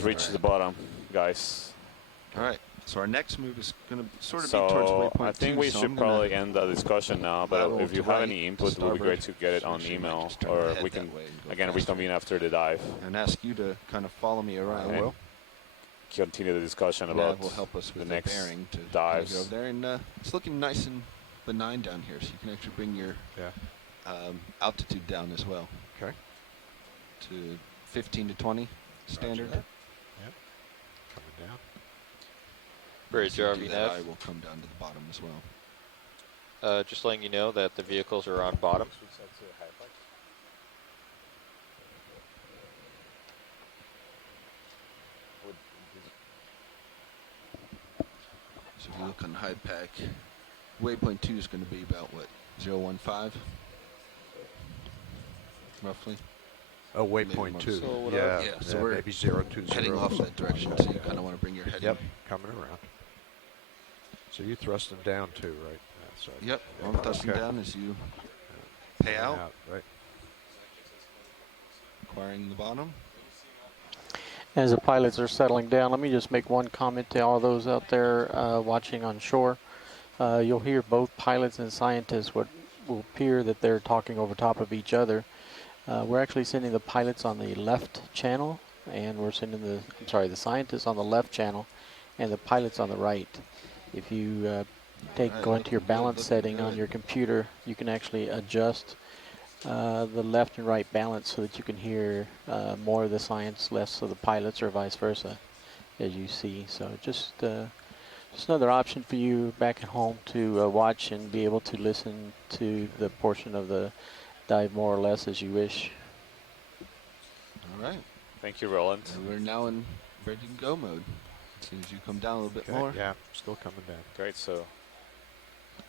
almost reached the bottom, guys. All right. So our next move is going to sort of So be towards waypoint 2. I think we should probably end the discussion now, but if you have any input, it would be great to get it on email, or we can, again, reconvene after the dive. And ask you to kind of follow me around. And continue the discussion about will help us with the next bearing to dives. Go over there. And it's looking nice and benign down here, so you can actually bring your altitude down as well. Okay. To 15 to 20 standard. Yep. Coming down. Bridge RV nav. I will come down to the bottom as well. Just letting you know that the vehicles are on bottom. So if you look on high pack, waypoint 2 is going to be about what, 015? Roughly. Oh, waypoint 2. So yeah, so we're maybe 020. heading off that direction, so you kind of want to bring your head in. Coming around. So you thrust them down too, right? So Yep, I'm thrusting down as you pay out. Right. Acquiring the bottom. As the pilots are settling down, let me just make one comment to all those out there watching on shore. You'll hear both pilots and scientists what will appear that they're talking over top of each other. We're actually sending the pilots on the left channel, and we're sending the scientists on the left channel, and the pilots on the right. If you go into your balance setting on your computer, you can actually adjust the left and right balance so that you can hear more of the science, less of the pilots, or vice versa, as you see. So just another option for you back at home to watch and be able to listen to the portion of the dive more or less as you wish. All right. Thank you, Roland. And we're now in ready to go mode. As soon as you come down a little bit more. Yeah, still coming down. Great. So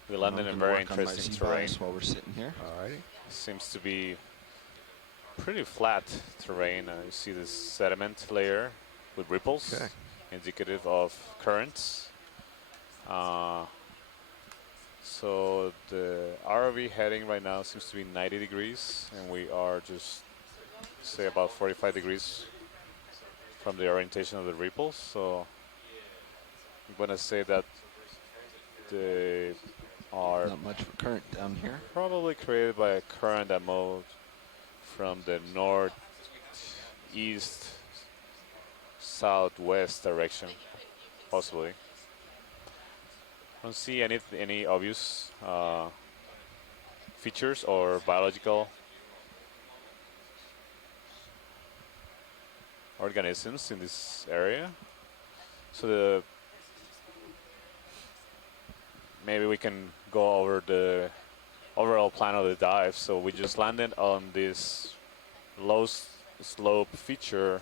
we landed in very interesting terrain while we're sitting here. All righty. Seems to be pretty flat terrain. You see this sediment layer with ripples, indicative of currents. So the ROV heading right now seems to be 90 degrees, and we are just, say, about 45 degrees from the orientation of the ripples. So I'm going to say that they are not much for current down here. Probably created by a current that moved from the northeast southwest direction, possibly. Don't see any obvious features or biological organisms in this area. So maybe we can go over the overall plan of the dive. So we just landed on this low slope feature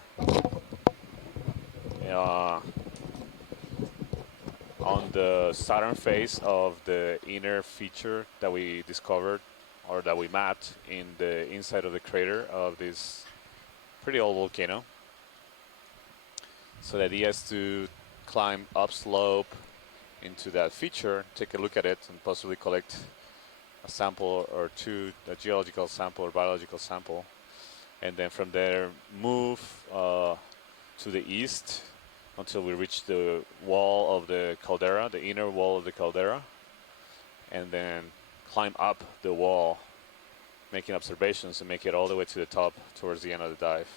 on the southern face of the inner feature that we discovered, or that we mapped in the inside of the crater of this pretty old volcano. So the idea is to climb upslope into that feature, take a look at it, and possibly collect a sample or two, a geological sample or biological sample, and then from there move to the east until we reach the wall of the caldera, the inner wall of the caldera, and then climb up the wall, making observations, and make it all the way to the top towards the end of the dive.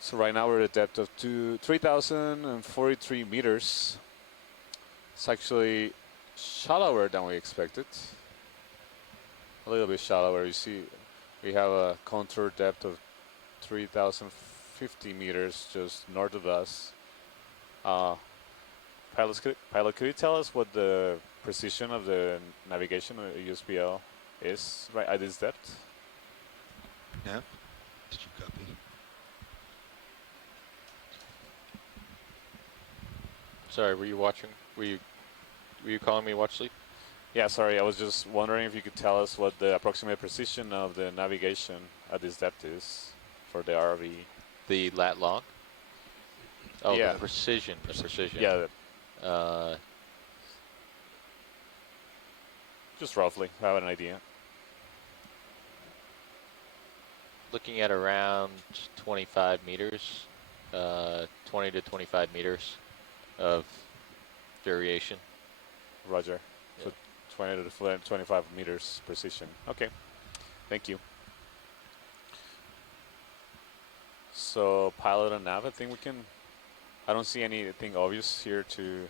So right now we're at a depth of 3,043 meters. It's actually shallower than we expected. A little bit shallower. You see, we have a contour depth of 3,050 meters just north of us. Pilot, could you tell us what the precision of the navigation of USBL is right at this depth? Yeah. Did you copy? Sorry, were you watching? Were you calling me watch sleep? Yeah, sorry. I was just wondering if you could tell us what the approximate precision of the navigation at this depth is for the RV. The lat long? Oh, yeah. The precision. The precision. Yeah. Just roughly, I have an idea. looking at around 25 meters, 20 to 25 meters of variation. Roger. Yeah. So 20 to 25 meters precision. Okay. Thank you. So pilot and nav, I think we can. I don't see anything obvious here to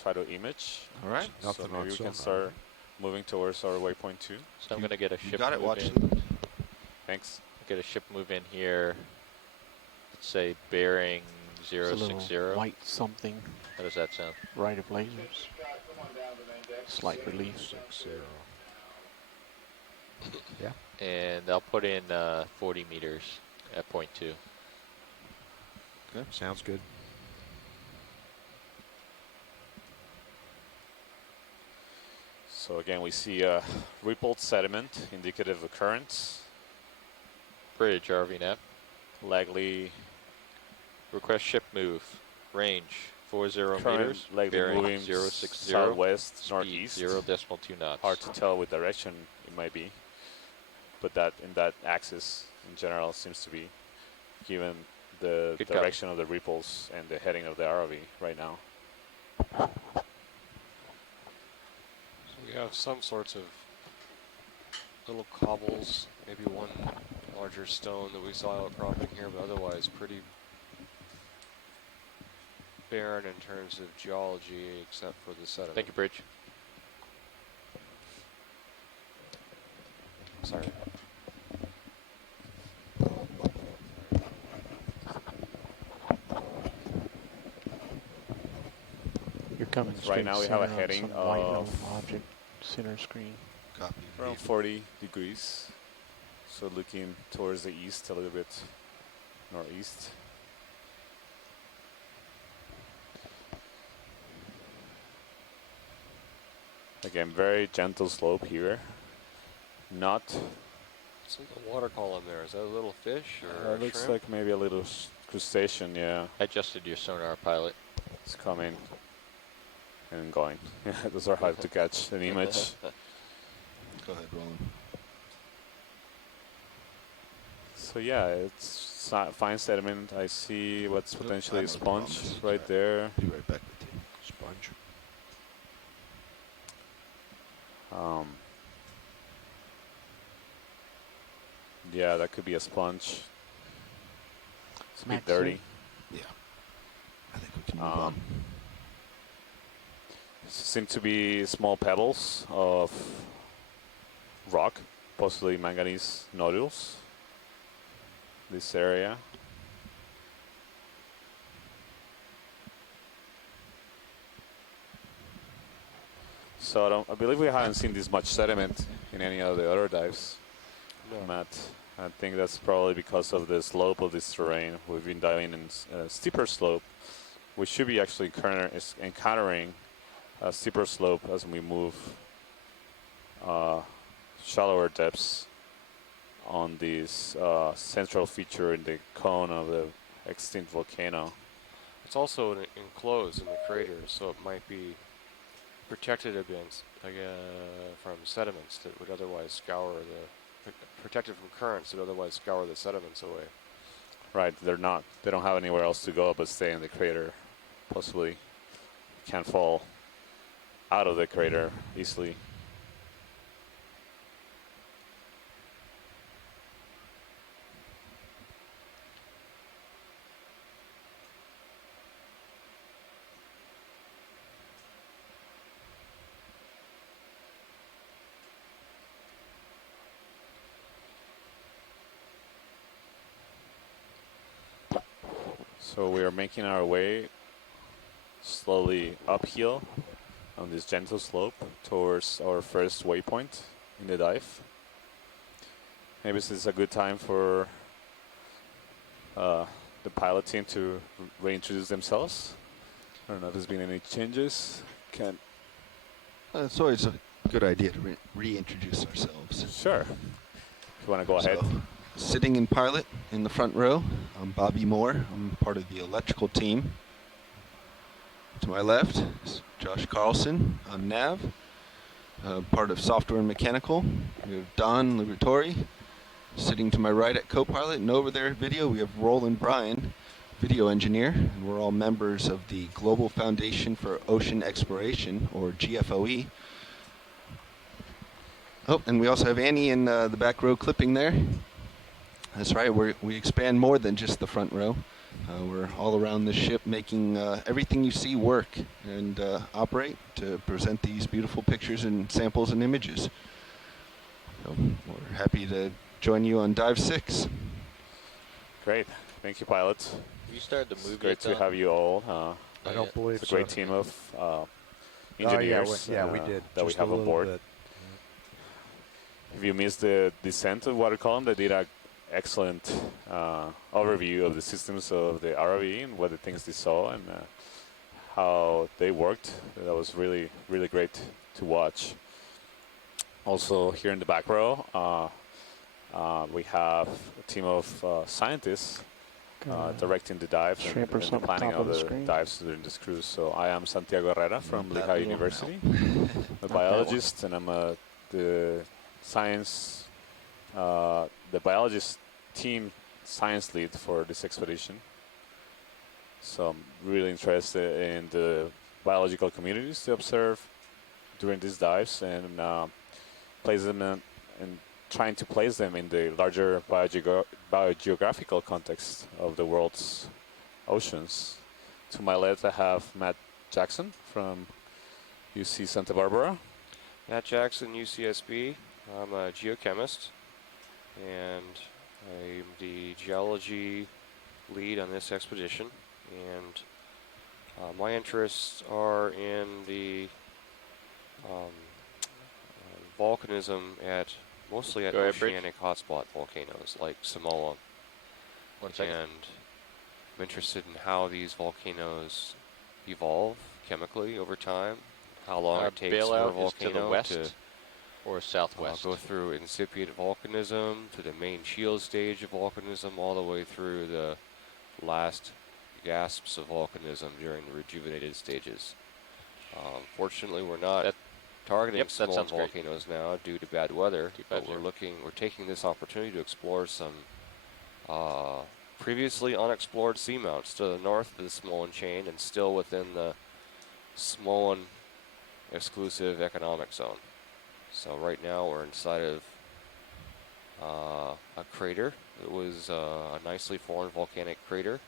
try to image. All right. So Nothing maybe on we can sonar, start right? moving towards our waypoint 2. So I'm going to get a You ship got it. move Watch in. it. Thanks. Get a ship move in here. Let's say bearing It's a little 060. white something How does that sound? right of lasers. Slight relief. 60. Yeah. And I'll put in 40 meters at point 2. Sounds good. So again, we see rippled sediment indicative of currents. Bridge, RV nav. Likely Request ship move. Range 40 current meters. likely Bearing moving 060. southwest, Speed northeast. 0.2 knots. Hard to tell what direction it might be, but that in that axis in general seems to be, given the Good direction of the ripples and the heading of the ROV right now. So we have some sorts of little cobbles, maybe one larger stone that we saw outcropping here, but otherwise pretty barren in terms of geology except for the sediment. Thank you, Bridge. Sorry. You're coming Right straight now we have a center on heading some white little of object center screen. Copy. Around 40 degrees, so looking towards the east a little bit northeast. Again, very gentle slope here. Not. What's in the water column there? Is that a little fish or a Looks shrimp? like maybe a little crustacean. Yeah, I adjusted your sonar, pilot. it's coming and going. Yeah, those are hard to catch an image. Go ahead, Roland. So yeah, it's fine sediment. I see what's potentially I'm a not sponge promised. right there. Be right back with you. Sponge. Yeah, that could be a sponge. It's a bit Max, dirty. Yeah. I think we can move Um, on. Seem to be small pebbles of rock, possibly manganese nodules. This area. So I believe we haven't seen this much sediment in any of the other dives, No. Matt. I think that's probably because of the slope of this terrain. We've been diving in a steeper slope. We should be actually encountering a steeper slope as we move shallower depths on this central feature in the cone of the extinct volcano. It's also enclosed in the crater, so it might be protected against from sediments that would otherwise scour protected from currents that would otherwise scour the sediments away. Right, they're not. They don't have anywhere else to go but stay in the crater. Possibly can't fall out of the crater easily. So we are making our way slowly uphill on this gentle slope towards our first waypoint in the dive. Maybe this is a good time for the pilot team to reintroduce themselves. I don't know if there's been any changes. It's always a good idea to reintroduce ourselves. Sure. If you want to go ahead. So, sitting in pilot in the front row, I'm Bobby Moore. I'm part of the electrical team. To my left is Josh Carlson on nav, part of software and mechanical. We have Don Liberatore, Sitting to my right at co-pilot and over there at video, we have Roland Bryan, video engineer, and we're all members of the Global Foundation for Ocean Exploration, or GFOE. Oh, and we also have Annie in the back row clipping there. That's right, we expand more than just the front row. We're all around the ship making everything you see work and operate to present these beautiful pictures and samples and images. So we're happy to join you on Dive 6. Great. Thank you, pilots. Have you started the It's movie great yet, to have you all. I don't believe It's a so. great team of Oh, engineers yeah, we did. that we Just have a on little board. bit. If you missed the descent of water column, they did an excellent overview of the systems of the ROV and what the things they saw and how they worked. That was really, really great to watch. Also, here in the back row, we have a team of scientists directing the dives shrimp or and the something planning top of of the the screen. dives during this cruise. So I am Santiago Herrera from Not that Lehigh little University. now. I'm a that biologist, and I'm the science, the biologist team science lead for this expedition. So I'm really interested in the biological communities to observe during these dives and place them in, and trying to place them in the larger biogeographical context of the world's oceans. To my left, I have Matt Jackson from UC Santa Barbara. Matt Jackson, UCSB. I'm a geochemist, and I'm the geology lead on this expedition. And my interests are in the volcanism mostly at Go ahead, Bridge. oceanic hotspot volcanoes like Samoa. 1 second. And I'm interested in how these volcanoes evolve chemically over time, how long it takes for a Bailout is to the volcano west or southwest? go through incipient volcanism to the main shield stage of volcanism, all the way through the last gasps of volcanism during the rejuvenated stages. Fortunately, we're not targeting Yep, that small sounds great. volcanoes now due to bad weather, Too but bad, we're taking this opportunity to explore some previously unexplored seamounts to the north of the Samoan chain and still within the Samoan exclusive economic zone. So right now we're inside of a crater. It was a nicely formed volcanic crater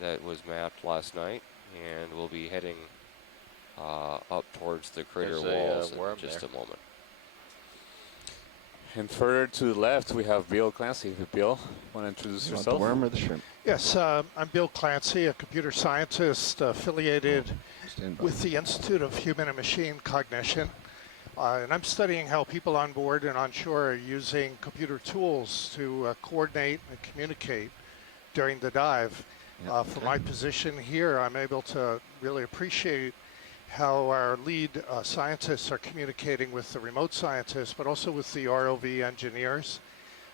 that was mapped last night, and we'll be heading up towards the crater There's a, walls worm in just there. a moment. And further to the left, we have Bill Clancy. Bill, want to introduce You want yourself? the worm or the shrimp? Yes, I'm Bill Clancy, a computer scientist affiliated Stand by. with the Institute of Human and Machine Cognition. And I'm studying how people on board and on shore are using computer tools to coordinate and communicate during the dive. Yeah, From okay. my position here, I'm able to really appreciate how our lead scientists are communicating with the remote scientists, but also with the ROV engineers,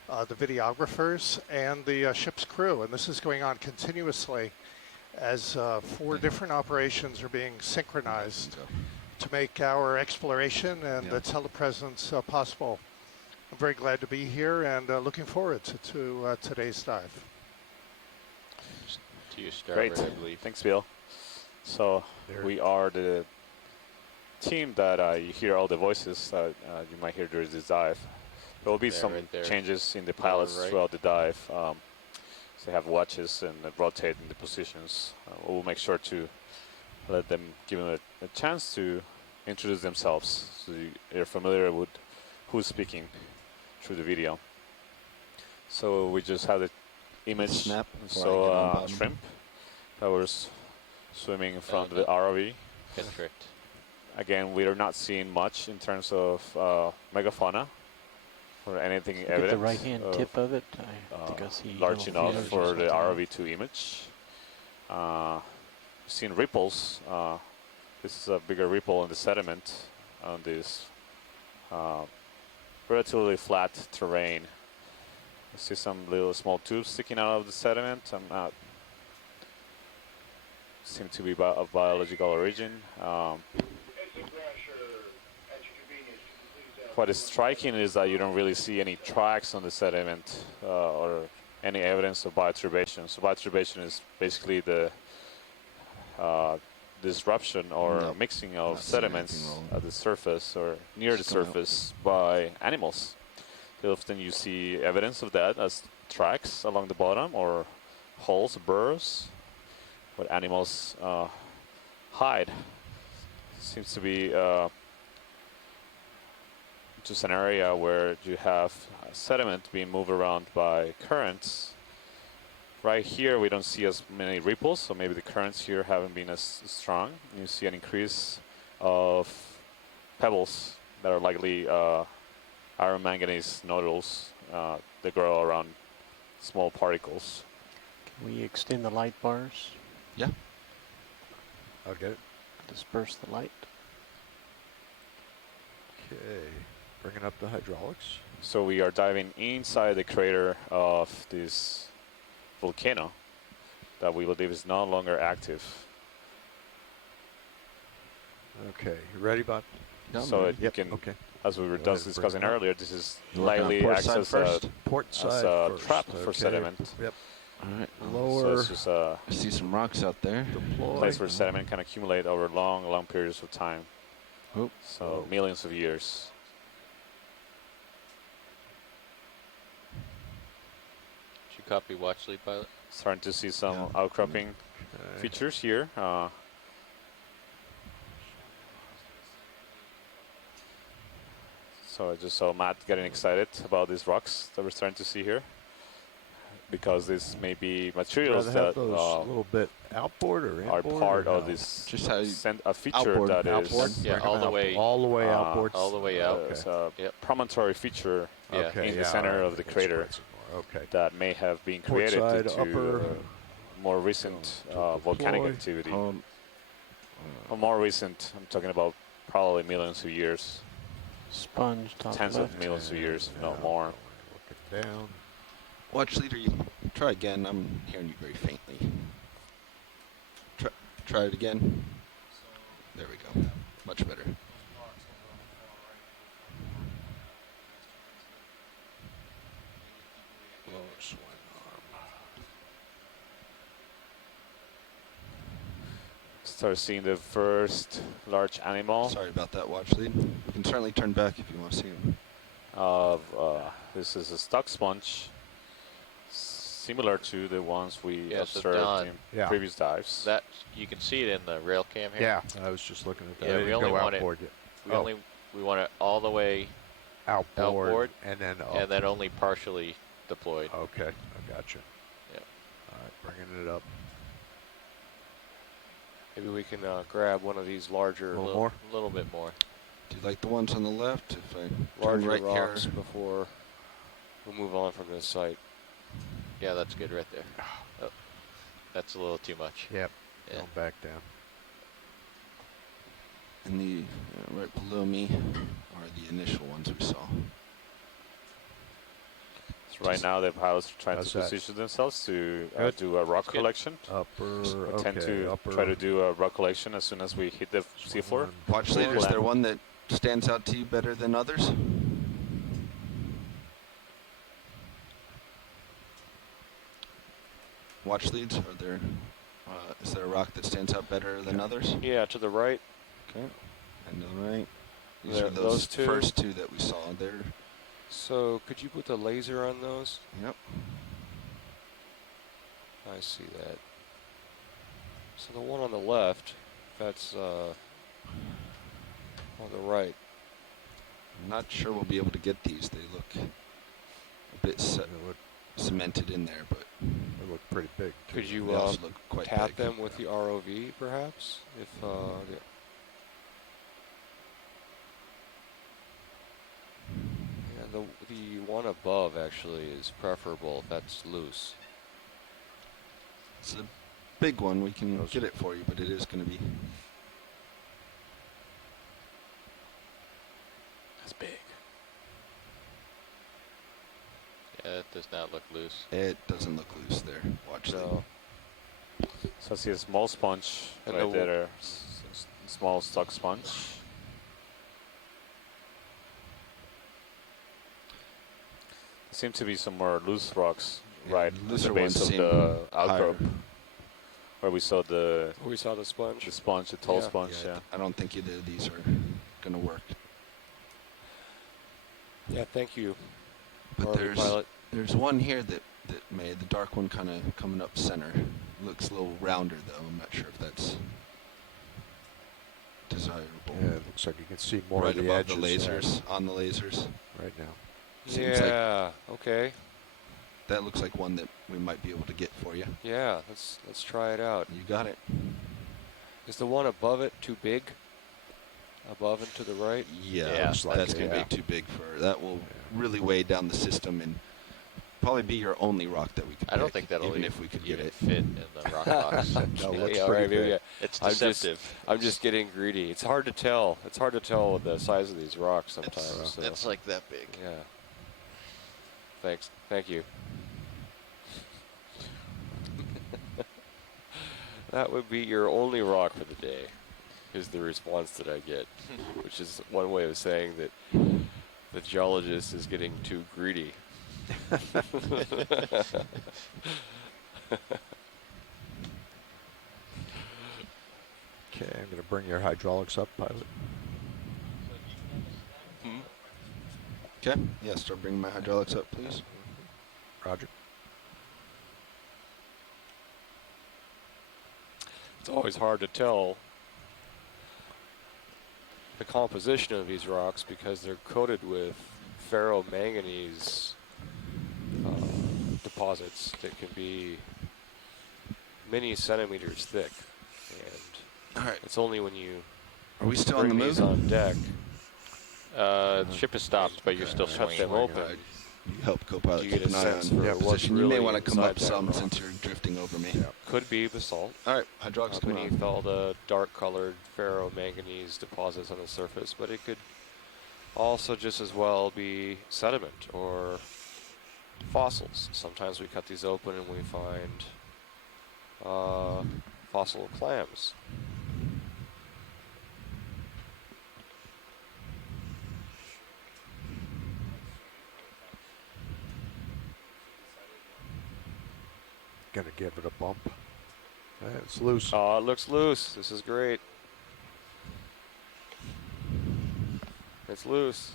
the videographers, and the ship's crew. And this is going on continuously as 4 different operations are being synchronized to make our exploration and the telepresence possible. I'm very glad to be here and looking forward to today's dive. To you, starboard, Great. I believe. Thanks, Bill. So we are the team that you hear all the voices that you might hear during this dive. There will be There, some right there. changes in the Lower pilots right. throughout the dive. So they have watches and rotate in the positions. We'll make sure to let them give them a chance to introduce themselves so you're familiar with who's speaking through the video. So we just have the image. Snap before I So get on bottom. shrimp that was swimming in front of no. the ROV. Get tricked. Again, we are not seeing much in terms of megafauna or anything Get evident the right hand of, tip of it. I think I see large yellow enough feelers or for the something. ROV to image. Seen ripples. This is a bigger ripple in the sediment on this relatively flat terrain. I see some little small tubes sticking out of the sediment. I'm not. Seem to be of biological origin. what is striking is that you don't really see any tracks on the sediment or any evidence of bioturbation. So bioturbation is basically the disruption or Nope. mixing of Not seeing anything sediments wrong. at the surface or near the Just coming out. surface by animals. Often you see evidence of that as tracks along the bottom or holes, burrows, where animals hide. Seems to be just an area where you have sediment being moved around by currents. Right here we don't see as many ripples, so maybe the currents here haven't been as strong. You see an increase of pebbles that are likely iron manganese nodules that grow around small particles. Can we extend the light bars? Yeah. I'll get it. Disperse the light. Okay. Bringing up the hydraulics. So we are diving inside the crater of this volcano that we believe is no longer active. Okay. You ready, Bob? Yeah, I'm So ready. it, you can, Okay. as we were Go ahead just and bring discussing it up. earlier, this is You working on likely port acts side as a, first? Port as side a first. trap for Okay. sediment. Yep. All right. So Lower. it's just a I see some rocks out there. Deploy. place where sediment can accumulate over long periods of time. Oh. So Whoa. millions of years. Did you copy watch lead pilot? Starting to see some Yeah. outcropping Okay. features here. So I just saw Matt getting excited about these rocks that we're starting to see here, because this may be materials Rather have that those a little bit outboard or are inboard part or of no? this Just how you- a feature outboard, that is Outboard? Yeah, Bring 'em all the out- way- all the way outboard. all the way out. It's a promontory feature Yeah. Okay, in the yeah, center all right, of the that crater explains it more. Okay. that may have been Port created side, due to upper. more recent to volcanic deploy. activity. Hold- Well, more recent, I'm talking about probably millions of years, Sponge top tens left. of millions of years, if not Yeah, more. Looking down. Watch leader, you try again. I'm hearing you very faintly. Try it again. There we go. Much better. Lower swing arm. Start seeing the first large animal Sorry about that, watch lead. You can certainly turn back if you want to see him. of this is a stock sponge, similar to the ones we Yeah, so observed Don, in Yeah. previous dives. That you can see it in the rail cam here. Yeah, I was just looking at that. Yeah, I we didn't only go want it- outboard yet. We want it all the way Outboard, outboard, and then up. and then only partially deployed. Okay, I gotcha. Yep. All right, bringing it up. Maybe we can grab one of these larger, A little more? A little bit more. Do you like the ones on the left? If I turn larger right rocks here. before we move on from this site. Yeah, that's good right there. Oh, that's a little too much. Yep, Yeah. going back down. And the right below me are the initial ones we saw. So right now the pilots are trying How's to that? position themselves to Good. do a rock That's good. collection. Upper, We tend okay, to upper. try to do a rock collection as soon as we hit the swing seafloor. arm. Watch leader, is there one that stands out to you better than others? Watch leads, are there, is there a rock that stands out better than others? Yeah, to the right. Okay. And to the right. These There- are those those two. first two that we saw. They're, So could you put the laser on those? yep. I see that. So the one on the left, that's on the right. I'm not sure we'll be able to get these. They look a bit They look, cemented in there, but they look pretty big. too. Could you they also look quite tap big. them with the ROV, perhaps? If yeah, the one above actually is preferable if that's loose. It's a big one. We can Those- get it for you, but it is going to be. That's big. Yeah, it does not look loose. It doesn't look loose there. Watch that. So So I see a small sponge And right the- there, small stock sponge. Seem to be some more loose rocks, Yeah, right? At the looser base ones of seem the higher. outcrop, where we saw the We saw the sponge. sponge, the tall Yeah. sponge. Yeah, Yeah. I don't think either of these are going to work. Yeah, thank you. But RV pilot. there's one here that may, the dark one kind of coming up center. Looks a little rounder though. I'm not sure if that's desirable. Yeah, it looks like you can see more Right of the above the edges lasers, on the lasers. right now. Seems like Yeah. Okay. that looks like one that we might be able to get for you. Yeah. Let's try it out. You got it. Is the one above it too big? Above and to the right? Yeah, Yeah, looks like that's it, going to yeah. be too big for. That will really weigh down the system and probably be your only rock that we could I don't pick, think that'll even if we could get even it. fit in the rock box. No, that's Yeah, pretty right, big. yeah. It's I'm just- deceptive. I'm just getting greedy. It's hard to tell. It's hard to tell with the size of these rocks sometimes. so- It's like that big. Yeah. Thanks. Thank you. That would be your only rock for the day, is the response that I get, which is one way of saying that the geologist is getting too greedy. Okay, I'm going to bring your hydraulics up, pilot. Okay. Yeah, start bringing my hydraulics up, please. Roger. It's always hard to tell the composition of these rocks because they're coated with ferromanganese deposits that can be many centimeters thick, and All right. it's only when you Are we still on the bring these move? on deck. The ship has stopped, but you're still Shut swinging. them open. All right. You help co-pilot You keep get an a eye sense on for your what's position. You may really want to come up inside that some rock. since you're drifting over me. Yeah. Could be basalt. All right, hydraulics coming Beneath on. all the dark-colored ferromanganese deposits on the surface, but it could also just as well be sediment or fossils. Sometimes we cut these open and we find fossil clams. Going to give it a bump. It's loose. Oh, it looks loose. This is great. It's loose.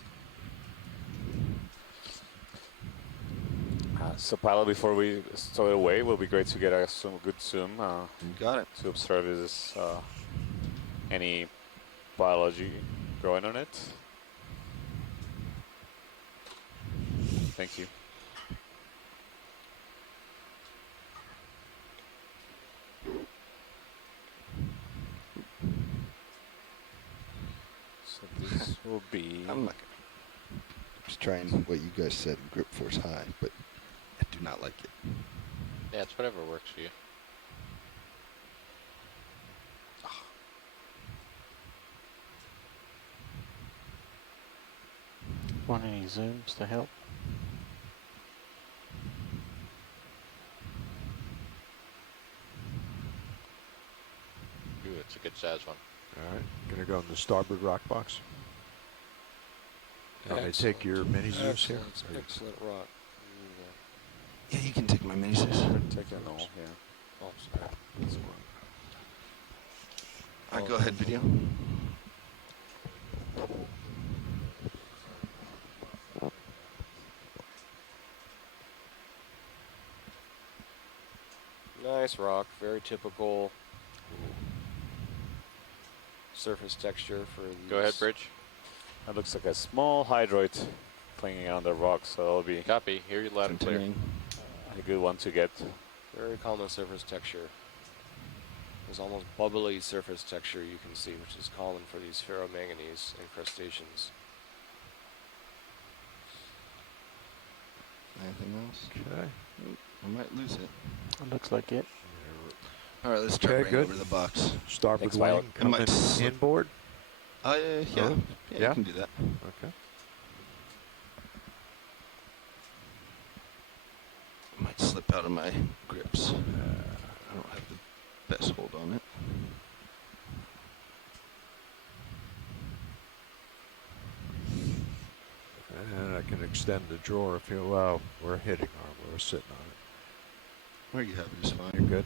So pilot, before we stow it away, will be great to get a good zoom You got it. to observe is any biology growing on it. Thank you. So this will be. I'm not gonna. Just trying what you guys said, grip force high, but I do not like it. Yeah, it's whatever works for you. Want any zooms to help? Ooh, it's a good size one. All right. Going to go in the starboard rock box. Want me to take your mini zooms here? Excellent rock. Yeah, you can take my mini sis. Take a no, yeah. Oh, sorry. All right, go ahead, video. Nice rock, very typical surface texture for these. Go ahead, Bridge. That looks like a small hydroid clinging on the rock, so that'll be Copy. Hear you loud and clear. Continuing. a good one to get. Very common surface texture. There's almost bubbly surface texture you can see, which is common for these ferromanganese incrustations. Anything else? Okay. I might lose it. It looks like it. All right, let's try Okay, right good. over the box. Starboard Thanks, wing pilot. I might coming slip. inboard. Yeah, Oh, yeah, yeah? you can do that. Okay. Might slip out of my grips. I don't have the best hold on it. And I can extend extend the drawer if you, well, we're hitting on, we're sitting on it. Where you have it is fine. You're good?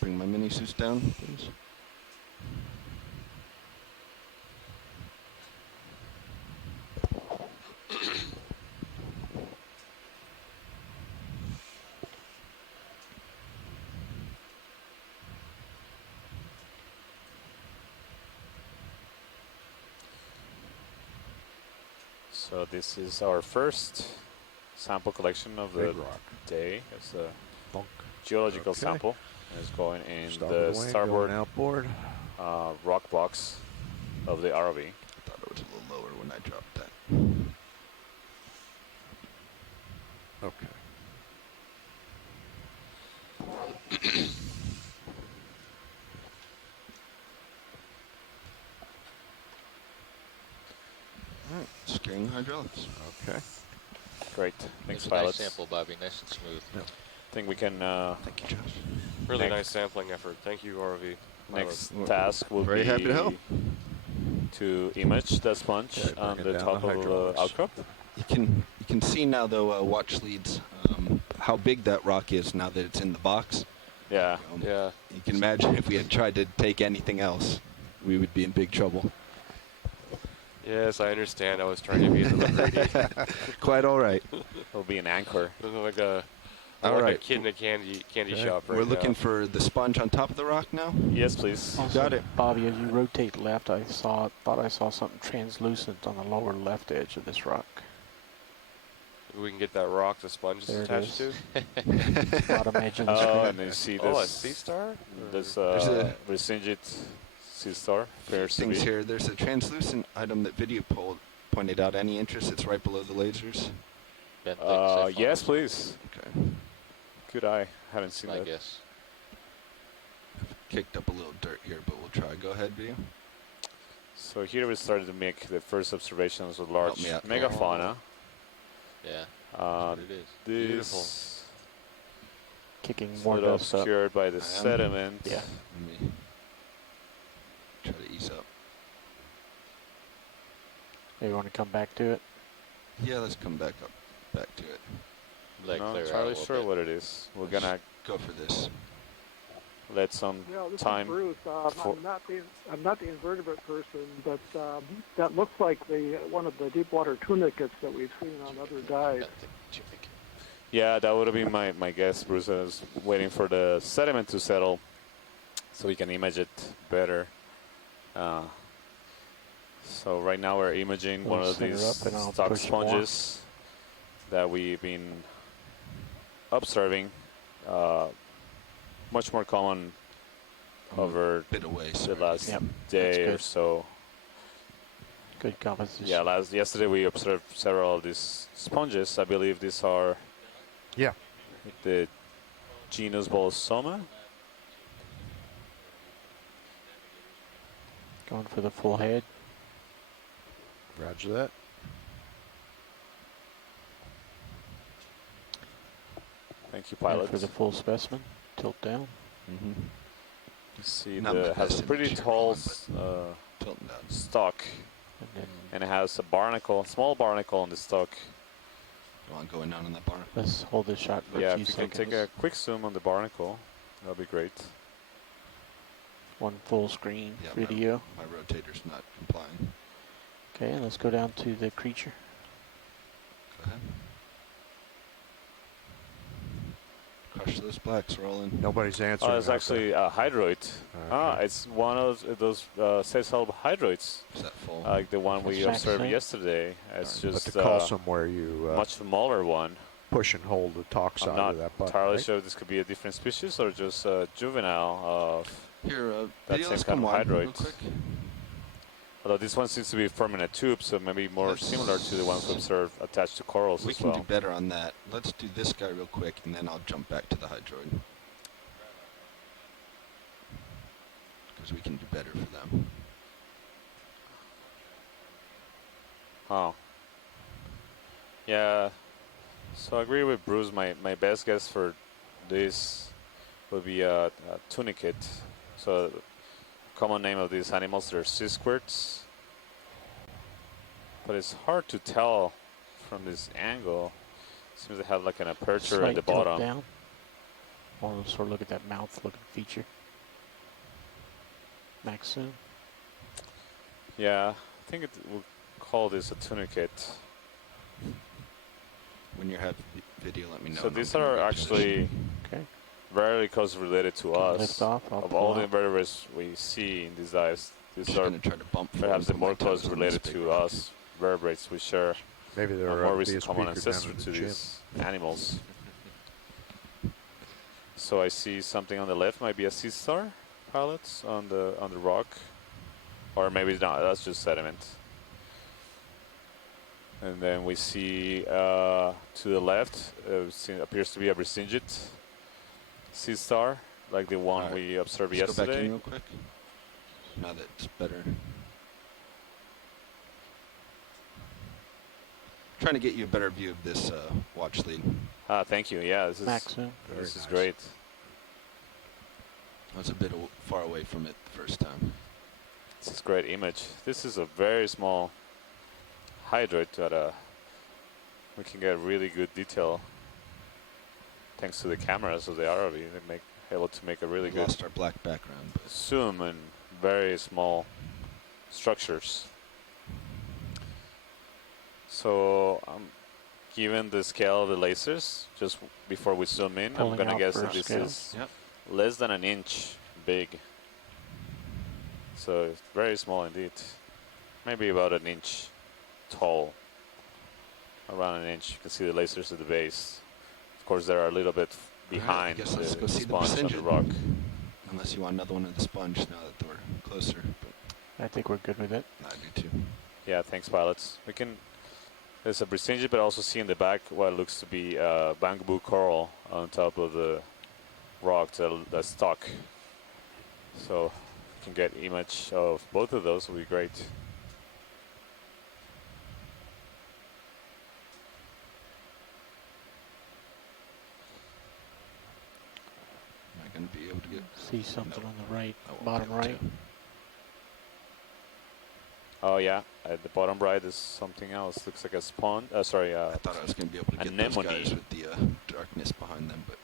Bring my mini suits down, please. So this is our first sample collection of the Big rock. day. It's a Bonk. geological Okay. sample. It's going in Stop the of the wing, starboard going outboard. rock box of the ROV. I thought it was a little lower when I dropped that. Okay. All right, securing hydraulics. Okay. Great. Thanks, It's a nice pilots. sample, Bobby. Nice and smooth. I think we can. Thank you, Josh. Really Next. nice sampling effort. Thank you, ROV. Next Well, task will very be happy to help. to image the sponge Okay, on bring it the down top to of the hydraulics. outcrop. You can see now though, watch leads, how big that rock is now that it's in the box. Yeah. Yeah. You can imagine if we had tried to take anything else, we would be in big trouble. Yes, I understand. I was trying to be a little greedy. Quite all right. It'll be an anchor. I'm like a, All I'm like a right. kid in a candy Okay. shop right We're now. looking for the sponge on top of the rock now. Yes, please. Also, Got it. Bobby, as you rotate left, I thought I saw something translucent on the lower left edge of this rock. We can get that rock the sponge is There it attached is. to. Not imagine the Oh, screen. and you see Oh, a this. sea star? This There's a- Resingit sea star. Appears to Things be. here. There's a translucent item that video pointed out. Any interest? It's right below the lasers. Bent thick siphon, Yes, please. Okay. Good eye. Haven't seen I that. guess. Kicked up a little dirt here, but we'll try. Go ahead, video. So here we started to make the first observations of large me out. megafauna. Yeah. Uh, That's what it is. Beautiful. this Kicking is a more little dust up. obscured by the I am. sediment. Yeah. Let me try to ease up. You want to come back to it? Yeah, let's come back to it. Let Not clear out a entirely little sure bit. what it is. We're gonna Go for this. let some This time. is Bruce. for- I'm not the invertebrate person, but that looks like one of the deep water tunicates that we've seen on other dives. Bent thick tunic. Yeah, that would have been my guess, Bruce. I was waiting for the sediment to settle so we can image it better. So right now we're imaging one We'll of center these up and I'll stock push more. sponges that we've been observing. Much more common over Bit away. the Sorry. last Yep, day or good. so. Good composition. Yeah, yesterday we observed several of these sponges. I believe these are Yeah. the genus Bolsoma. Going for the full head. Roger that. Thank you, And pilot. for the full specimen. Tilt down. Mm-hmm. You see, Not my it has best a pretty image here, tall Roland, Tilting down. stalk, And then and it has a barnacle, small barnacle on the stalk. Go on, going down on that bar. let's hold this shot for Yeah, a few if you can seconds. take a quick zoom on the barnacle, that'd be great. One full screen Yeah, video. My rotator's not complying. Okay, and let's go down to the creature. Go ahead. Crush those blacks, Roland. Nobody's answering. Oh, it's out actually a hydroid. Ah, Okay. it's one of those sessile hydroids, Is that full? like the one we That's observed right. yesterday. It's there. But just to call somewhere you much smaller one. push and hold the talk I'm side not of that button. entirely right? sure if this could be a different species or just a juvenile of. Here, that video, same let's kind come of wide real hydroids. quick. Although this one seems to be forming a tube, so maybe more Let's- similar to the ones we observed attached to corals We as can well. do better on that. Let's do this guy real quick, and then I'll jump back to the hydroid. Because we can do better for them. Oh. Yeah. So I agree with Bruce. My best guess for this would be a tunicate. So common name of these animals, they're sea squirts. But it's hard to tell from this angle. Seems to have like an aperture at the Slight tilt bottom. down. Or sort of look at that mouth-looking feature. Max zoom. Yeah, I think we'll call this a tunicate. When you have video, let me know. So and these I'm gonna are reposition. actually Okay. very closely related to Can us. lift off, I'll Of pull all the out. invertebrates we see in these dives, these Just are gonna try to bump forward perhaps the and put my more toes closely on this related big to rock. us vertebrates. We share Maybe a they're more be a recent common speaker down ancestor at the to gym. these animals. So I see something on the left, might be a sea star pilots on the rock, or maybe it's not. That's just sediment. And then we see to the left appears to be a Brisingid sea star, like the one Alright, we observed Let's go back yesterday. in real quick. Now that it's better. Trying to get you a better view of this watch lead. Thank you. Yeah, this is Max zoom. this is nice. great. I was a bit far away from it the first time. This is a great image. This is a very small hydroid, but we can get really good detail thanks to the cameras of the ROV. They make able to make a really We good lost our black background, but zoom in very small structures. So given the scale of the lasers, just before we zoom in, I'm Pulling gonna out guess for that this scale. is Yep. less than an inch big. So it's very small indeed. Maybe about an inch tall. Around an inch. You can see the lasers at the base. Of course, they are a little bit behind guess let's the go see the sponge on the Brisingid. rock. unless you want another one of the sponge now that we're closer. But I think we're good with it. I do too. Yeah, thanks, pilots. We can. There's a Brisingid, but also see in the back what looks to be bamboo coral on top of the rock that's stuck. So we can get image of both of those. Will be great. Am I going to be able to get? See something No. on the right, I won't be bottom able to. right. Oh yeah, at the bottom right is something else. Looks like a sponge. Sorry, I thought I was going to be able to get those anemone. guys with the darkness behind them, but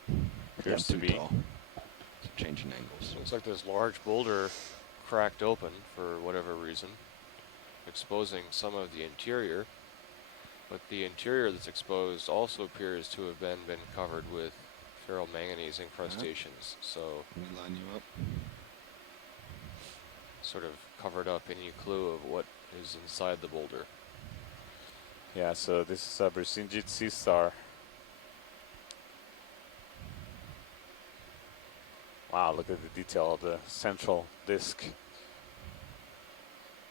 appears I'm to too be. tall. So changing angles. Looks like this large boulder cracked open for whatever reason, exposing some of the interior. But the interior that's exposed also appears to have been covered with ferromanganese incrustations. So Let me line you up. sort of covered up any clue of what is inside the boulder. Yeah, so this is a Brisingid sea star. Wow, look at the detail of the central disc.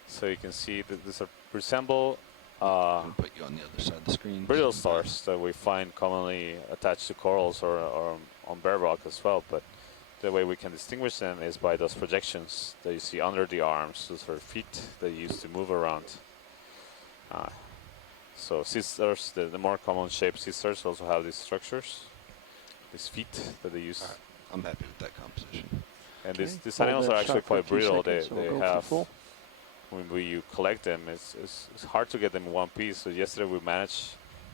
So you can see that these resemble I'm going to put you on the other side of the screen. brittle stars that we find commonly attached to corals or on bare rock as well. But the way we can distinguish them is by those projections that you see under the arms. Those are feet that you use to move around. So sea stars, the more common shaped sea stars also have these structures, these feet that they use. Alright. I'm happy with that composition. And Okay, these hold animals that are actually shot for a quite few brittle. seconds, so They we'll go for have, full. when you collect them, it's hard to get them in one piece. So yesterday we managed,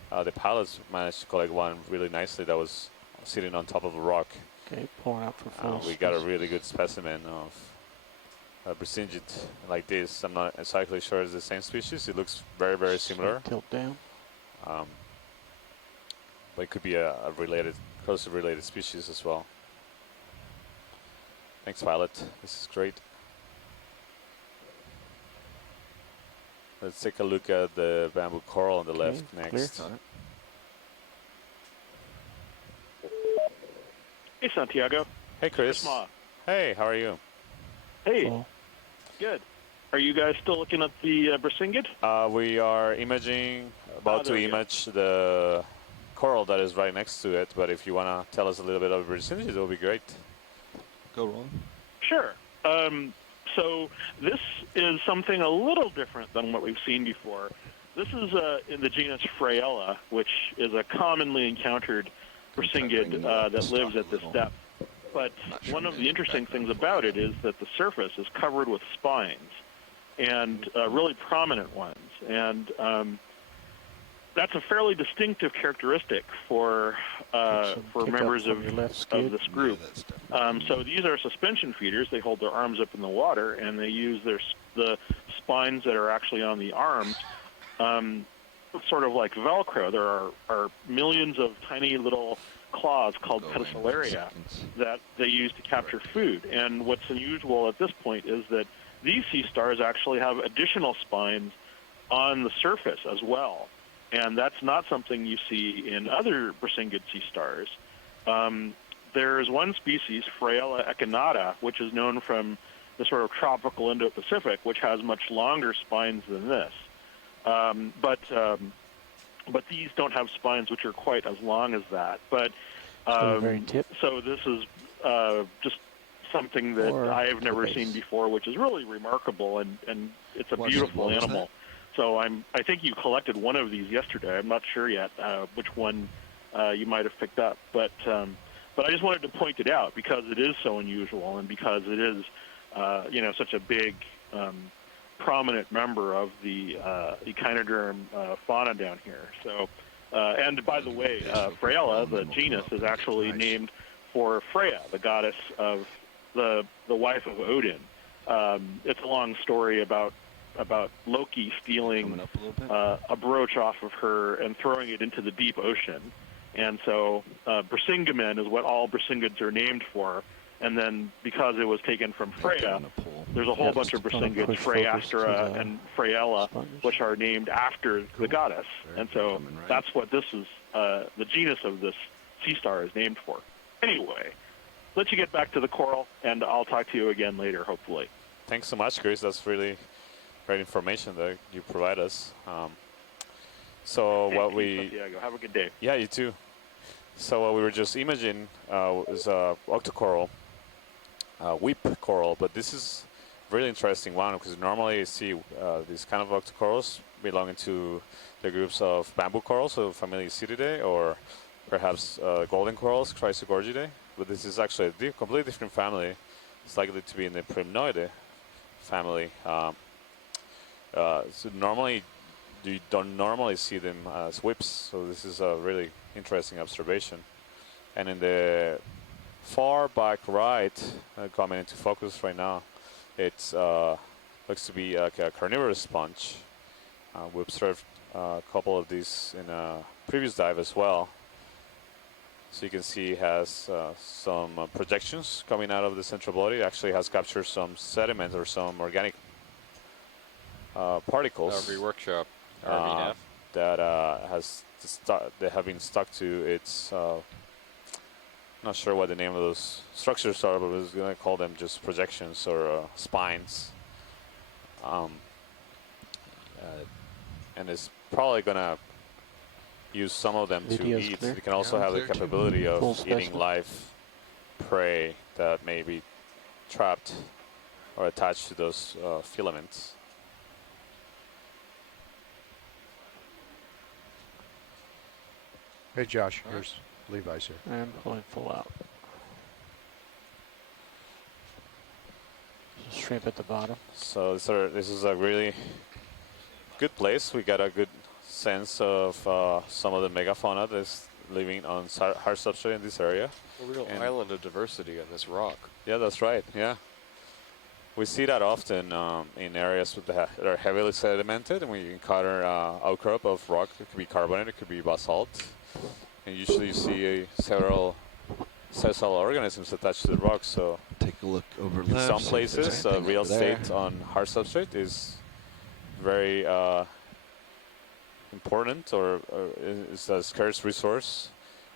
the pilots managed to collect one really nicely that was sitting on top of a rock. Okay, pulling out for full. We got a really good specimen of a Brisingid like this. I'm not exactly sure it's the same species. It looks very, very similar. Tilt down. But it could be a related, closely related species as well. Thanks, pilot. This is great. Let's take a look at the bamboo coral on the left clear. next. Hey, Santiago. Hey, Chris. Ma. Hey, how are you? Hey, Full. good. Are you guys still looking at the Brisingid? We are imaging, about to there we go. image the coral that is right next to it. But if you want to tell us a little bit of Brisingid, it will be great. Go, Roland. Sure. So this is something a little different than what we've seen before. This is in the genus Fraella, which is a commonly encountered Brisingid that lives at this depth. But Not sure one of maybe the interesting background things for about you. it is that the surface is covered with spines, and really prominent ones. And that's a fairly distinctive characteristic for members of this group. Yeah, that's definitely So these are suspension feeders. They hold their arms up in the water, and they use the spines that are actually on the arms, sort of like Velcro. There are millions of tiny little claws called Go away in a few pedicellaria seconds. that they use to capture food. And what's unusual at this point is that these sea stars actually have additional spines on the surface as well. And that's not something you see in other brisingid sea stars. There's one species, Fraiella echinata, which is known from the sort of tropical Indo-Pacific, which has much longer spines than this. But these don't have spines which are quite as long as that. But very tip. so this is just something that Or I've never base. seen before, which is really remarkable, and it's a What beautiful was animal. that? So I think you collected one of these yesterday. I'm not sure yet which one you might have picked up, but I just wanted to point it out because it is so unusual and because it is such a big prominent member of the echinoderm fauna down here. So and by the way, Fraiella, the genus, is actually named for Freya, the goddess of the wife of Odin. It's a long story about Loki stealing Coming up a little bit. a brooch off of her and throwing it into the deep ocean. And so Brisingamen is what all Brisingids are named for. And then because it was taken from Freya, On a pole. there's a whole bunch of just gonna Brisingids, push focus to Freyastra the and Fraiella, sponge. which are named after the goddess. Very And so common, right? that's what this is, the genus of this sea star is named for. Anyway, let you get back to the coral, and I'll talk to you again later, hopefully. Thanks so much, Chris. That's really great information that you provide us. So Thank what you, we, Santiago. Have a good day. yeah, you too. So what we were just imaging is Octocoral, whip coral, but this is a really interesting one because normally you see these kind of Octocorals belonging to the groups of bamboo corals, so family Cetidae, or perhaps golden corals, Chrysogorgidae. But this is actually a completely different family. It's likely to be in the Primnoidae family. So normally, you don't normally see them as whips, so this is a really interesting observation. And in the far back right, coming into focus right now, it looks to be like a carnivorous sponge. We observed a couple of these in a previous dive as well. So you can see it has some projections coming out of the central body. It actually has captured some sediment or some organic particles RV workshop, RVNF. that they have been stuck to its. Not sure what the name of those structures are, but I was going to call them just projections or spines. And it's probably going to use some of them to Video's eat. clear. It can also Yeah, have the clear too. capability Full of eating specimen. live prey that may be trapped or attached to those filaments. Hey, Josh, here's Levi's here. And pulling full out. Shrimp at the bottom. So this is a really good place. We got a good sense of some of the megafauna that's living on hard substrate in this area. A real And- island of diversity on this rock. Yeah, that's right. Yeah, we see that often in areas that are heavily sedimented, and we encounter outcrop of rock. It could be carbonate, it could be basalt, and usually you see several sessile organisms attached to the rock. So Take a look over in left. some see if places, there's anything real over there. estate on hard substrate is very important, or is a scarce resource.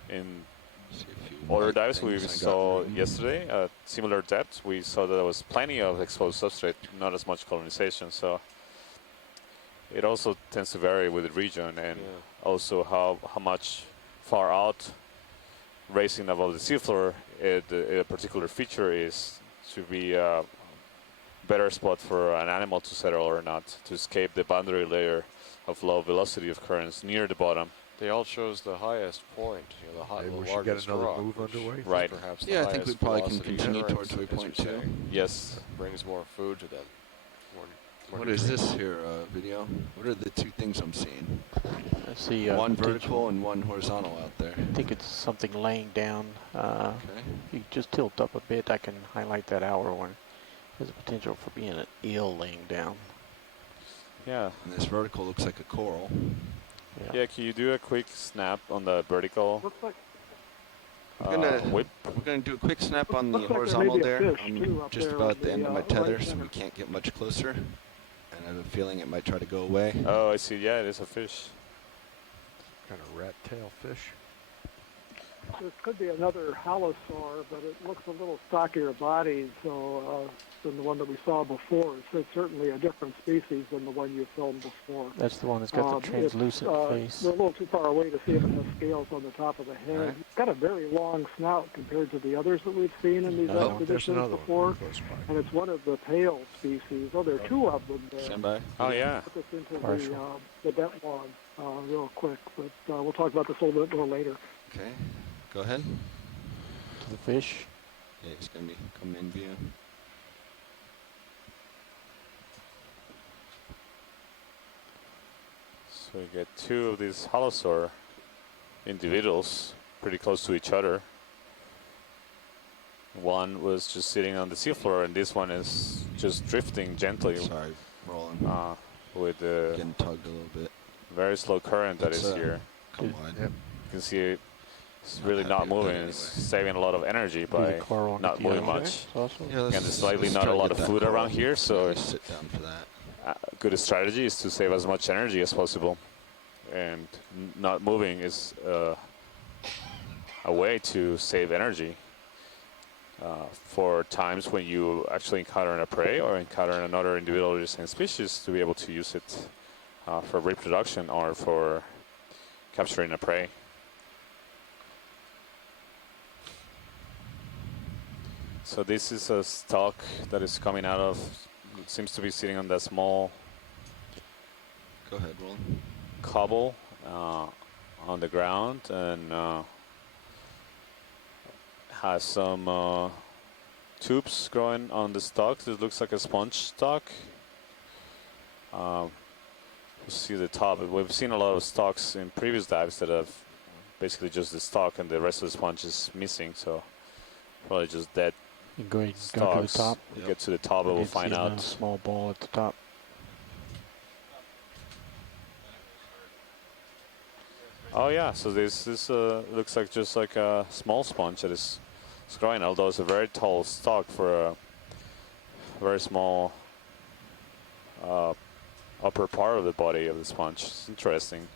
In See a few other white dives we things I got saw through. yesterday, at similar depth, we saw that there was plenty of exposed substrate, not as much colonization. So it also tends to vary with the region, and also how much far out raising above the seafloor a particular feature is to be a better spot for an animal to settle or not, to escape the boundary layer of low velocity of currents near the bottom They all chose the highest point, the high, Maybe the we should get largest another rock, move which underway. is Right. perhaps the Yeah, I think we highest probably can velocity continue current, towards as you're waypoint 2. saying. Yes. Brings more food to them. What is this here video? What are the two things I'm seeing? I see One potential- vertical and one horizontal out there. I think it's something laying down. Okay. If you just tilt up a bit, I can highlight that hour one. There's a potential for being an eel laying down. Yeah. And this vertical looks like a coral. Yeah, can you do a quick snap on the vertical Looks like whip? We're going to do a quick snap on the Looks like there horizontal may be a there. fish, I'm too, up just there about on at the the, end of my right tether, so center. we can't get much closer. And I have a feeling it might try to go away. Oh, I see. Yeah, it is a fish. Kind of rat tail fish. This could be another Halosaur, but it looks a little stockier body than the one that we saw before. So it's certainly a different species than the one you filmed before. That's the one that's got the translucent face. We're a little too far away to see if it has scales on the top of the head. Right. It's got a very long snout compared to the others that we've seen in these There's expeditions another before. one close by. And it's one of the pale species. Oh, there are two of them there. Stand by. Oh, yeah. Put this into Partial. the bet log real quick, but we'll talk about this a little bit more later. Okay. Go ahead. To the fish. Yeah, it's going to be come in view. So we get two of these Halosaur individuals pretty close to each other. One was just sitting on the seafloor, and this one is just drifting gently Sorry, rolling. with the Getting tugged a little bit. very slow current that It's, is here. Come on. Yep. You can see it's really happy not with that moving. anyway. It's saving a lot of energy Do by the coral not at the moving other. much. Also. Yeah, And there's slightly let's not try a to lot get of that food coral. around here, so Just sit down for that. a good strategy is to save as much energy as possible. And not moving is a way to save energy for times when you actually encounter a prey or encounter another individual of the same species, to be able to use it for reproduction or for capturing a prey. So this is a stalk that is coming out of, it seems to be sitting on that small Go ahead, Roland. cobble on the ground, and has some tubes growing on the stalk. This looks like a sponge stalk. You see the top. We've seen a lot of stalks in previous dives that have basically just the stalk and the rest of the sponge is missing, so probably just dead You go ahead and go to the stalks. top. We'll get to the top and You we'll can find see a out. small ball at the top. Oh yeah, so this looks like just like a small sponge that is growing, although it's a very tall stalk for a very small upper part of the body of the sponge. It's interesting.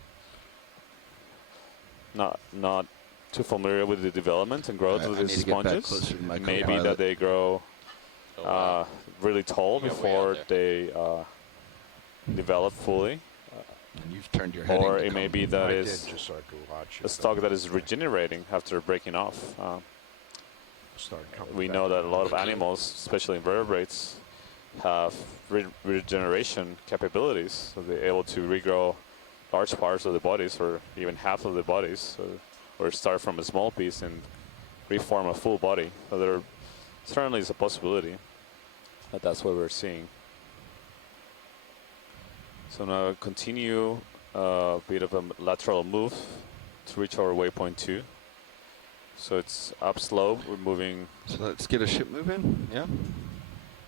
Not too familiar with the development and growth I of need these to get back sponges. closer to my Maybe co-pilot. that they grow Oh, wow. really tall You got way before out they develop fully, And you've turned your head. or in to it may come. be that I is did just so I could watch it. a stalk that is regenerating after breaking off. Started coming We back know that a lot of around. animals, especially invertebrates, have regeneration capabilities, so they're able to regrow large parts of the bodies, or even half of the bodies, or start from a small piece and reform a full body. So there certainly is a possibility that that's what we're seeing. So now continue a bit of a lateral move to reach our waypoint 2. So it's upslope. We're moving So let's get a ship moving. Yeah.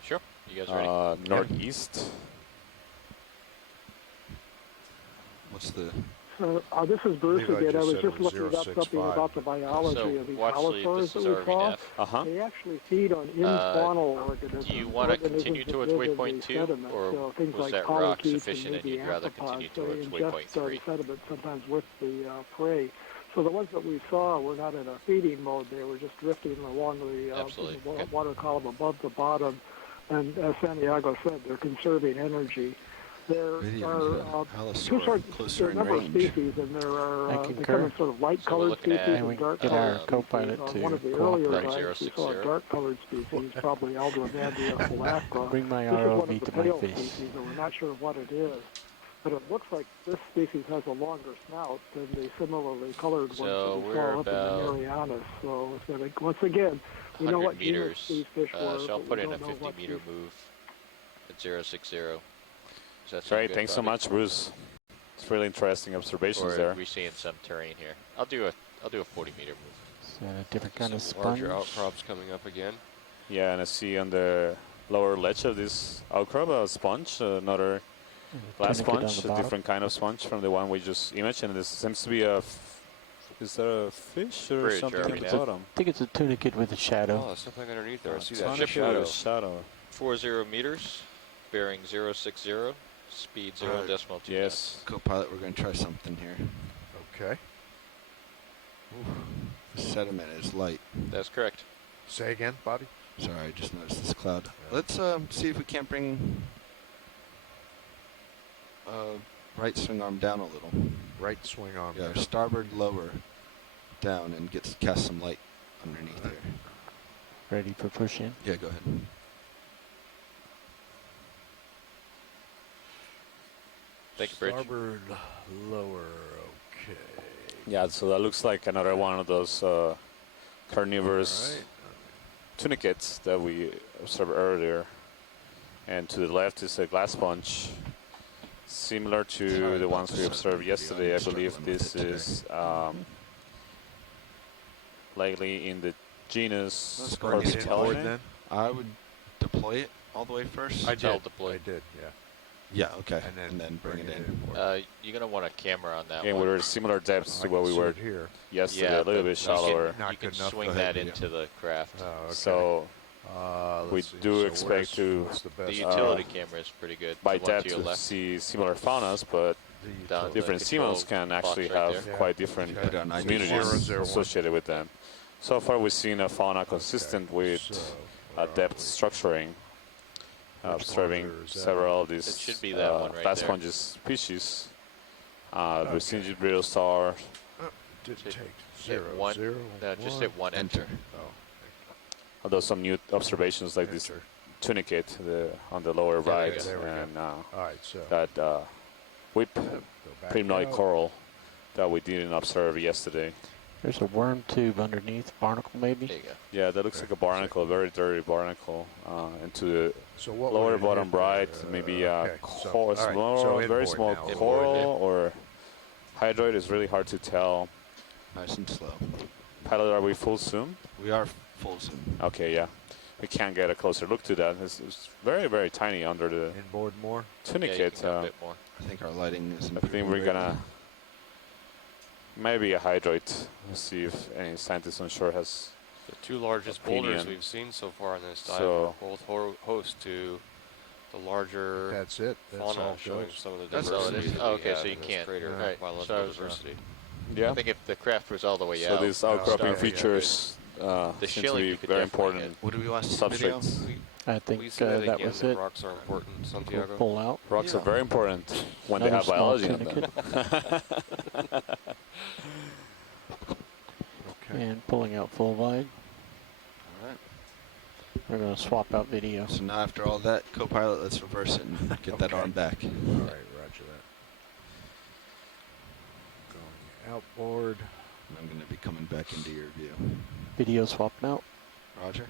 Sure. You guys ready? northeast. This is Bruce believe I again. I just was said just it was looking up something 065. about the biology So of these watch Halosaurs this that is we our saw. Uh-huh. They actually feed on infaunal organisms. Do you want to organisms continue that towards live in waypoint the 2, sediment. or So things was like that rock polychaetes sufficient and maybe you'd rather arthropods. continue They towards ingest waypoint 3? sediment sometimes with the prey. So the ones that we saw were not in a feeding mode. They were just drifting along the Absolutely. Okay. water column above the bottom. And as Santiago said, they're conserving energy. There Video are Halosaur two sorts, closer there are a in number of range. species, and there are I they concur. come in sort of So we're light-colored looking species at, And we and dark-colored get our species. co-pilot On to one of the earlier cooperate. dives, we saw a 060. dark-colored species, probably Aldrovandria phylacra. Bring my This is one ROV of the to my pale face. species, and we're not sure what it is. but it looks like this species has a longer snout than the similarly colored So ones that we we're saw up in the about Marianas. So it's gonna, once again, we know 100 what genus meters. these fish were, So I'll but put we in a don't know 50 what meter species. move at 060. Does that sound Great, good, thanks so Bobby? much, Bruce. It's really interesting observations Or there. are we seeing some terrain here? I'll do a 40 meter move. It's a different kind of Some sponge. larger outcrops coming up again. Yeah, and I see on the lower ledge of this outcrop a sponge, another glass Tunicate on sponge, the a bottom. different kind of sponge from the one we just imaged. And this seems to be a, is that a fish or Bridge, something Jeremy, at the now. bottom? I think it's a tunicate with a shadow. Oh, there's something underneath there. I see that Tunicate shadow. with a shadow. 40 meters, bearing 060, speed 0.29. Yes. Co-pilot, we're going to try something here. Okay. The sediment is light. That's correct. Say again, Bobby. Sorry, I just noticed this cloud. Let's see if we can't bring right swing arm down a little. Right swing arm. Yeah, down. starboard lower down and cast some light underneath there. Ready for push in. Yeah, go ahead. Thank you, Bridge. Starboard lower. Okay. Yeah, so that looks like another one of those carnivorous Right. tunicates that we observed earlier. And to the left is a glass sponge, similar to Sorry the about ones the we sediment observed video. yesterday. I I'm believe struggling with this it today. is likely in the genus Let's go and get it Forward Polychaete. then. I would deploy it all the way first. I Tell did. deploy. I did. Yeah. Yeah, okay. And then bring it in. inboard. You're going to want a camera on that Again, one. we're similar depths I to what can we see were it here. yesterday, Yeah, a little but bit you can- shallower. Not You can good enough. swing Go ahead, that video. into the craft. Oh, okay. So Let's we see. do So expect where's- to, what's the The best utility camera is pretty good. by the one depth to your to left. see similar faunas, but the Down utility. different control seamouts can box actually right have there. quite different Okay. Put it on communities 001. associated with them. So far, we've seen a fauna consistent with So, where are depth we? structuring, Which observing ones are- is that several of It these should be that one right glass there. sponges species. The Okay. Singe brittle star, Did Hit- take hit 0, one. 0, Just 1. hit one enter. Oh, although some new observations like this enter. tunicate on the lower There we right, go. There we go. and All right, so that whip go back primnoid out. coral that we didn't observe yesterday. There's a worm tube underneath, barnacle maybe. There you go. Yeah, that looks Okay. like a barnacle, a very dirty barnacle. And to the So what lower would it bottom hit right, there? maybe Okay, so- coral, all right, small, so very inboard small now. coral Inboard, or hydroid is really hard to tell. Nice and slow. Pilot, are we full zoom? We are full zoom. Okay, yeah. We can't get a closer look to that. It's very, very tiny under the Inboard more. Yeah, you tunicate. can go a bit more. I think our lighting is I improving. think we're greatly. gonna maybe a hydroid. Let's see if any scientist on shore has. The two largest Opinion. boulders we've seen so far in this dive So- are both host to the larger That's it. That's fauna all showing goes. some of the That's diversity. all it is. that Oh, we okay, have so you in this can't. crater Right. biological So I was, diversity. Yeah. I think if the craft was all the way So out. these outcropping yeah, yeah. features The seem to shilling be you could very definitely important What do we watch? The video? substrates. I think We see that that again, was that it. rocks are important, We'll Santiago. pull out. Rocks are Yeah. very important when they Another have small biology in them. tunicate. Okay. And pulling out full wide. All right. We're going to swap out video. So now after all that, co-pilot, let's reverse it and get that Okay. arm back. All right, roger that. Going outboard. And I'm going to be coming back into your view. Video swapping out. Roger.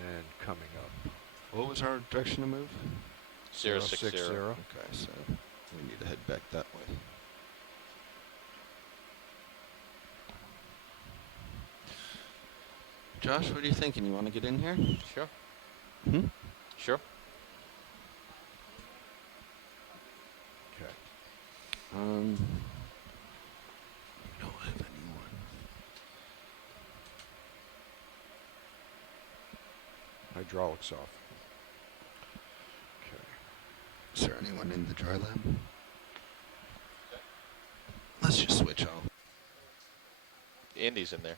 And coming up. What was our direction to move? 060. Okay, so we need to head back that way. Josh, what are you thinking? You want to get in here? Sure. Hmm? Sure. Okay. I don't have anyone. Hydraulics off. Okay. Is there anyone in the dry lab? Let's just switch off. Indy's in there.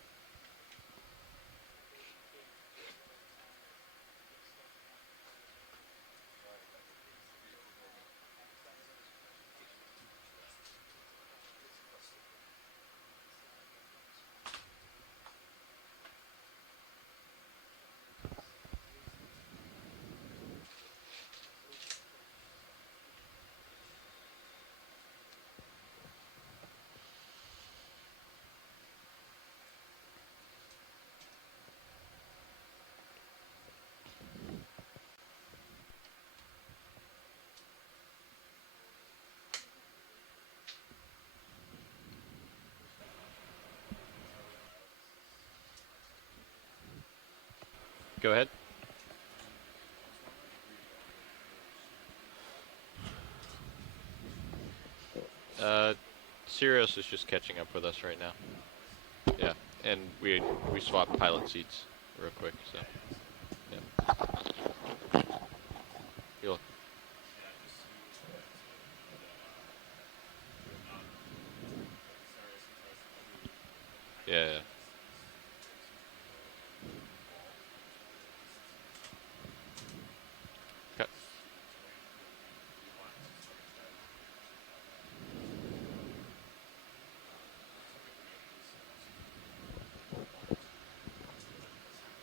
Go ahead. Sirius is just catching up with us right now. Yeah, and we swapped pilot seats real quick, so yeah. You'll yeah. Cut.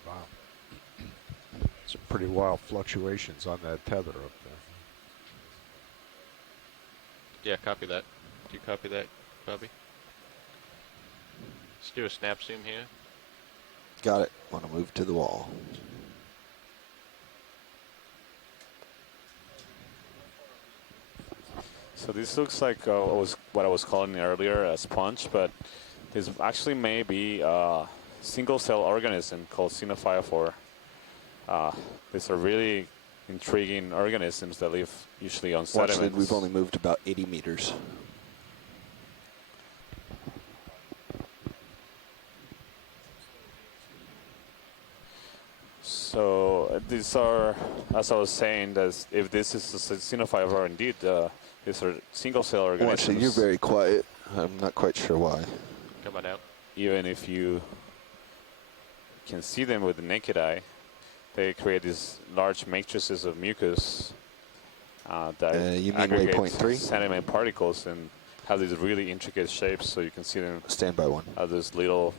Wow. Some pretty wild fluctuations on that tether up there. Yeah, copy that. Do you copy that, Bobby? Let's do a snap zoom here. Got it. Want to move to the wall. So this looks like what I was calling earlier a sponge, but this actually may be a single-cell organism called Xenophyophore. These are really intriguing organisms that live usually on sediments. Watch, we've only moved about 80 meters. So these are, as I was saying, that if this is a Xenophyophore indeed, these are single-cell organisms. Actually, you're very quiet. I'm not quite sure why. Come on out. Even if you can see them with the naked eye, they create these large matrices of mucus that you mean aggregate waypoint 3? sediment particles and have these really intricate shapes. So you can see them. Stand by one. Those little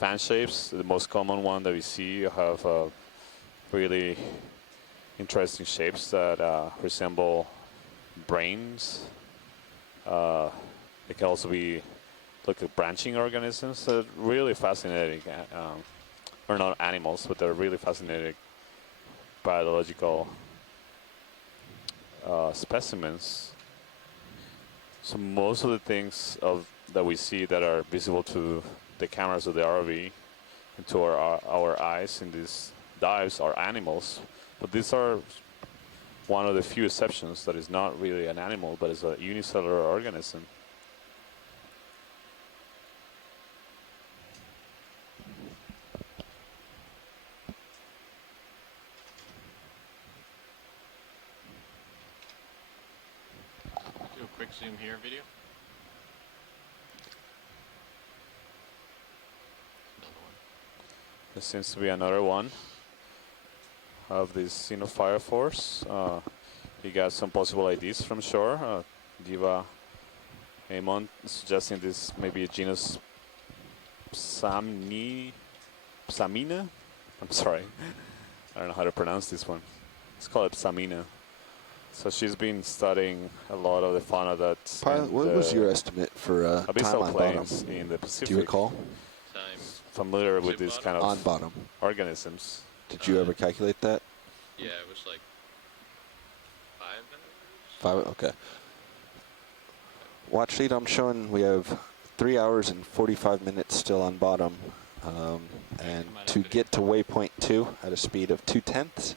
fan shapes. The most common one that we see have really interesting shapes that resemble brains. They can also be look at branching organisms. They're really fascinating. Or not animals, but they're really fascinating biological specimens. So most of the things that we see that are visible to the cameras of the ROV and to our eyes in these dives are animals. But these are one of the few exceptions that is not really an animal, but is a unicellular organism. Do a quick zoom here video. There seems to be another one of these Xenophyophores. He got some possible IDs from shore. Diva Amon suggesting this may be a genus Psamina. I'm sorry. I don't know how to pronounce this one. Let's call it Psamina. So she's been studying a lot of the fauna that's Pilot, what was your estimate for time abyssal on plains bottom? in the Pacific. Do you recall? Time. Familiar Is with it this bottom? kind On of bottom. organisms. Did you ever calculate that? Yeah, it was like 5 minutes. 5, okay. Watch sheet, I'm showing we have 3 hours and 45 minutes still on bottom. And to get to waypoint 2 at a speed of 0.2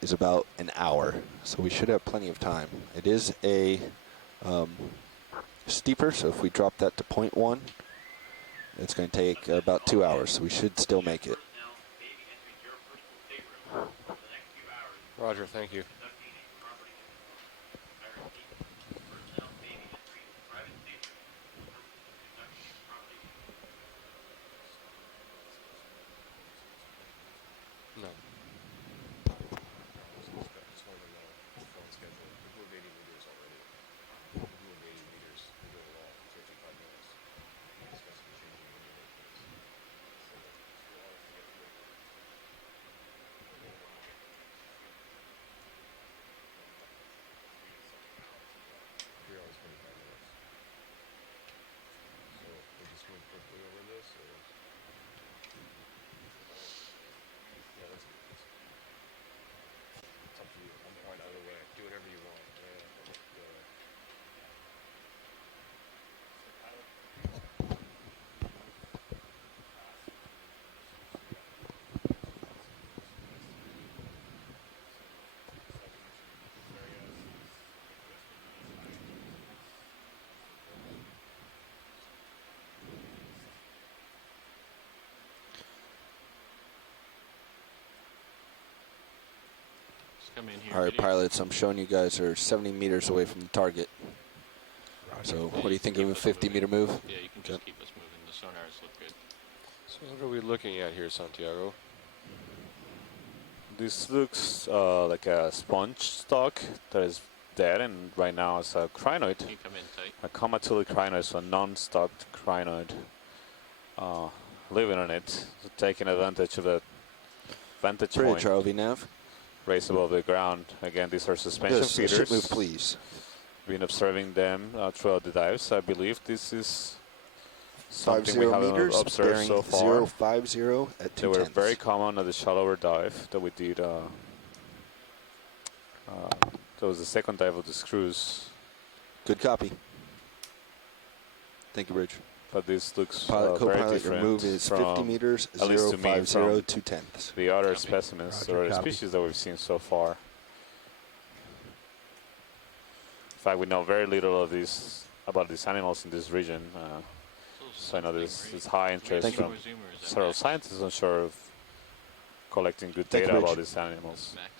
is about an hour. So we should have plenty of time. It is a steeper, so if we drop that to 0.1, it's going to take about 2 hours. So we should still make it. Roger, thank you. No. Just come in here. All right, video. pilots, I'm showing you guys are 70 meters away from the target. So what do you think of a 50-meter move? Yeah, you can just keep us moving. The sonars look good. So what are we looking at here, Santiago? This looks like a sponge stock that is dead, and right now it's a crinoid. Can you come in tight? A comatuli crinoid, so a non-stocked crinoid. Living on it, so taking advantage of the vantage Bridge, point. ROV nav. Raised above the ground. Again, these are suspension Yes, feeders. ship move, please. Been observing them throughout the dives. I believe this is something we 50 haven't meters, observed bearing so far. 050 at They 2 were tenths. very common at the shallower dive that we did. That was the second dive of this cruise. Good copy. Thank you, Bridge. But this looks Pilot, very co-pilot, your different move is 50 from, meters, at least to me, 050 from 2 tenths. the other Copy. specimens Roger, or the copy. species that we've seen so far. In fact, we know very little of these about these animals in this region. So I know there's high interest Thank you. from several scientists on shore of collecting good Thank you, data Rich. about these animals. Max.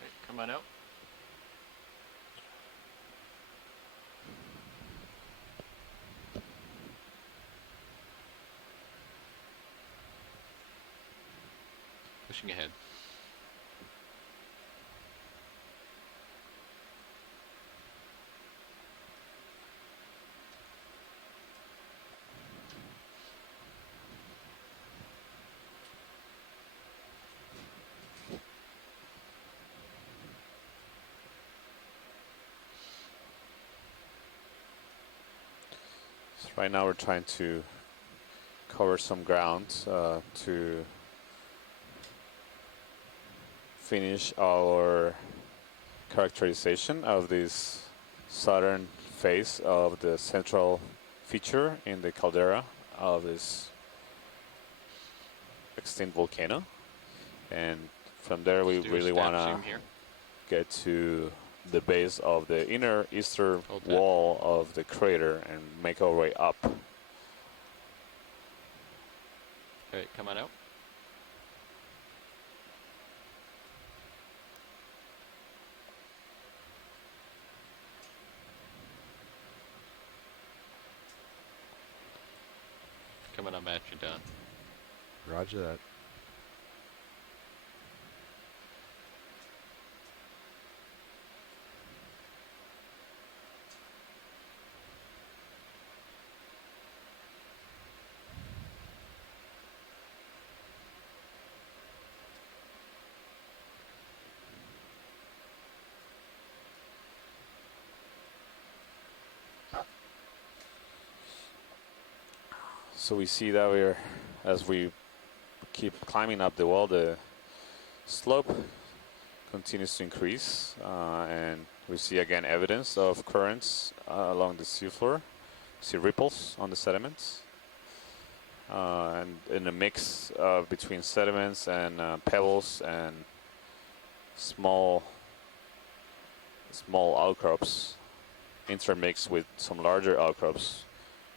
Okay, come on out. Pushing ahead. So right now we're trying to cover some ground to finish our characterization of this southern face of the central feature in the caldera of this extinct volcano. And from there we Let's do a really stab want to zoom here. get to the base of the inner eastern Hold that. wall of the crater and make our way up. Alright, come on out. Coming on, Matt, you're done. Roger that. So we see that as we keep climbing up the wall, the slope continues to increase, and we see again evidence of currents along the seafloor. See ripples on the sediments, and in a mix between sediments and pebbles and small outcrops intermixed with some larger outcrops,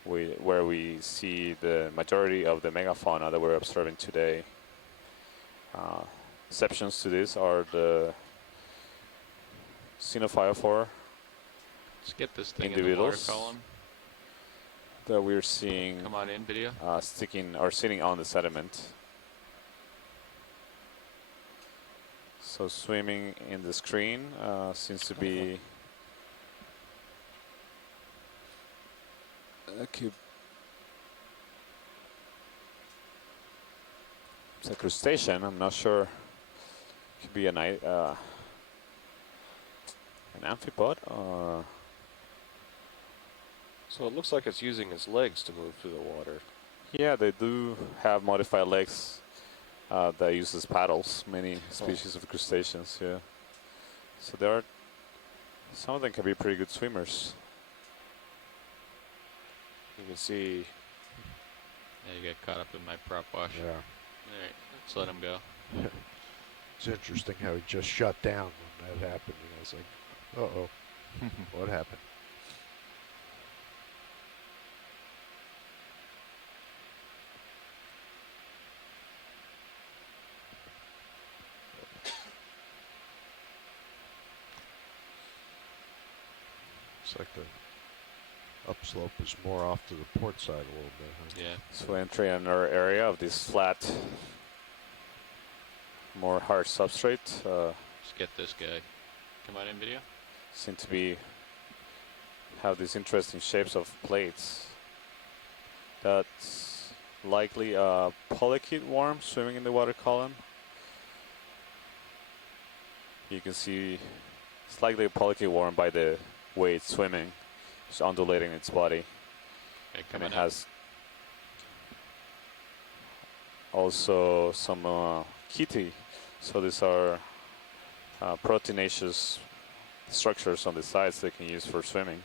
where we see the majority of the megafauna that we're observing today. Exceptions to this are the Xenophyophore Let's get this thing in the water individuals column. that we're seeing Come on in, video. sticking or sitting on the sediment. So swimming in the screen seems to be it's a crustacean. I'm not sure. Could be an amphipod. So it looks like it's using its legs to move through the water. Yeah, they do have modified legs that uses paddles. Many species of crustaceans. Yeah. So there are some of them can be pretty good swimmers. You can see, Yeah, you got caught up in my prop wash. Yeah. Alright, let's let him go. It's interesting how he just shut down when that happened. You know, it's like, uh-oh, what happened? Looks like the upslope is more off to the port side a little bit. Huh? Yeah. So entering another area of this flat, more hard substrate. Let's get this guy. Come on in, video. Seem to be have these interesting shapes of plates. That's likely a Polychaete worm swimming in the water column. You can see it's likely a Polychaete worm by the way it's swimming. It's undulating its body. Okay, And come it on up. has also some chaetae. So these are proteinaceous structures on the sides they can use for swimming.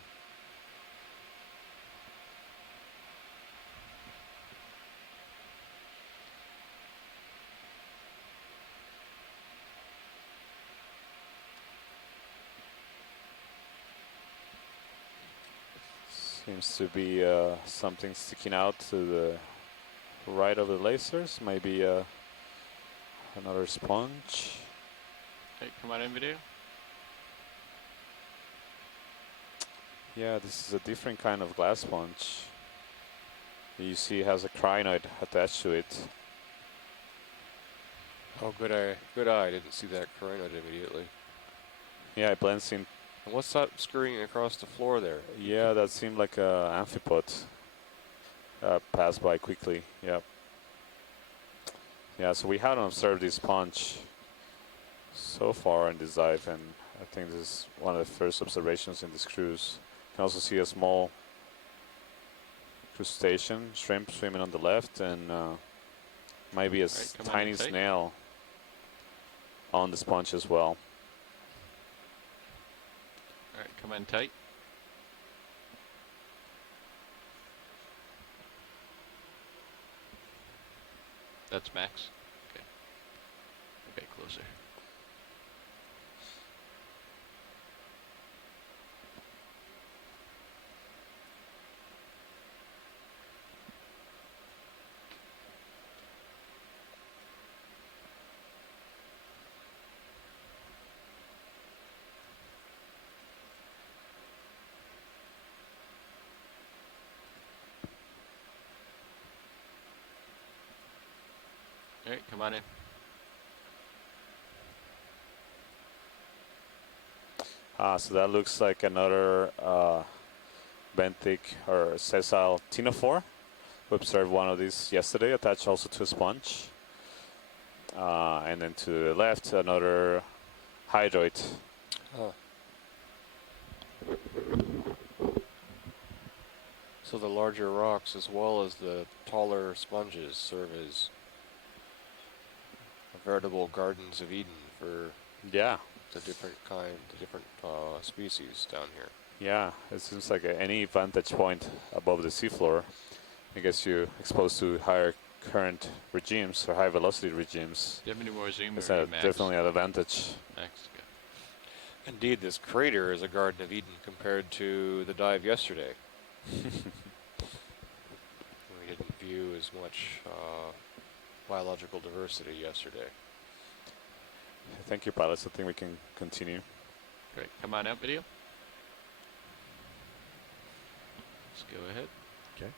Seems to be something sticking out to the right of the lasers. Maybe another sponge. Okay, come on in, video. Yeah, this is a different kind of glass sponge. You see it has a crinoid attached to it. Oh, good eye. Good eye. I didn't see that crinoid immediately. Yeah, it blends in. And what's that scurrying across the floor there? Yeah, that seemed like a amphipod. Passed by quickly. Yeah. Yeah, so we haven't observed this sponge so far in this dive, and I think this is one of the first observations in this cruise. You can also see a small crustacean, shrimp swimming on the left, and maybe a come on tiny in tight. snail on the sponge as well. All right, come in tight. That's Max. Okay. Okay, closer. All right, come on in. So that looks like another benthic or sessile ctenophore. We observed one of these yesterday, attached also to a sponge. And then to the left, another hydroid. Oh. So the larger rocks as well as the taller sponges serve as veritable gardens of Eden for Yeah, the different species down here. yeah. It seems like any vantage point above the seafloor, I guess you're exposed to higher current regimes or high velocity regimes. Do you have any more zoom? It's or Max? definitely an advantage. Max, go. Indeed, this crater is a Garden of Eden compared to the dive yesterday. We didn't view as much biological diversity yesterday. Thank you, pilots. I think we can continue. Great. Come on out, video. Let's go ahead. Okay.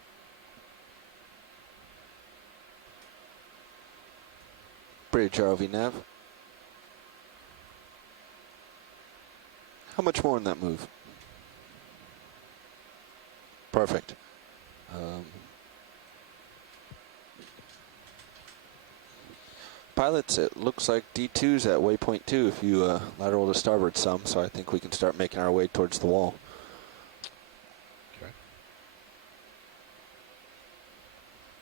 Bridge ROV nav. How much more in that move? Perfect. Pilots, it looks like D2's at waypoint 2 if you lateral to starboard some, so I think we can start making our way towards the wall. Okay.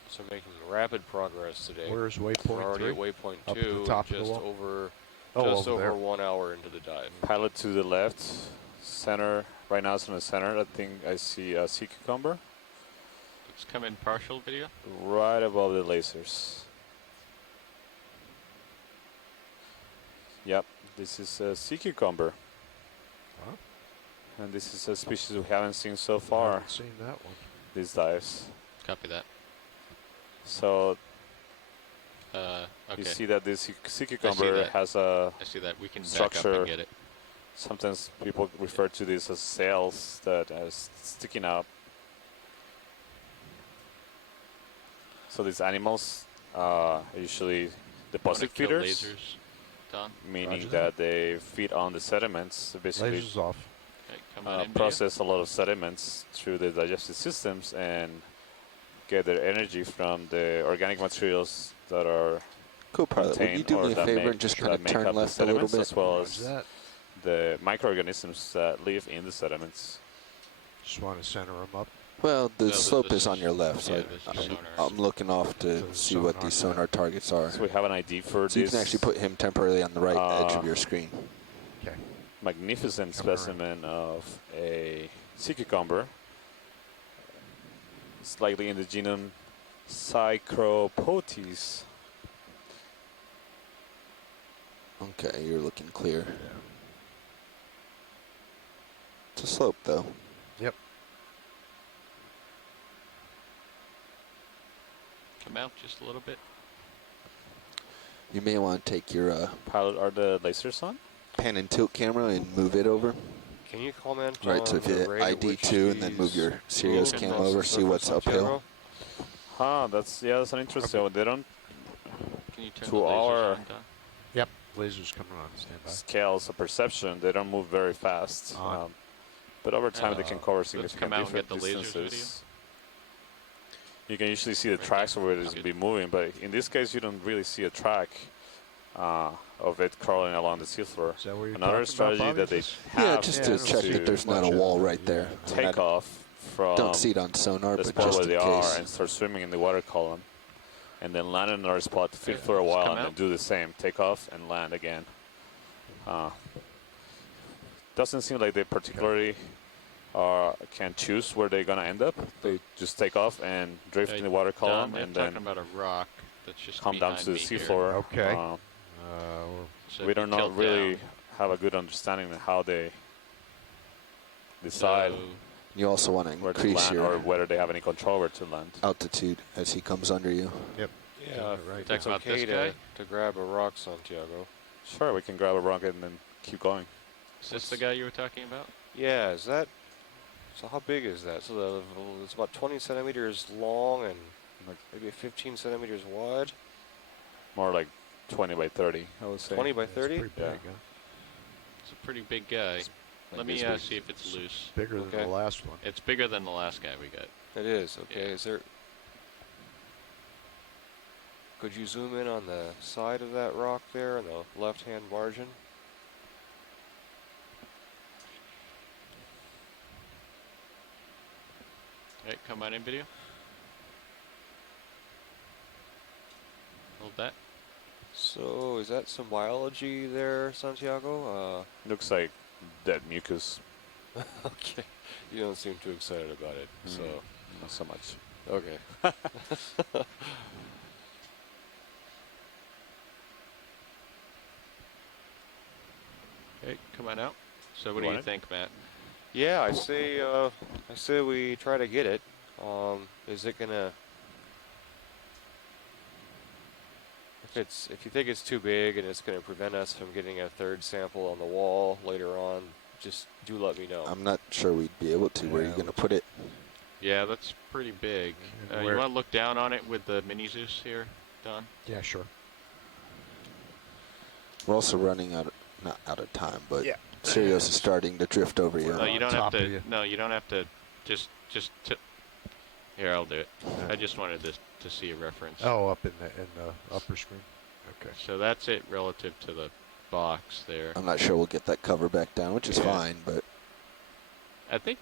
So making rapid progress today. Where's We're waypoint already 3? at waypoint Up at 2, the top of the just wall? over Oh, just over over there. 1 hour into the dive. Pilot to the left, center. Right now it's in the center. I think I see a sea cucumber Let's come in partial, video. right above the lasers. Yep, this is a sea cucumber. Huh? And this is a species we haven't seen so I far, haven't seen that one. these dives. Copy that. So Okay. you see that this sea I see cucumber that. has a I see that. We can back up structure and get it. Sometimes people refer to this as sails that are sticking up. So these animals are usually deposit Kill feeders, lasers, Don. meaning Roger that they feed on the sediments. Basically, Lasers off. Okay, come on in, video. process a lot of sediments through the digestive systems and get their energy from the organic materials that are Cool, pilot. Would you contained do or me a that favor make, and just that kind of make turn up the left a little sediments, bit? as well Roger as that. the microorganisms that live in the sediments. Just want to center them up. Well, the No, slope this is on your left, so yeah, this is sonar. I'm looking off to So see what sonar, these yeah. sonar targets are. So we have an ID for So you this can actually put him temporarily on the right edge of your screen. Okay. magnificent Coming around. specimen of a sea cucumber, slightly in the genome Psychropotes. Okay, you're looking clear. It's a slope, though. Yep. Come out just a little bit. You may want to take your Pilot, are the lasers on? pan and tilt camera and move it over. Can you comment Right, on so if the you hit rate at ID which 2 and then move these your Sirius move cam across the over, see surface what's on uphill. Tiago? That's an interesting one. They don't, Can you turn To the lasers our- on, Don? Yep. Lasers coming on. Stand by. scales of perception, they don't move very fast. On. But over time, they can cover let's significant come out and different get the lasers distances. You can usually see the Right tracks there. of where it's Good. be moving, but in this case, you don't really see a track of it crawling along the seafloor. Is that what you're Another talking about, strategy Bobby? that they Just have Yeah, just Yeah, I to don't check see that there's not a much of wall it, right there. yeah. take off from Don't see it on sonar, the but spot just where in they are case. and start swimming in the water column, and then land in another spot, feed Okay, for a let's while, come and then out. do the same. Take off and land again. Doesn't seem like they particularly can choose where they're gonna end up. They just take off and drift Hey, in the water Don, column, they're and talking then about a rock that's just come down behind to the me here. seafloor. Okay. Uh, So we if you don't know tilt really down, have a good understanding of how they decide so You also want to where to increase land or your whether they have any control where to land. altitude as he comes under you. Yep. Yeah, Right. it's Talking about okay this to grab a rock, Santiago. Sure, we can grab a rocket and then keep going. is this the guy you were talking about? Yeah, is that... So how big is that? So it's about 20 centimeters long and Like maybe 15 centimeters wide? more like 20 by 30, I would say. 20 by It's 30? pretty big, Yeah. huh? It's a pretty big guy. Let me this big. see if it's loose. Bigger than Okay. the last one. It's bigger than the last guy we got. It is, okay. Yeah. Is there... Could you zoom in on the side of that rock there on the left-hand margin? Hey, come on in, video. Hold that. So, is that some biology there, Santiago? Looks like dead mucus. Okay. You don't seem too excited about it, so... Not so much. Okay. Hey, come on out. So what You do you want it? think, Matt? Yeah, I say we try to get it. Is it gonna... If you think it's too big and it's gonna prevent us from getting a third sample on the wall later on, just do let me know. I'm not sure we'd be able to. Where are you Yeah, going to put it? Yeah, that's pretty big. And You where- want to look down on it with the mini Zeus here, Don? Yeah, sure. We're also running not out of time, but Yeah. Sirius is starting to drift over you. No, you don't have top of to. you. No, you don't have to. Just. Here, I'll do it. I just wanted to see a reference. Oh, up in the upper screen. Okay. So that's it relative to the box there. I'm not sure we'll get that cover back down, which is Yeah. fine, but I think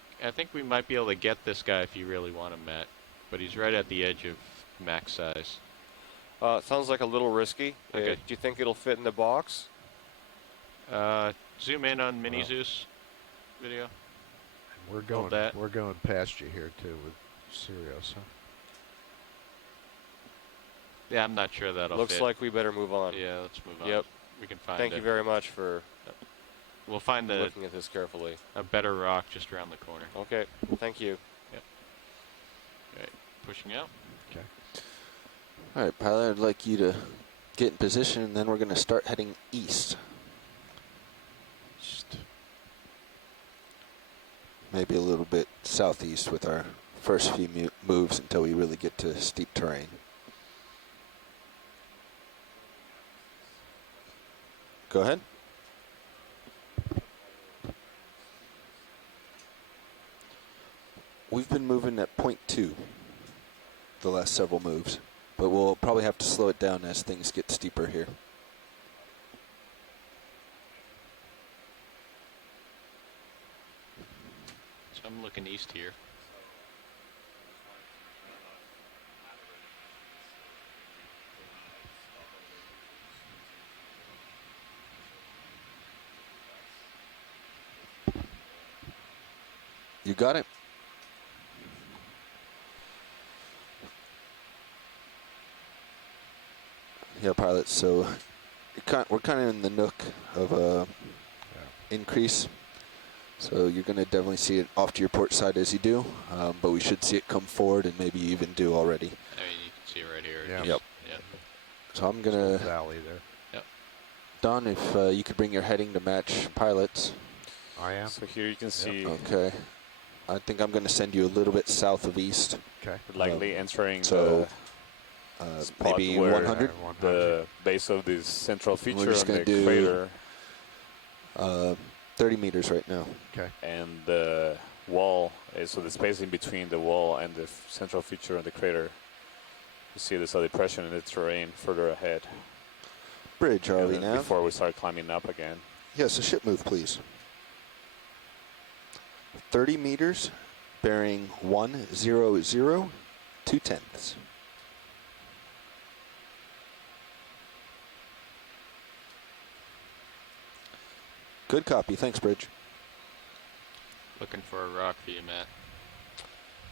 we might be able to get this guy if you really want him, Matt. But he's right at the edge of max size. Sounds like a little risky. Okay. Do you think it'll fit in the box? Zoom in on mini Well. Zeus video. And we're going past you here too with Sirius, huh? Yeah, I'm not sure that'll Looks fit. like we better move on. Yeah, let's move on. Yep. We can find Thank you very much for We'll find looking at this carefully. a better rock just around the corner. Okay, thank you. Okay, pushing out. Okay. all right, pilot, I'd like you to get in position, and then we're going to start heading east. maybe a little bit southeast with our first few moves until we really get to steep terrain. Go ahead. We've been moving at 0.2 the last several moves, but we'll probably have to slow it down as things get steeper here. So I'm looking east here. You got it. Yeah, pilots. So we're kind of in the nook of a increase. So you're going to definitely see it off to your port side as you do, but we should see it come forward and maybe even do already. I mean, you can see it right here. Yeah. Yep. Yep. So I'm going to... Valley there. Yep. Don, if you could bring your heading to match pilots. I am. So here you can see Okay. I think I'm going to send you a little bit south of east. Okay. likely entering So the spot maybe where 100. the base of this central feature just on the gonna do- crater 30 meters right now. Okay. and the wall is, so the space in between the wall and the central feature of the crater. You see there's a depression in the terrain further ahead. Bridge, are And we then now? before we start climbing up again. Yes, a ship move, please. 30 meters, bearing 100, 2/10. Good copy. Thanks, Bridge. Looking for a rock for you, Matt.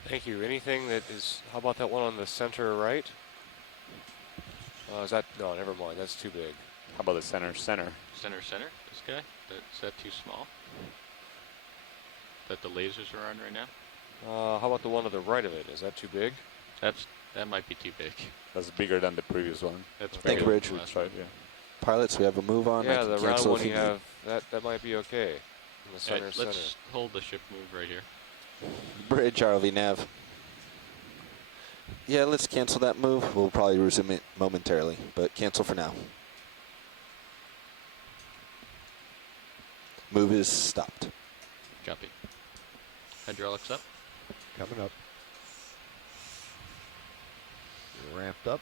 Thank you. Anything that is, how about that one on the center right? Is that, no, never mind. That's too big. How about the center? Center. This guy? Is that too small? That the lasers are on right now? How about the one to the right of it? Is that too big? That might be too big. That's bigger than the previous one. That's Thank you, bigger Bridge. than the That's last right, one. yeah. Pilots, we have a move on. I Yeah, can the round cancel one if you need. have, that might be okay. In the center, Alright, let's hold the ship move right here. Bridge, RLV nav. Yeah, let's cancel that move. We'll probably resume it momentarily, but cancel for now. Move is stopped. Copy. Hydraulics up. Coming up. You're ramped up.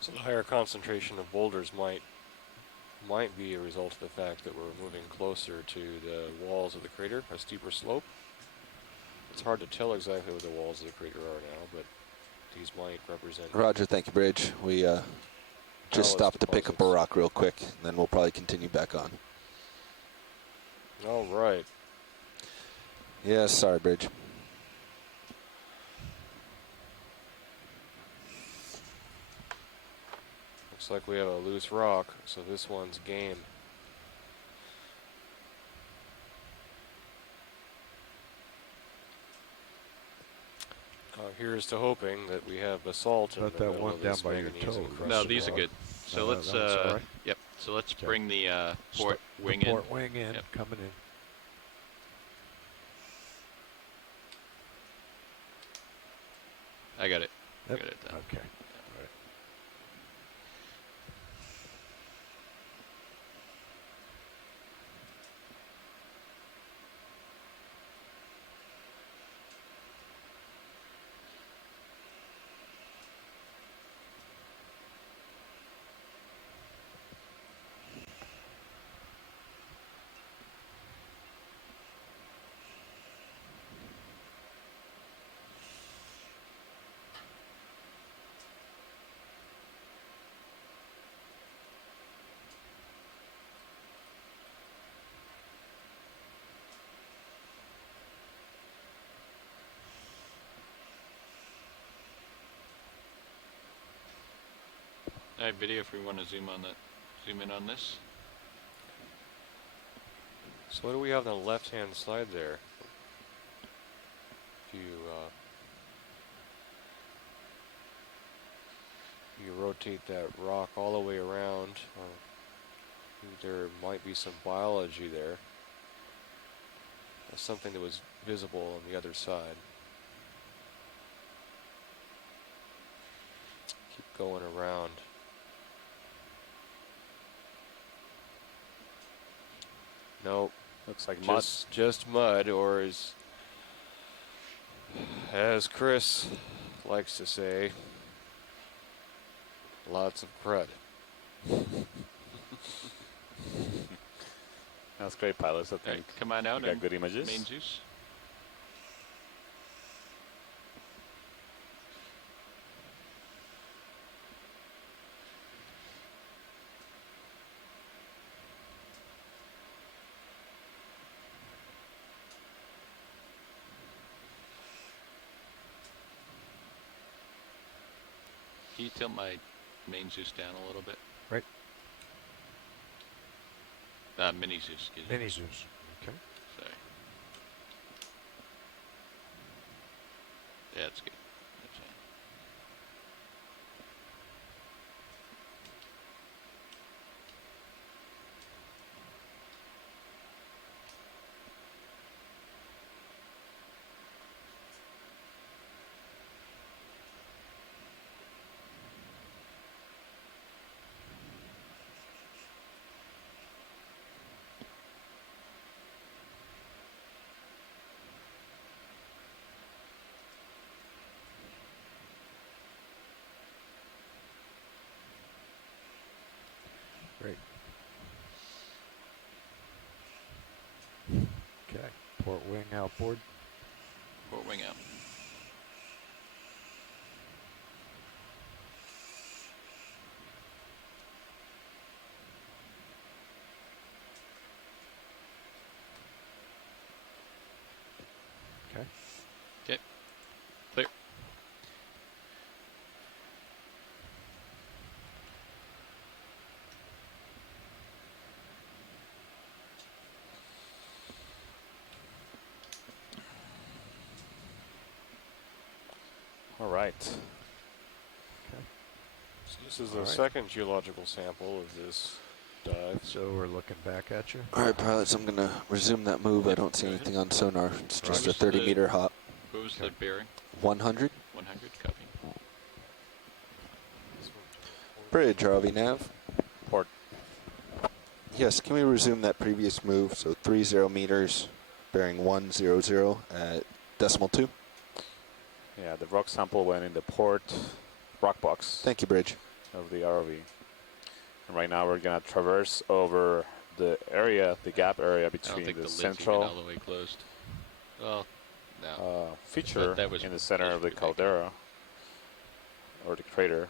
So the higher concentration of boulders might be a result of the fact that we're moving closer to the walls of the crater, a steeper slope. It's hard to tell exactly what the walls of the crater are now, but these might represent... Roger, thank you, Bridge. We just Talus stopped to pick up a deposits. rock real quick, and then we'll probably continue back on. All right. Yeah, sorry, Bridge. Looks like we have a loose rock, so this one's game. Here's to hoping that we have basalt in About the that middle one of down this by your manganese toe. encrusted No, these are rock. good. So No, let's that's all right. yep. So let's Okay. bring the port wing the in. port wing in, Yep. coming in. I got it. Yep. Got it done. Okay. All right. All right, video. If we want to zoom in on this. So what do we have on the left-hand side there? If you you rotate that rock all the way around, or there might be some biology there. Something that was visible on the other side. Keep going around. Nope. Looks like mud. Just mud, or as Chris likes to say, lots of crud. That's great, pilots. I think. Right, come on out we got and good images. main Zeus. Can you tilt my main Zeus down a little bit? Right. Mini Zeus, excuse me. Mini Zeus. Okay. Sorry. Yeah, that's good. That's fine. Great. Okay. Port wing outboard. Port wing out. Okay. Okay. Clear. All right. So this is All the right. second geological sample of this dive. So we're looking back at you. All right, pilots, I'm going to resume that move. I don't see anything on sonar. It's just a Roger. 30-meter hop. What was the bearing? 100. 100, copy. Bridge, RV nav. Port. Yes, can we resume that previous move? So 30 meters, bearing 100 at decimal 2. Yeah, the rock sample went in the port rock box Thank you, Bridge. of the ROV. And right now we're gonna traverse over the area, the gap area I don't between think the the lids even central all the way closed. Well, no. feature that was- in the center that of the was pretty big. caldera, or the crater.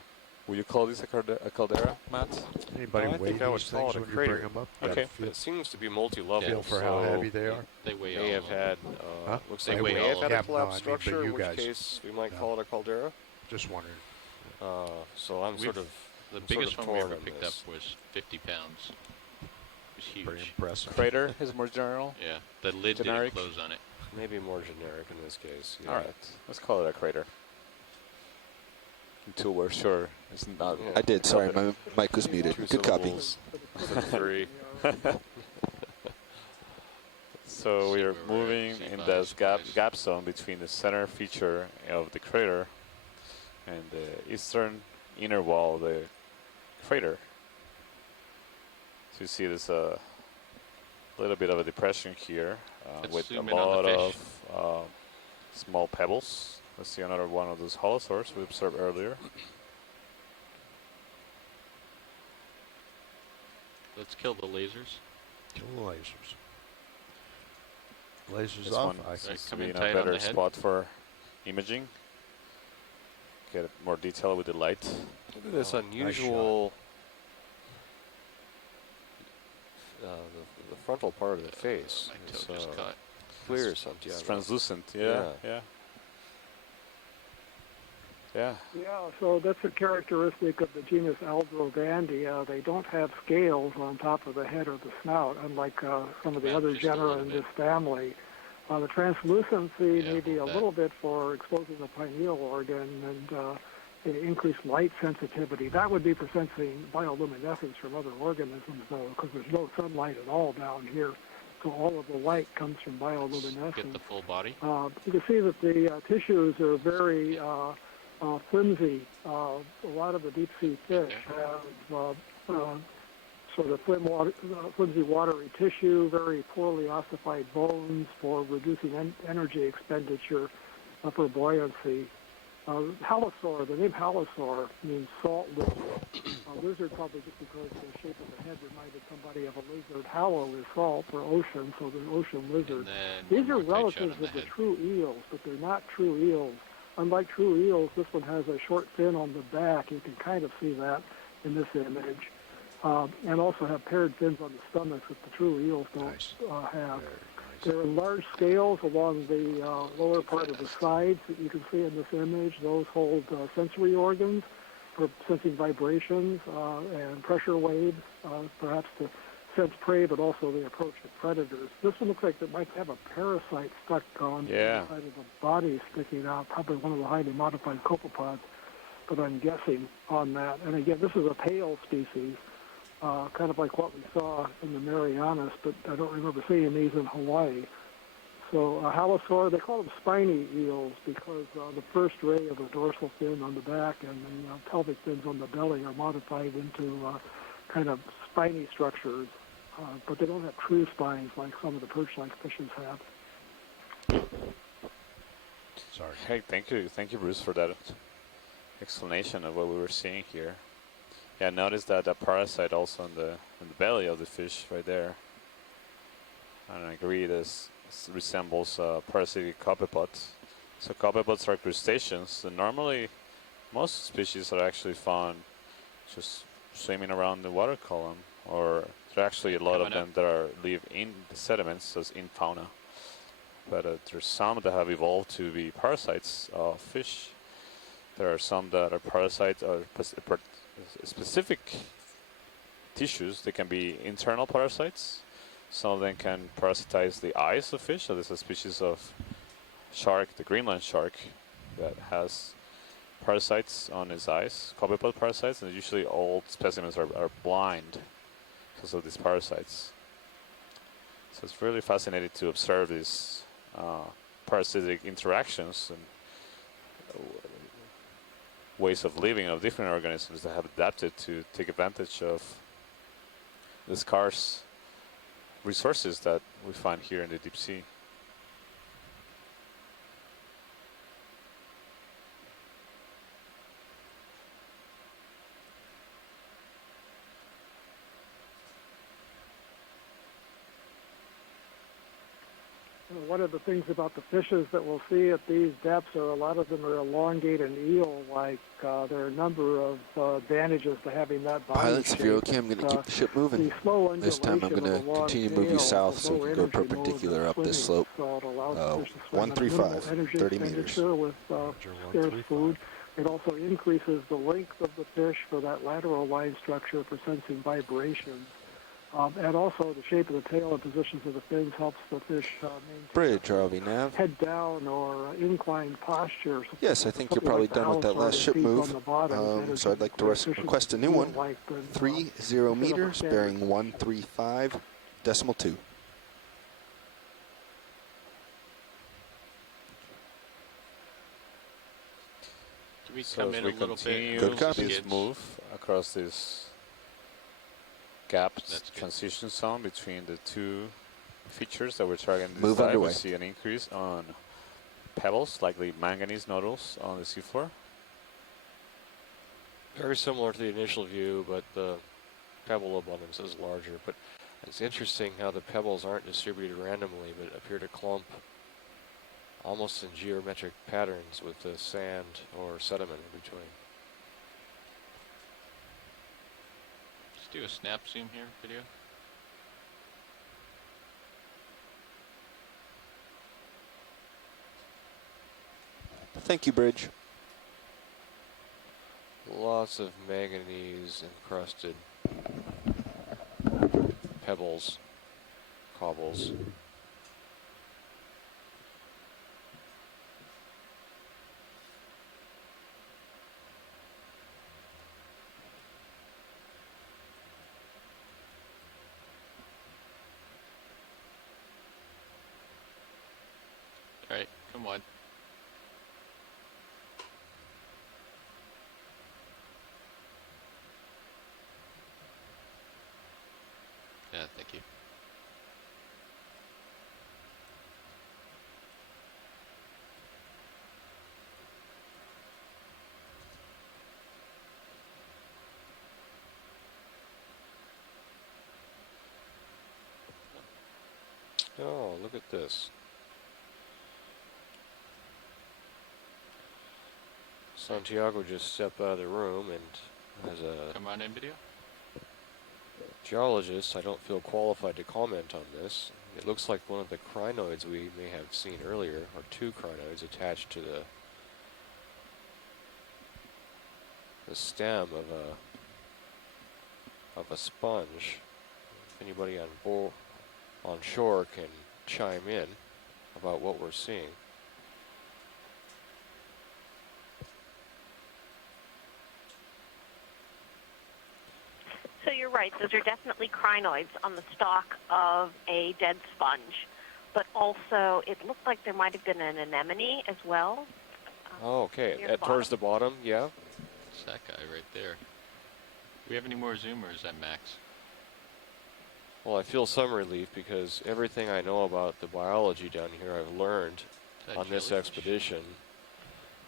Would you call this a caldera, Matt? Anybody I weigh think I would these call things it a when you crater. bring them up? Okay. Feel, It seems to be multi-level. feel for how so heavy they are. They weigh May all have had, Huh? looks They like weigh may all have of had them. a Yeah, no, I collapsed mean, but structure, you in which guys. case we might No. call it a caldera. Just wondering. So I'm sort We've- of The sort biggest of one we torn ever on picked this. up was 50 pounds. It was huge. Pretty impressive. Crater is more general. Yeah, the lid Generic? didn't close on it. Maybe more generic in this case. Yeah. All right, let's call it a crater. Until we're sure it's not. Yeah. I did. Sorry, my mic was muted. Two Good copy. syllables. Three. So we are So we're at moving in C5 this supplies. gap zone between the center feature of the crater and the eastern inner wall of the crater. So you see there's a little bit of a depression here Let's with a zoom in on lot the of fish. small pebbles. Let's see another one of those holosaurs we observed earlier. Let's kill the lasers. Kill the lasers. Lasers This off. one I seems to come be in in a tight on better the head. spot for imaging. Get more detail with the light. Look at this Oh, nice unusual, the frontal part of the face. My It's toe just caught. clear It's Santiago. translucent. Yeah. Yeah. Yeah. Yeah, so that's a characteristic of the genus Aldrovandi. They don't have scales on top of the head or the snout, unlike some of the Yeah, other just a genera little in bit. this family. The translucency Yeah, may be a that. little bit for exposing the pineal organ, and increased light sensitivity. That would be for sensing bioluminescence from other organisms, though, because there's no sunlight at all down here. So all of the light comes from bioluminescence. Get the full body. You can see that the tissues are very flimsy. A lot of the deep sea fish have sort of flimsy watery tissue, very poorly ossified bones for reducing energy expenditure for buoyancy. Halosaur, the name Halosaur means salt lizard. Lizard probably just because the shape of the head reminded somebody of a lizard. Halo is salt for ocean, so the ocean lizard. These are relatives of the true eels, but they're not true eels. Unlike true eels, this one has a short fin on the back. You can kind of see that in this image. And also have paired fins on the stomachs that the true eels don't have. There are large scales along the lower part of the sides that you can see in this image. Those hold sensory organs for sensing vibrations and pressure waves, perhaps to sense prey, but also the approach of predators. This one looks like it might have a parasite stuck on the side of the body sticking out, probably one of the highly modified copepods, but I'm guessing on that. And again, this is a pale species. Kind of like what we saw in the Marianas, but I don't remember seeing these in Hawaii. So Halosaur, they call them spiny eels because the first ray of a dorsal fin on the back and the pelvic fins on the belly are modified into kind of spiny structures, but they don't have true spines like some of the perch-like fishes have. Sorry. Hey, thank you, Bruce, for that explanation of what we were seeing here. Yeah, notice that a parasite also in the belly of the fish right there. And I agree, this resembles parasitic copepods. So copepods are crustaceans, and normally most species are actually found just swimming around the water column, or there are actually a lot of them that live in the sediments, as in fauna. But there's some that have evolved to be parasites of fish. There are some that are parasites or specific tissues. They can be internal parasites. Some of them can parasitize the eyes of fish. So there's a species of shark, the Greenland shark, that has parasites on its eyes, copepod parasites, and usually all specimens are blind because of these parasites. So it's really fascinating to observe these parasitic interactions and ways of living of different organisms that have adapted to take advantage of the scarce resources that we find here in the deep sea. One of the things about the fishes that we'll see at these depths are a lot of them are elongated eel-like. There are a number of advantages to having that body Pilots, shape. if you're okay, I'm going to keep the ship moving. The slow This time I'm going to continue to move you south so we can go perpendicular up this slope. 135, 30 meters. With scarce food. It also increases the length of the fish for that lateral line structure for sensing vibrations. And also the shape of the tail and positions of the fins helps the fish maintain Bridge, ROV nav. head down or inclined posture. Yes, I think you're probably done with that last ship move. So I'd like to request a new one. 30 meters, bearing 135.2. Can we come in a little bit? Good copy. This move across this gapped transition zone between the two features that we're targeting this dive. We see an increase on pebbles, likely manganese nodules on the seafloor. Very similar to the initial view, but the pebble abundance is larger. But it's interesting how the pebbles aren't distributed randomly, but appear to clump almost in geometric patterns with the sand or sediment in between. Let's do a snap zoom here, video. Thank you, Bridge. Lots of manganese encrusted pebbles, cobbles. Come on. Yeah, thank you. Oh, look at this. Santiago just stepped out of the room, and as a Come on in, video. geologist, I don't feel qualified to comment on this. It looks like one of the crinoids we may have seen earlier, or two crinoids attached to the stem of a sponge. If anybody on shore can chime in about what we're seeing. So you're right. Those are definitely crinoids on the stalk of a dead sponge. But also, it looked like there might have been an anemone as well. Oh, okay. Near the Towards the bottom, yeah. It's that guy right there. Do we have any more zoomers at max? Well, I feel some relief because everything I know about the biology down here I've learned Is that on this jellyfish? expedition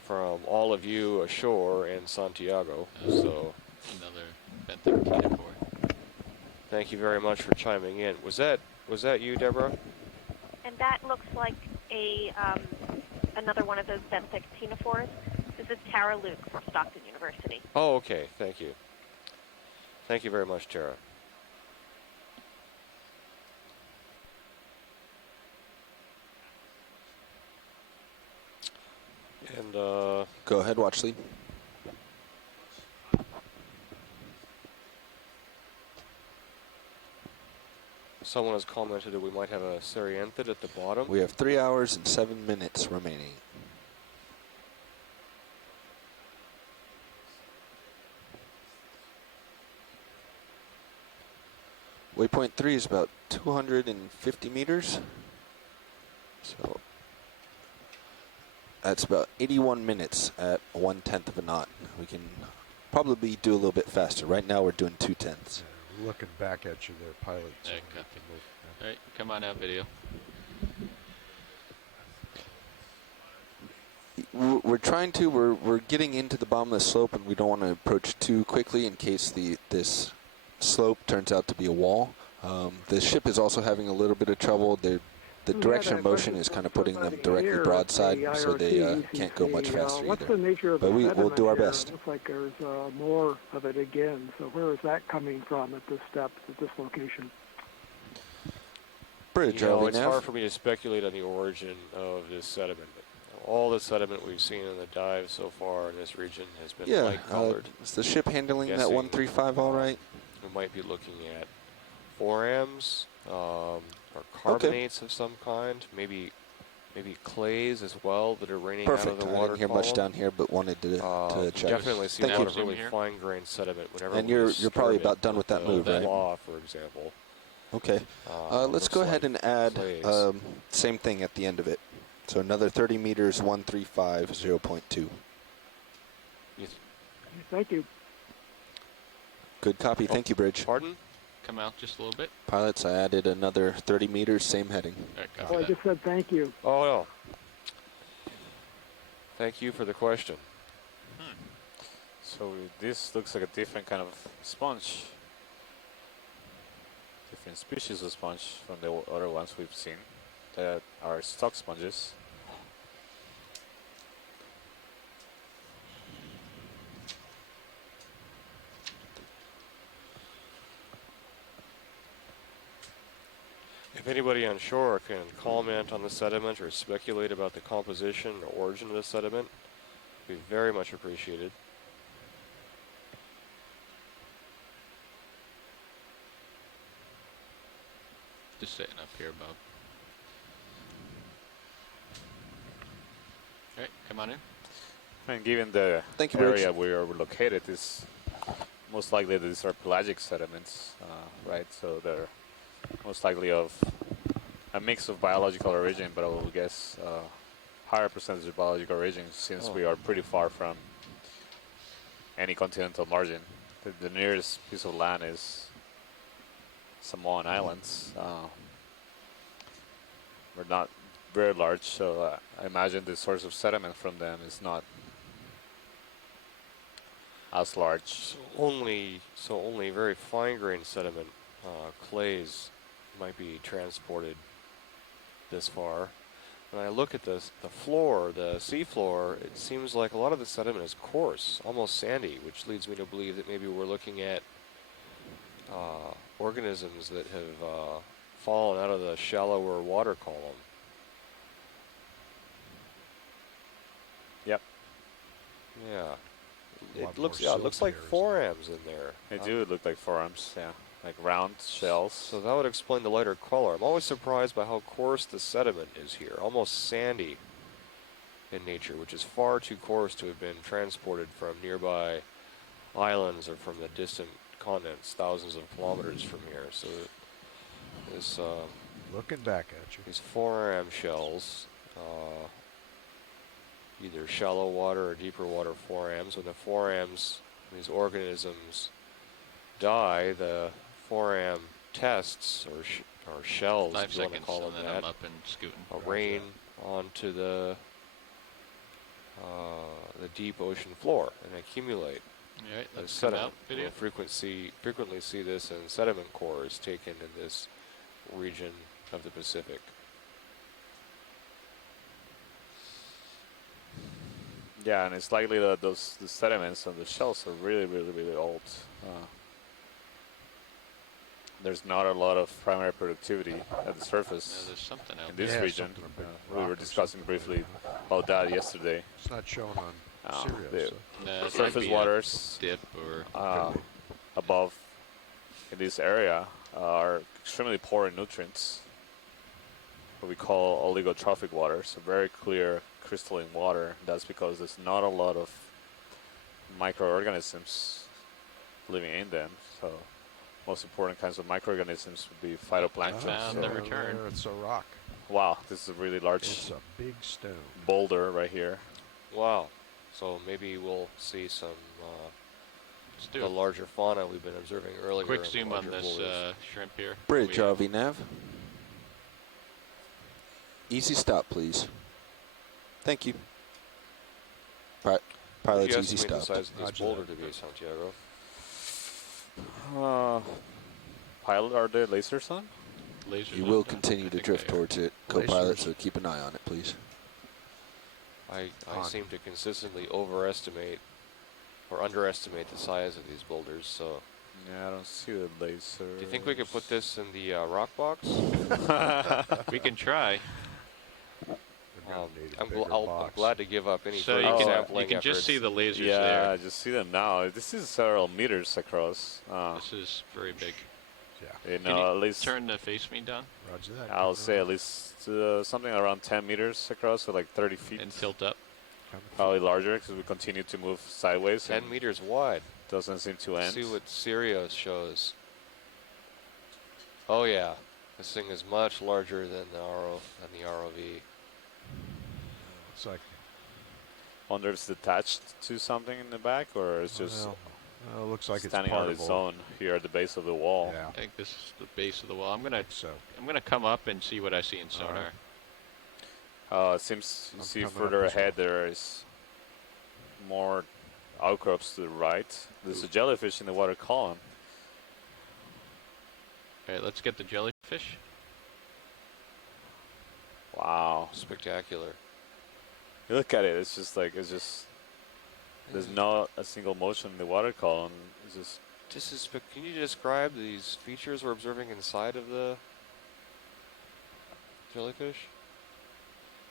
from all of you ashore and Santiago. So Another benthic thank you very much for chiming in. Was that you, Deborah? And that looks like another one of those benthic ctenophores. This is Tara Luke from Stockton University. Oh, okay. Thank you. Thank you very much, Tara. And Go ahead, watch lead. someone has commented that we might have a Serianthid at the bottom. We have 3 hours and 7 minutes remaining. Waypoint 3 is about 250 meters. So that's about 81 minutes at 1/10 of a knot. We can probably do a little bit faster. Right now we're doing 2/10. Looking back at you there, pilot. so Hey, we copy. can move. All right, come on out, video. We're trying to. We're getting into the bottomless slope, and we don't want to approach too quickly in case this slope turns out to be a wall. The ship is also having a little bit of trouble. The direction of motion is kind of putting them directly broadside, so they can't go much faster What's either. the nature of But the we'll sediment do our here? best. It looks like there's more of it again. So where is that coming from at this step, at this location? Bridge, You know, RV it's nav. hard for me to speculate on the origin of this sediment. All the sediment we've seen in the dive so far in this region has been Yeah, light colored. is the ship handling that Guessing 135 all right? We might be looking at forams or carbonates of some kind, maybe clays as well that are raining out of Perfect. the I water didn't hear column. much down here, but wanted to check. Definitely see a Thank lot you. of really Zoom here. fine-grained sediment whenever And we you're disturb probably it about done with that move, right? Law, for example. Okay. Let's Looks go ahead like and add clays. same thing at the end of it. So another 30 meters, 135, 0.2. Thank you. Good copy. Thank you, Bridge. Pardon? Come out just a little bit. Pilots, I added another 30 meters, same heading. All right, Oh, copy I that. just said thank you. Oh, no. Thank you for the question. So this looks like a different kind of sponge. Different species of sponge from the other ones we've seen that are stock sponges. If anybody on shore can comment on the sediment or speculate about the composition or origin of the sediment, it'd be very much appreciated. Just sitting up here above. All right, come on in. And given the Thank you, Bridge. area we are located, is most likely these are pelagic sediments, right? So they're most likely of a mix of biological origin, but I will guess higher percentage of biological origin since we are pretty far from any continental margin. The nearest piece of land is Samoan Islands. We're not very large, so I imagine the source of sediment from them is not as large. So only very fine-grained sediment, clays, might be transported this far. When I look at the floor, the seafloor, it seems like a lot of the sediment is coarse, almost sandy, which leads me to believe that maybe we're looking at organisms that have fallen out of the shallower water column. Yep. Yeah. It looks like forams in there. They do look like forams, yeah. Like round shells. So that would explain the lighter color. I'm always surprised by how coarse the sediment is here. Almost sandy in nature, which is far too coarse to have been transported from nearby islands or from the distant continents, thousands of kilometers from here. So this looking back at you. These foram shells, either shallow water or deeper water forams. When the forams, these organisms die, the foram tests or shells, 5 if you want to seconds, call and them then that, I'm up and scooting. rain onto the deep ocean floor and accumulate. All right, as let's come sediment. out video. We'll frequently see this in sediment cores taken in this region of the Pacific. Yeah, and it's likely that the sediments on the shells are really, really, really old. There's not a lot of primary productivity at the surface There's something out in this Yeah, region. something, a big We rock were or discussing something. briefly about that yesterday. It's not shown on Sirius. The So. No, it might surface be a waters dip or above in this area are extremely poor in nutrients. What we call oligotrophic water, so very clear crystalline water. That's because there's not a lot of microorganisms living in them. So most important kinds of microorganisms would be phytoplankton. Found the return. There, it's a rock. Wow, this is a really large It's a big stone. boulder right here. Wow. So maybe we'll see some let's do the a larger fauna we've been observing earlier. quick in the zoom on larger this boulders. shrimp here. Bridge, We have- RV nav. Easy stop, please. Thank you. What do Pilot's you easy estimate stop. the size of this Roger boulder that. to be, Santiago? Pilot, are there lasers on? Lasers You on will top? continue I to think drift they are. towards it, co-pilot, Lasers. so keep an eye on it, please. I On. seem to consistently overestimate or underestimate the size of these boulders, so Yeah, I don't see the laser. do you think we could put this in the rock box? We can try. We're gonna need a I'm bigger box. glad to give up any So further you can sampling just efforts. see the lasers Yeah, there. I just see them now. This is several meters across. This is very big. Yeah, You Can know, you at least turn the face me down roger that. I'll say at least something around 10 meters across, so like 30 feet. and tilt up. Probably larger because we continue to move sideways. 10 and meters wide. doesn't seem to end. See what Sirius shows. Oh yeah, this thing is much larger than the ROV. It's like, Wonder if it's attached to something in the back, or it's just well, it looks like it's standing part on of its a- own here at the base of the wall. Yeah. I think this is the base of the wall. I'm gonna So come up and see what I see in sonar. It seems you I'm see coming up further as well. ahead there is more outcrops to the right. There's a jellyfish in the water column. All right, let's get the jellyfish. Wow. Spectacular. You look at it, it's just like, there's not a single motion in the water column. It's just, This is. Can you describe these features we're observing inside of the jellyfish?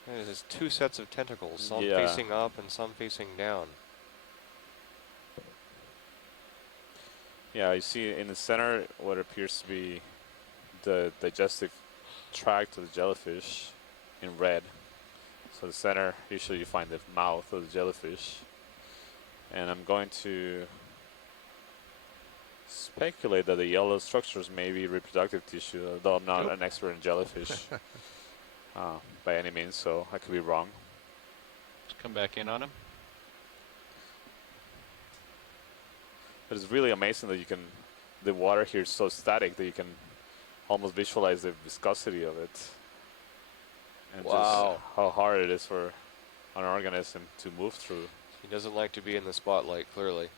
And it has two sets of tentacles, some Yeah. facing up and some facing down. yeah, you see in the center what appears to be the digestive tract of the jellyfish in red. So the center, usually you find the mouth of the jellyfish. And I'm going to speculate that the yellow structures may be reproductive tissue, although I'm not an expert in jellyfish by any means, so I could be wrong. come back in on him. But it's really amazing that you can, the water here is so static that you can almost visualize the viscosity of it. And Wow. just how hard it is for an organism to move through. He doesn't like to be in the spotlight, clearly.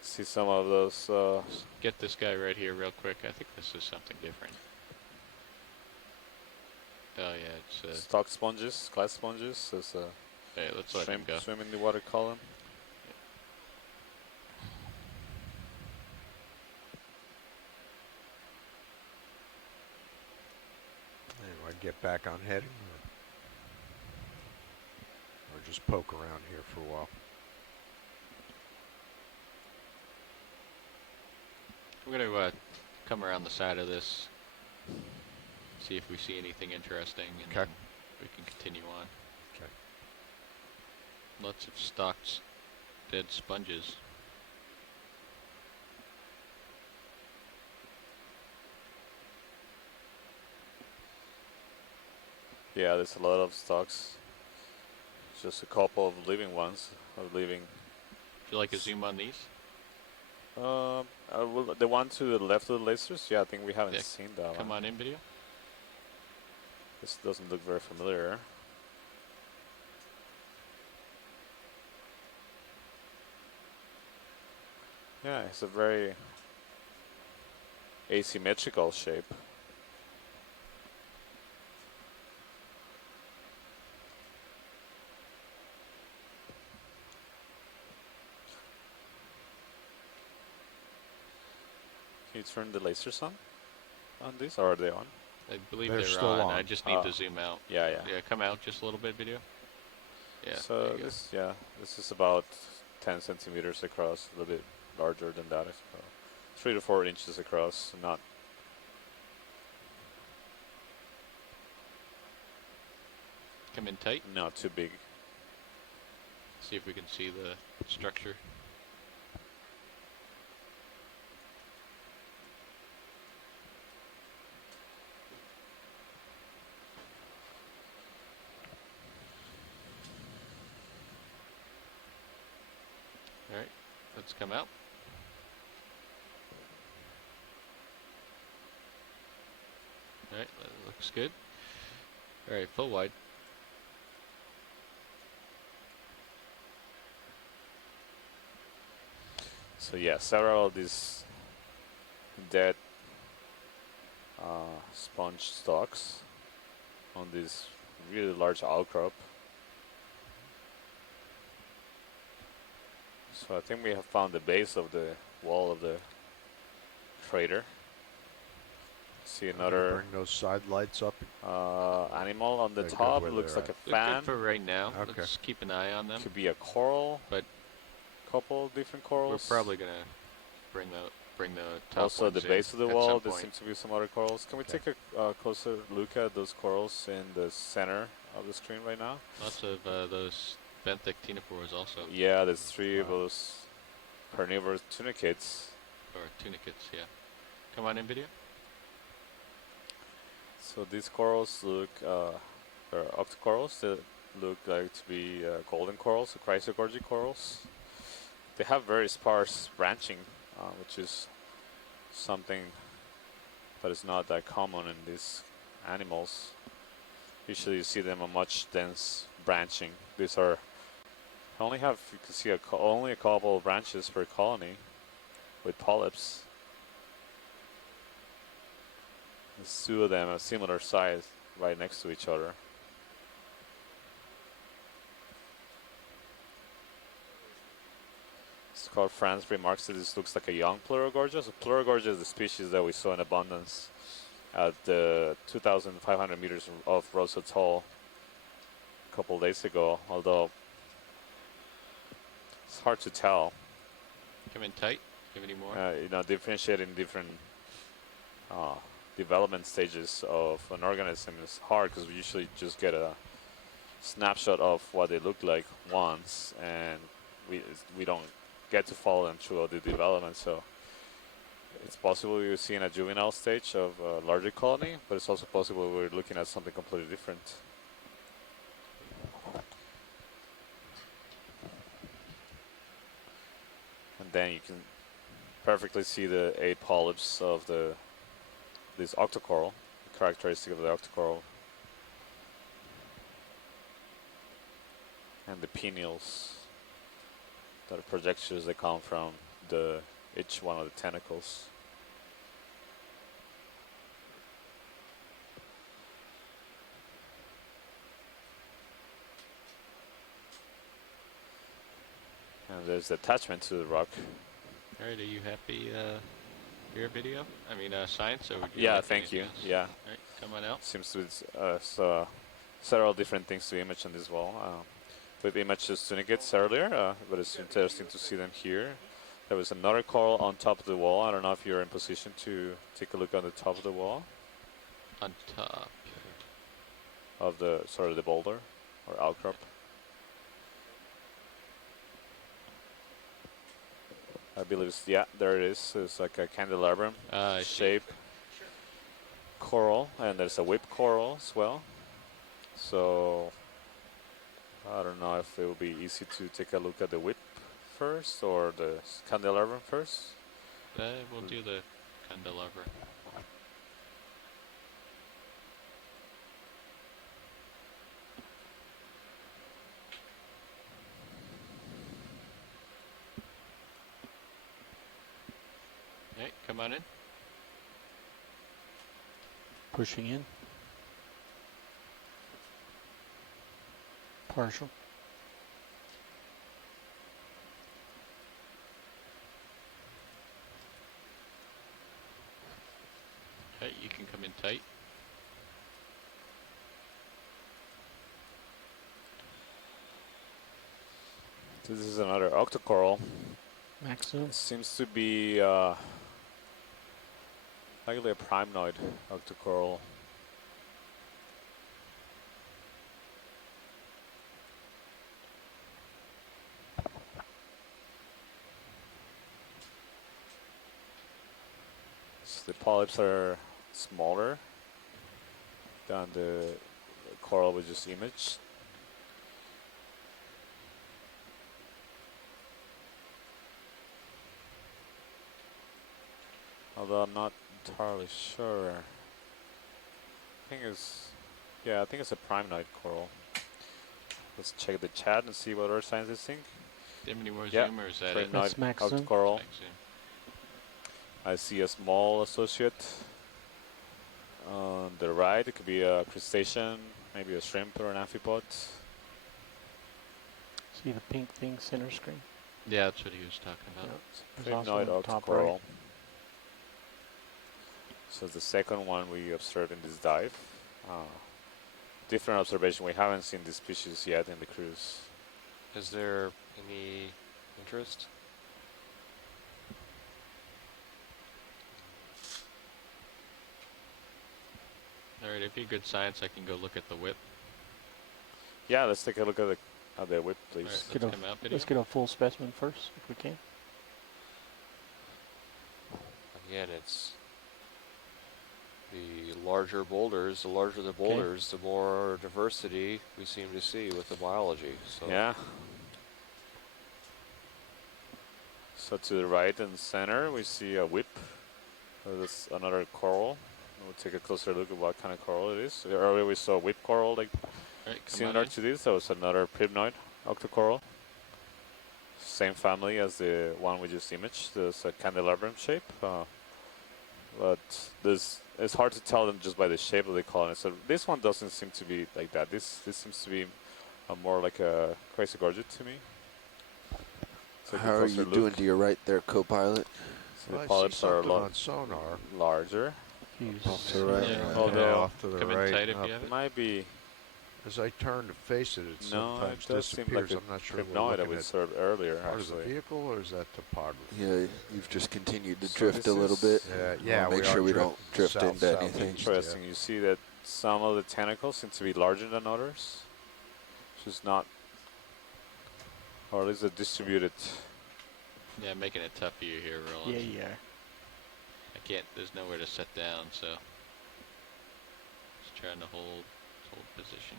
See some of those. Get this guy right here real quick. I think this is something different. Oh yeah, it's stock sponges, glass sponges. There's a hey, let's let him go. swim in the water column. Anyway, get back on heading, or just poke around here for a while. We're gonna come around the side of this, see if we see anything interesting, and then we can continue on. Okay. Lots of stocked dead sponges. Yeah, there's a lot of stocks. Just a couple of living ones. Of living. Would you like a zoom on these? Well, the one to the left of the lasers? Yeah, I think we haven't seen that one. Come on in, video. This doesn't look very familiar. Yeah, it's a very asymmetrical shape. Can you turn the lasers on this, or are they on? I believe They're they're still on. I just need to zoom out. Yeah, yeah. Yeah, come out just a little bit, video. Yeah. So this is about 10 centimeters across, a little bit larger than that. 3 to 4 inches across, not. Come in tight. Not too big. See if we can see the structure. Alright, let's come out. Alright, that looks good. Alright, full wide. So yeah, several of these dead sponge stalks on this really large outcrop. So I think we have found the base of the wall of the crater. See another Bring those side lights up. animal on the They're good top. where Looks they're like a at. They're fan. good for right now. Okay. Let's keep an eye on them. Could be a coral, but couple of different we're corals. probably gonna bring the top Also at the ones base in of the at wall, some there point. seems to be some other corals. Can we take a closer look at those corals in the center of the screen right now? Lots of those benthic ctenophores also. Yeah, there's 3 of those carnivorous tunicates. Or tunicates, yeah. Come on in, video. So these corals look, they're octocorals. They look like to be golden corals, or chrysogorgic corals. They have very sparse branching, which is something that is not that common in these animals. Usually you see them a much dense branching. These are only have, you can see only a couple of branches per colony with polyps. There's 2 of them a similar size right next to each other. Scott Franz remarks that this looks like a young Pleurogorgia. So Pleurogorgia is the species that we saw in abundance at the 2,500 meters of Rosa Toll a couple days ago, although it's hard to tell. Come in tight. Give any more. You know, differentiating different development stages of an organism is hard because we usually just get a snapshot of what they look like once, and we don't get to follow them throughout the development. So it's possible we're seeing a juvenile stage of a larger colony, but it's also possible we're looking at something completely different. And then you can perfectly see the 8 polyps of this octocoral, the characteristic of the octocoral. And the penials that are projections that come from each one of the tentacles. And there's the attachment to the rock. Alright, are you happy your video? I mean science, or would you Yeah, like thank you. anything else? Yeah. Alright, come on out. Seems to be several different things to image on this wall. We've imaged the tunicates earlier, but it's interesting to see them here. There was another coral on top of the wall. I don't know if you're in position to take a look on the top of the wall. On top. Of the boulder or outcrop. I believe it's, yeah, there it is. It's like a candelabrum shape coral, and there's a whip coral as well. So I don't know if it will be easy to take a look at the whip first or the candelabrum first. We'll do the candelabra. Alright, come on in. Pushing in. Partial. Okay, you can come in tight. This is another octocoral. Maximum. Seems to be likely a primenoid octocoral. So the polyps are smaller than the coral we just imaged. Although I'm not entirely sure. I think it's a primenoid coral. Let's check the chat and see what our scientists think. Do you have any more Yeah, zoom, or is that it? primenoid maximum. octocoral. Max zoom. I see a small associate on the right. It could be a crustacean, maybe a shrimp or an amphipod. See the pink thing center screen? Yeah, that's what he was talking about. There's also Primenoid on the top octocoral. right. So the second one we observed in this dive. Different observation. We haven't seen this species yet in the cruise. Is there any interest? Alright, if you're good science, I can go look at the whip. Yeah, let's take a look at the whip, please. Alright, Get let's a- come out video. Let's get a full specimen first, if we can. Again, it's the larger boulders, the larger the boulders, the more diversity we seem to see with the biology. So Yeah. So to the right and center, we see a whip. That's another coral. We'll take a closer look at what kind of coral it is. Earlier we saw a whip coral, like Alright, come similar on in. to this. That was another primenoid octocoral. Same family as the one we just imaged. There's a candelabrum shape. But it's hard to tell them just by the shape of the colony. So this one doesn't seem to be like that. This seems to be more like a crazy gorget to me. So How are you doing to your right there, co-pilot? So the polyps are a lot on sonar. larger. Off to the right. Yeah. Although off to the Come in right. tight if up. you have It it. might be. As I turn to face it, it No, sometimes it does seem like disappears. the I'm not sure we're primenoid that looking we at observed earlier, part of the actually. vehicle, or is that topography? Yeah, you've just continued to So drift this a little is- bit. Yeah, Make we sure are we don't drift south, into southeast, anything. Interesting. You see that some of the tentacles seem to be larger than others. Which is not, or at least distributed. Yeah, making it tough for you here, Roland. Yeah, yeah. can't. There's nowhere to set down, so just trying to hold position.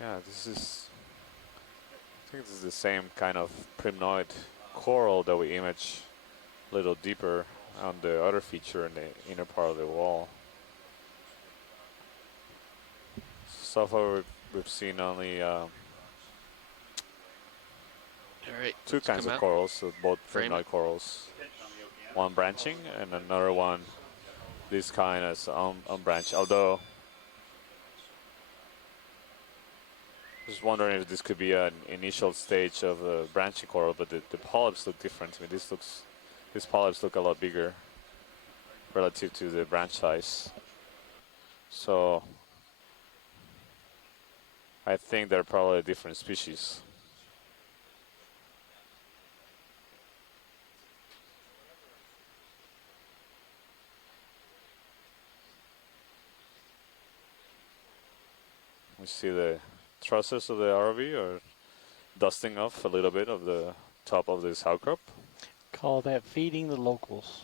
Yeah, this is. I think this is the same kind of primnoid coral that we image a little deeper on the other feature in the inner part of the wall. So far, we've seen only All right, two let's kinds come of out. corals, so both Frame primnoid it. corals. One branching and another one, this kind is unbranched. Although, just wondering if this could be an initial stage of a branching coral, but the polyps look different. I mean, these polyps look a lot bigger relative to the branch size. So, I think they're probably different species. We see the trusses of the ROV are dusting off a little bit of the top of this outcrop. Call that feeding the locals.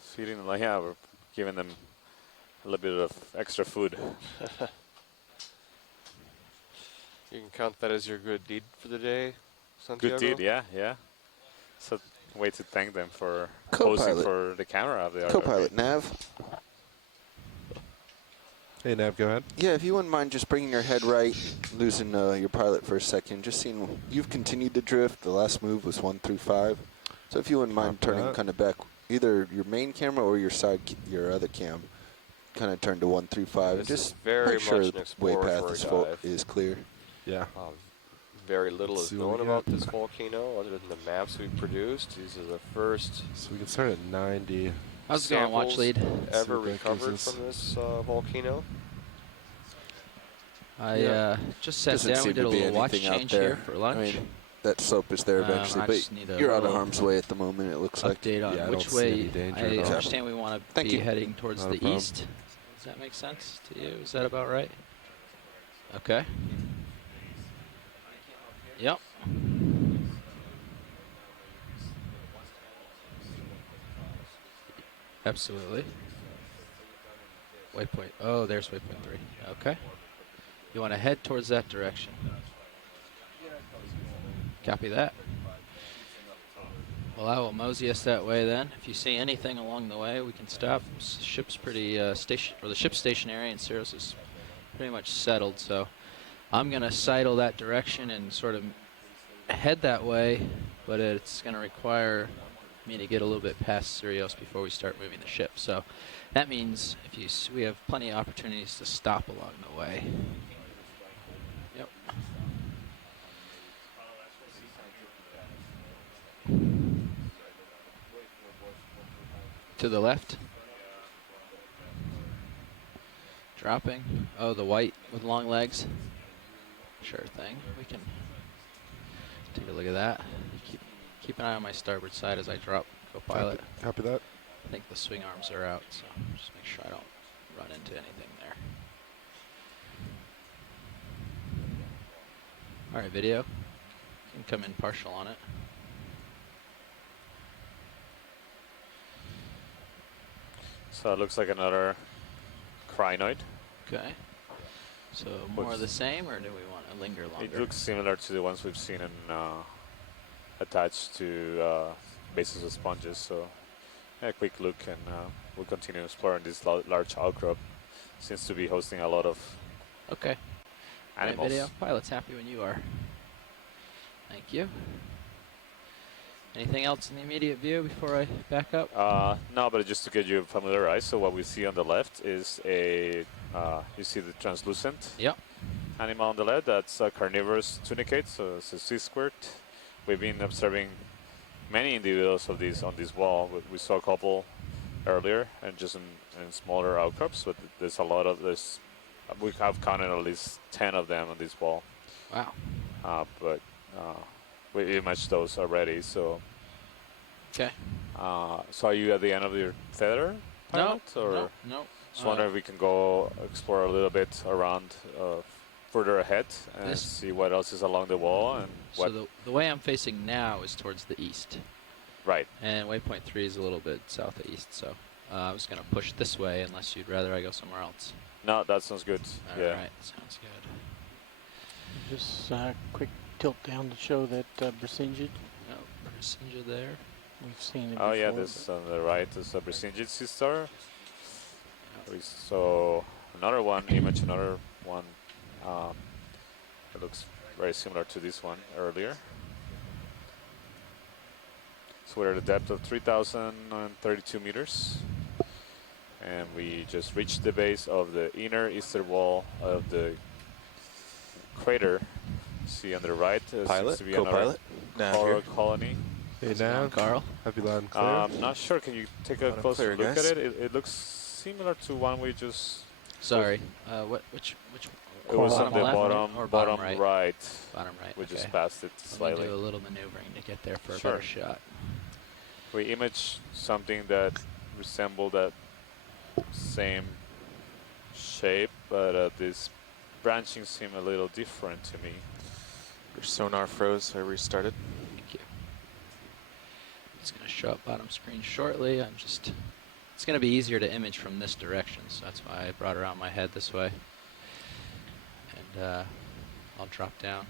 Feeding them, yeah, we're giving them a little bit of extra food. You can count that as your good deed for the day, Santiago? Good deed, yeah, yeah. So, way to thank them for Co-pilot. posing for the camera of the ROV. Co-pilot Nav. Hey, Nav, go ahead. Yeah, if you wouldn't mind just bringing your head right, losing your pilot for a second. Just seeing you've continued to drift. The last move was 1 through 5. So if you wouldn't mind turning kind of back, either your main camera or your side, your other cam, kind of turn to 1 through 5. This Just is very make sure much an the way path exploratory is, dive. clear. Yeah. Very little Let's is see what known we about got. this volcano other than the maps we've produced. These are the first So we can start at 90. How's it going, watch samples lead? ever See what that gives recovered us. from this volcano. I just sat Doesn't down. We seem did a to be little watch anything out change there. here for lunch. I mean, that slope is there eventually, I but just need a you're out of little harm's way at the moment, it looks like. update on Yeah, I which don't see any way. danger I at all. understand we want to Thank be you. heading towards Not a the problem. east. Does that make sense to you? Is that about right? Okay. Yep. Absolutely. Waypoint. Oh, there's waypoint 3. Okay. You want to head towards that direction. Copy that. Well, I will mosey us that way then. If you see anything along the way, we can stop. Ship's pretty the ship's stationary, and Cirrus is pretty much settled. So I'm gonna sidle that direction and sort of head that way, but it's gonna require me to get a little bit past Sirius before we start moving the ship. So that means if you we have plenty of opportunities to stop along the way. Yep. To the left. Dropping. Oh, the white with long legs. Sure thing. We can take a look at that. Keep an eye on my starboard side as I drop co-pilot. Copy that. I think the swing arms are out, so just make sure I don't run into anything there. All right, video. You can come in partial on it. So it looks like another crinoid. Okay. So more of the same, or do we want to linger longer? It looks similar to the ones we've seen in, attached to bases of sponges. So a quick look, and we'll continue exploring this large outcrop. Seems to be hosting a lot of Okay. animals. Right, video. Pilot's happy when you are. Thank you. Anything else in the immediate view before I back up? No, but just to get you familiarized. So what we see on the left is a, you see the translucent animal on the left. That's a carnivorous tunicate, so it's a sea squirt. We've been observing many individuals of these on this wall. We saw a couple earlier, and just in smaller outcrops, but there's a lot of this. We have counted at least 10 of them on this wall. Wow. But we imaged those already, so. Okay. So are you at the end of your tether, pilot? No, or no. just wonder if we can go explore a little bit around further ahead and This- see what else is along the wall and So what. the way I'm facing now is towards the east. Right. And waypoint 3 is a little bit southeast, so I was going to push this way unless you'd rather I go somewhere else. No, that sounds good. All yeah. right, sounds good. Just quick tilt down to show that Brisingid. No, Brisingid there. We've seen it Oh before. yeah, this on the right is a Brisingid sea star. We saw another one image, another one. It looks very similar to this one earlier. So we're at a depth of 3,032 meters. And we just reached the base of the inner eastern wall of the crater. See on the right, seems to be another coral colony. Hey, Nav. Carl. Happy loud and clear. I'm not sure. Can you take a Loud and closer clear, look guys. at it? It looks similar to one we just. Sorry. Which? It was on the left bottom, or bottom right? right. Bottom right. We okay. just passed it Let me slightly. do a little maneuvering to get there for a Sure. better shot. We imaged something that resembled that same shape, but this branching seemed a little different to me. Your sonar froze. I restarted. Thank you. It's going to show up bottom screen shortly. It's going to be easier to image from this direction, so that's why I brought around my head this way. And I'll drop down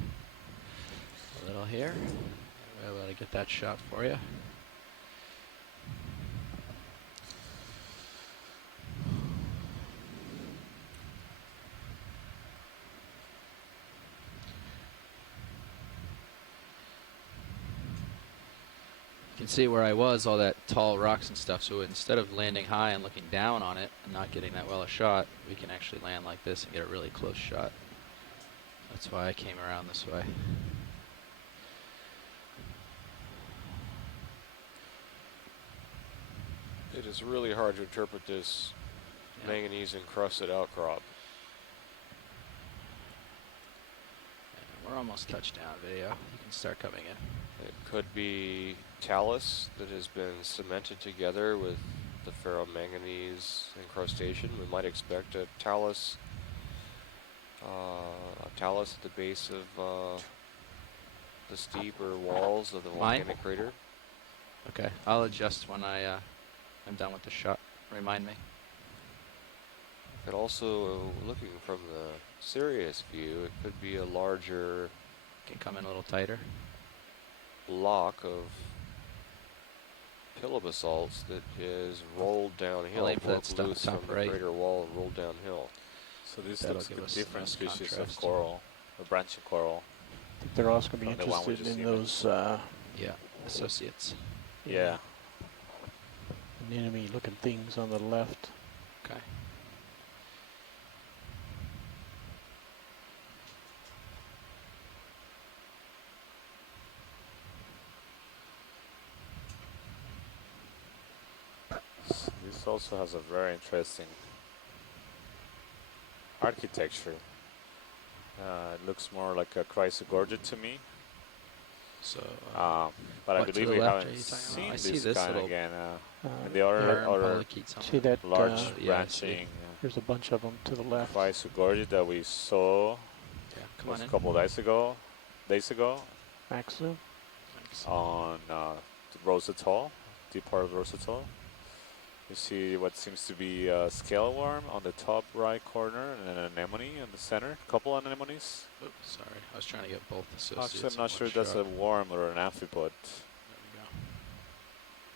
a little here. I'll be able to get that shot for you. You can see where I was, all that tall rocks and stuff, so instead of landing high and looking down on it and not getting that well a shot, we can actually land like this and get a really close shot. That's why I came around this way. It is really hard to interpret this manganese encrusted outcrop. We're almost touchdown video. You can start coming in. It could be talus that has been cemented together with the ferromanganese incrustation. We might expect a talus at the base of the steeper walls of the volcanic crater. Okay, I'll adjust when I'm done with the shot. Remind me. And also, looking from the Sirius view, it could be a larger Can come in a little tighter. block of pillow basalts that is rolled downhill, I'll aim for that broke stuff loose top from the right. crater wall and rolled downhill. So this That'll looks give like a us different nice species of contrast. coral, a branching coral. I think they're also going to be From the one we interested just in imaged. those Yeah, associates. Yeah. anemone-looking things on the left. Okay. This also has a very interesting architecture. It looks more like a chrysogorgia to me. So, but I what to believe the we left haven't are you talking about? seen I see this this kind little again. Uh, And the other, Worm, other Polychaete something. See that? large yeah, I see. branching There's a bunch of them to the left. chrysogorgia that we saw Yeah, come on just in. a couple days ago Maxim. on Rose Atoll, deep part of Rose Atoll. You see what seems to be a scale worm on the top right corner and an anemone in the center, a couple anemones. Oops, sorry. I was trying to get both associates. Actually, I'm in not one sure if that's shot. a worm or an amphipod. There we go.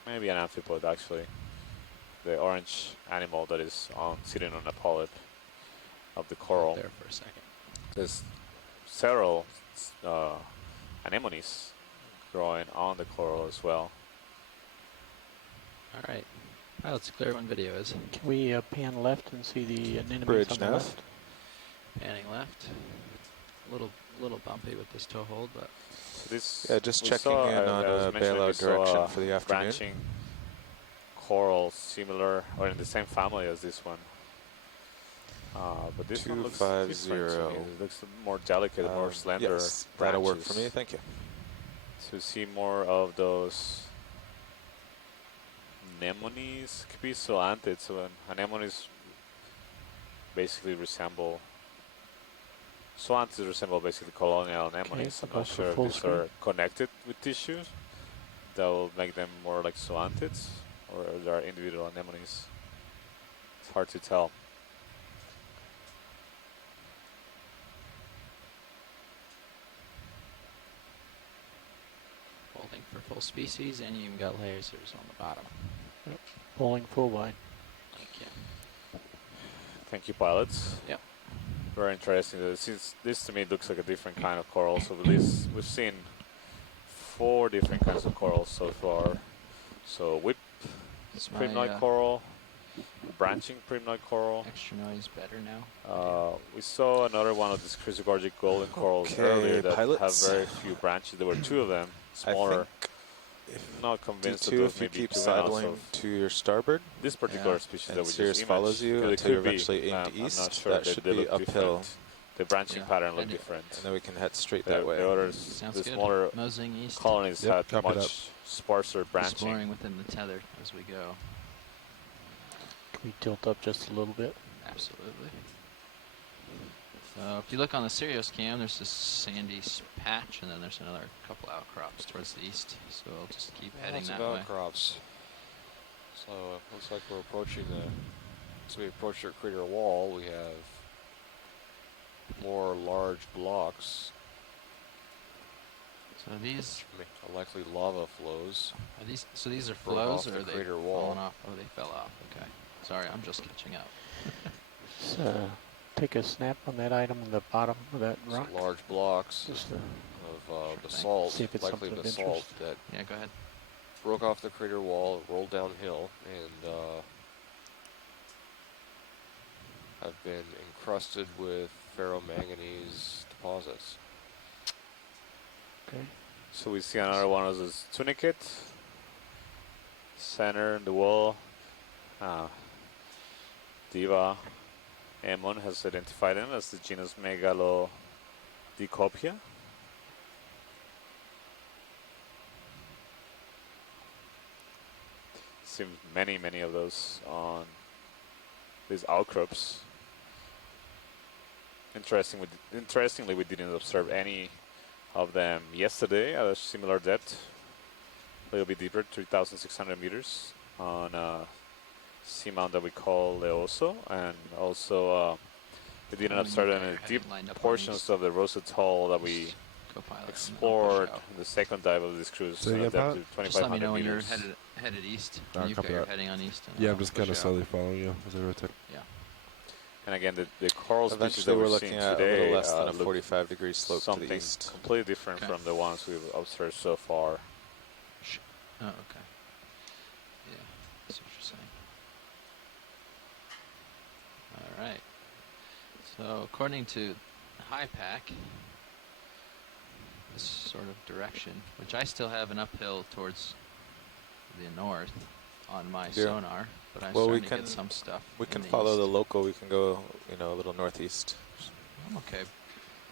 Maybe an amphipod, actually. The orange animal that is sitting on a polyp of the coral. There for a second. There's several anemones growing on the coral as well. All right. Let's clear when video is. Can we pan left and see the anemones Bridge on the nav. left? Panning left. Little bumpy with this toe hold, but This Yeah, just we checking saw, in on as a mentioned, we bailout saw direction a for the afternoon. branching coral similar or in the same family as this one. But this one looks different to me. 250. It looks more delicate, more slender. Yes, that'll work for branches. me. Thank you. To see more of those anemones, could be zoanthids. So anemones basically resemble Zoanthids resemble basically colonial anemones. I'm not sure if these are connected with tissues that will make them more like zoanthids, or they are individual anemones. It's hard to tell. Holding for full species, and you even got lasers on the bottom. Yep. Pulling full line. Thank you. Thank you, pilots. Yep. Very interesting. Since this to me looks like a different kind of coral. So we've seen 4 different kinds of corals so far. So whip primnoid coral, branching primnoid coral. Extra noise better now. We saw another one of these chrysogorgic golden corals earlier that have very few branches. There were 2 of them, smaller. Not convinced that those if may you be keep juveniles sidling of to your starboard, this particular species that we Sirius just follows imaged. you It until could you're be. eventually aimed I'm not east. sure. That should they be look uphill. different. The branching pattern looked different. And then we can head straight that way. The others, Sounds the good. smaller Moseying east. colonies had much sparser branching. Exploring within the tether as we go. Can we tilt up just a little bit? Absolutely. So if you look on the Sirius cam, there's this sandy patch, and then there's another couple outcrops towards the east. So we'll just keep heading that way. Lots of outcrops. So it looks like we're approaching as we approach the crater wall, we have more large blocks. So these are likely lava flows. Are these? So these are flows, or are they crater wall. falling off? Oh, they fell off. Okay. Sorry, I'm just catching up. So take a snap on that item in the bottom of that rock. Some large blocks of basalt, See if it's likely something of basalt interest. that go ahead. Broke off the crater wall, rolled downhill, and have been encrusted with ferromanganese deposits. Okay. So we see another one of those tunicate. Center in the wall. Diva Amon has identified him as the genus Megalodicopia. Seems many of those on these outcrops. Interestingly, we didn't observe any of them yesterday at a similar depth, a little bit deeper, 3,600 meters, on a seamount that we call Leoso, and also we didn't observe any deep portions of the Rosa Toll that we explored in the second dive of this cruise. Say again, depth Pat? to Just let me 2,500 know when you're meters. headed east. Alright, You've copy got your that. heading on east. And Yeah, I'll I'm just push kind of out. slowly following you as I rotate. Yeah. And again, the coral species Eventually that we're we're looking seeing at a today little less than a look 45 degree slope to something the east. completely different from the ones we've observed so far. Oh, okay. Yeah, that's what you're saying. All right. So according to HiPAC, this sort of direction, which I still have an uphill towards the north on my sonar, but I'm starting to get some stuff. We in can the follow east. the local. We can go, a little northeast. I'm okay.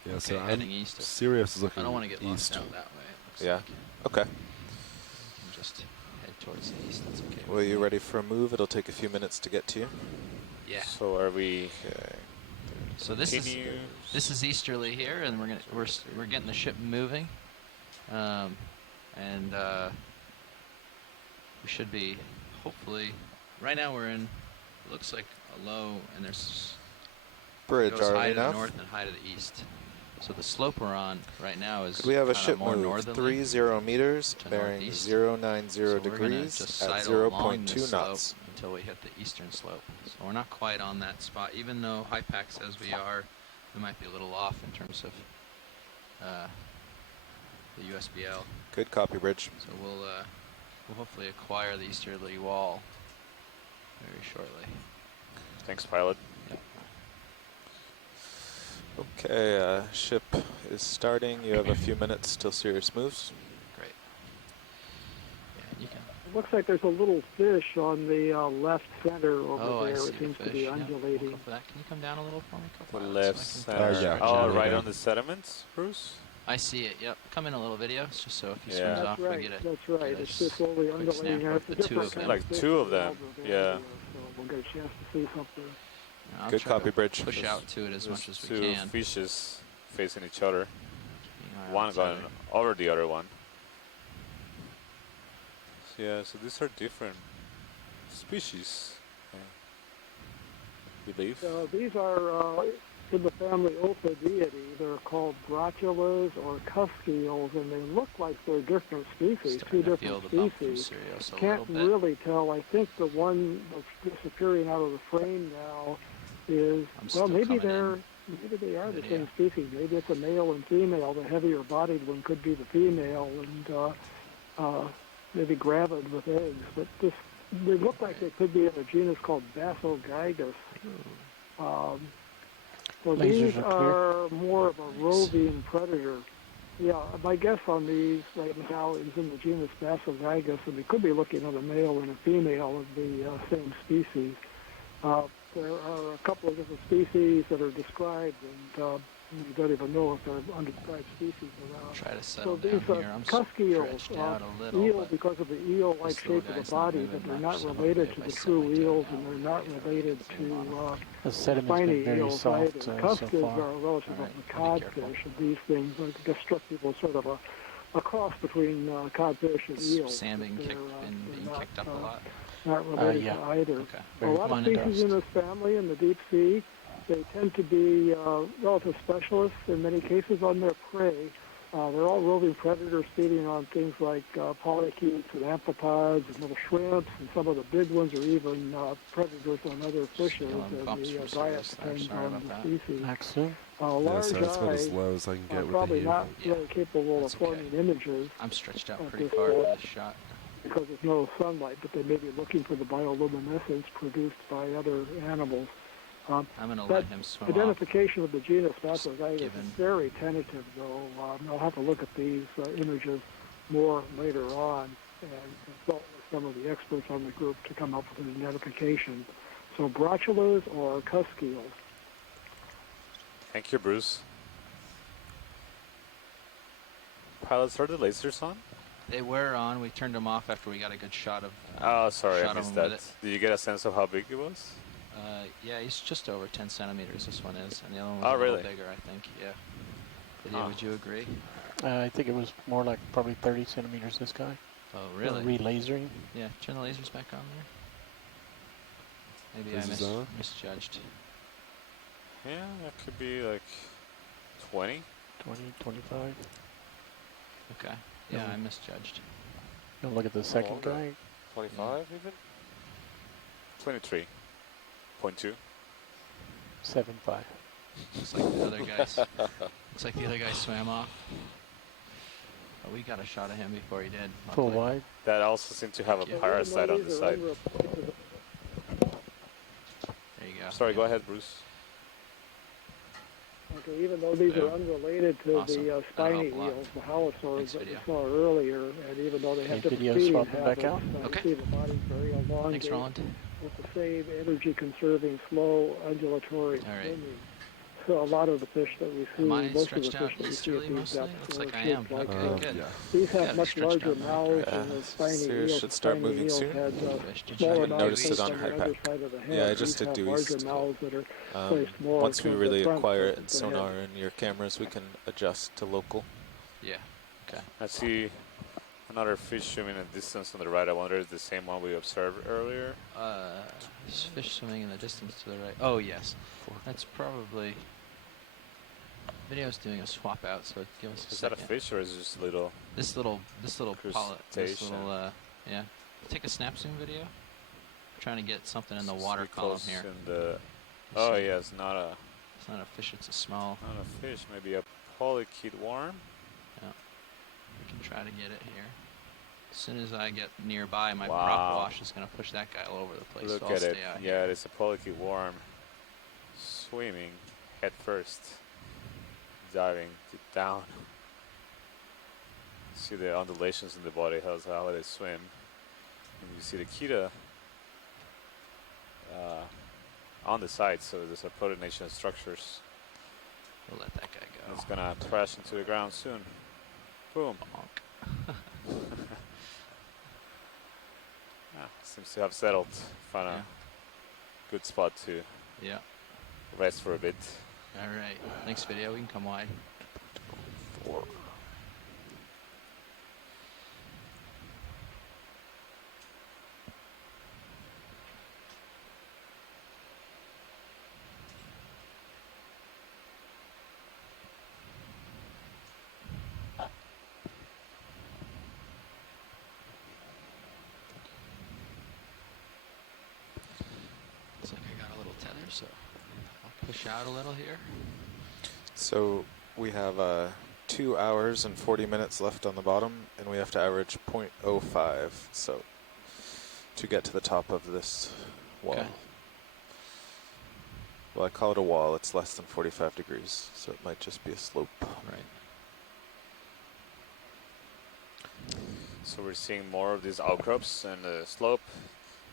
Yeah, Okay, so heading east. Sirius is looking I don't want to get lost east. out that way. It looks Yeah. like. Okay. We can just head towards the east. That's okay. Well, you ready for a move? It'll take a few minutes to get to you. Yeah. So are we? So this is easterly here, and we're getting the ship moving, and we should be hopefully. Right now we're in. It looks like a low, and there's bridge. goes Are high we to the enough? north and high to the east. So the slope we're on right now is. Could we have a kinda ship more move northerly 30 meters, to bearing northeast. 090 So we're gonna degrees just at sidle along 0.2 this knots. slope until we hit the eastern slope. So we're not quite on that spot, even though HiPAC says we are. We might be a little off in terms of the USBL. Good copy, Bridge. So we'll hopefully acquire the easterly wall very shortly. Thanks, pilot. Yep. Okay, ship is starting. You have a few minutes till Sirius moves. Great. Yeah, you can. It looks like there's a little fish on the left center over Oh, I there. see It seems the to fish. be Yeah, we'll undulating. go for that. Can you come down a little for me? The Pilot, left so I can- center. yeah. Oh, Yeah. right on the sediments, Bruce? I see it. Yep. Come in a little video, just so if he Yeah. swims That's off, right. we get a. That's right. get a It's just slowly quick undulating. snap and of it's a the two different of them. kind Like fish two of than them, all the yeah. videos, So we'll get a chance to see something. I'll Good try to copy, Bridge. Push out to it as much as we Two can. fishes facing each other. Keeping our eye One outside going over the other one. So yeah, so these are different species, I believe. These are in the family Ophidiidae. They're called brotulas or cusk-eels, and they look like they're different species, Starting two to feel different the bump from species. Sirius a Can't little bit. really tell. I think the one that's disappearing out of the frame now is, well, maybe they are the same species. Maybe it's a male and female. The heavier bodied one could be the female, and maybe gravid with eggs. But they look like they could be in a genus called Basogygus. So these are more of a roving predator. Yeah, my guess on these right now is in the genus Basogygus, and we could be looking at a male and a female of the same species. There are a couple of different species that are described, and we don't even know if they're undescribed species around. Try to settle So these down here. I'm cusk-eels, stretched out a little, eel but because of the eel-like this little shape of the guy's not body, moving but they're much, not so related hopefully to if the I set true my tail eels, down, and they're we'll not get a related zoom to off. The the sediment's spiny been very eels soft either. so Cuscus far. are a relative Alright, of the I'll be careful. codfish, and these things, I guess, struck people sort of a cross between codfish and eels. Sand being but kicked, they're being not, kicked up a lot. not related yeah. to either. Okay. A lot of fine and species in dust. this family in the deep sea, they tend to be relative specialists in many cases on their prey. They're all roving predators feeding on things like polychaetes and amphipods and little shrimps, and some of the big ones are even predators on other fishes, Feeling and bumps the from diet Sirius there. depends Sorry on about the that. species. Back soon. Large so that's about as eyes low as I can are get with probably the not Yeah, really capable of that's okay. forming images I'm stretched out at pretty this far for depth this shot. because there's no sunlight, but they may be looking for the bioluminescence produced by other animals. I'm going to That let him swim off. identification of the genus Basogygus is given- very tentative, though. I'll have to look at these images more later on and consult with some of the experts on the group to come up with an identification. So brotulas or cusk-eels. Thank you, Bruce. Pilots, are the lasers on? They were on. We turned them off after we got a good shot of. Oh, sorry, I shot of missed him that. with Did you get a sense of how big it was? Yeah, he's just over 10 centimeters. This one is, and the other one was Oh, a little really? bigger, I think. Yeah. Lydia, would you agree? I think it was more like probably 30 centimeters, this guy. Oh, really? Re-lasering. Yeah. Turn the lasers back on there. Maybe I Lasers on? misjudged. Yeah, that could be like 20. 20, 25. Okay. Yeah, I misjudged. Now look at the second Longer. guy. 25 even? 23.2. 7.5. Looks like the other guys. Looks like the other guy swam off. But we got a shot of him before he did. Full luckily. wide. That also seemed to have a parasite on the side. There you go. Sorry, go ahead, Bruce. Okay, even though these are Boom. unrelated to Awesome. the That'll spiny help a lot. eels, the halosaurs Thanks, that we video. saw earlier, and even though they have Okay, different video feeding swapping back habits, out. Okay. you see the body's very elongated. Thanks, Roland. With the same energy-conserving, slow, undulatory All right. swimming. So a lot of the fish that we see, Am I most of the stretched fish out that we see easterly at these mostly? depths Looks are like I shaped am. like Okay, this. good. Yeah. These Gotta have be much stretched larger out in the right mouths direction. than the spiny Sirius eels. should The start spiny moving eels soon. had Fish, did you smaller have haven't mouths noticed it placed on on the hard other pack. side of the head. Yeah, I These just did have due larger east. mouths that are placed more Once we towards really the front acquire of it in the sonar head. and your cameras, we can adjust to local. Yeah. Okay. I see another fish swimming a distance on the right. I wonder if it's the same one we observed earlier. There's fish swimming in the distance to the right. Oh, yes. That's probably... Video's doing a swap out, so give us a Is second. that a fish or is it just a little? This little Crustacean. yeah. Take a snap zoom video. Trying to get something in the It's water pretty column close here. in the. You Oh see? yeah, it's not a It's not a fish, it's a small. fish. Maybe a Polychaete worm. We can try to get it here. As soon as I get nearby, my Wow. prop wash is going to push that guy all over the place. Look so I'll at stay it. out Yeah, here. it's a Polychaete worm swimming head first, diving down. See the undulations in the body, how they swim. And you see the cheetah on the side, so there's a protonation structures. We'll let that guy go. It's gonna crash into the ground soon. Boom. Bonk. Seems to have settled. Found Yeah. a good spot to Yeah. rest for a bit. All right. Thanks, video. We can come wide. 4. Looks like I got a little tether, so I'll push out a little here. So we have 2 hours and 40 minutes left on the bottom, and we have to average 0.05. So to get to the top of this wall. Okay. Well, I call it a wall. It's less than 45 degrees, so it might just be a slope. Right. So we're seeing more of these outcrops, and the slope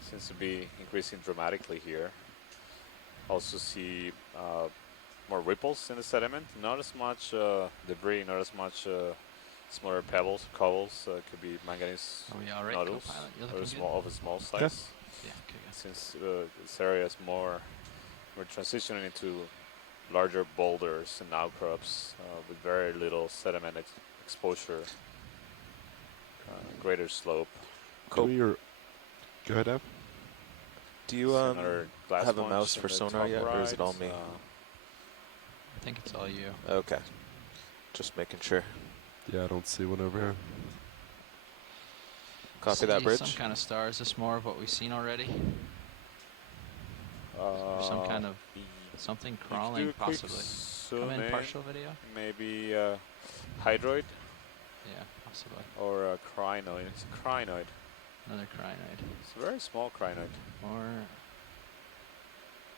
seems to be increasing dramatically here. Also see more ripples in the sediment, not as much debris, not as much smaller pebbles, cobbles. Could be manganese Are we all right, nodules, co-pilot? You're or looking of a small size. Yeah, okay, good. Since this area is more, we're transitioning into larger boulders and outcrops with very little sediment exposure, greater slope. Go ahead, Ev. Do you Another glass have a sponge mouse in for the sonar top yet, or is it all right, me? I think it's all you. Okay. Just making sure. Yeah, I don't see one over here. Copy that bridge. Some kind of star. Is this more of what we've seen already? Or some kind of something crawling, possibly. Come in partial video? Maybe hydroid Yeah, possibly. or a crinoid. It's a crinoid. Another crinoid. It's a very small crinoid. Or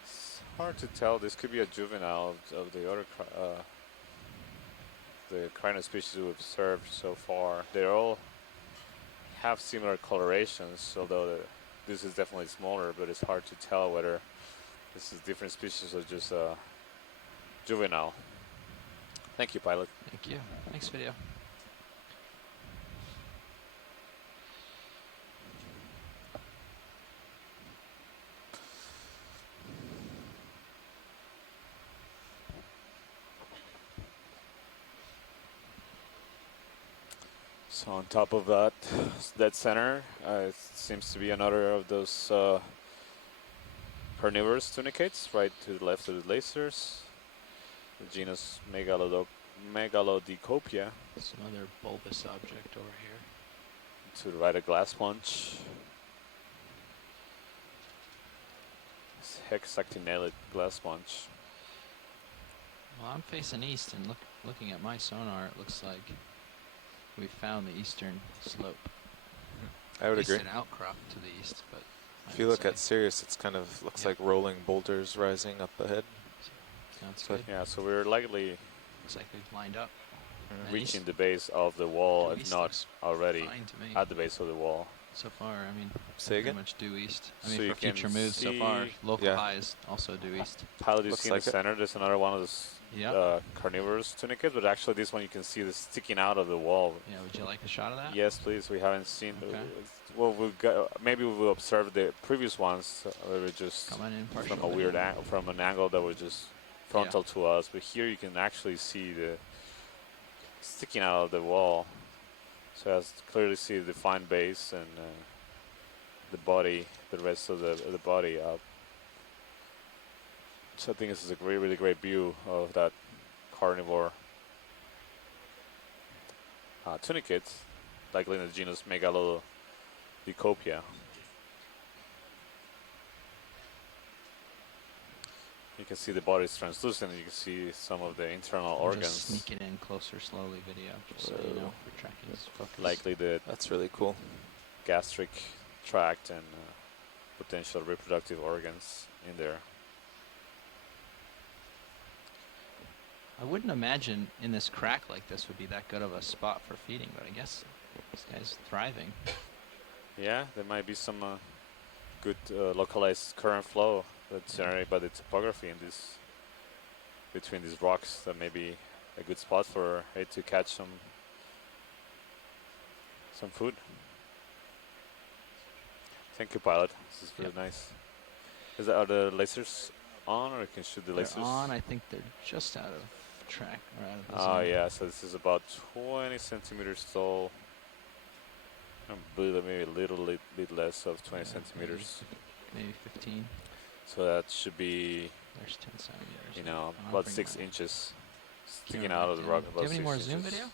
it's hard to tell. This could be a juvenile of the other the crinoid species we've observed so far. They all have similar colorations, although this is definitely smaller, but it's hard to tell whether this is different species or just juvenile. Thank you, pilot. thank you. Thanks, video. So on top of that dead center, it seems to be another of those carnivorous tunicates right to the left of the lasers. The genus Megalodicopia. Some other bulbous object over here. To the right, a glass sponge. Hexactinellid glass sponge. Well, I'm facing east, and looking at my sonar, it looks like we found the eastern slope. I would At least agree. an outcrop to the east, but If you look at Sirius, it's kind of looks like rolling boulders rising up ahead. sounds So good. Yeah, so we're likely Looks like we've lined up. And reaching east the base of the wall, due if east not looks already fine to me. at the base of the wall. So far, I mean, Say pretty again? much due east. I So mean, you for future can moves so far, see- local Yeah. high is also due east. Pilot, you Looks see in like the it. center, there's another one of those Yep. carnivorous tunicates, but actually this one you can see this sticking out of the wall. Yeah, would you like a shot of that? Yes, please. We haven't seen. Okay. Well, we've got. Maybe we will observe the previous ones. They were just Coming in partial from a weird video. from an angle that was just frontal to us. But here you can actually see the sticking out of the wall. So as clearly see the defined base and the body, the rest of the body up. So I think this is a really great view of that carnivore tunicate, likely in the genus Megalodicopia. You can see the body is translucent. You can see some of the internal I'm organs. Just sneak it in closer slowly video, just so you know we're tracking this focus. Likely the That's really cool. gastric tract and potential reproductive organs in there. I wouldn't imagine in this crack like this would be that good of a spot for feeding, but I guess this guy's thriving. Yeah, there might be some good localized current flow that's generated by the topography in this between these rocks. That may be a good spot for it to catch some food. Thank you, pilot. This is really nice. Are the lasers on, or you can shoot the They're lasers? on. I think they're just out of track or out of the Oh, zone. yeah, so this is about 20 centimeters tall. I believe maybe a little bit less of 20 centimeters. Maybe 15. So that should be, There's 10 centimeters. you know, I'll about bring 6 my inches sticking camera out of back the rock. down. About Do you have any 6 more inches. zoom video?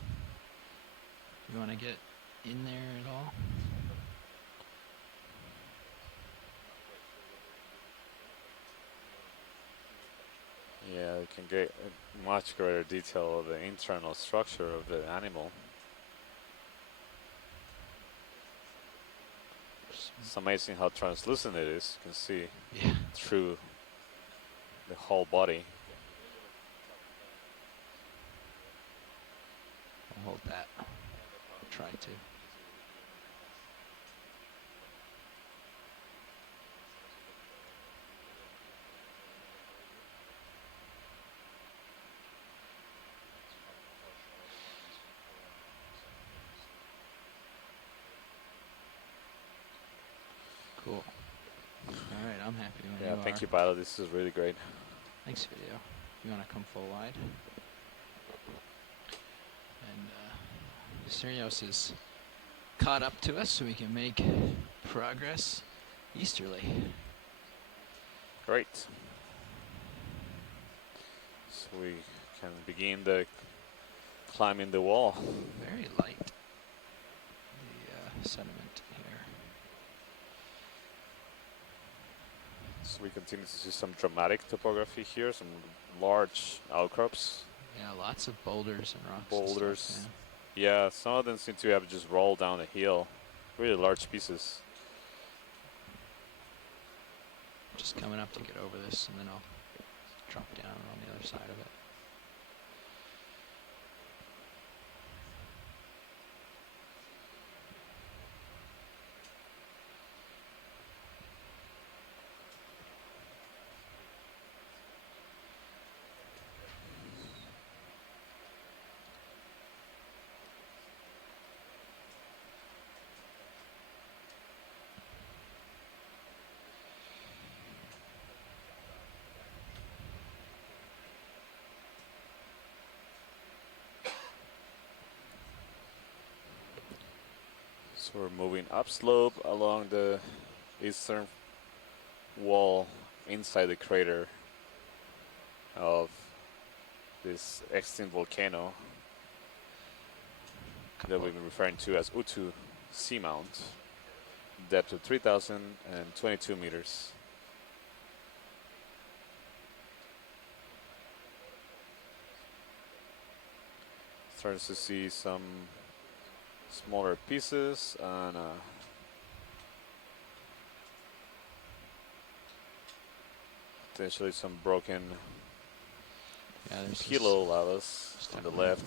You want to get in there at all? Yeah, you can get a much greater detail of the internal structure of the animal. It's amazing how translucent it is. You can see through the whole body. I'll hold that. Try to. Cool. All right, I'm happy when Yeah, you thank are. you, Pilot. This is really great. Thanks, video. You want to come full wide? And Sirius is caught up to us, so we can make progress easterly. Great. So we can begin the climbing the wall. Very light, the sediment here. So we continue to see some dramatic topography here, some large outcrops. Yeah, lots of boulders and rocks. Boulders. And stuff, Yeah, some of them seem to have just rolled down the hill. Really large pieces. Just coming up to get over this, and then I'll drop down on the other side of it. So we're moving upslope along the eastern wall inside the crater of this extinct volcano that we've been referring to as Utu Seamount, depth of 3,022 meters. Starting to see some smaller pieces and potentially some broken kilo lavas on the left.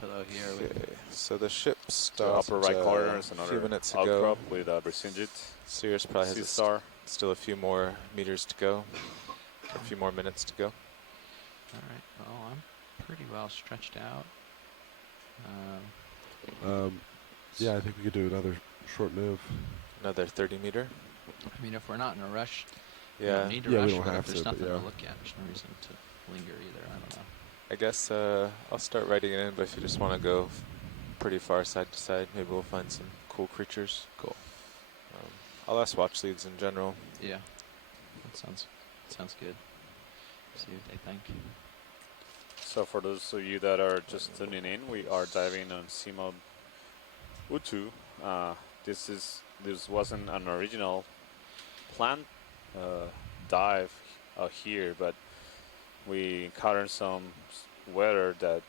Pillow here. Okay, so the ship The stopped upper right corner is a another few minutes outcrop ago. with Brisingit. Sirius probably has Seastar. still a few more meters to go, a few more minutes to go. All right. Well, I'm pretty well stretched out. Yeah, I think we could do another short move. Another 30 meter. I mean, if we're not in a rush, we Yeah. don't need to Yeah, we rush. don't But have if there's to, but nothing to yeah. look at, there's no reason to linger either. I don't know. I guess I'll start writing it in, but if you just want to go pretty far side to side, maybe we'll find some cool creatures. Cool. I'll ask watch leads in general. Yeah, that sounds good. See what they think. So for those of you that are just tuning in, we are diving on Seamount Utu. This wasn't an original planned dive out here, but we encountered some weather that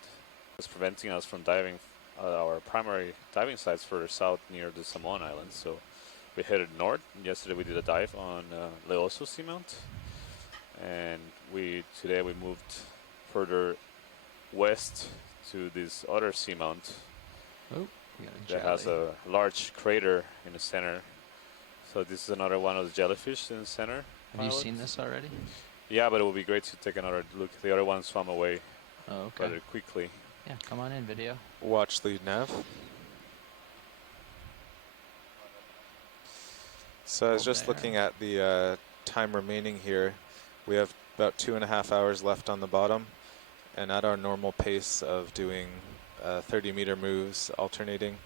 was preventing us from diving our primary diving sites further south near the Samoan Islands. So we headed north. Yesterday we did a dive on Leoso Seamount, and today we moved further west to this other seamount Oh, we got a that has jelly. a large crater in the center. So this is another one of the jellyfish in the center. Have you seen this already? Yeah, but it would be great to take another look. The other one swam away Oh, okay. rather quickly. Yeah, come on in, video. Watch lead nav. So I was just looking at the time remaining here. We have about 2.5 hours left on the bottom, and at our normal pace of doing 30-meter moves alternating,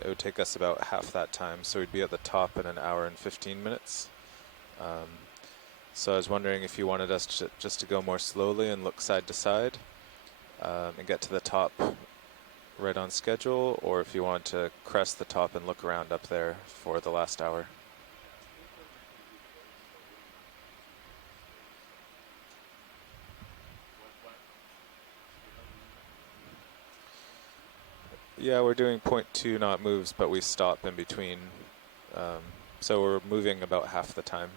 it would take us about half that time, so we'd be at the top in an hour and 15 minutes. So I was wondering if you wanted us to just to go more slowly and look side to side and get to the top right on schedule, or if you want to crest the top and look around up there for the last hour. Yeah, we're doing 0.2 knot moves, but we stop in between. So we're moving about half the time.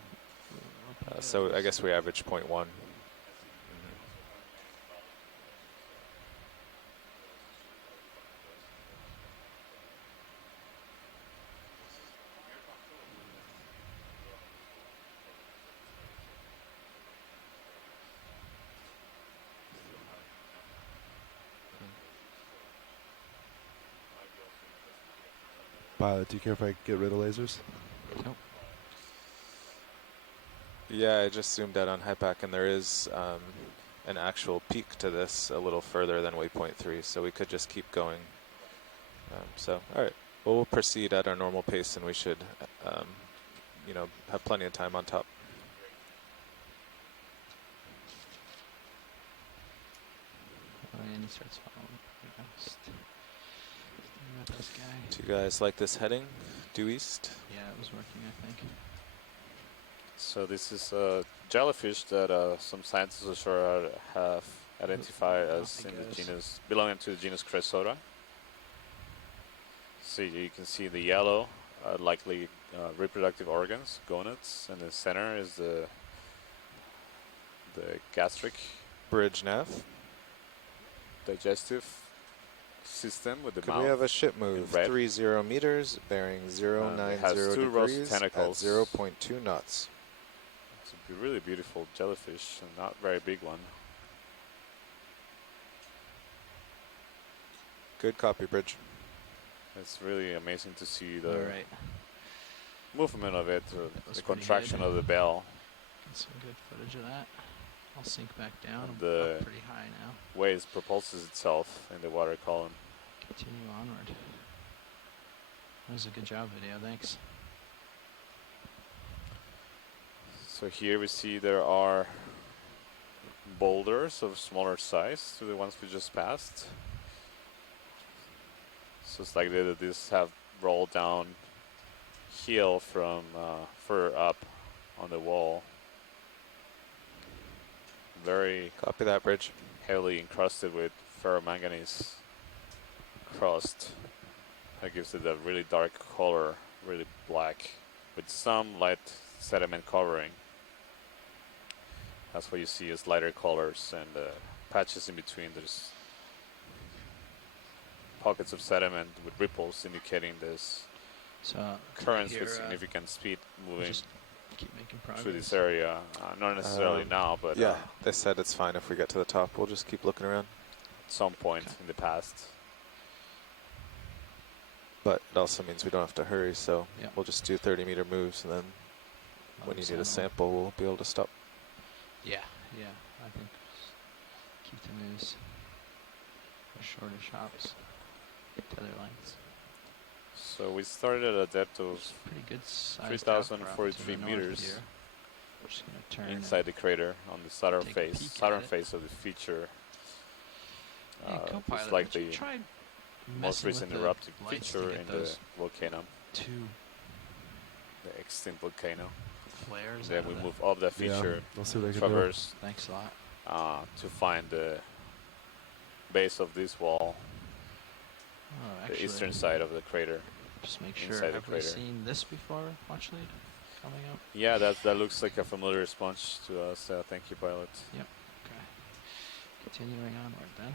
So I guess we average 0.1. Pilot, do you care if I get rid of lasers? Nope. Yeah, I just zoomed out on HIPAC, and there is an actual peak to this a little further than waypoint 3, so we could just keep going. So, all right, well, we'll proceed at our normal pace, and we should, you know, have plenty of time on top. Oh, and he starts following. This guy. Do you guys like this heading? Due east? Yeah, it was working, I think. So this is a jellyfish that some scientists ashore have identified as in the genus, belonging to the genus Cresota. So you can see the yellow, likely reproductive organs, gonads, and the center is the gastric bridge nav, digestive system with the Could mouth. we have a ship move? 30 meters, bearing 090 degrees at 0.2 knots. It's a really beautiful jellyfish, and not very big one. Good copy, bridge. It's really amazing to see the movement of it, the contraction of the bell. Get some good footage of that. I'll sink back down. I'm The up pretty high now. way it propulses itself in the water column. Continue onward. That was a good job video, thanks. So here we see there are boulders of smaller size to the ones we just passed. So it's likely that these have rolled down hill from further up on the wall. Very copy that, bridge. Heavily encrusted with ferromanganese crust. That gives it a really dark color, really black, with some light sediment covering. That's what you see as lighter colors, and patches in between. There's pockets of sediment with ripples indicating this currents with significant speed moving keep making progress through this area. Not necessarily now, but yeah, they said it's fine if we get to the top. We'll just keep looking around. At some point in the past. But it also means we don't have to hurry, so we'll just do 30-meter moves, and then when you need a sample, we'll be able to stop. Yeah, I think keep the moves for shorter shots, tether lengths. So we started at a depth of 3,043 meters inside the crater on the southern face of the feature. It's like the most recent eruptive feature in the volcano, the extinct volcano. Flares then we move up that feature, traverse, thanks a lot, to find the base of this wall, the eastern side of the crater. Just make sure. Have we seen this before, Watch Lead, coming up? Yeah, that looks like a familiar sponge to us. Thank you, pilot. Yep. Okay. Continuing onward then.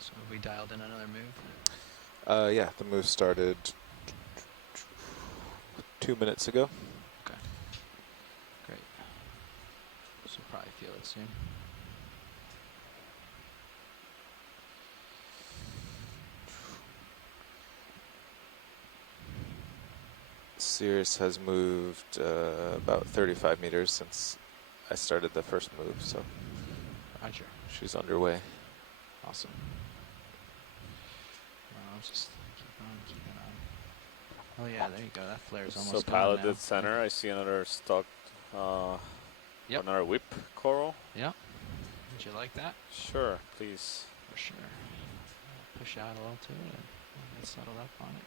So have we dialed in another move? Yeah, the move started 2 minutes ago. Okay. Great. So probably feel it soon. Cirrus has moved about 35 meters since I started the first move, so Roger. she's underway. Awesome. I'll just keep on. Oh yeah, there you go. That flare's almost So gone pilot now. dead center. I see another stock, Yep. another whip coral. Yep. Would you like that? Sure, please. For sure. I'll push out a little to it and get settled up on it.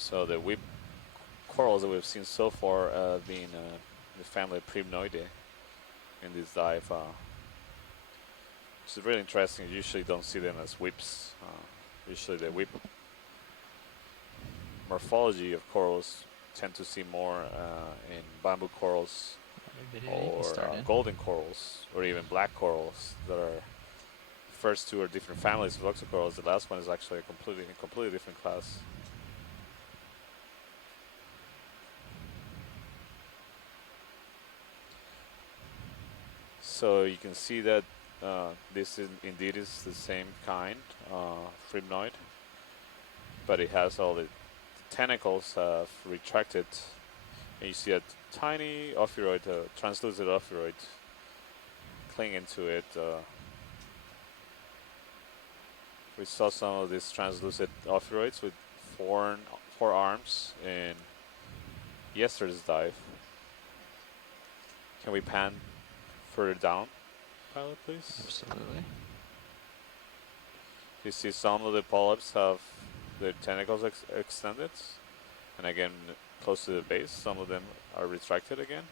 So the whip corals that we've seen so far being the family Primnoideae in this dive. Which is really interesting. You usually don't see them as whips. Usually the whip morphology of corals tend to see more in bamboo corals or golden corals or even black corals that are first two are different families of Octocorals. The last one is actually a completely different class. So you can see that this is indeed is the same kind, Primnoid, but it has all the tentacles retracted, and you see a tiny ophiroid, translucent ophiroid, clinging to it. We saw some of these translucent ophiroids with four arms in yesterday's dive. Can we pan further down, pilot, please? Absolutely. You see some of the polyps have their tentacles extended, and again, close to the base, some of them are retracted again.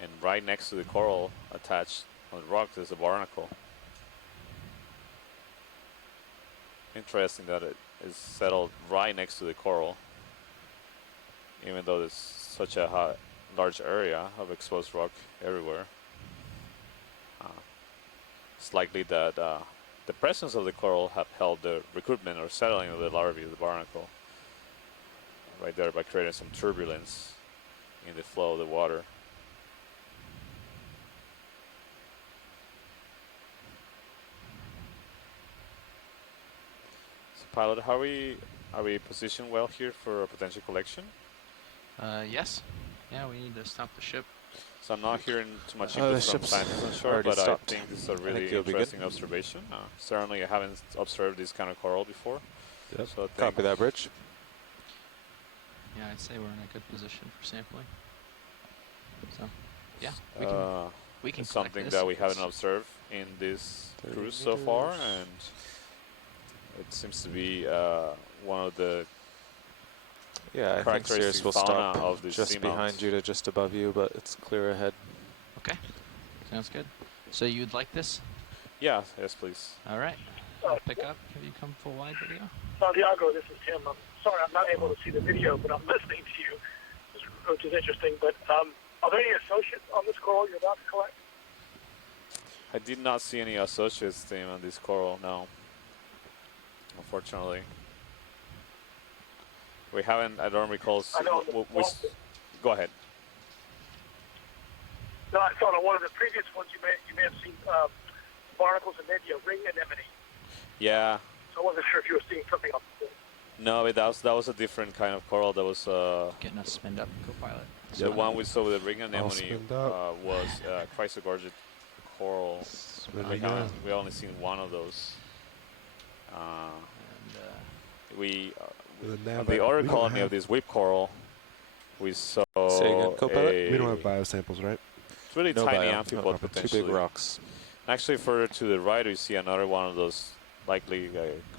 And right next to the coral, attached on the rock, there's a barnacle. Interesting that it is settled right next to the coral, even though there's such a large area of exposed rock everywhere. It's likely that the presence of the coral have held the recruitment or settling of the larvae of the barnacle right there by creating some turbulence in the flow of the water. So pilot, are we positioned well here for a potential collection? Yes. Yeah, we need to stop the ship. So I'm not hearing too much input from scientists on shore, but stopped. I think this is a really interesting observation. Certainly I haven't observed this kind of coral before. Yep. So Copy that, Bridge. Yeah, I'd say we're in a good position for sampling. So, yeah, we can it's collect something this. that we haven't observed in this cruise so far, and it seems to be one of the Yeah, I think Cirrus will stop of the just seamount. behind you to just above you, but it's clear ahead. Okay, sounds good. So you'd like this? Yeah, yes, please. All right. I'll pick up. Have you come full wide video? Santiago, this is Tim. I'm sorry I'm not able to see the video, but I'm listening to you, which is interesting. But are there any associates on this coral you're about to collect? I did not see any associates team on this coral, no. Unfortunately. We haven't, I don't recall. Go ahead. No, I thought on one of the previous ones you may have seen barnacles and maybe a ring anemone. Yeah. So I wasn't sure if you were seeing something else. No, but that was a different kind of coral. That was getting us spinned up, co-pilot. The one we saw with the ring anemone was chrysogorgid coral. We only seen one of those. The other colony of this whip coral, we saw. Say again, co-pilot? We don't have biosamples, right? It's really tiny amphipod potentially. Two big rocks. Actually, further to the right, we see another one of those likely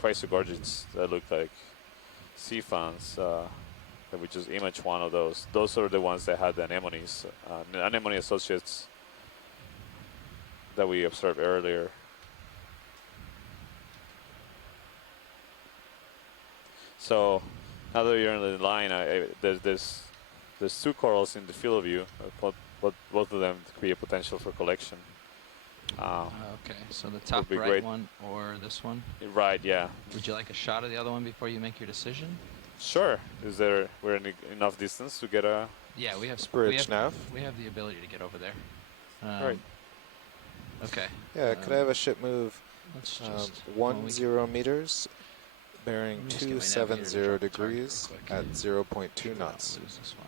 chrysogorgids that look like sea fans. That we just imaged one of those. Those are the ones that had the anemones, anemone associates that we observed earlier. So now that you're in the line, there's two corals in the field of view. Both of them could be a potential for collection. Okay, so the top be right great. one or this one? Right, yeah. Would you like a shot of the other one before you make your decision? Sure. Is there we're in enough distance to get a? Yeah, we have bridge nav? We have the ability to get over there. Right. Okay. Yeah, could I have a ship move Let's just 10 meters, bearing Let me just get my navigator to 270 drop the target degrees real quick. at 0.2 knots. Lose this one.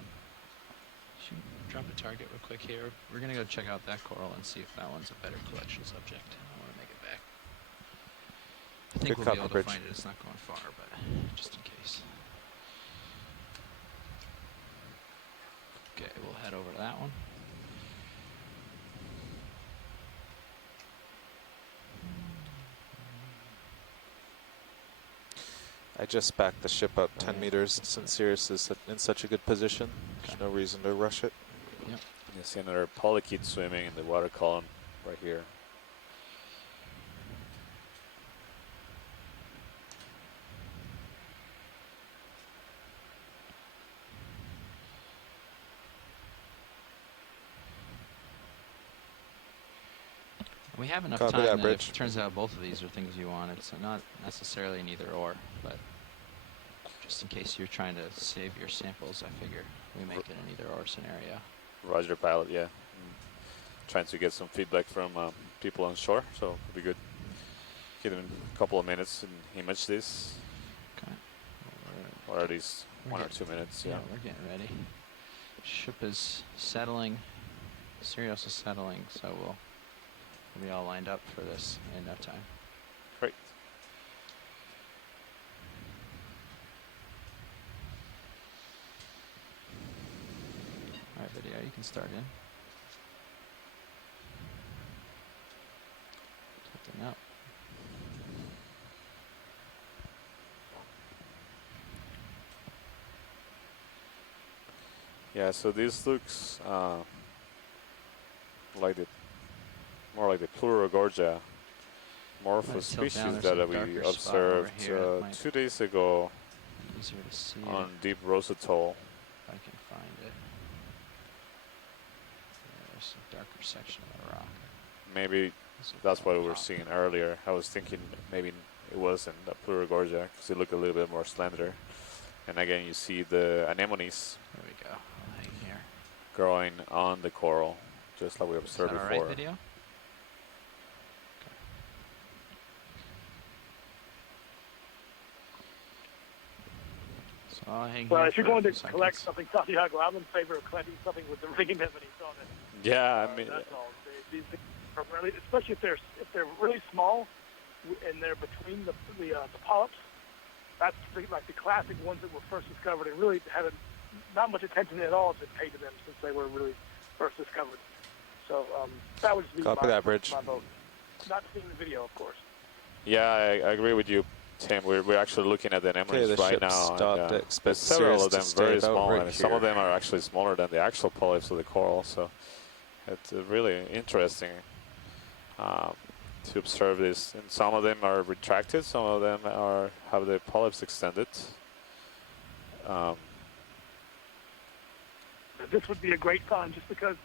Should we drop a target real quick here. We're gonna go check out that coral and see if that one's a better collection subject. I want to make it back. I think Good we'll be able copper to bridge. find it. It's not going far, but just in case. Okay, we'll head over to that one. I just backed the ship up 10 meters since Sirius is in such a good position. There's no reason to rush it. Yep. You see another polychaete swimming in the water column right here. We have enough Copy time that, that bridge. if it turns out both of these are things you want, it's not necessarily an either or, but just in case you're trying to save your samples, I figure we make it an either or scenario. Roger, pilot. Yeah. Trying to get some feedback from people on shore, so it'll be good. Give them a couple of minutes and image this. Okay. Or at least We're 1 or getting- 2 minutes. Yeah. we're getting ready. Ship is settling. Sirius is settling, so we'll be all lined up for this in no time. Great. All right, video, you can start in. Something up. Yeah, so this looks like the more like the Plurogorgia morpho Might tilt species down, there's that some we darker spot over observed here that might 2 days ago easier to see on it. Deep Rosa Atoll. If I can find it. There's a darker section of the rock. Maybe This will that's go what we were pop. seeing earlier. I was thinking maybe it wasn't the Plurogorgia because it looked a little bit more slender. And again, you see the anemones There we go. I'll hang here. growing on the coral, just like we Is observed that all before. right, video? So I'll hang Well, here if you're for a going to few collect seconds. something Santiago, I'm in favor of collecting something with the ring anemones on it. Yeah, I mean, That's all. These things are really, especially if they're really small and they're between the polyps. That's like the classic ones that were first discovered and really haven't not much attention at all has been paid to them since they were really first discovered. So that would be Copy that, bridge. my vote. Not seeing the video, of course. yeah, I agree with you, Tim. We're actually looking at the anemones the right ship now. stopped. And, Expect there's several Sirius of to them stay very about small, right and some of here. them are actually smaller than the actual polyps of the coral. So it's really interesting to observe this. And some of them are retracted, some of them have the polyps extended. This would be a great find just because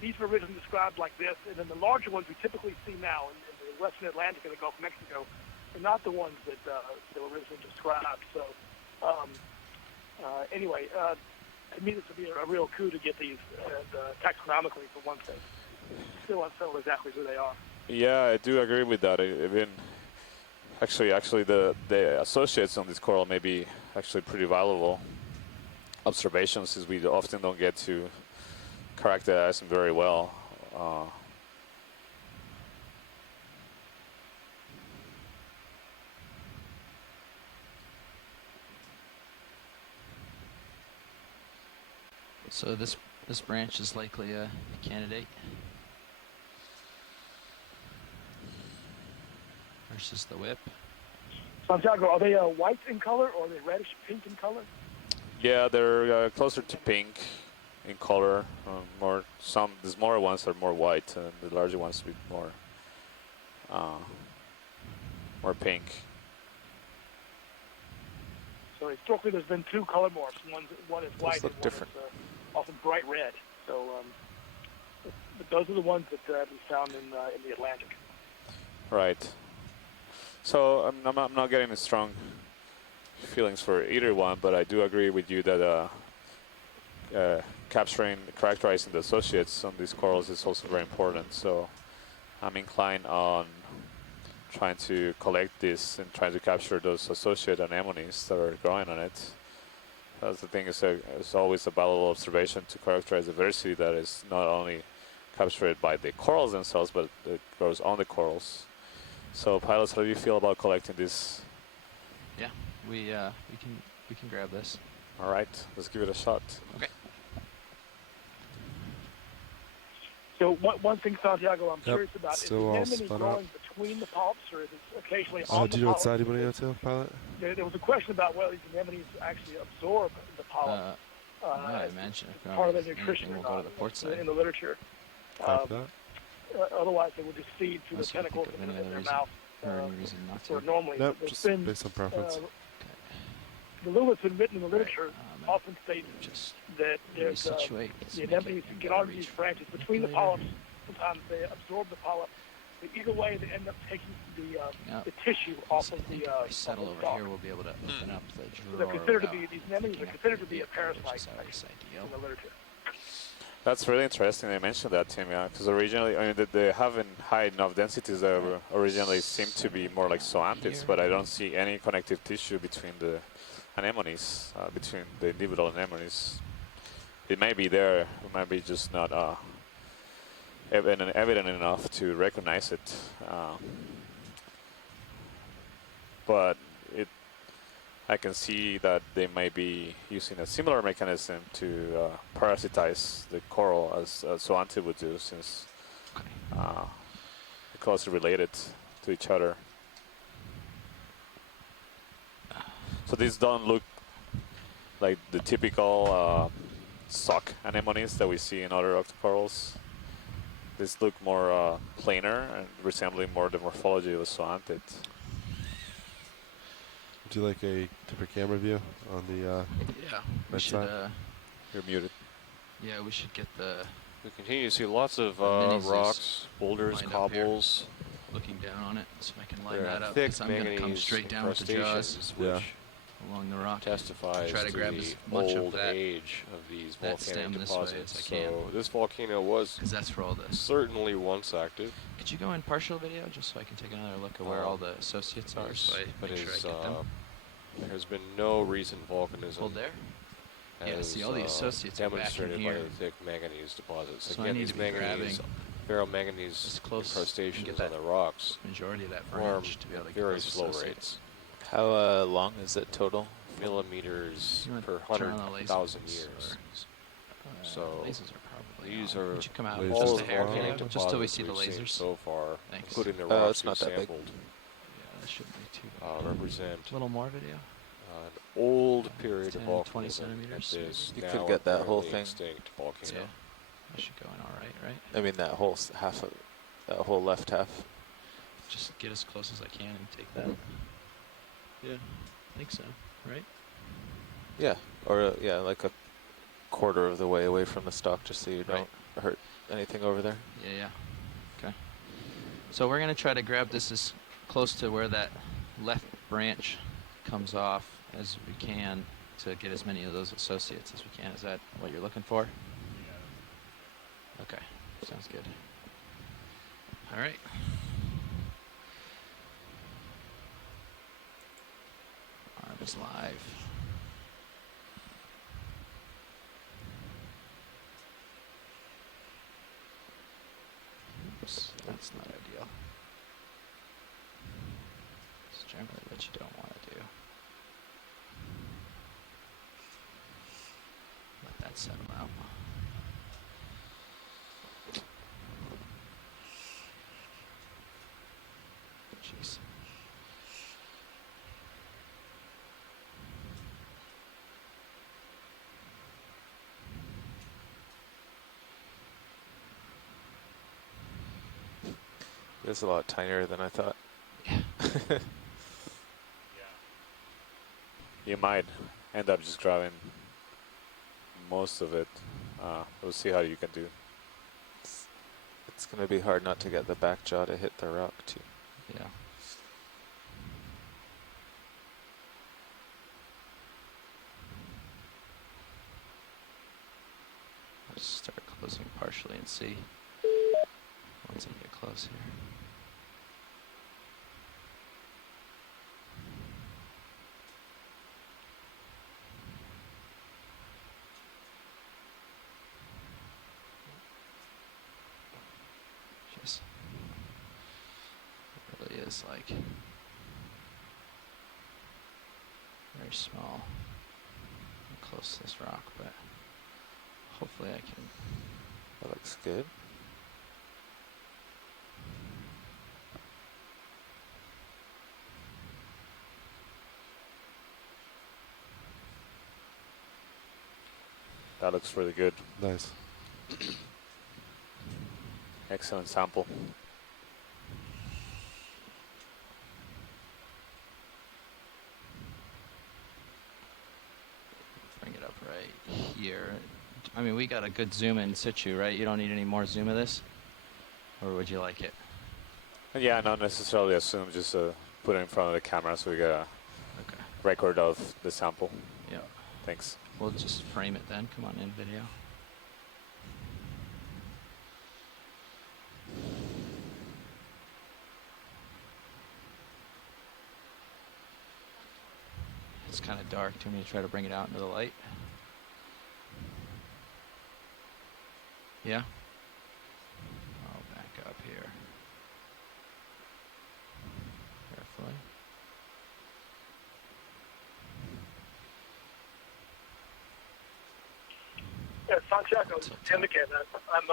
these were originally described like this, and then the larger ones we typically see now in the Western Atlantic and the Gulf of Mexico are not the ones that were originally described. So anyway, to me this would be a real coup to get these taxonomically for one thing. Still unsettled exactly who they are. Yeah, I do agree with that. Even actually the associates on this coral may be actually pretty valuable observations, since we often don't get to characterize them very well. So this branch is likely a candidate versus the whip. Santiago, are they white in color or are they reddish pink in color? Yeah, they're closer to pink in color. The smaller ones are more white, and the larger ones a bit more pink. So historically, there's been two color morphs. One is white, look and different. one is often bright red. So but those are the ones that we found in the Atlantic. Right. So I'm not getting strong feelings for either one, but I do agree with you that characterizing the associates on these corals is also very important. So I'm inclined on trying to collect this and trying to capture those associate anemones that are growing on it. That's the thing, it's always a valuable observation to characterize diversity that is not only captured by the corals themselves, but it grows on the corals. So pilots, how do you feel about collecting this? Yeah, we can grab this. All right, let's give it a shot. Okay. So one thing, Santiago, I'm curious about is the still all anemone spun growing between the polyps, or is it occasionally Oh, on do the you know what polyps? side you want to go to, pilot? There was a question about whether these anemones actually absorb the polyps. I imagine if part of the anything, nutrition we'll go to the port side. in the literature. Copy that. Otherwise, they would just feed through the Unless you think tentacles of in any other their reason, mouth. or any reason not to. Or normally, Nope, there's just been, based on preference. the rule that's been written in the literature often states just that there's resituate, the anemones can get onto these branches between the polyps. Sometimes they absorb the polyp. But either way, they end up taking the tissue off of the if we settle over stalk. here, we'll be able to open up the So drawer. they're considered to without be, these anemones are considered to be a parasite which is always ideal. in the literature. That's really interesting they mentioned that, Tim, yeah, because originally, I mean, they haven't high enough densities that originally seemed to be more like zoanthids, but I don't see any connective tissue between the anemones, between the individual anemones. It may be there, it might be just not evident enough to recognize it. But I can see that they may be using a similar mechanism to parasitize the coral as zoanthids would do, since they're closely related to each other. So these don't look like the typical sock anemones that we see in other octocorals. These look more planar and resembling more the morphology of a zoanthid. Would you like a different camera view on the Yeah, we right should. side? You're muted. Yeah, we should get the. We continue to see lots of minis is rocks, boulders, lined up here. cobbles. Looking down on it, so I can line There that are up. thick 'Cause I'm gonna come manganese straight down with the jaws crustaceans, which along the rock. testifies Try to grab the as much of old that, age of these that volcanic stem this way deposits. as I can. So this volcano was Because that's where all the. certainly once active. Could you go in partial video just so I can take another look at where all the associates are, so I but make sure I get them? there has been no recent volcanism. Hold there. Yeah, as, see all the associates are back in demonstrated by here. the thick manganese deposits. So I Again, need these to be manganese, ferromanganese as close and crustaceans get on that the rocks majority of that form branch to be able to at get very those slow associates. rates. How long is it total? Millimeters You want per to turn on the 100,000 lasers, years. or, So lasers are probably these on. are Would you come out lasers just all a of the hair, volcanic just till we deposits see the we've seen lasers? so far, Thanks. including the Oh, rocks it's not we've that big. sampled, Yeah, that shouldn't be too represent A little more video. an old period 10, of 20 volcanism at centimeters. this You now could get that whole apparently thing. extinct volcano. Yeah, that should go in all right, right? I mean, that whole half of that whole left half. Just get as close as I can and take that. Yeah, I think so, right? Yeah, or yeah, like a quarter of the way away from the stalk, just so you don't hurt anything over there. Yeah, yeah. Okay. So we're gonna try to grab this as close to where that left branch comes off as we can to get as many of those associates as we can. Is that what you're looking for? Okay, sounds good. All right. Arm is live. Oops, that's not ideal. It's generally what you don't want to do. Let that settle out. Jeez. It's a lot tinier than I thought. You might end up just grabbing most of it. We'll see how you can do. It's going to be hard not to get the back jaw to hit the rock too. Yeah. Let's start closing partially and see once I get close here. Jeez. It really is like very small. I'm close to this rock, but hopefully I can. That looks good. That looks really good. Nice. Excellent sample. Bring it up right here. I mean, we got a good zoom in situ, right? You don't need any more zoom of this? Or would you like it? Yeah, not necessarily assume, just put it in front of the camera so we get a record of the sample. Yeah. Thanks. We'll just frame it then. Come on in, video. It's kind of dark. Do you want me to try to bring it out into the light? Yeah? I'll back up here. Carefully. Yeah, Santiago, Tim again. I'm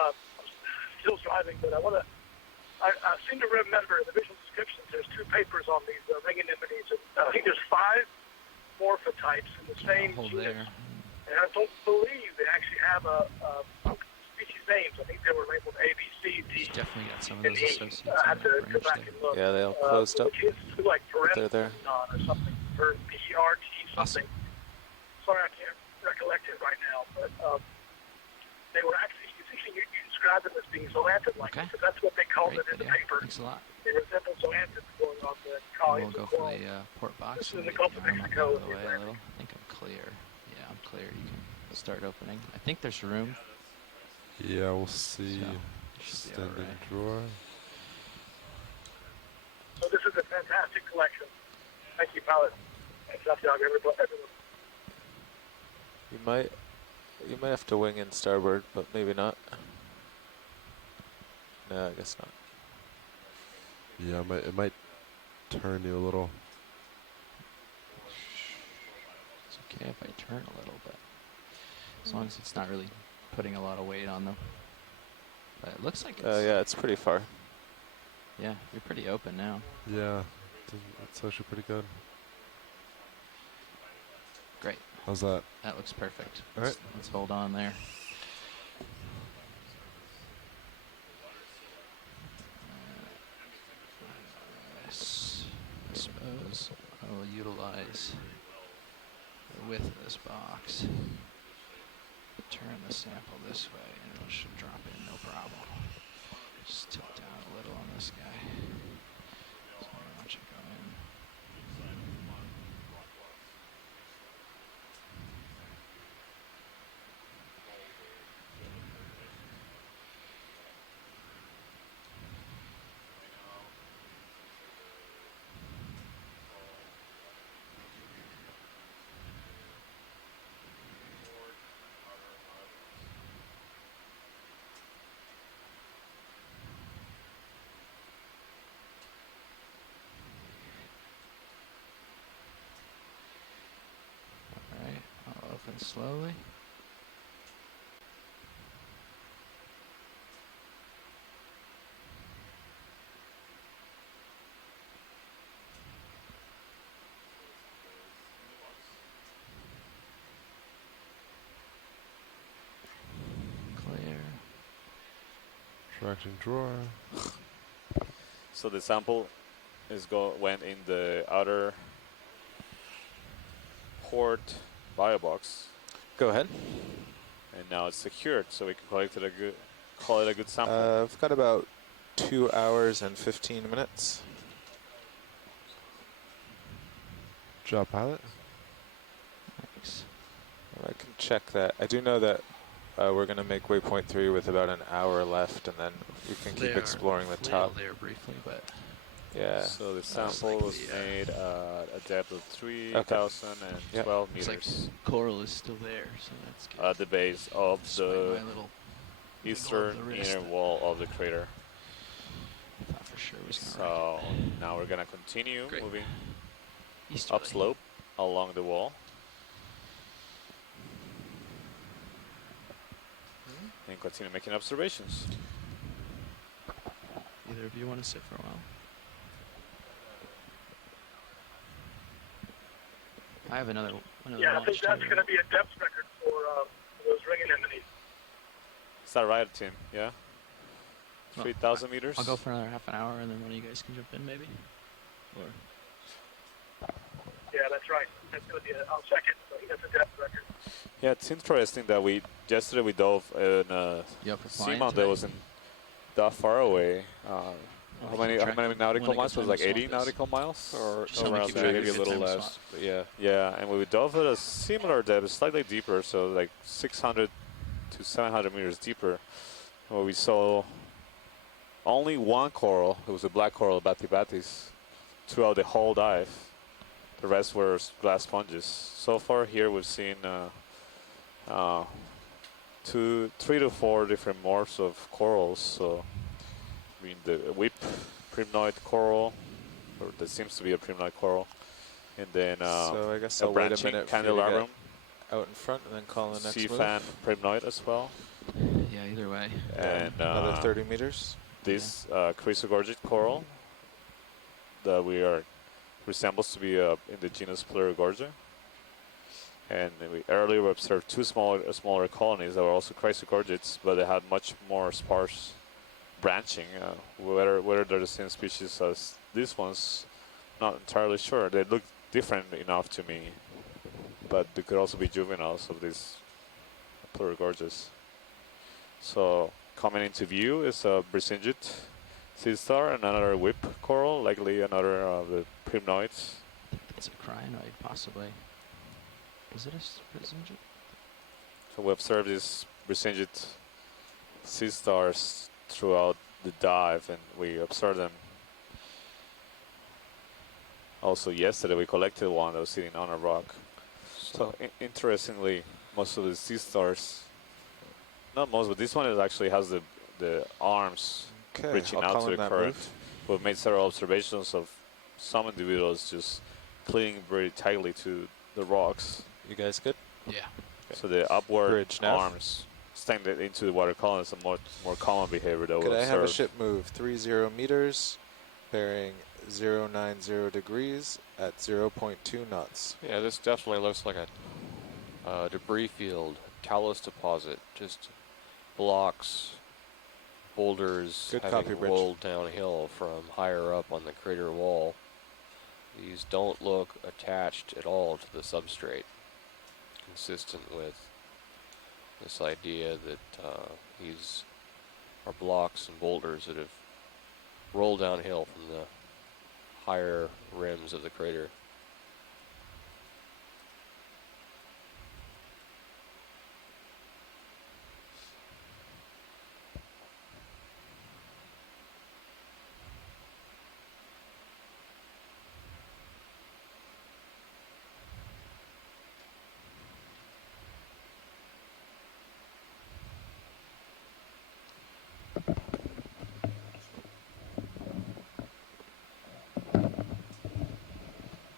still driving, but I seem to remember in the visual descriptions there's two papers on these ring anemones. And I think there's 5 morphotypes in the same Hold genus. there. And I don't believe they actually have a species names. I think they were labeled A, B, C, D, Definitely got some of and those E. associates I have on that to go branch back there. and look. Yeah, they all closed up. Which is like They're there. or something, or PRT something. Sorry, I can't recollect it right now, but they were actually, you described them as being zoanthid-like, because that's what they called it in the paper. Thanks a lot. They resemble zoanthids going on the And collies. we'll go for the port box. This is in and the get Gulf the of arm up Mexico. out of the way a little. I think I'm clear. Yeah, I'm clear. You can start opening. I think there's room. Yeah, we'll see. So, Extended drawer. So this is a fantastic collection. Thank you, pilot. Thanks, Santiago, everyone. You might have to wing in starboard, but maybe not. No, I guess not. Yeah, it might turn you a little. It's okay if I turn a little bit. As long as it's not really putting a lot of weight on them. But it looks like it's... yeah, it's pretty far. Yeah, you're pretty open now. Yeah, it's actually pretty good. Great. How's that? That looks perfect. All right. Let's hold on there. I suppose I will utilize the width of this box. Turn the sample this way and it should drop in no problem. Just tilt down a little on this guy. So I want you to go in. Alright, I'll open slowly. Clear. Extraction drawer. So the sample went in the outer port bio box. Go ahead. And now it's secured, so we can collect it call it a good sample? I've got about 2 hours and 15 minutes. Good job, pilot. Thanks. I can check that. I do know that we're going to make waypoint 3 with about an hour left, and then we can keep exploring the top. there briefly, but Yeah. So the sample was made at a depth of 3,012 looks like meters coral is still there, so that's good. at the base of Despite the my little eastern wiggle of the wrist inner that wall of the crater. I thought for sure was gonna So now we're gonna continue Great. moving Easterly. upslope along the wall. And continue making observations. Either of you want to sit for a while? I have another Yeah, I launch think that's too, going to be a depth record for those ring anemones. Is that right, Tim? Yeah? Well, 3,000 meters? I'll go for another half an hour, and then one of you guys can jump in, maybe. Or Yeah, that's right. That's going to be I'll check it. So that's a depth record. Yeah, it's interesting that yesterday we dove in for flying Seamount that today? wasn't that far away. How many nautical miles? Was it like 80 nautical miles? Or Just around keep there, track maybe a of little time less. slot. But yeah. Yeah, and we dove at a similar depth, slightly deeper, so like 600 to 700 meters deeper, where we saw only one coral. It was a black coral, Bathybathys, throughout the whole dive. The rest were glass sponges. So far here we've seen 3 to 4 different morphs of corals. So, I mean the whip primnoid coral, or there seems to be a primnoid coral, and then So I guess a I'll wait a branching minute for you to candelabrum, get out in front and then call the next sea move. fan primnoid as well, yeah, either way. and Another 30 meters. this chrysogorgid coral that resembles to be in the genus Pleurogorgia. And we earlier observed 2 smaller colonies that were also chrysogorgids, but they had much more sparse branching. Whether they're the same species as these ones, not entirely sure. They look different enough to me, but they could also be juveniles of these Pleurogorges. So coming into view is a Brisingid sea star and another whip coral, likely another of the primnoids. It's a crinoid, possibly. Is it a Brisingid? So we observed these Brisingid sea stars throughout the dive, and we observed them. Also yesterday we collected one that was sitting on a rock. So interestingly, most of the sea stars, not most, but this one actually has the arms reaching I'll out call to in the that current. move. We've made several observations of some individuals just clinging very tightly to the rocks. You guys good? Yeah. So the upward Bridge nav. arms extended into the water column is a more common behavior that we Could I have a observe. ship move 30 meters, bearing 090 degrees at 0.2 knots? Yeah, this definitely looks like a debris field, talus deposit, just blocks, boulders Good having copy, Bridge. rolled downhill from higher up on the crater wall. These don't look attached at all to the substrate, consistent with this idea that these are blocks and boulders that have rolled downhill from the higher rims of the crater.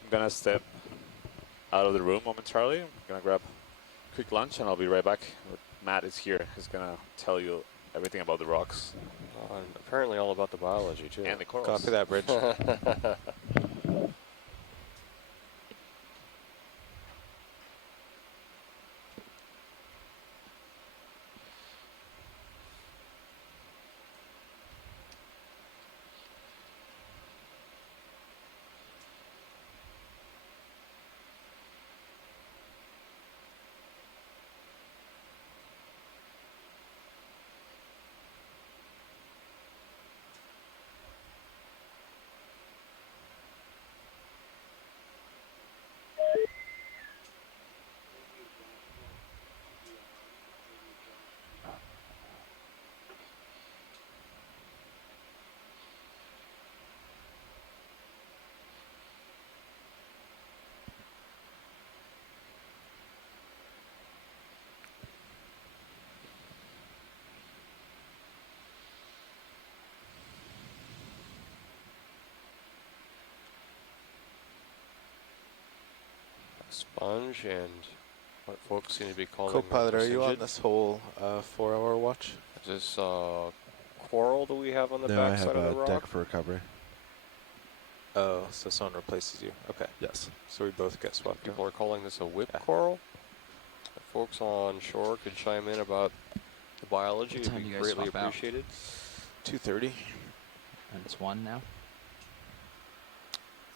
I'm gonna step out of the room momentarily. I'm gonna grab a quick lunch and I'll be right back. Matt is here. He's gonna tell you everything about the rocks. And apparently all about the biology too. And the corals. Copy that, Bridge. sponge and what folks seem to be calling Co-pilot, are you on Persingid. this whole 4-hour watch? Is this coral that we have on the No, I back have side of the a rock? deck for recovery. Oh, so someone replaces you. Okay. Yes. So we both get swept. People are calling this a whip coral. If folks on shore could chime in about the biology, What it'd time be do you guys greatly swap out? appreciated. 2:30. And it's 1 now?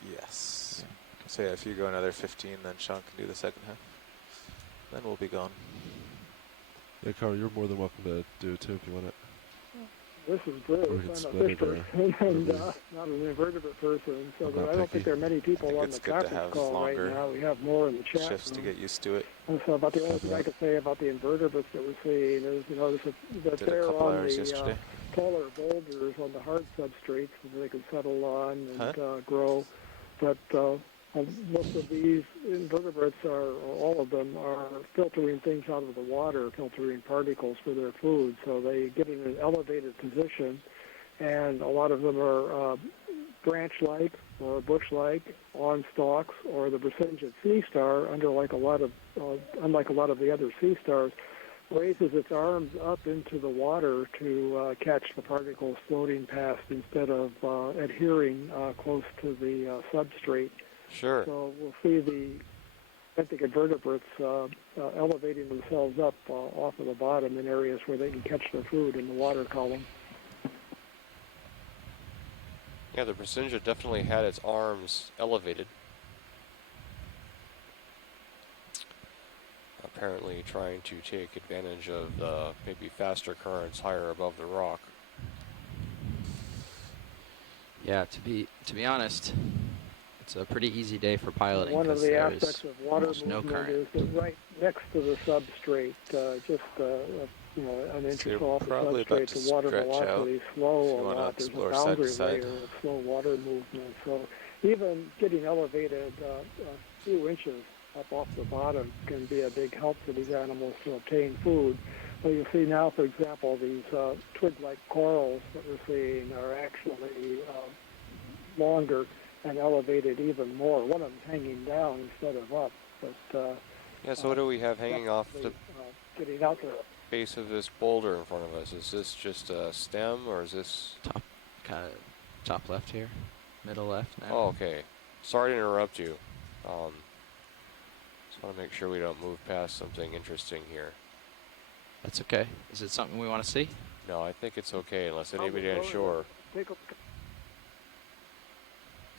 Yes. So yeah, if you go another 15, then Sean can do the second half. Then we'll be gone. Yeah, Carl, you're more than welcome to do it too if you want it. This is great. Or we can I'm a split fish it, or person and whatever. not an invertebrate person, so I'm that not I don't picky. think there are many people on It's the good to conference have call right longer now. We have more in the chat shifts to room. get used to it. And so about the only thing I could say about the invertebrates that we're seeing is, that Did a they're couple on hours the yesterday. taller boulders on the hard substrates that they can settle on and Huh? grow. But most of these invertebrates or all of them, are filtering things out of the water, filtering particles for their food. So they get in an elevated position, and a lot of them are branch-like or bush-like on stalks, or the Persingid sea star, unlike a lot of the other sea stars, raises its arms up into the water to catch the particles floating past instead of adhering close to the substrate. Sure. So we'll see the benthic invertebrates elevating themselves up off of the bottom in areas where they can catch their food in the water column. Yeah, the Persingid definitely had its arms elevated. Apparently trying to take advantage of maybe faster currents higher above the rock. Yeah, to be honest, it's a pretty easy day for piloting. One of 'cause the there aspects is of water almost no movement current. is that right next to the substrate, just an inch So or you're so off the probably about substrate, to the water stretch velocity is out slow if you a wanna lot. There's a explore side to boundary side. layer of slow water movement. So even getting elevated a few inches up off the bottom can be a big help for these animals to obtain food. But you see now, for example, these twig-like corals that we're seeing are actually longer and elevated even more. One of them's hanging down instead of up. But Yeah, so what do we have hanging off the getting out there. base of this boulder in front of us? Is this just a stem, or is this... Kind of top left here, middle left now. Oh, okay. Sorry to interrupt you. Just want to make sure we don't move past something interesting here. That's okay. Is it something we want to see? No, I think it's okay unless anybody on shore... Take a Is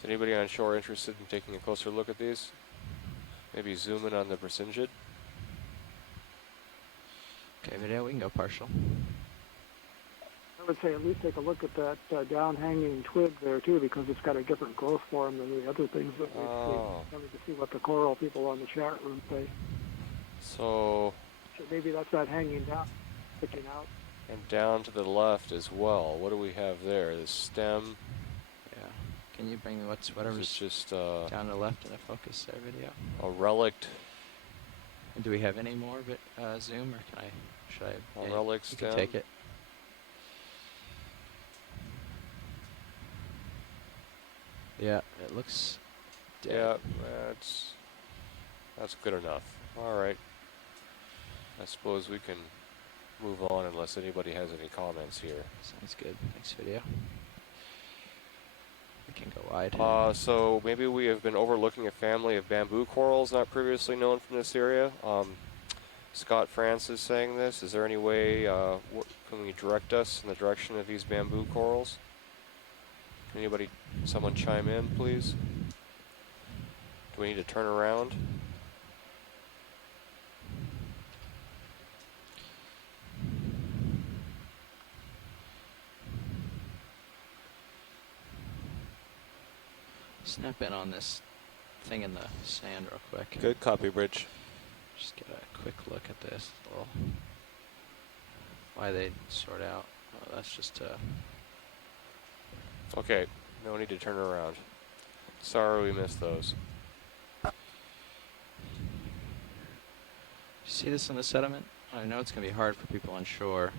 anybody on shore interested in taking a closer look at these? Maybe zoom in on the Persingid? Okay, video, we can go partial. I would say at least take a look at that down-hanging twig there, too, because it's got a different growth form than the other things that we've seen. Coming to see what the coral people on the chat room say. So maybe that's that hanging down, sticking out. And down to the left as well. What do we have there? The stem. Yeah. Can you bring whatever's It's just down to the left in the focus there, video? a relict. And do we have any more zoom, or should I? A relic you stem. can take it. Yeah, it looks dead. Yeah, that's good enough. All right. I suppose we can move on unless anybody has any comments here. Sounds good. Thanks, video. We can go wide. So maybe we have been overlooking a family of bamboo corals not previously known from this area. Scott France is saying this. Is there any way, can you direct us in the direction of these bamboo corals? Can someone chime in, please? Do we need to turn around? Snap in on this thing in the sand real quick. Good copy, Bridge. Just get a quick look at this. Why they sort out. Oh, that's just Okay, no need to turn around. Sorry we missed those. See this in the sediment? I know it's going to be hard for people on shore,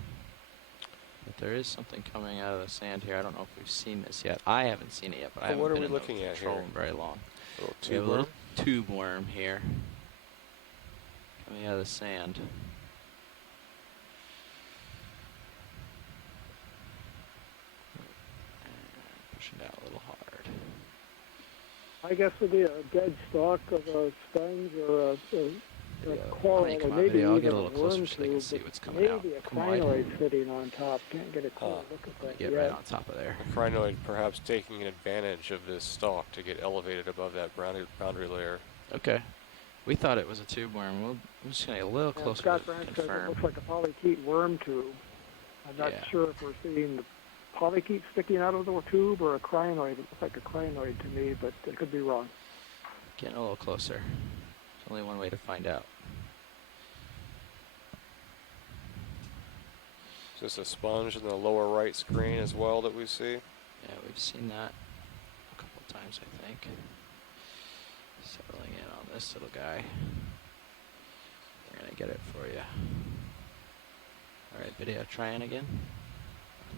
but there is something coming out of the sand here. I don't know if we've seen this yet. I haven't seen it yet, but I haven't what are been we in looking the at patrol here? very long. Little We have tube a little worm? tube worm here. coming out of the sand. And pushing down a little hard. I guess it'd be a dead stalk of a sponge or a coral, Come or on, maybe video. I'll even get a little closer worm so they can tube, see but what's coming out. maybe a Come wide. crinoid sitting on top. Can't get a clear look at that Get yet. right on top of there. A crinoid perhaps taking advantage of this stalk to get elevated above that boundary layer. Okay. We thought it was a tube worm. We're just going to get a little And closer Scott to Branch says it confirm. looks like a polychaete worm tube. I'm not Yeah. sure if we're seeing the polychaete sticking out of the tube or a crinoid. It looks like a crinoid to me, but it could be wrong. Getting a little closer. There's only one way to find out. Is this a sponge in the lower right screen as well that we see? Yeah, we've seen that a couple times, I think. Settling in on this little guy. We're going to get it for you. Alright, video, try in again.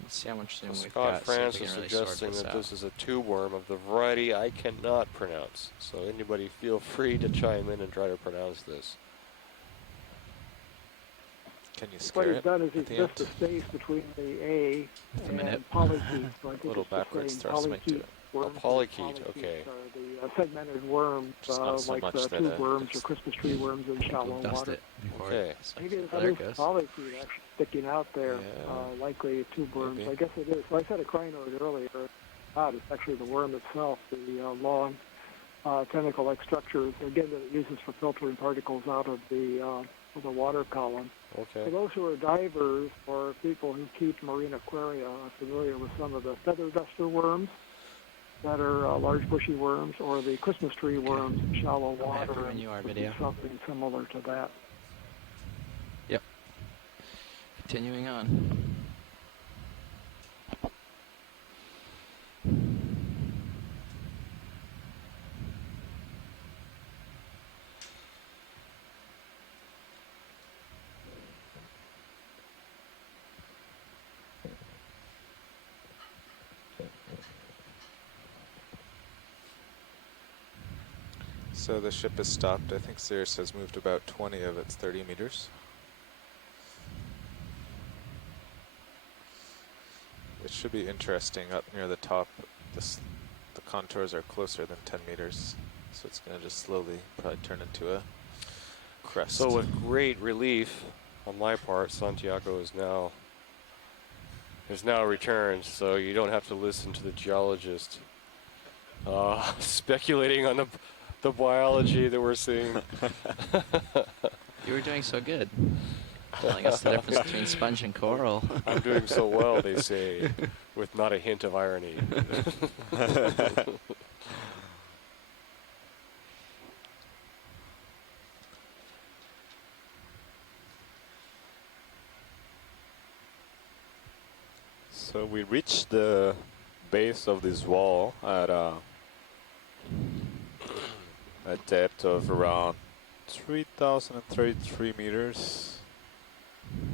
Let's see how much zoom we've Scott got. See if France we is can really sort suggesting that out. this is a tube worm of the variety I cannot pronounce. So anybody feel free to chime in and try to pronounce this. Can you What scare he's it? done is at he's the missed end? the space between the A Just a minute. and polychaete. So I think A little it's the backwards same. thrust might do Polychaete it. worms. Polychaete, okay. Are the segmented worms, Just not so like much the that, tube worms or it's- Christmas tree worms in shallow Dust water. it before Okay. it's Maybe like, there's there a it goes. polychaete actually sticking out there, Yeah. likely tube worms. Maybe. I guess it is. So I said a crinoid earlier. It's actually the worm itself, the long tentacle-like structure, again, that it uses for filtering particles out of the water column. Okay. For those who are divers or people who keep marine aquaria are familiar with some of the feather duster worms that are large bushy worms, or the Christmas tree worms in shallow I'm happy water. when you are, Would be video. something similar to that. Yep. Continuing on. So the ship is stopped. I think Sirius has moved about 20 of its 30 meters. It should be interesting up near the top. The contours are closer than 10 meters, so it's going to just slowly probably turn into a crest. So with great relief on my part, Santiago is now returned, so you don't have to listen to the geologist speculating on the biology that we're seeing. You were doing so good. Telling us the difference between sponge and coral. I'm doing so well, they say, with not a hint of irony. So we reached the base of this wall at a depth of around 3,033 meters.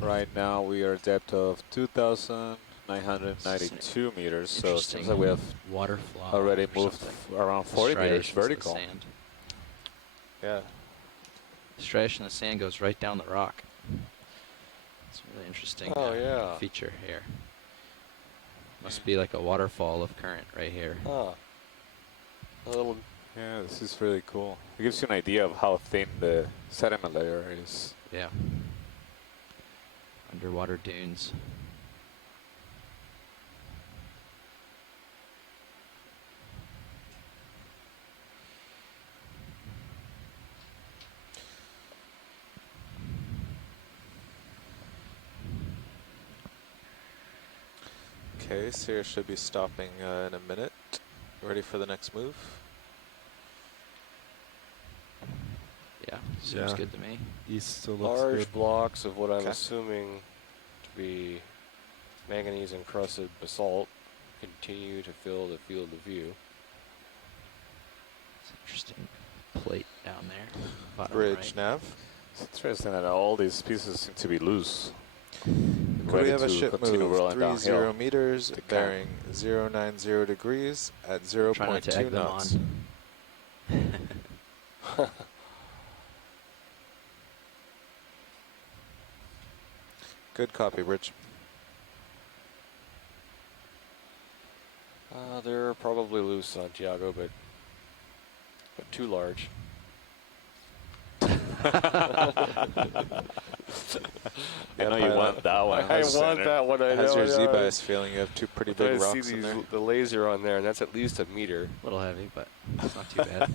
Right now we are at a depth of 2,992 meters, so it seems like we have water flow already or moved something. around 40 meters Striations in the vertical. sand. Yeah. Striation of the sand goes right down the rock. It's a really interesting yeah. feature here. Must be like a waterfall of current right here. Ah. A little. Yeah, this is really cool. It gives you an idea of how thin the sediment layer is. Yeah. Underwater dunes. Okay, Sirius should be stopping in a minute. Ready for the next move? Yeah, seems Yeah. good to me. East still looks Large good. blocks of what I'm Okay. assuming to be manganese encrusted basalt continue to fill the field of view. It's interesting plate down there. Bottom Bridge right. nav. It's interesting that all these pieces seem to be loose. We have a to ship continue move rolling 30 downhill. meters, To camp. bearing 090 degrees at Try not to 0.2 egg them knots. on. Good copy, Rich. They're probably loose, Santiago, but too large. I know you want that one. I want that one. I How's know. your Z-bias feeling? You have two pretty big I rocks see in there. the laser on there, and that's at least a meter. A little heavy, but it's not too bad.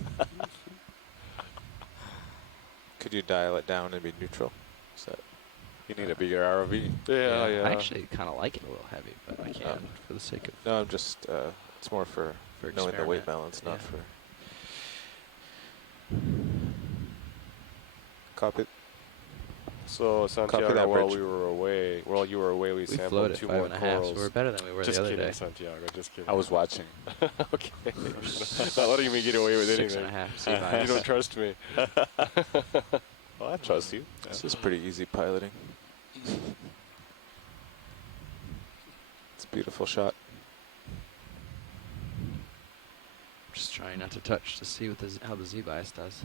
Could you dial it down and be neutral? Is that You need a bigger ROV. Yeah, yeah. I actually kind of like it a little heavy, but I can't for the sake of. No, I'm just. It's more for knowing the weight experiment. balance, not Yeah. for. Copy. So Santiago, that, while Rich. we were away, while you were away, we We sampled floated 2 5 more and a half, so corals. we're better than we were Just the other kidding, day. Santiago. Just kidding. I was watching. Okay. Not letting me get away with 6 anything. and a half. You don't trust me. Well, I trust you. This is pretty easy piloting. It's a beautiful shot. Just trying not to touch to see what how the Z-bias does.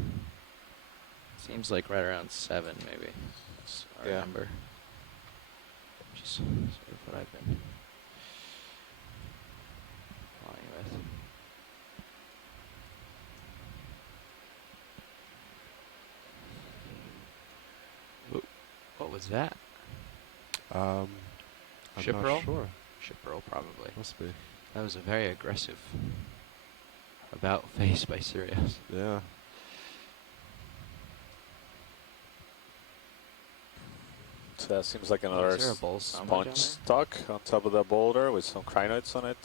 Seems like right around 7, maybe. That's our Yeah. number. Which is sort of what I've been flying with. What was that? I'm Ship not roll? sure. Ship roll, probably. Must be. That was a very aggressive about face by Sirius. Yeah. So that seems like another Is there a bull somewhere down sponge there? stock on top of that boulder with some crinoids on it.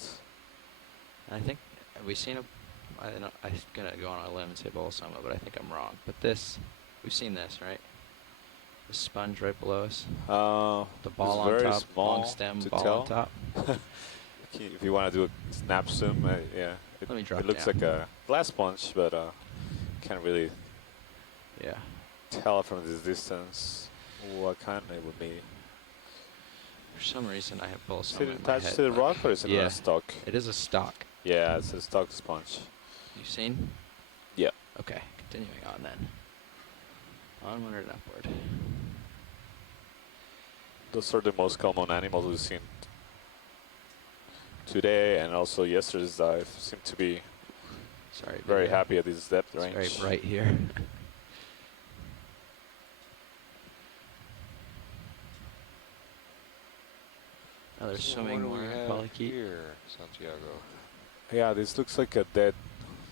I think, have we seen a, I don't know, I'm going to go on a limb and say Bolsoma, but I think I'm wrong. But this, we've seen this, right? The sponge right below us. The ball on very top, small long stem, to ball tell. on top. If you want to do a snap zoom, yeah, Let me drop it looks down. like a glass sponge, but can't really tell from this distance what kind it would be. For some reason, I have Is Bolsoma it in my attached head. to the but- rock or is it yeah, a stock? It is a stock. Yeah, it's a stock sponge. You've seen? Yeah. Okay, continuing on then. Onward and upward. Those are the most common animals we've seen today and also yesterday's dive. Seem to be very happy at this depth range. It's very bright here. Another swimming what do we worm, have Polychaete. here, Santiago? Yeah, this looks like a dead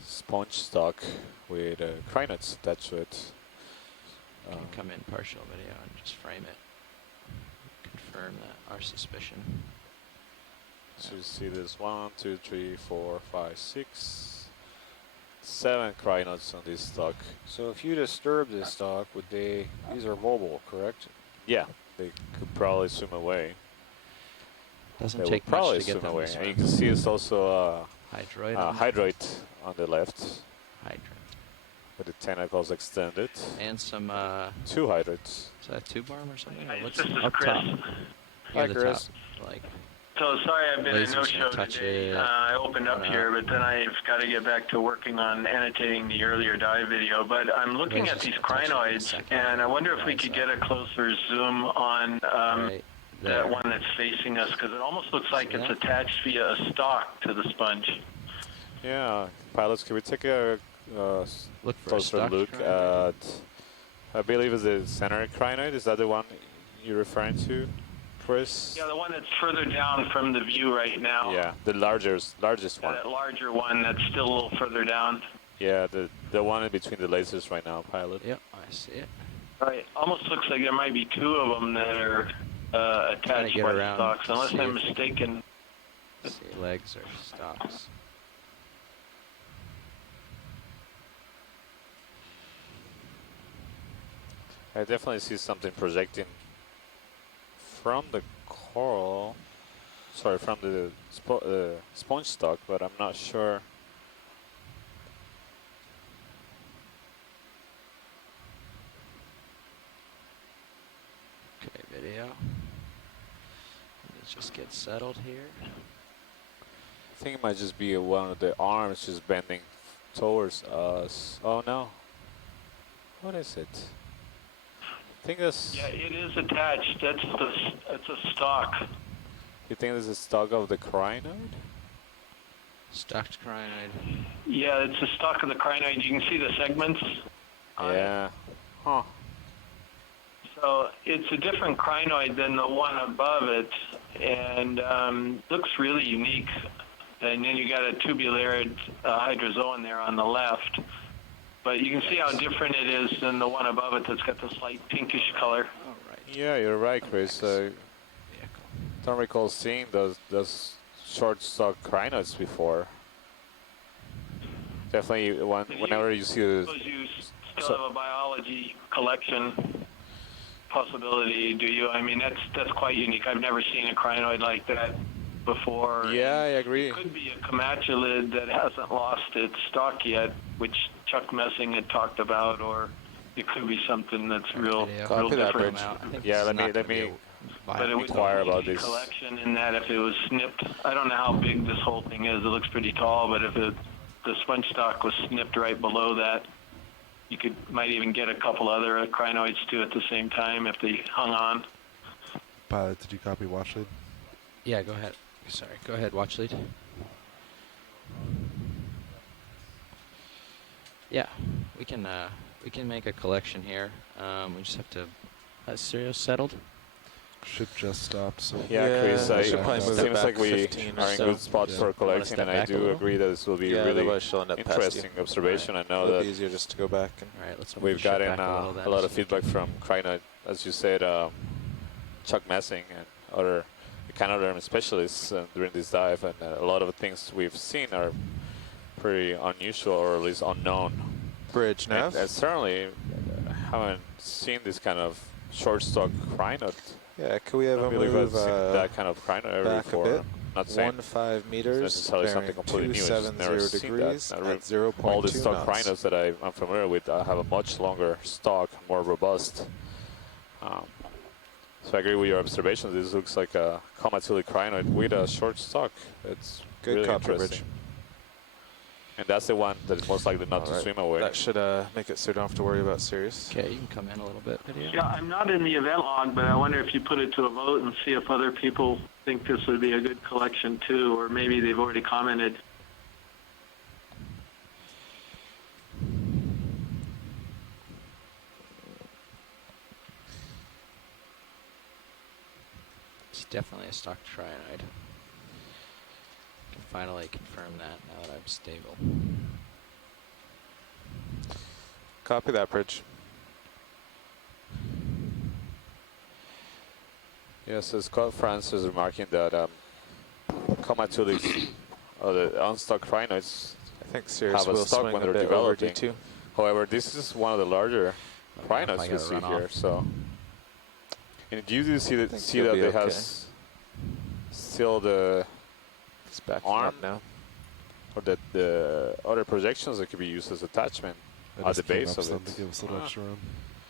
sponge stock with crinoids attached to it. Can come in partial video and just frame it. Confirm that our suspicion. So you see there's 1, 2, 3, 4, 5, 6, 7 crinoids on this stock. So if you disturb this stock, would they? These are mobile, correct? Yeah, they could probably swim away. Doesn't They take would probably much to get swim them away. to And you swim. can see it's also Hydroid. a on hydroid on the left Hydroid. with the tentacles extended. And some, 2 hydroids. is that a tube worm or something? Hi, It looks this is up Chris. top. Hi, Near the Chris. top, like, So sorry I've been a Lasers no-show can touch today. it, I opened up whatnot. here, but then I've got to get back to working on annotating the earlier dive video. But I'm looking at Lasers these can touch it in a crinoids, second. and I wonder if we could get a closer zoom on right there. that one that's facing us, because it almost looks like See it's that? attached via a stalk to the sponge. Yeah, pilots, can we take a Look for a closer stock look crinoid. at, I believe it's the center crinoid. Is that the one you're referring to, Chris? Yeah, the one that's further down from the view right now. Yeah, the largest Yeah, one. that larger one that's still a little further down. Yeah, the one in between the lasers right now, pilot. Yep, I see it. Right. Almost looks like there might be 2 of them that are Trying attached to get by around, stalks, unless see I'm if we can- mistaken. See legs or stalks. I definitely see something projecting from the coral, sorry, from the sponge stock, but I'm not sure. Okay, video. Let's just get settled here. I think it might just be one of the arms just bending towards us. Oh no. What is it? think this. Yeah, it is attached. It's a stalk. You think this is stalk of the crinoid? Stalked crinoid. Yeah, it's a stalk of the crinoid. You can see the segments. Yeah. Huh. So it's a different crinoid than the one above it, and looks really unique. And then you got a tubular hydrozoan there on the left. But you can see how different it is than the one above it that's got the slight pinkish color. All right. Yeah, you're right, Chris. Don't recall seeing those short stalk crinoids before. Definitely, whenever you see I suppose you still have a biology collection possibility, do you? I mean, that's quite unique. I've never seen a crinoid like that before. Yeah, I agree. It could be a comatulid that hasn't lost its stalk yet, which Chuck Messing had talked about, or it could be something that's real different. Yeah, let me but it would inquire be a about this collection in that if it was snipped. I don't know how big this whole thing is. It looks pretty tall, but if the sponge stalk was snipped right below that, you might even get a couple other crinoids too at the same time if they hung on. Pilot, did you copy watch lead? Yeah, go ahead. Sorry, go ahead, watch lead. Yeah, we can make a collection here. We just have to. Serious settled. Ship just stopped. So yeah, Chris, I should probably move it seems back like we 15 are in so. good spot Yeah. for collecting, and I do agree that this will be a really interesting observation. Right. I know It'll that be easier just to go back. And all right, let's we've gotten a lot of feedback from crinoid, as you said, Chuck Messing and other echinoderm specialists during this dive, and a lot of the things we've seen are pretty unusual or at least unknown. Bridge nav. And certainly haven't seen this kind of short stalk crinoid. Yeah, could we have I a believe move I've seen that kind of crinoid ever back before. a bit? Not saying 1.5 meters, necessarily bearing something completely new. I've just never 270 seen degrees that. at 0.2 All the stock knots. crinoids that I'm familiar with have a much longer stalk, more robust. So I agree with your observations. This looks like a comatuli crinoid with a short stalk. It's Good really coverage. interesting. And that's the one that is most likely not to swim away. That should make it so you don't have to worry about Sirius. Okay, you can come in a little bit, video. Yeah, I'm not in the event log, but I wonder if you put it to a vote and see if other people think this would be a good collection too, or maybe they've already commented. It's definitely a stocked crinoid. Can finally confirm that now that I'm stable. Copy that, Bridge. Yes, as Scott France is remarking that comatulis, the unstocked crinoids, I think Sirius have a will stock swing when a they're bit over developing. D2. However, this is one of the larger I crinoids we gotta see run here. off. So, and you do see that think see he'll that be it okay. has still the It's backing arm up now. or the other projections that could be used as attachment I at the just came base up of some it. to give us a little extra room.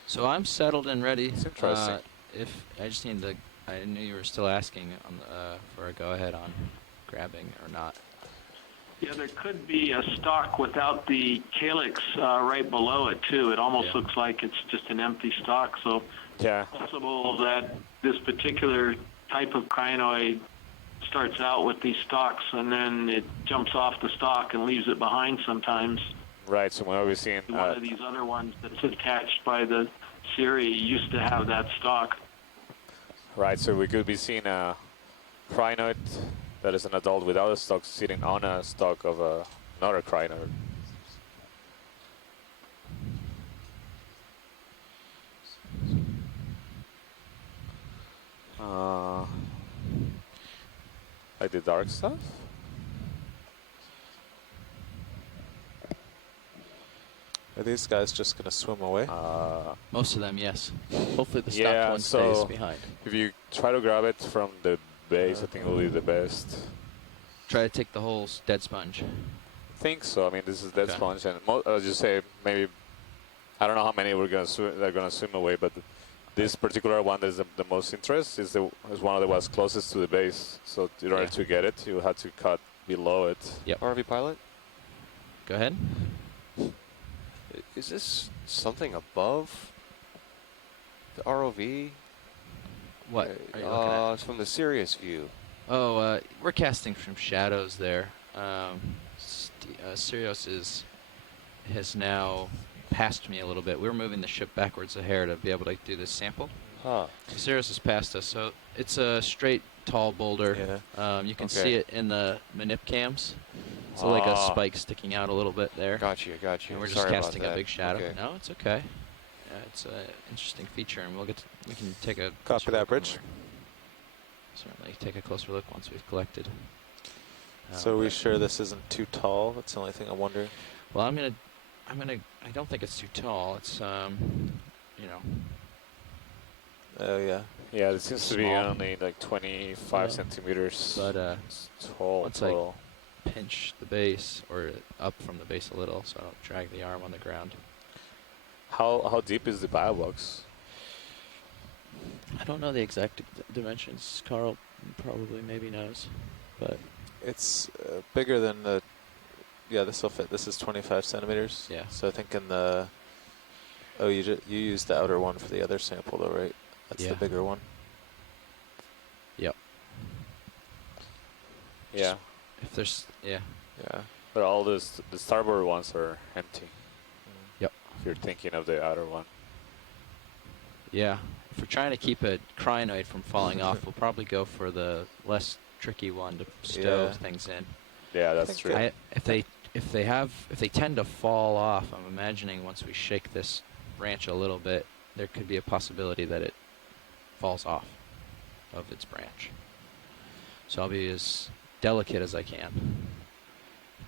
So I'm settled and ready. It's interesting. If I just need to, I knew you were still asking on the, for a go-ahead on grabbing or not. Yeah, there could be a stalk without the calyx right below it too. It almost looks like it's just an empty stalk. So Yeah. it's possible that this particular type of crinoid starts out with these stalks and then it jumps off the stalk and leaves it behind sometimes. Right. So when we're seeing One of these other ones that's attached by the Siri used to have that stalk. right, so we could be seeing a crinoid that is an adult without a stalk sitting on a stalk of another crinoid. Like the dark stuff? Are these guys just going to swim away? Most of them, yes. Hopefully the stocked Yeah, one so stays behind. if you try to grab it from the base, I think it will be the best. Try to take the whole dead sponge. I think so. I mean, this is dead Okay. sponge, and as you say, maybe I don't know how many they're gonna swim away, but this particular one that is the most interest is one of the ones closest to the base. So in order to get it, you have to cut below it. Yep. RV pilot, Go ahead. is this something above The ROV? What are you looking at? It's from the Sirius view. Oh, we're casting from shadows there. Sirius has now passed me a little bit. We're moving the ship backwards a hair to be able to do this sample. Huh. Sirius has passed us, so it's a straight, tall boulder. Yeah. You can see it in the manip cams. So like a spike sticking out a little bit there. Gotcha. And we're just casting a big shadow. Okay. No, it's okay. Yeah, it's an interesting feature, and we can take a copy that, Bridge. Certainly take a closer look once we've collected. So are we sure this isn't too tall? That's the only thing I'm wondering. Well, I don't think it's too tall. It's Oh yeah. Yeah, it seems to be only like 25 centimeters but tall. once I pinch the base or up from the base a little, so I don't drag the arm on the ground. How deep is the bio box? I don't know the exact dimensions. Carl probably maybe knows, but it's bigger than the. Yeah, this will fit. This is 25 centimeters. Yeah. So I think in the. Oh, you used the outer one for the other sample, though, right? That's the bigger one. Yep. Yeah. If there's Yeah. But all the starboard ones are empty. Yep. If you're thinking of the outer one. Yeah. If we're trying to keep a crinoid from falling off, we'll probably go for the less tricky one to stow things in. Yeah, that's true. If they tend to fall off, I'm imagining once we shake this branch a little bit, there could be a possibility that it falls off of its branch. So I'll be as delicate as I can.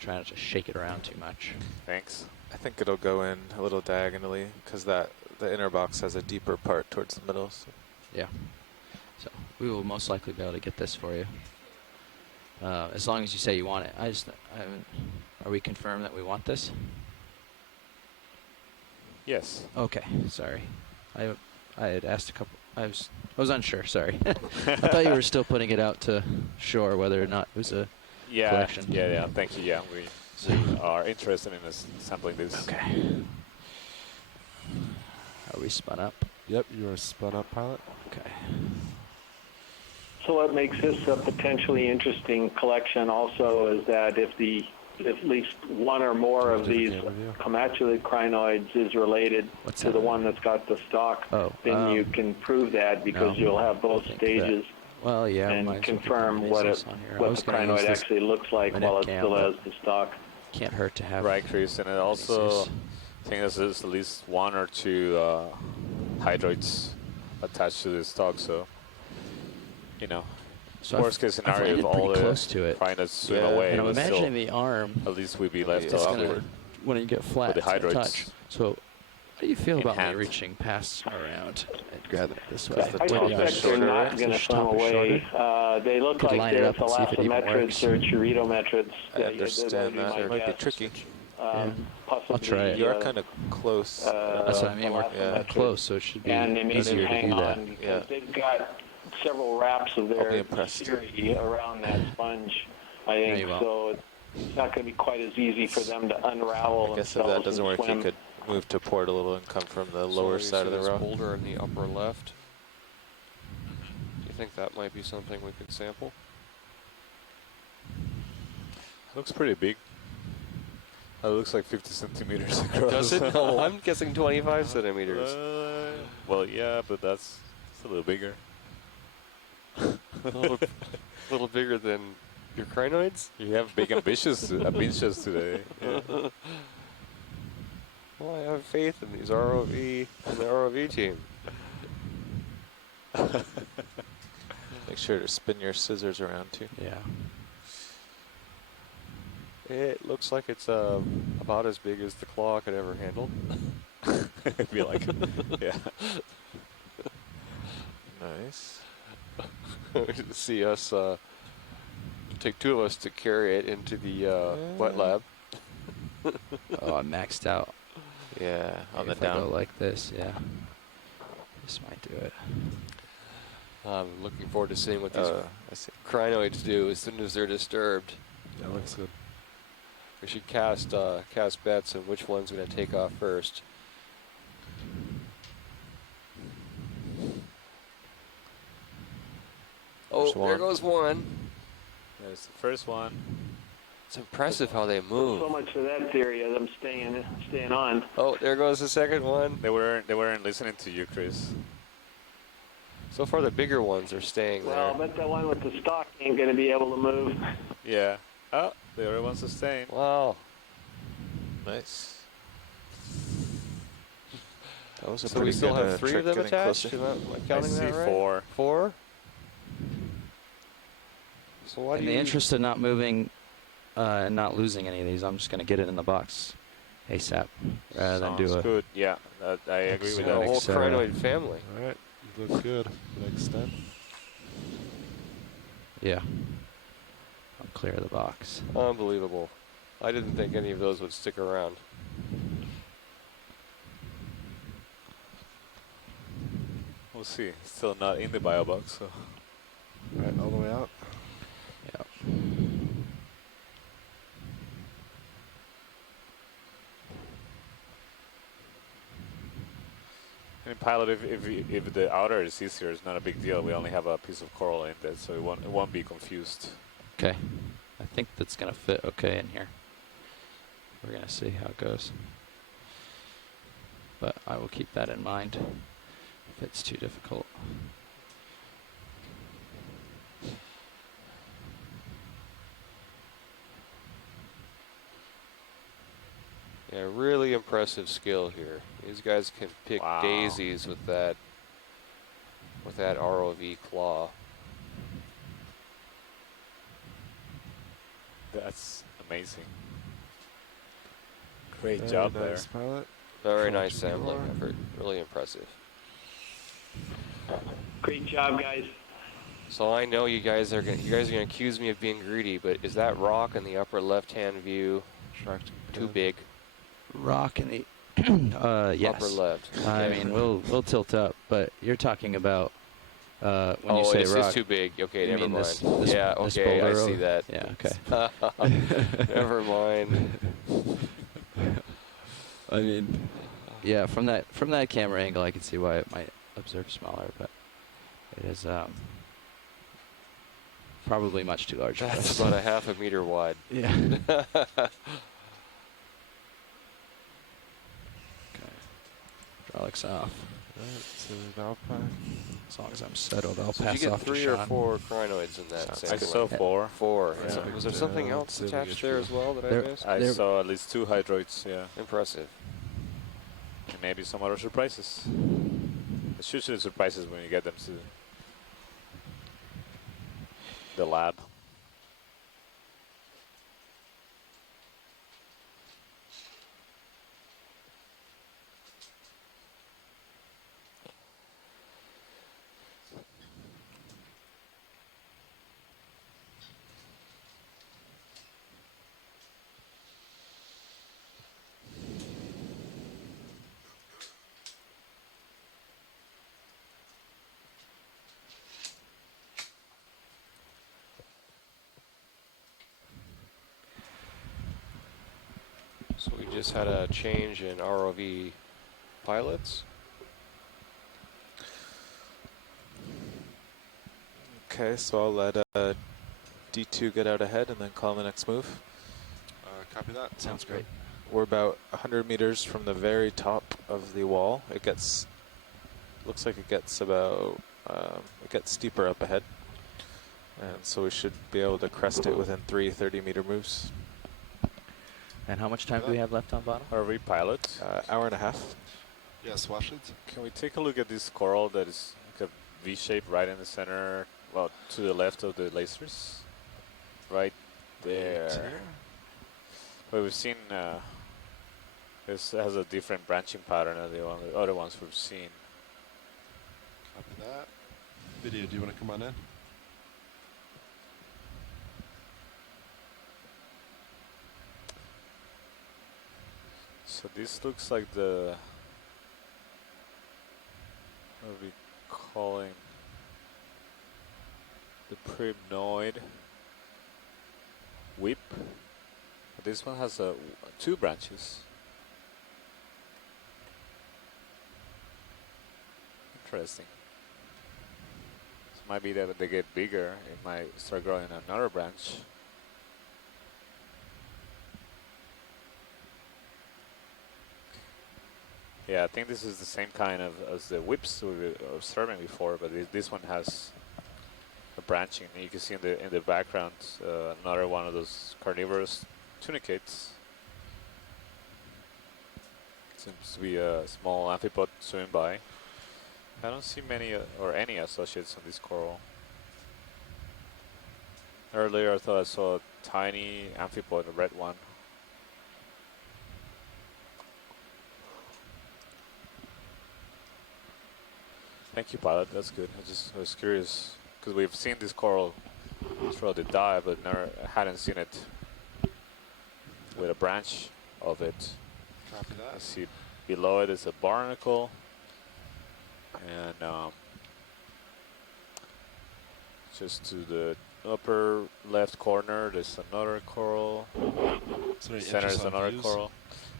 Try not to shake it around too much. Thanks. I think it'll go in a little diagonally because the inner box has a deeper part towards the middle. So. Yeah. So we will most likely be able to get this for you. As long as you say you want it. Are we confirmed that we want this? Yes. Okay. Sorry. I had asked a couple. I was unsure. Sorry. I thought you were still putting it out to shore whether or not it was a collection. Yeah. Thank you. Yeah, we are interested in sampling this. Okay. Are we spun up? Yep, you are spun up, pilot. Okay. So what makes this a potentially interesting collection also is that if at least one or more of these comatulate crinoids is related to the one that's got the stalk, then you can prove that because you'll have both stages. Well, yeah, and confirm what the crinoid actually looks like while it still has the stalk. Can't hurt to have. Right, Chris, and it also I think there's at least one or two hydroids attached to the stalk, so So worst case scenario, if all the crinoids swim away, and I'm imagining the arm. At least we'd be left off when you get flat with the hydroids. touch. So, how do you feel about me reaching past around and grab it this way? I suspect they're not going to swim away. They look like they're thalassometrids or chiritometrids. I understand that. It might be tricky. I'll try it. You are kind of close. That's what I mean. We're close, so it should be easier to do that. Yeah. They've got several wraps of their theory around that sponge, I think. So it's not going to be quite as easy for them to unravel. I guess if that doesn't work, you could move to port a little and come from the lower side of the rock. Boulder in the upper left. Do you think that might be something we could sample? Looks pretty big. It looks like 50 centimeters across. Does it? No, I'm guessing 25 centimeters. Well, yeah, but that's a little bigger. a little bigger than your crinoids? You have big ambitions today. Yeah. Well, I have faith in these ROV and the ROV team. Make sure to spin your scissors around too. Yeah. It looks like it's about as big as the claw could ever handle. I feel like, yeah. Nice. To see us take two of us to carry it into the wet lab. Oh, I'm maxed out. Yeah, on the if down. I go like this, yeah. This might do it. I'm looking forward to seeing what these crinoids do as soon as they're disturbed. That looks good. We should cast bets on which one's going to take off first. Oh, there goes one. There's the first one. It's impressive how they move. So much for that theory of them staying on. Oh, there goes the second one. They weren't listening to you, Chris. So far, the bigger ones are staying Well, I there. bet that one with the stock ain't going to be able to move. Yeah. Oh, the other ones are staying. Wow. Nice. That was a So we pretty still good, have 3 of trick them getting attached? closer. Am I counting I see that right? 4. 4? So why In do the you... interest of not moving and not losing any of these, I'm just going to get it in the box ASAP rather than do Sounds a... good. Yeah, I agree with that. a whole crinoid family. All right, you look good. Next step. Yeah. I'll clear the box. Unbelievable. I didn't think any of those would stick around. We'll see. Still not in the bio box, so. All right, all the way out. Yep. In pilot, if the outer is easier, it's not a big deal. We only have a piece of coral in there, so it won't be confused. Okay. I think that's going to fit okay in here. We're going to see how it goes. But I will keep that in mind if it's too difficult. Yeah, really impressive skill here. These guys can pick daisies with that ROV claw. That's amazing. Great Very job nice, there. pilot. Very nice sampling effort. Really impressive. Great job, guys. So I know you guys are gonna accuse me of being greedy, but is that rock in the upper left-hand view too big? Rock in the yes. Upper left. I Okay. mean, we'll tilt up, but you're talking about when you say it's rock. too big. Okay, you never mean mind. this Yeah, this okay, I boulder see over- that. Yeah, okay. Never mind. I mean, yeah, from that camera angle, I can see why it might observe smaller, but it is probably much too large. That's for us. about a half a meter wide. Yeah. Okay. Hydraulics off. Right, so now As long as I'm settled, I'll So pass did you get off to 3 or Sean. 4 crinoids in that I sampling? saw 4. 4. Yeah. Was there something else saving attached it there for- as well that I There- missed? I saw at least 2 hydroids, yeah. Impressive. And maybe some other surprises. It's usually surprises when you get them to the lab. So we just had a change in ROV pilots. Okay, so I'll let D2 get out ahead and then call the next move. Copy that. Sounds great. We're about 100 meters from the very top of the wall. It gets, looks like it gets about, it gets steeper up ahead. And so we should be able to crest it within 3 30-meter moves. And how much time do we have left on bottom? Are we pilot? Hour and a half. Yes, wash it. Can we take a look at this coral that is like a V shape right in the center, well, to the left of the lasers? Right there. But we've seen this has a different branching pattern than the other ones we've seen. Copy that. Video, do you want to come on in? So this looks like the, what are we calling, the primnoid whip. But this one has 2 branches. Interesting. might be that they get bigger, it might start growing another branch. Yeah, I think this is the same kind of as the whips we were observing before, but this one has a branching. And you can see in the background another one of those carnivorous tunicates. Seems to be a small amphipod swimming by. I don't see many or any associates on this coral. Earlier I thought I saw a tiny amphipod, a red one. Thank you, Pilot. That's good. I was curious because we've seen this coral throughout the dive, but never hadn't seen it with a branch of it. Copy that. I see below it is a barnacle, and just to the upper left corner, there's another coral. Center is another coral.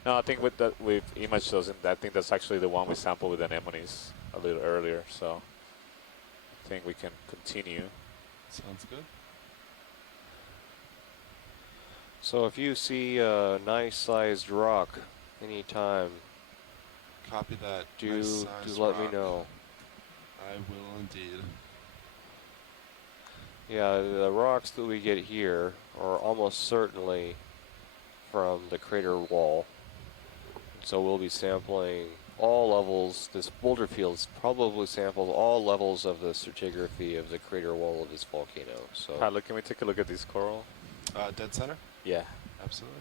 No, I think with that we've imaged those, and I think that's actually the one we sampled with anemones a little earlier. So I think we can continue. Sounds good. So if you see a nice sized rock anytime, Copy that. do Nice size let me rock. know. I will indeed. Yeah, the rocks that we get here are almost certainly from the crater wall. So we'll be sampling all levels. This boulder field probably samples all levels of the stratigraphy of the crater wall of this volcano. So Pilot, can we take a look at this coral? Dead center? Yeah. Absolutely.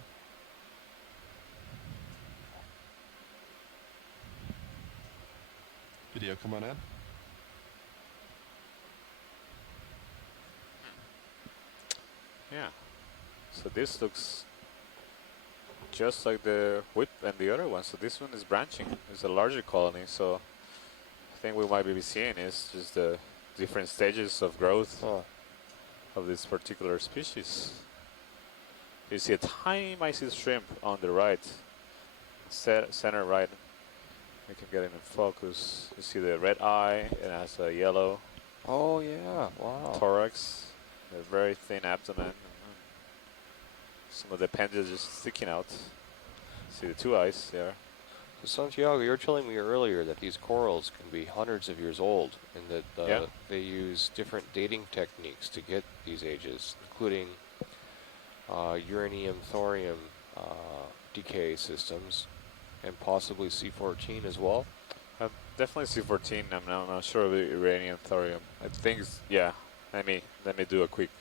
Video, come on in. Yeah. So this looks just like the whip and the other one. So this one is branching. It's a larger colony. So I think we might be seeing is just the different stages of growth of this particular species. You see a tiny mysis shrimp on the right, center right. You can get it in focus. You see the red eye. It has a yellow. Oh yeah! Wow. Thorax. A very thin abdomen. Some of the appendages sticking out. See the two eyes there. So Santiago, you were telling me earlier that these corals can be hundreds of years old, and that they use different dating techniques to get these ages, including uranium, thorium decay systems, and possibly C14 as well. Definitely C14. I'm not sure of the uranium, thorium. I think, yeah. Let me do a quick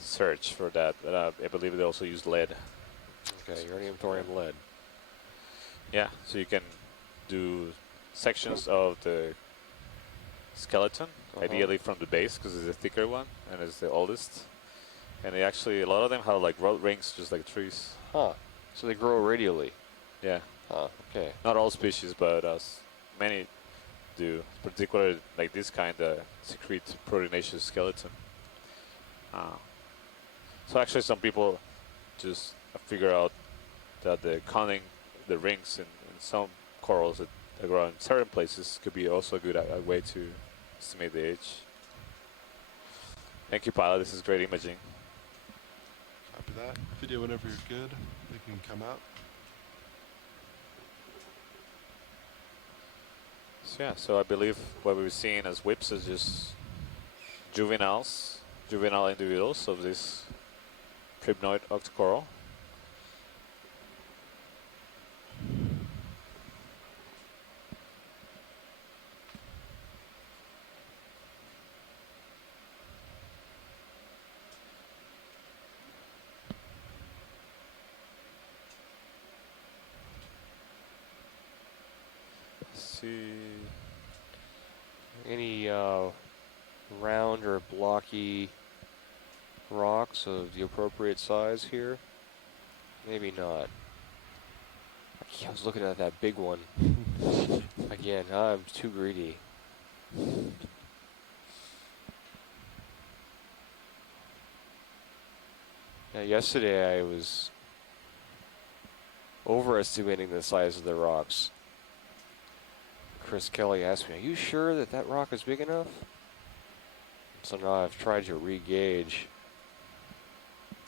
search for that. But I believe they also use lead. Okay, uranium, thorium, lead. Yeah, so you can do sections of the skeleton, ideally from the base, because it's a thicker one and it's the oldest. And they actually, a lot of them have like rod rings, just like trees. Huh. So they grow radially. Yeah. Okay. Not all species, but many do. Particularly like this kind secrete proteinaceous skeleton. So actually, some people just figure out that counting the rings in some corals that grow in certain places could be also a good way to estimate the age. Thank you, Pilot. This is great imaging. Copy that. Video, whenever you're good, they can come out. So yeah, so I believe what we're seeing as whips is just juvenile individuals of this crypnoid octocoral. See any round or blocky rocks of the appropriate size here? Maybe not. I was looking at that big one. Again, I'm too greedy. Now, yesterday I was overestimating the size of the rocks. Chris Kelly asked me, "Are you sure that that rock is big enough?" So now I've tried to re-gauge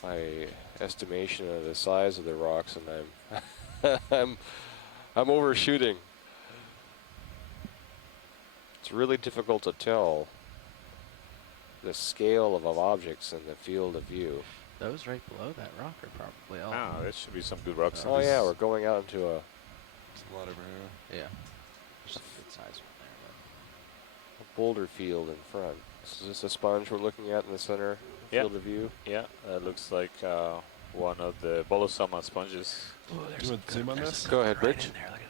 my estimation of the size of the rocks, and I'm overshooting. It's really difficult to tell the scale of objects in the field of view. Those right below that rock are probably all. Ah, there should be some good rocks. Oh yeah, we're going out into a. There's a lot over here. Yeah. There's some good size one there. A boulder field in front. Is this a sponge we're looking at in the center field of view? Yeah, it looks like one of the Bolosoma sponges. Ooh, Do you want to zoom on this? Go ahead, Rich. In there, look at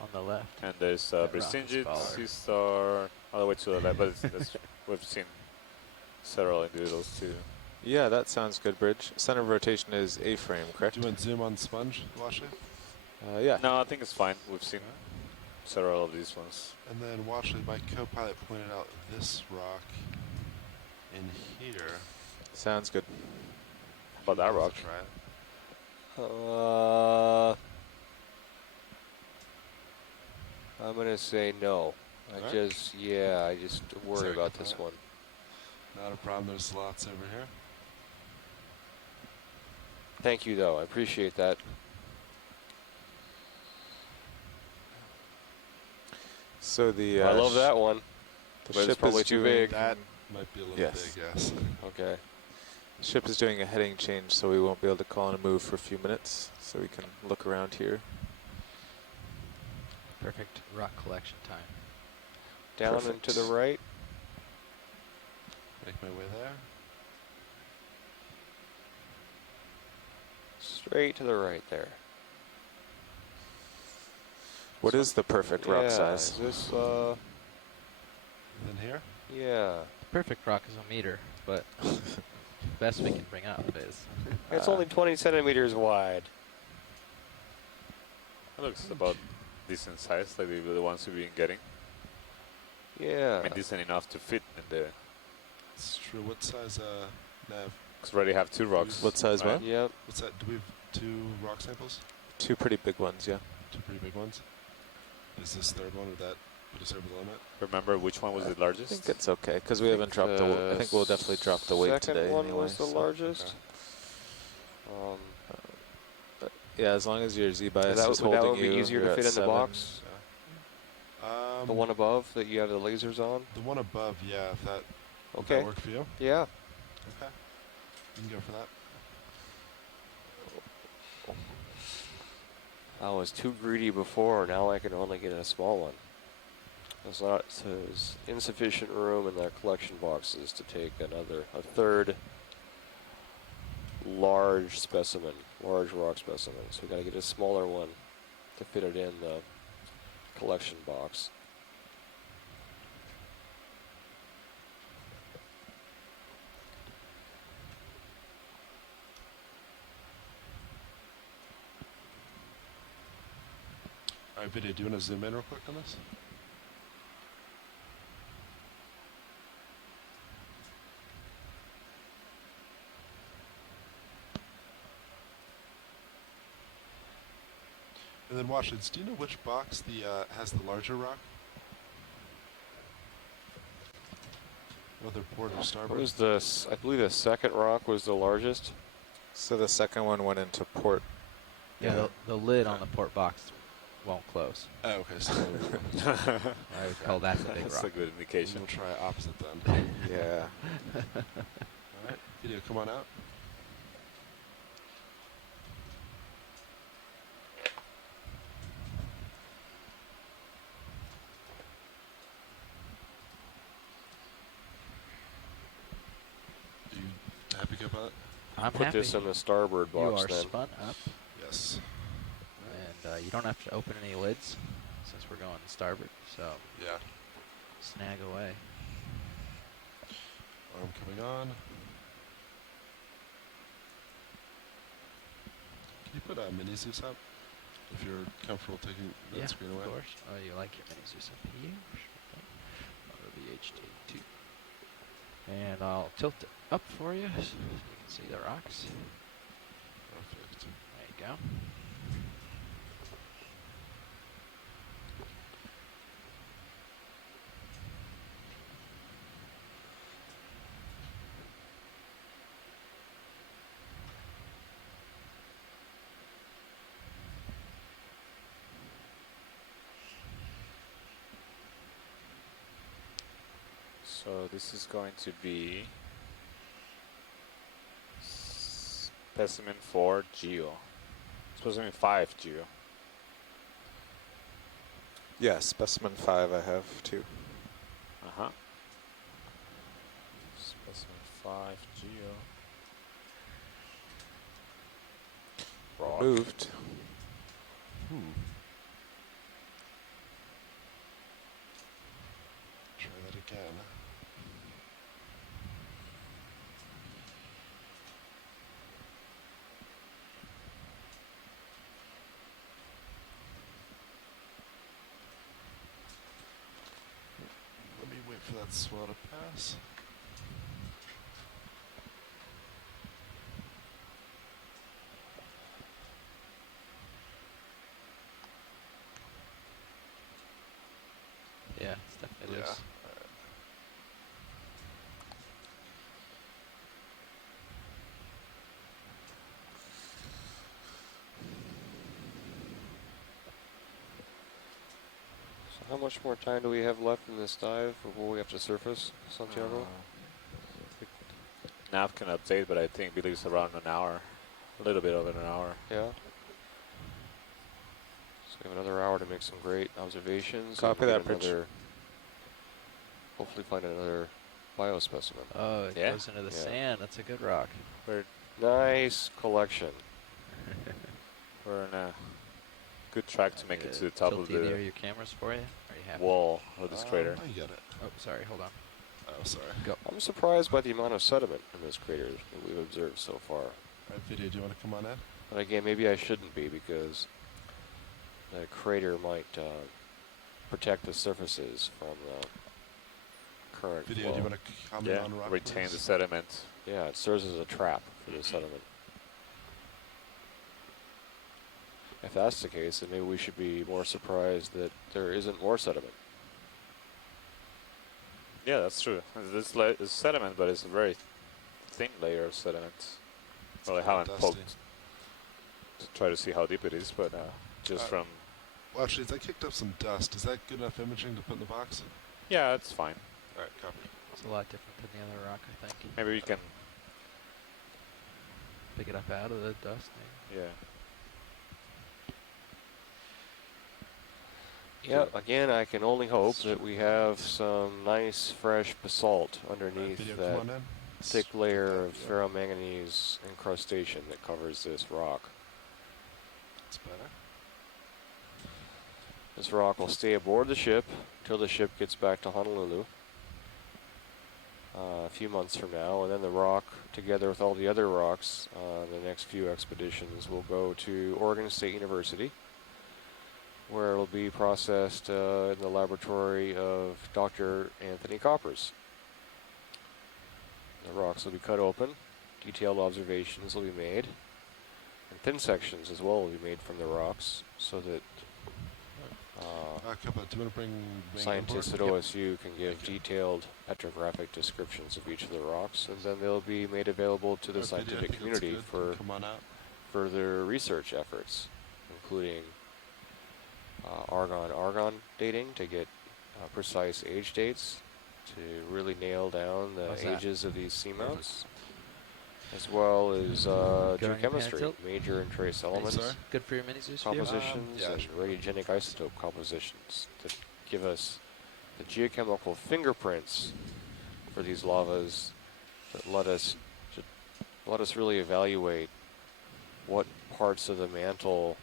that. On the left. And there's That rock is Brisingid, smaller. Sea Star, all the way to the left, but we've seen several individuals too. Yeah, that sounds good, Bridge. Center of rotation is A-frame, correct? Do you want to zoom on Sponge, Washley? Yeah. No, I think it's fine. We've seen several of these ones. And then Washley, my co-pilot pointed out this rock in here. Sounds good. About that rock. Try it. I'm gonna say no. I Alright. just worry Sorry, about go this for it. one. Not a problem. There's lots over here. Thank you, though. I appreciate that. So the I love that one. The But it's ship probably is too doing big. That might be a little Yes. big, yes. Okay. The ship is doing a heading change, so we won't be able to call on a move for a few minutes. So we can look around here. Perfect rock collection time. Down Perfect. and to the right. Make my way there. Straight to the right there. What is the perfect rock Yeah, size? is this, And then here. yeah. The perfect rock is a meter, but best we can bring up is. It's only 20 centimeters wide. It looks about decent size, like the ones we've been getting. Yeah. I mean, decent enough to fit in the. It's true. What size nav? Because we already have two rocks. What size right? what? Yep. What's that? Do we have 2 rock samples? 2 pretty big ones, yeah. 2 pretty big ones. Is this third one, would that put us over the limit? Remember which one was the I largest? think it's okay, because we haven't dropped the... I think we'll definitely drop the weight second today one anyway. was the so- largest. But yeah, as long as your Z-bias That is would holding be you, easier you're to at fit in the 7. box. The one above that you have the lasers on. The one above, yeah. If that would Okay. that work for you? Yeah. Okay. You can go for that. I was too greedy before. Now I can only get a small one. There's insufficient room in their collection boxes to take a third large specimen, large rock specimen. So we got to get a smaller one to fit it in the collection box. All right, video. Do you want to zoom in real quick on this? And then Washington, do you know which box has the larger rock? Whether port or starboard? What was this? I believe the second rock was the largest. So the second one went into port. Yeah, the lid on the port box won't close. Oh, okay. So I would call that the big That's rock. a good indication. we'll try opposite then. Yeah. All right, video, come on out. You happy, co-pilot? I'm Put happy. this in the starboard You box are then. spun up, Yes. and you don't have to open any lids since we're going starboard. So Yeah. snag away. Arm coming on. Can you put mini Zeus up if you're comfortable taking that Yeah, screen away? of course. Oh, you like your mini Zeus up here? VHD2. And I'll tilt it up for you so you can see the rocks. Perfect. There you go. So this is going to be specimen 4 Geo. Specimen 5 Geo. Yeah, specimen 5 I have too. Uh-huh. Specimen 5 Geo. Rock. Moved. Try that again. Let me wait for that swell to pass. Yeah, it's definitely Yeah. loose. So how much more time do we have left in this dive before we have to surface Santiago? Nav can update, but I think believes around an hour. A little bit over an hour. Yeah. So we have another hour to make some great observations. Copy and that, get Pritch. another. Hopefully find another biospecimen. Oh, it goes into the sand. That's a good rock. Nice collection. We're in a good track to make it to the top of Tilty the near your cameras for you? Are you happy? wall of this crater. I get it. Oh, sorry. Hold on. Oh, sorry. Go. I'm surprised by the amount of sediment in this crater that we've observed so far. Alright, Video, do you want to come on in? But again, maybe I shouldn't be because the crater might protect the surfaces from the current Video, flow. do you want to comment on rock, retain please? the sediment. Yeah, it serves as a trap for the sediment. If that's the case, then maybe we should be more surprised that there isn't more sediment. Yeah, that's true. This is sediment, but it's a very thin layer of sediment. Well, I haven't dusty. poked to try to see how deep it is, but just from... Well, actually, I kicked up some dust. Is that good enough imaging to put in the box? Yeah, it's fine. Alright, copy. It's a lot different than the other rock, I think. Maybe we can... Pick it up out of the dust. Maybe. Yeah. Yeah, again, I can only hope that we have some nice, fresh basalt underneath Video, that come on in. thick layer of ferromanganese incrustation that covers this rock. That's better. This rock will stay aboard the ship until the ship gets back to Honolulu a few months from now, and then the rock, together with all the other rocks, the next few expeditions will go to Oregon State University, where it will be processed in the laboratory of Dr. Anthony Coppers. The rocks will be cut open, detailed observations will be made, and thin sections as well will be made from the rocks so that Come on, do you want to bring scientists at on board? OSU can give detailed petrographic descriptions of each of the rocks, and then they'll be made available to the Video, I scientific think it's community good. for Come on out. further research efforts, including argon dating to get precise age dates, to really nail down the How's that? ages of these seamounts, as well as Good on your geochemistry, pan tilt? major and trace elements, sorry? Good for your mini Zeus view? compositions, yeah, and sure. radiogenic isotope compositions that give us the geochemical fingerprints for these lavas that let us really evaluate what parts of the mantle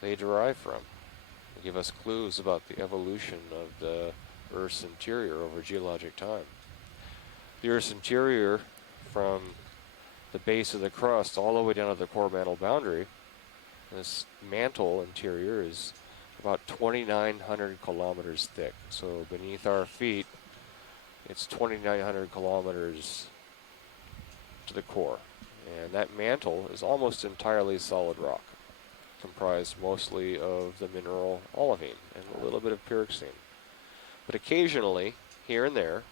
they derive from. They give us clues about the evolution of the Earth's interior over geologic time. The Earth's interior, from the base of the crust all the way down to the core mantle boundary, this mantle interior is about 2,900 kilometers thick. So beneath our feet, it's 2,900 kilometers to the core. And that mantle is almost entirely solid rock, comprised mostly of the mineral olivine and a little bit of pyroxene. But occasionally, here and there,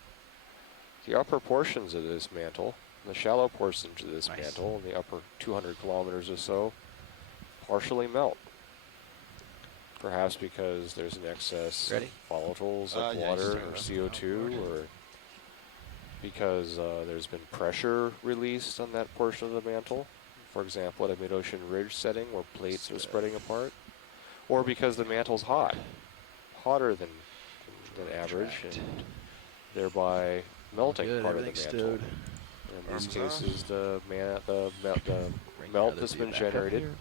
the upper portions of this mantle, the shallow portions of this mantle, in the upper 200 kilometers or so, partially melt. Perhaps because there's an excess Ready? of volatiles like Yeah, water just or turn it CO2, or because there's been pressure released on that portion of the mantle. For example, at a mid-ocean ridge setting where plates are spreading apart, or because the mantle's hot, hotter than average, and thereby melting Good, part of the everything's mantle. stowed. In these Arms cases, the Bring melt the that's other view been back up generated here.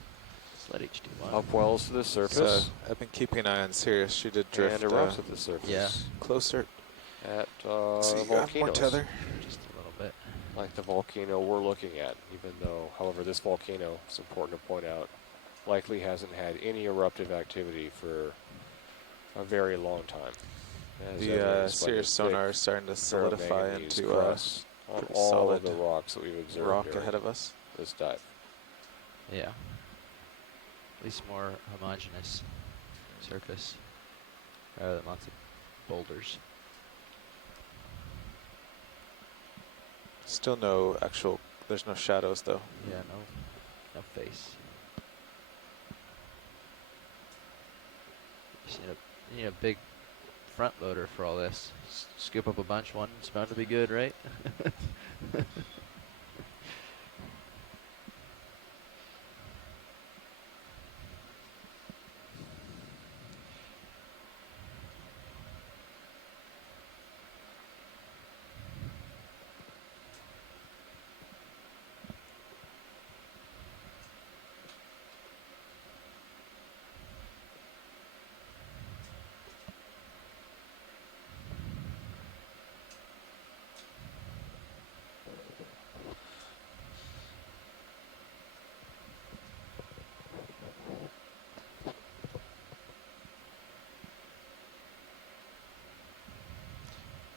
Just let HT1. upwells to the So surface I've been keeping an eye on Sirius. She did drift and erupts at the surface. Yeah. closer. At So you have more volcanoes. tether. Just a little bit. Like the volcano we're looking at, even though, however, this volcano, it's important to point out, likely hasn't had any eruptive activity for a very long time. As The evidenced by Sirius the sonar thick is starting to solidify ferromanganese into crust on pretty all solid of the rocks that we've observed rock during ahead of us. this dive. Yeah. At least more homogeneous surface rather than lots of boulders. Still no actual, there's no shadows though. Yeah, no face. You need a big front loader for all this. Scoop up a bunch, one's bound to be good, right?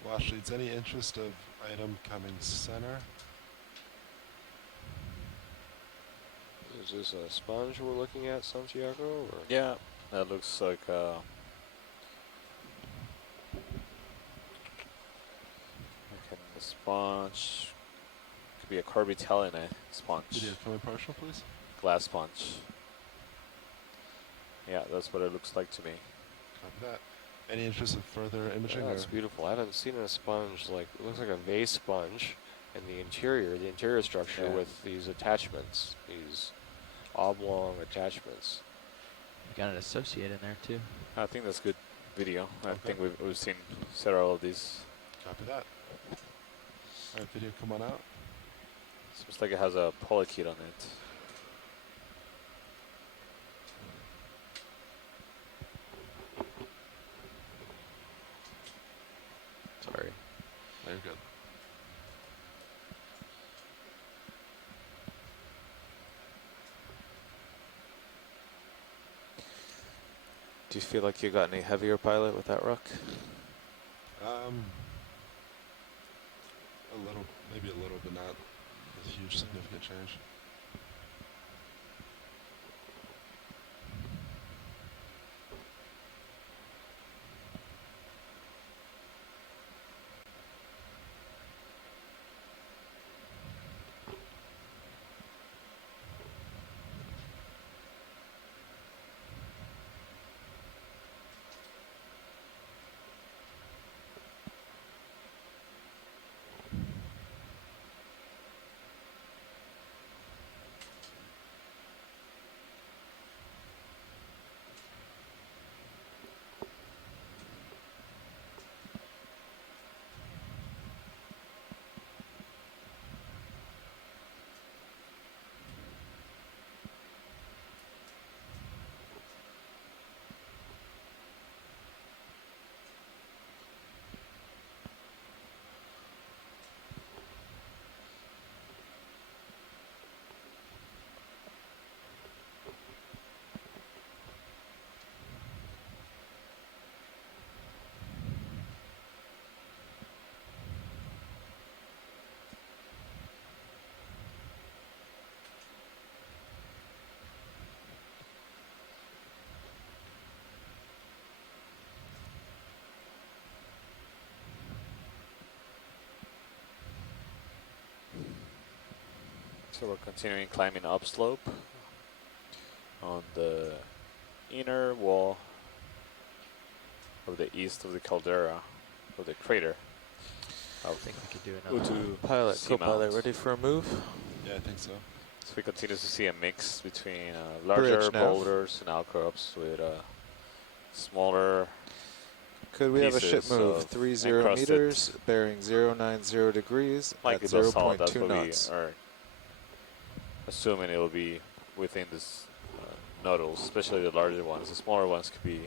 Wash leads, any interest of item coming center? Is this a sponge we're looking at, Santiago? Or? Yeah, that looks like a sponge. Could be a Corbitelline sponge. Video coming partial, please. Glass sponge. Yeah, that's what it looks like to me. Copy that. Any interest in further imaging? Yeah, it's beautiful. I haven't seen a sponge like, it looks like a vase sponge, and the interior structure with these attachments, these oblong attachments. You got an associate in there too. I think that's good video. I think we've seen several of these. Copy that. Alright, video, come on out. Seems like it has a polychaete on it. Sorry. Very good. Do you feel like you got any heavier pilot with that rock? A little, maybe a little, but not a huge significant change. So we're continuing climbing upslope on the inner wall of the east of the caldera, of the crater. I think we could do Go another to Pilot, Seamount. co-pilot, ready for a move? Yeah, I think so. So we continue to see a mix between larger Bridge nav. boulders and outcrops with smaller Could we have a ship pieces move of 30 encrusted, meters, bearing 090 degrees like at the basalt. That's 0.2 what knots? we are assuming it will be within this nodules, especially the larger ones. The smaller ones could be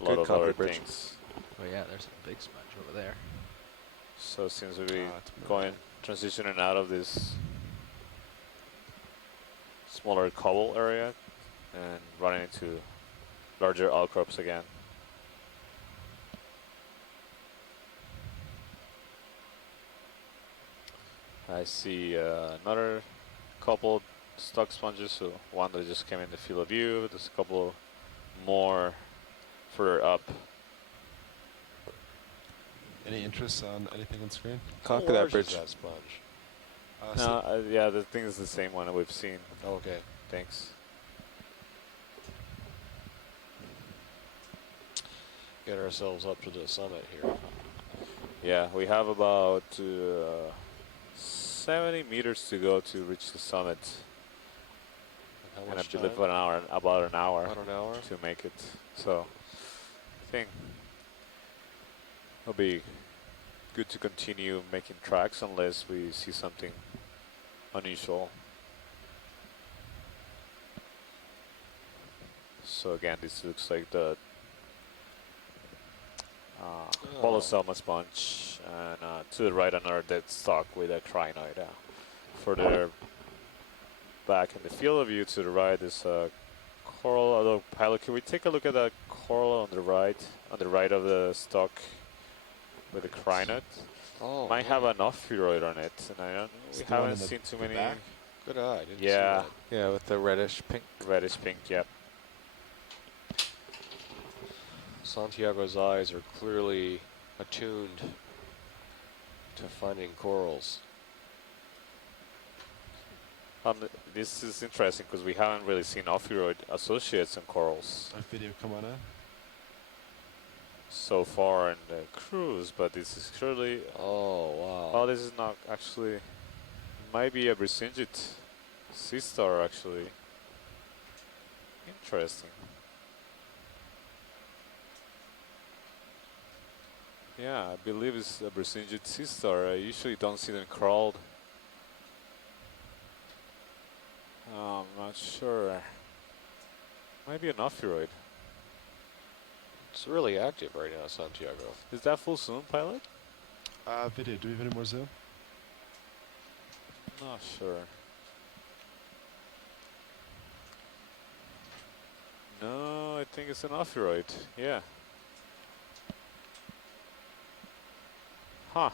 a lot Good of copy, other Bridge. things. Oh yeah, there's a big sponge over there. So it seems to be transitioning out of this smaller cobble area and running into larger outcrops again. I see another couple stock sponges, so one that just came in the field of view. There's a couple more further up. Any interest on anything on screen? Copy How that, large Bridge. is that sponge? No, yeah, the thing is the same one that we've seen. Okay. Thanks. Get ourselves up to the summit here. Yeah, we have about 70 meters to go to reach the summit. How And I much believe time? about an hour About an hour? to make it. So I think it'll be good to continue making tracks unless we see something unusual. So again, this looks like the Holosaur sponge, and to the right another dead stock with a crinoid. Further back in the field of view to the right is a coral. Although, pilot, can we take a look at that coral on the right of the stock with the crinoid? Oh, might have an ophiuroid on it, and I don't. We haven't seen too many. back? Good eye. Didn't see Yeah, that. Yeah, with the reddish pink. reddish pink. Yep. Santiago's eyes are clearly attuned to finding corals. This is interesting because we haven't really seen ophiuroid associates in corals Our video come on in. so far in the cruise, but this is clearly. Oh, wow. Oh, this is not actually. Might be a Brisingite sea star actually. Interesting. Yeah, I believe it's a Brisingite sea star. I usually don't see them crawled. I'm not sure. Might be an ophiuroid. It's really active right now, Santiago. Is that full zoom, pilot? Video, do we have any more zoom? Not sure. No, I think it's an ophiuroid. Yeah. Huh.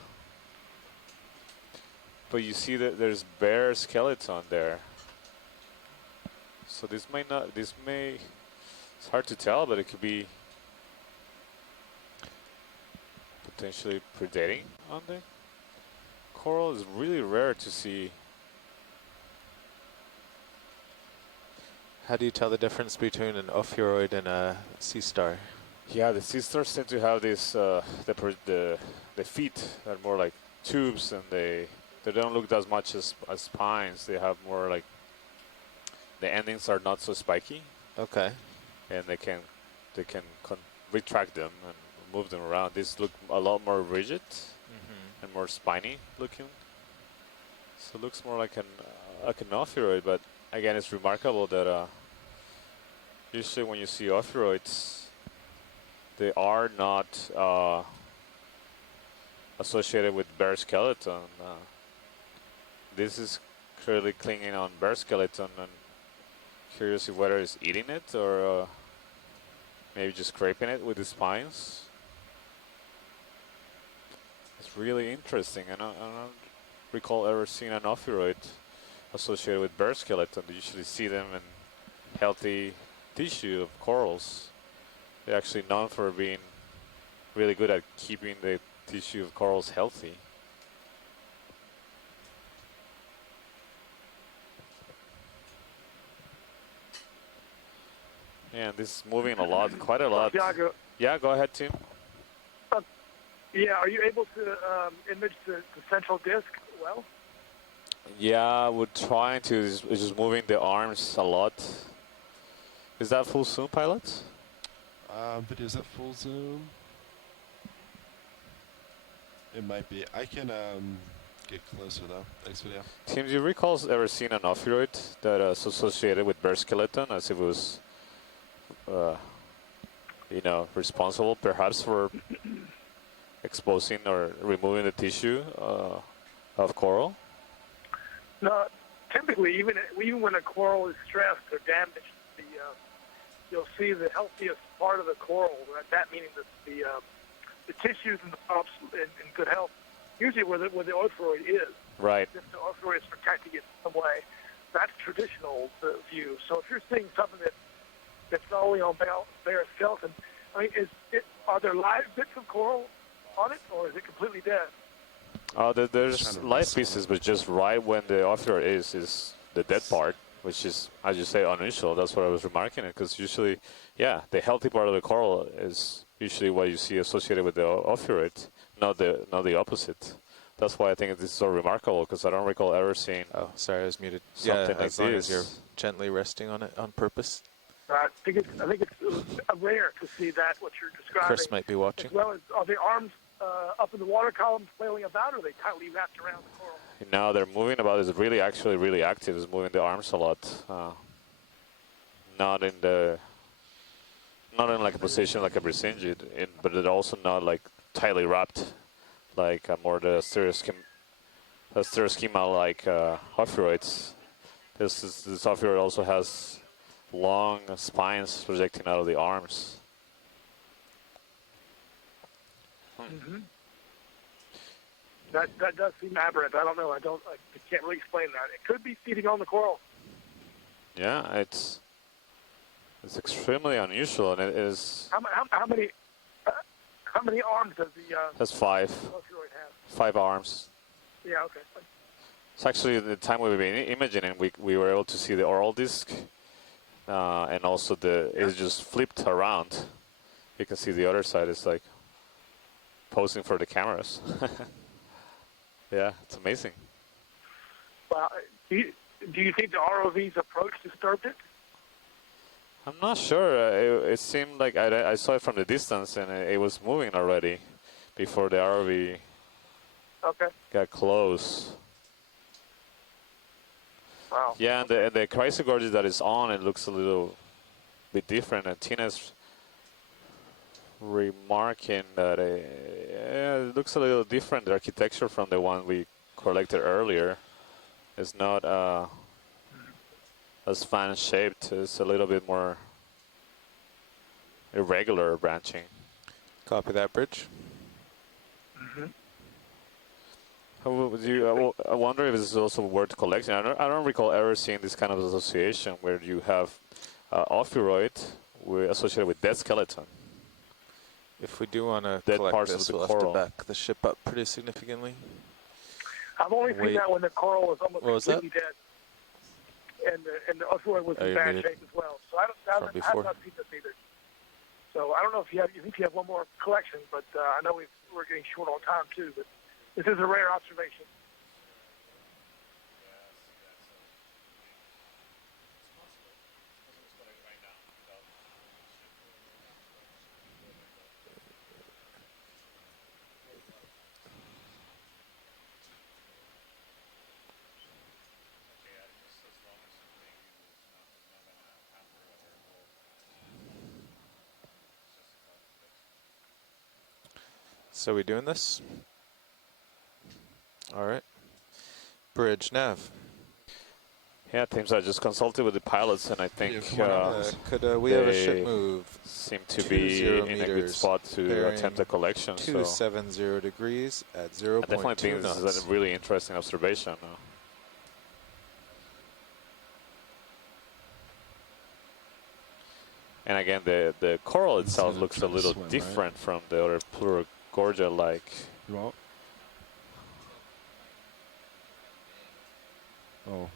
But you see that there's bare skeleton there. So this might not, this may, it's hard to tell, but it could be potentially predating on the coral. Is really rare to see. How do you tell the difference between an ophiuroid and a sea star? Yeah, the sea stars tend to have this, the feet are more like tubes, and they don't look as much as spines. They have more like, the endings are not so spiky. Okay. And they can retract them and move them around. These look a lot more rigid and more spiny looking. So it looks more like an ophiuroid, but again, it's remarkable that usually when you see ophiuroids, they are not associated with bare skeleton. This is clearly clinging on bare skeleton, and curious if whether it's eating it or maybe just scraping it with the spines. It's really interesting, and I don't recall ever seeing an ophiuroid associated with bare skeleton. You usually see them in healthy tissue of corals. They're actually known for being really good at keeping the tissue of corals healthy. And this is moving a lot, quite a lot. Santiago, Yeah, go ahead, Tim. Yeah, are you able to image the central disc well? Yeah, we're trying to. It's just moving the arms a lot. Is that full zoom, pilot? Video, is that full zoom? It might be. I can get closer though. Thanks, video. Tim, do you recall ever seen an ophiuroid that is associated with bear skeleton, as if it was, you know, responsible perhaps for exposing or removing the tissue of coral? No, typically, even when a coral is stressed or damaged, you'll see the healthiest part of the coral. That meaning the tissues and the polyps in good health. Usually, where the orthoroid is. Right. If the orthoroid is protecting it in some way, that's traditional view. So if you're seeing something that's solely on bare skeleton, I mean, are there live bits of coral on it, or is it completely dead? There's live pieces, but just right when the ophiuroid is the dead part, which is, as you say, unusual. That's what I was remarking, because usually, yeah, the healthy part of the coral is usually what you see associated with the ophiuroid, not the opposite. That's why I think this is so remarkable, because I don't recall ever seeing. Oh, sorry, I was muted. Something like as long this. as you're gently resting on it on purpose. I think it's rare to see that, what you're describing. Chris might be watching. As well as, are the arms up in the water column flailing about, or are they tightly wrapped around the coral? No, they're moving about. It's really active. It's moving the arms a lot. Not in like a position like a Brisingid, but it's also not like tightly wrapped, like more the stereoschema like ophiuroids. This ophiuroid also has long spines projecting out of the arms. Mm-hmm. That does seem aberrant. I don't know. I can't really explain that. It could be feeding on the coral. Yeah, it's extremely unusual, and it is. How many arms does the Has 5. ophiuroid have? 5 arms. Yeah. Okay. It's actually the time we've been imaging, and we were able to see the oral disc, and also it's just flipped around. You can see the other side is like posing for the cameras. Yeah, it's amazing. Well, do you think the ROV's approach disturbed it? I'm not sure. It seemed like I saw it from the distance, and it was moving already before the ROV got close. Wow. Yeah, and the chrysogorgia that is on, it looks a little bit different. And Tina's remarking that it looks a little different, the architecture from the one we collected earlier. It's not as fan-shaped. It's a little bit more irregular branching. Copy that, Bridge. I wonder if this is also worth collecting. I don't recall ever seeing this kind of association where you have ophiuroid associated with dead skeleton. If we do want to Dead collect parts of this, the we'll coral. have to back the ship up pretty significantly. I've only seen that when the coral was almost What was that? completely dead, and the ophiuroid was Oh, in you're bad muted. shape as well. So I have before. not seen this either. So I don't know if you think you have one more collection, but I know we're getting short on time too. But this is a rare observation. So we doing this? All right. Bridge nav. Yeah, Teams, I just consulted with the pilots, and I think could we have a ship they move? Seem to be in a good spot to attempt a collection. 270 degrees at 0.2 I definitely think knots. this is a really interesting observation. And again, the coral itself looks a little different from the other Plurigorgia-like. Oh.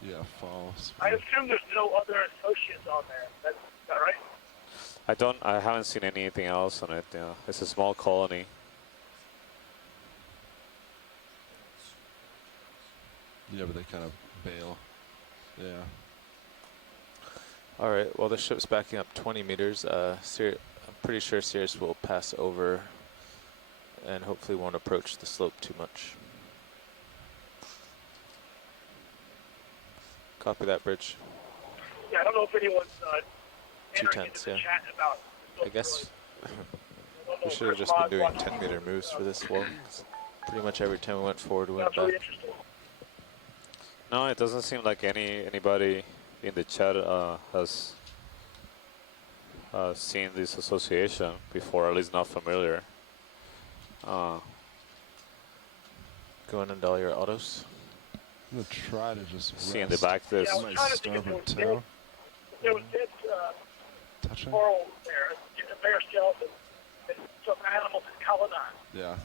Yeah, false. I assume there's no other associates on there. Is that right? I haven't seen anything else on it. It's a small colony. Yeah, but they kind of bail. Yeah. All right, well, the ship's backing up 20 meters. I'm pretty sure Sirius will pass over and hopefully won't approach the slope too much. Copy that, Bridge. Yeah, I don't know if anyone's entering into 2 tenths, the yeah. chat about. I guess we should have just been doing 10-meter moves for this wall. Pretty much every time we went forward, we went That's really back. interesting. No, it doesn't seem like anybody in the chat has seen this association before, at least not familiar. Going into all your autos. I'm gonna try to just see in the back this. Yeah, I was trying to think if there was dead Touching? coral there, a bear skeleton, and some animals had colonized. Yeah.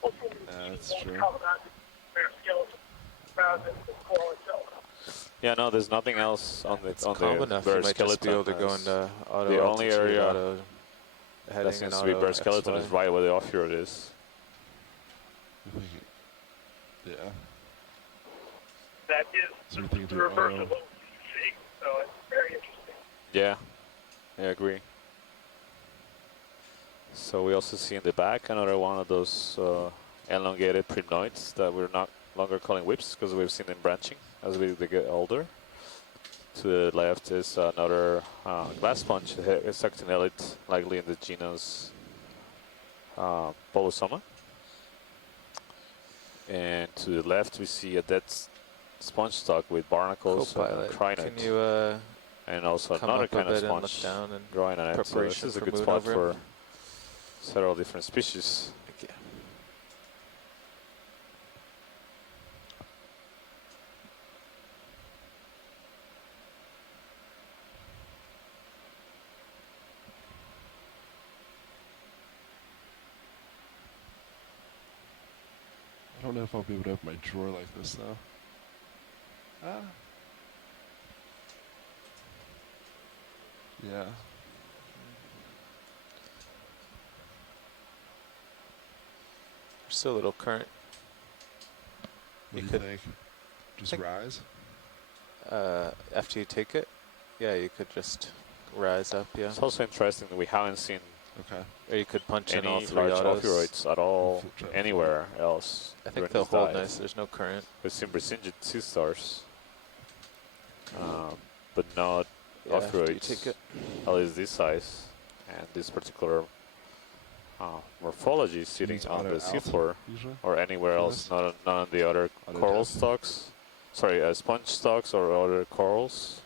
Hopefully that's true. colonized bear skeleton rather than the coral itself. Yeah, no, there's nothing else on the Calm enough, you bear might just be able to skeleton. go into auto. The only altitude, area auto heading, that seems and to be auto bear skeleton XY. is right where the off-road is. Yeah. That is So we think the do reverse auto. of what we're seeing, so it's very interesting. Yeah, I agree. So we also see in the back another one of those elongated primnoids that we're not longer calling whips because we've seen them branching as they get older. To the left is another glass sponge, a succinellid, likely in the genus Polosoma. And to the left we see a dead sponge stock with barnacles and Copilot, crinoid. can you and also come another up a kind of bit and look sponge down and growing on it. So this preparation is a for good moving spot over for it? several different species. Okay. I don't know if I'll be able to open my drawer like this though. Yeah. There's still a little current. What You do you could think? Just rise? after you take it, yeah, you could just rise up, yeah. It's also interesting that we haven't seen Or you could punch in all any 3 large autos. ophiuroids at all anywhere else. I think during they'll this hold dive. nice. There's no current. We've seen Brisingid sea stars, but not Yeah, after you ophiuroids, take it. at least this size and this particular morphology sitting use on auto the alpha seafloor usually or anywhere for else, this? not on the other Auto coral depth? stalks. Sorry, sponge stalks or other corals.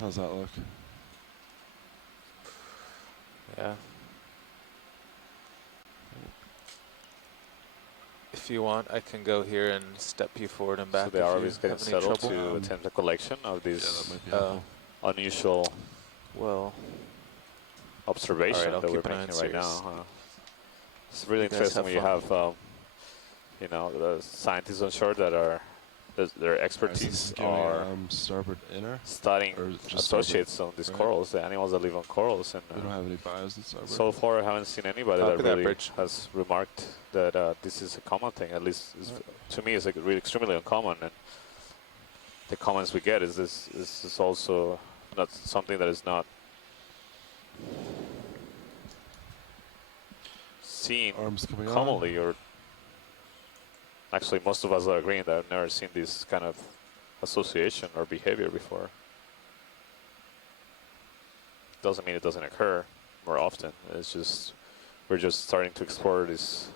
How's that look? Yeah. If you want, I can go here and step you forward and back. So the if RV you is getting have any settled trouble. to attempt a collection of Yeah, this that might be helpful. unusual Well, observation Alright, I'll that we're keep an eye on making right Sirius. now. It's really You guys interesting have when you fun. have, you know, the scientists on shore that are their Alright, so expertise this is doing, are starboard inner? studying or just associates on these right? corals, the animals that live on corals, and We don't have any bios in starboard? so far I haven't seen anybody Copy that that, really Bridge. has remarked that this is a common thing. At least to me, it's like really extremely uncommon, and the comments we get is this is also not something that is not seen Arms coming on. commonly, or actually most of us are agreeing that I've never seen this kind of association or behavior before. Doesn't mean it doesn't occur more often. It's just we're just starting to explore these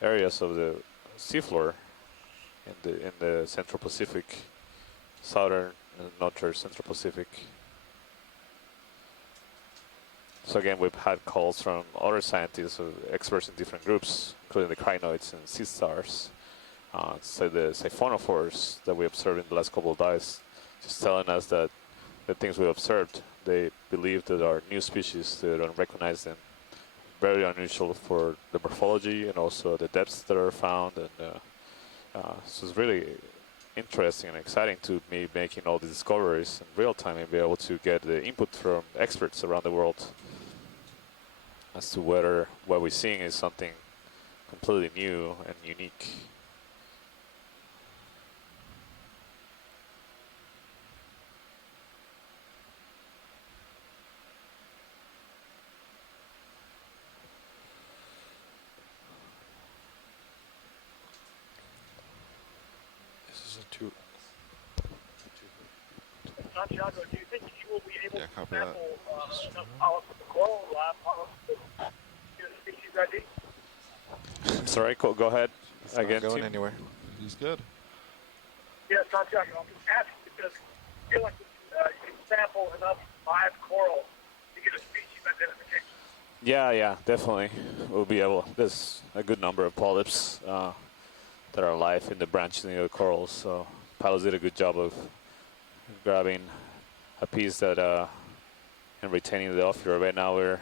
areas of the seafloor in the Central Pacific, southern and northern Central Pacific. So again, we've had calls from other scientists, experts in different groups, including the crinoids and sea stars. So the siphonophores that we observed in the last couple of dives, just telling us that the things we observed they believe that are new species. They don't recognize them. Very unusual for the morphology and also the depths that are found. And so it's really interesting and exciting to be making all these discoveries in real time and be able to get the input from experts around the world as to whether what we're seeing is something completely new and unique. This is a two. Santiago, do you think you will be able to copy that. sample enough polyps from the coral lab to get a species ID? I'm sorry, go ahead. It's not Again, going Tim? anywhere. He's good. Yeah, Santiago, I'm just asking because I feel like you can sample enough live coral to get a species identification. Yeah, definitely. We'll be able. There's a good number of polyps that are alive in the branches near the corals. So pilots did a good job of grabbing a piece that and retaining the off-here. Right now we're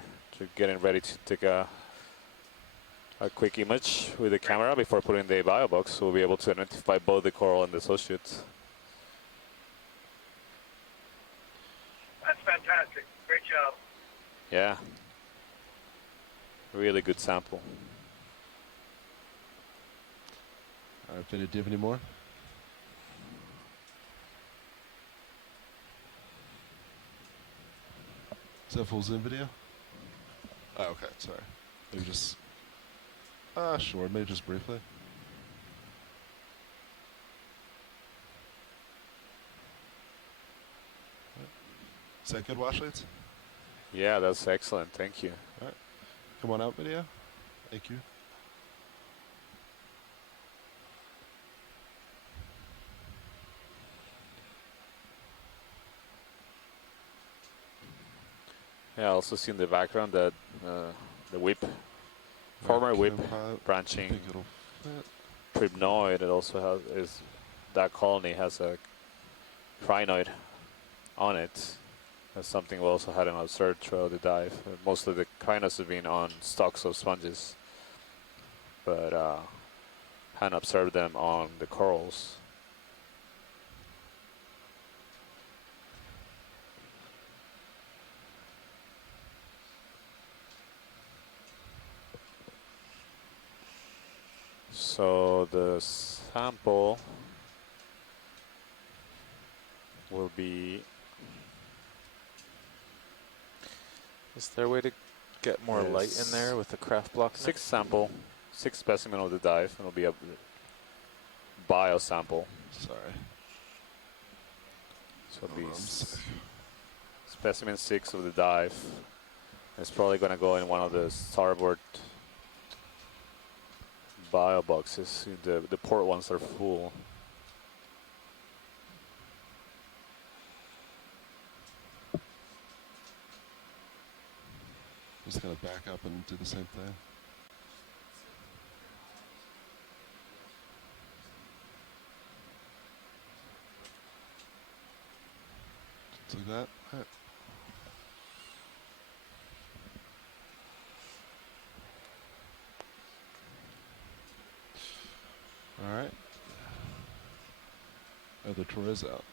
getting ready to take a quick image with the camera before putting the bio box. So we'll be able to identify both the coral and the associates. That's fantastic. Great job. Yeah. Really good sample. All right, Vinny, do you have any more? Is that full zoom video? Oh, okay, sorry. Maybe just... sure, maybe just briefly. Is that good, Washleads? Yeah, that's excellent. Thank you. All right. Come on out, video. Thank you. Yeah, I also see in the background that the whip, former whip branching Tribnoid, it also has that colony has a crinoid on it. That's something we also hadn't observed throughout the dive. Most of the crinoids have been on stalks of sponges, but hadn't observed them on the corals. So the sample will be... Is there a way to get more light in there with the craft block? 6 specimen of the dive, and it'll be a bio sample. Sorry. So it'll be specimen 6 of the dive. It's probably going to go in one of the starboard bio boxes. The port ones are full. Just gonna back up and do the same thing. Just like that. All right. Oh, the tour is out.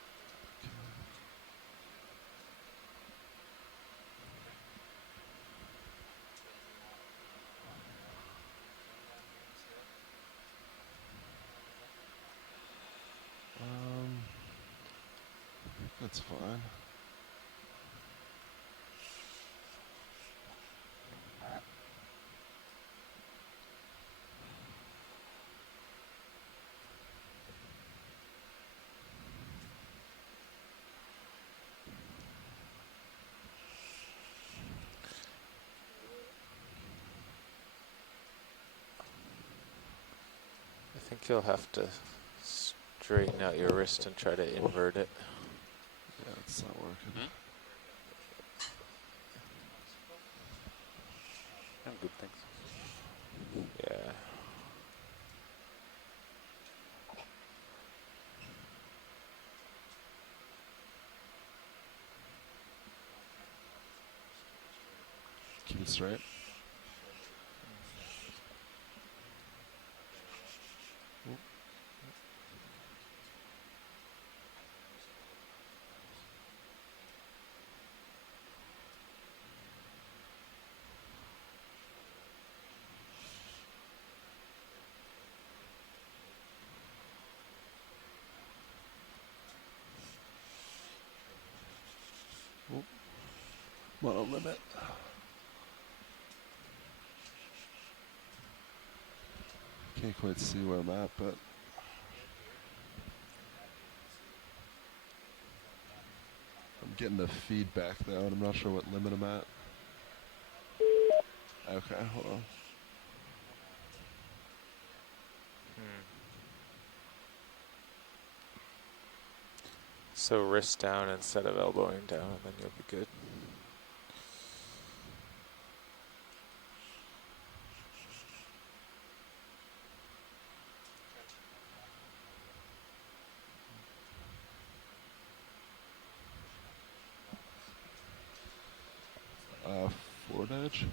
That's fine. I think you'll have to straighten out your wrist and try to invert it. Yeah, it's not working. Good, thanks. Yeah. straight. Mono limit. Can't quite see where I'm at, but I'm getting the feedback though, and I'm not sure what limit I'm at. Okay, hold on. So wrist down instead of elbowing down, and then you'll be good. Forward edge.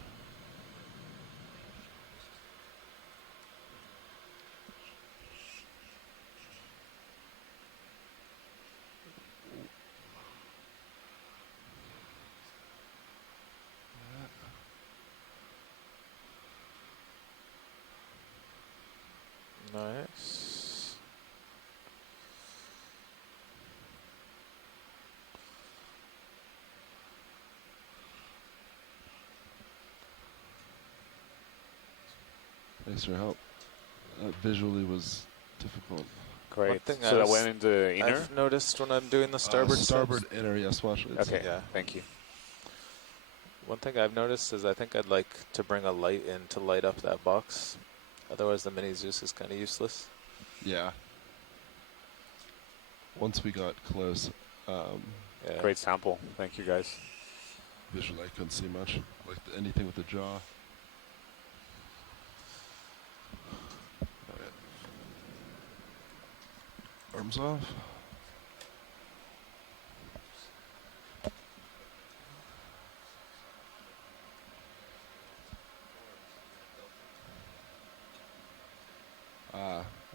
Nice. Thanks for your help. That visually was difficult. Great. One thing So that went in the inner? I've noticed when I'm doing the starboard Starboard inner, yes, watch it. Okay, yeah. thank you. One thing I've noticed is I think I'd like to bring a light in to light up that box. Otherwise the mini Zeus is kind of useless. Yeah. Once we got close, Yeah. Great sample. Thank you, guys. visually I couldn't see much. Like anything with the jaw. Alright. Arms off.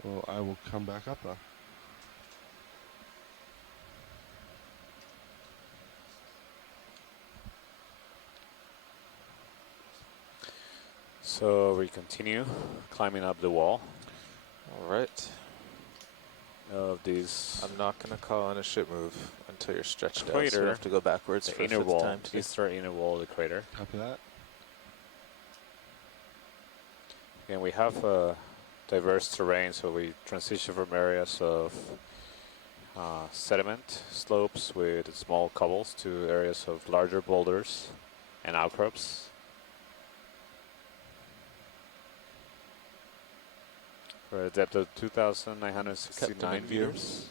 Well, I will come back up now. So we continue climbing up the wall. All right. Of these. I'm not going to call in a ship move until you're stretched out, so Crater, we have to go backwards the for inner fifth wall. time. These are inner wall of the crater. Copy that. And we have diverse terrain, so we transition from areas of sediment slopes with small cobbles to areas of larger boulders and outcrops. For a depth of 2,969 meters.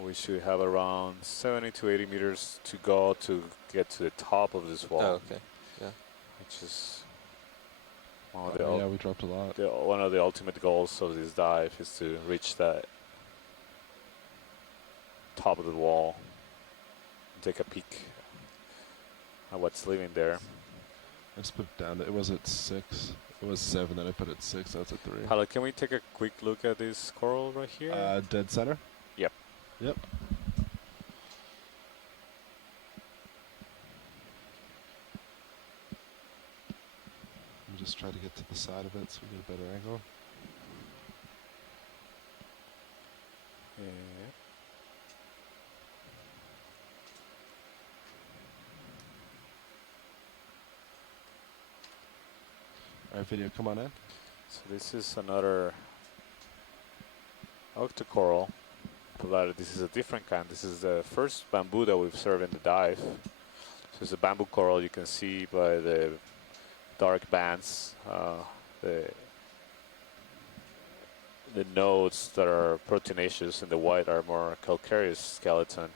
We should have around 70 to 80 meters to go to get to the top of this wall. Oh, okay. Yeah. Which is one of the yeah, we dropped a lot. one of the ultimate goals of this dive is to reach that top of the wall and take a peek at what's living there. Let's put it down. It was at 6. It was 7, then I put it at 6. Now it's at 3. Pilot, can we take a quick look at this coral right here? Dead center? Yep. Yep. Let me just try to get to the side of it so we get a better angle. Yeah. Alright, video, come on in. So this is another Octocoral, but this is a different kind. This is the first bamboo that we've served in the dive. So it's a bamboo coral. You can see by the dark bands, the nodes that are proteinaceous and the white are more calcareous skeleton.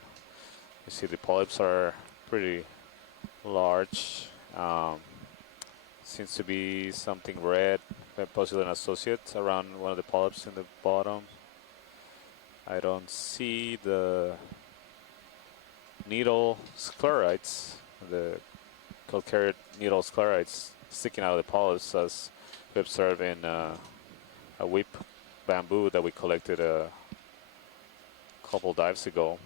You see the polyps are pretty large. Seems to be something red, possibly an associate around one of the polyps in the bottom. I don't see the needle sclerites, the calcareous needle sclerites sticking out of the polyps, as we observed in a whip bamboo that we collected a couple dives ago.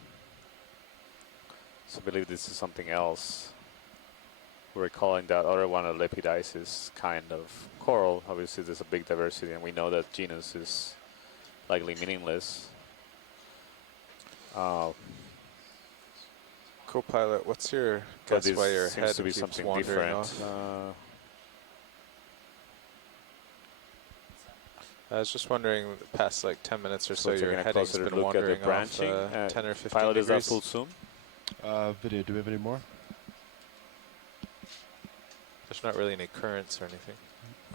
So I believe this is something else. We're calling that other one a lepidices kind of coral. Obviously there's a big diversity, and we know that genus is likely meaningless. Co-pilot, what's your guess why your seems head to be keeps something wandering different. off? I was just wondering, the past like 10 minutes or so, taking your a heading's closer been look at the wandering branching. off 10 or 15 Pilot, is that degrees. full zoom? Video, do we have any more? There's not really any currents or anything.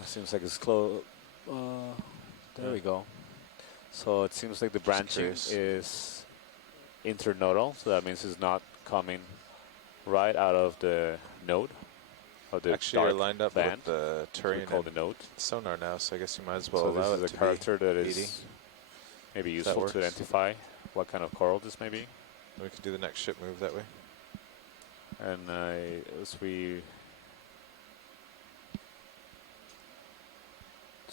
It seems like it's close. There we go. So it seems like the branching is internodal, so that means it's not coming right out of the node. Of the Actually, you're lined up band, with the terrain called the and node. sonar now, so I guess you might as well So allow this it is to a character be that 80. is maybe If that useful to works. identify what kind of coral this may be. We can do the next ship move that way. And as we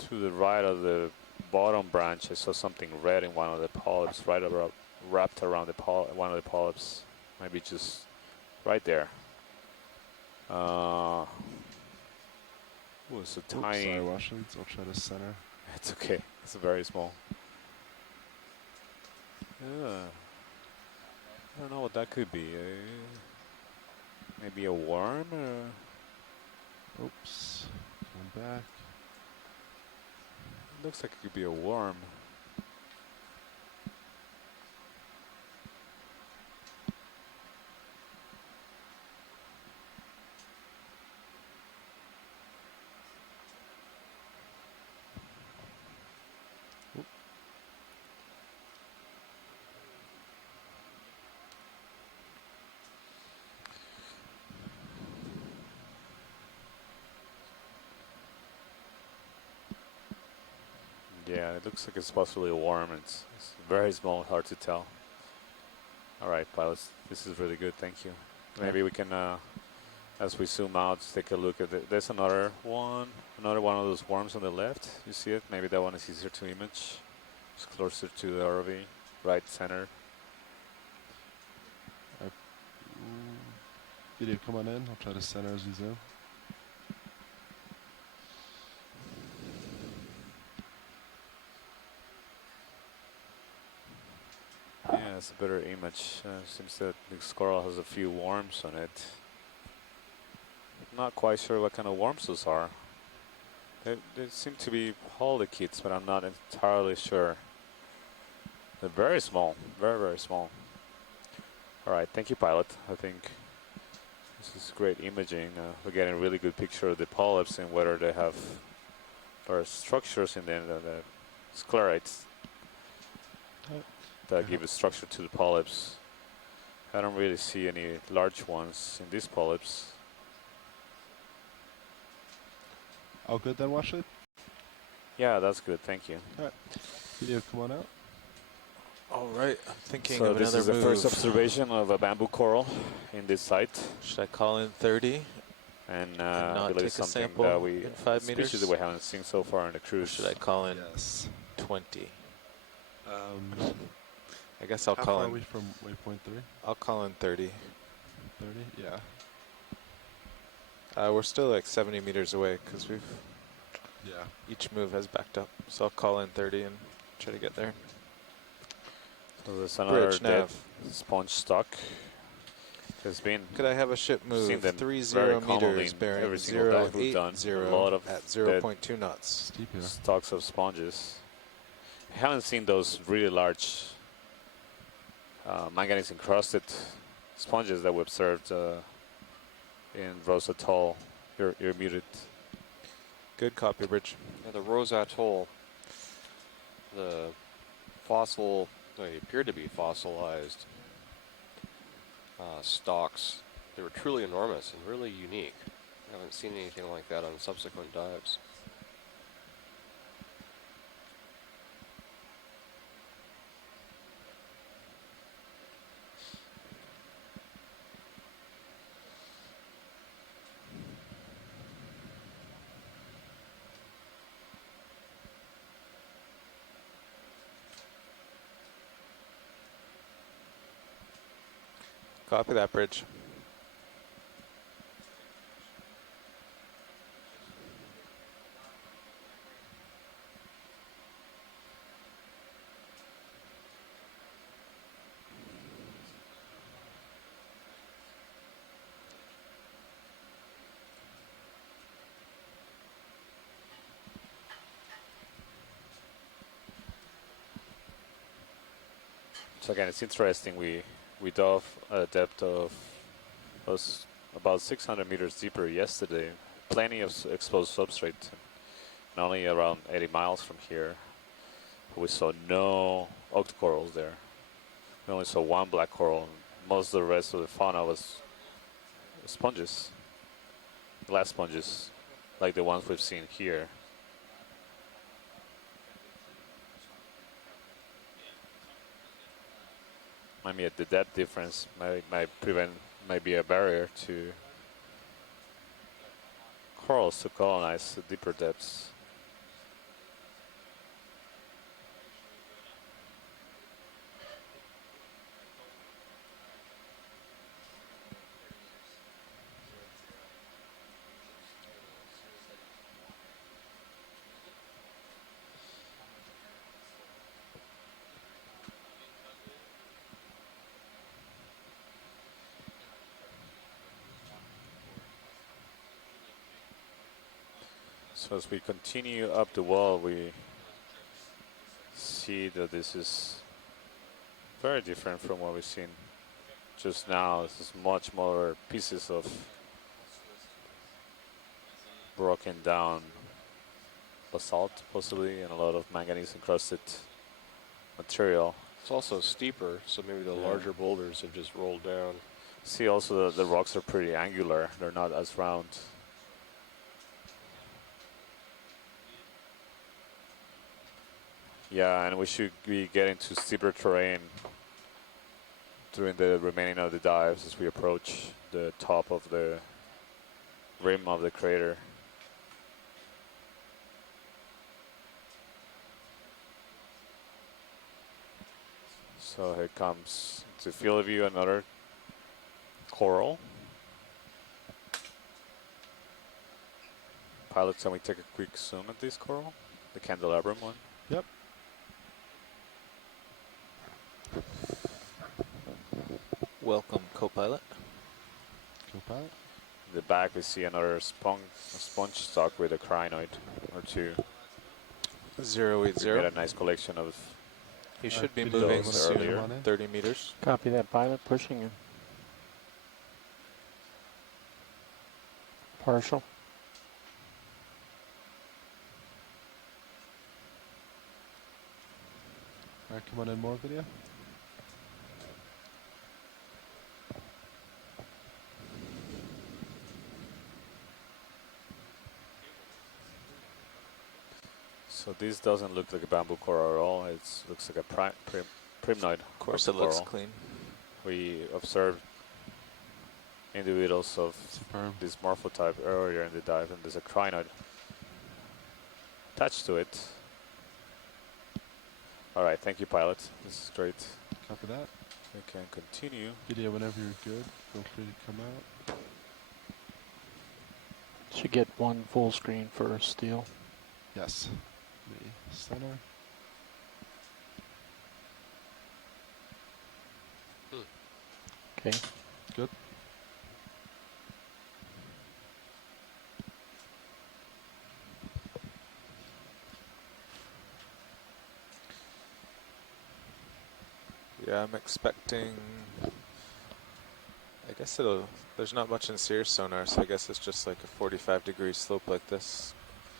to the right of the bottom branch, I saw something red in one of the polyps, right about wrapped around the one of the polyps, maybe just right there. It's a tiny. Sorry, Washington. I'll try to center. It's okay. It's very small. Yeah. I don't know what that could be. Maybe a worm? Oops. Going back. Looks like it could be a worm. Yeah, it looks like it's possibly a worm. It's very small, hard to tell. All right, pilots, this is really good. Thank you. Maybe we can, as we zoom out, take a look at it. There's another one of those worms on the left. You see it? Maybe that one is easier to image. It's closer to the ROV, right center. Video, come on in. I'll try to center as you zoom. Yeah, it's a better image. Seems that the coral has a few worms on it. Not quite sure what kind of worms those are. They seem to be polychaetes, but I'm not entirely sure. They're very small, very, very small. All right, thank you, pilot. I think this is great imaging. We're getting a really good picture of the polyps and whether they have structures in the sclerites that give a structure to the polyps. I don't really see any large ones in these polyps. All good then, Washley? Yeah, that's good. Thank you. All right. Video, come on out. All right, I'm thinking So of this another is the move. first observation of a bamboo coral in this site. Should I call in 30? And not I believe take it's a something sample that we in 5 species meters? that we haven't seen so far in the cruise. Or should I call in 20? I guess I'll How call far in. are we from waypoint 3? I'll call in 30. 30? Yeah. We're still like 70 meters away because we've. Yeah. Each move has backed up, so I'll call in 30 and try to get there. So there's another Bridge dead nav. sponge stock. There's been. Could I have a ship seen move them 30 very commonly meters in bearing every single dive we've done. 080 A lot of at dead 0.2 knots? stocks of sponges. I haven't seen those really large manganese encrusted sponges that we observed in Rose Atoll. You're muted. Good copy, Bridge. Yeah, the Rose Atoll, the fossil, they appear to be fossilized stalks. They were truly enormous and really unique. I haven't seen anything like that on subsequent dives. Copy that, Bridge. So again, it's interesting. We dove at a depth of was about 600 meters deeper yesterday. Plenty of exposed substrate, and only around 80 miles from here. We saw no octocorals there. We only saw one black coral. Most of the rest of the fauna was sponges, glass sponges, like the ones we've seen here. I mean, the depth difference might be a barrier to corals to colonize the deeper depths. So as we continue up the wall, we see that this is very different from what we've seen just now. This is much more pieces of broken down basalt, possibly, and a lot of manganese encrusted material. It's also steeper, so maybe the larger boulders have just rolled down. See also the rocks are pretty angular. They're not as round. Yeah, and we should be getting to steeper terrain during the remaining of the dives as we approach the top of the rim of the crater. So here comes, to field of view, another coral. Pilot, can we take a quick zoom at this coral? The candelabrum one? Yep. Welcome, co-pilot. Co-pilot. In the back we see another sponge stock with a crinoid or two. 080. We get a nice collection of. He should be moving soon, earlier. 30 meters. Copy that, pilot. Pushing in. Partial. All right, come on in, more video. So this doesn't look like a bamboo coral at all. It looks like a primnoid. Of course, it looks clean. We observed individuals of this morphotype earlier in the dive, and there's a crinoid attached to it. All right, thank you, pilot. This is great. Copy that. We can continue. Video whenever you're good. Feel free to come out. Should get one full screen for steel. Yes. The center. Okay. Good. Yeah, I'm expecting, I guess there's not much in Cirrus sonar, so I guess it's just like a 45-degree slope like this.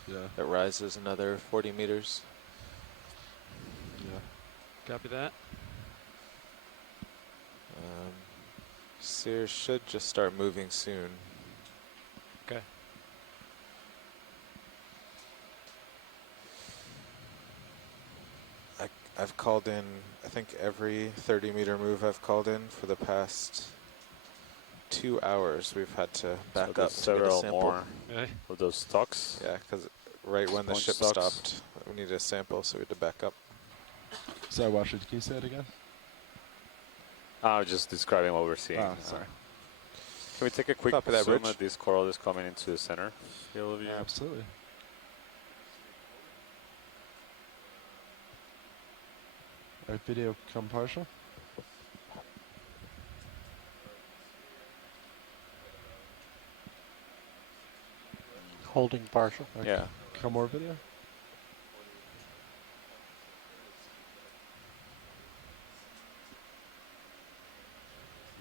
Yeah. That rises another 40 meters. Yeah. Copy that. Cirrus should just start moving soon. Okay. I've called in, I think every 30-meter move I've called in for the past 2 hours. We've had to back up to get a several sample. more of those stocks. Yeah, because right when the Sponge ship stocks. stopped, we needed a sample, so we had to back up. Sorry, Watcher, can you say it again? Just describing what we're seeing. Oh, sorry. Can we take a quick Copy that, zoom Rich. at this coral that's coming into the center field of view? Absolutely. Our video come partial. Holding partial. Okay. Yeah. Come more video.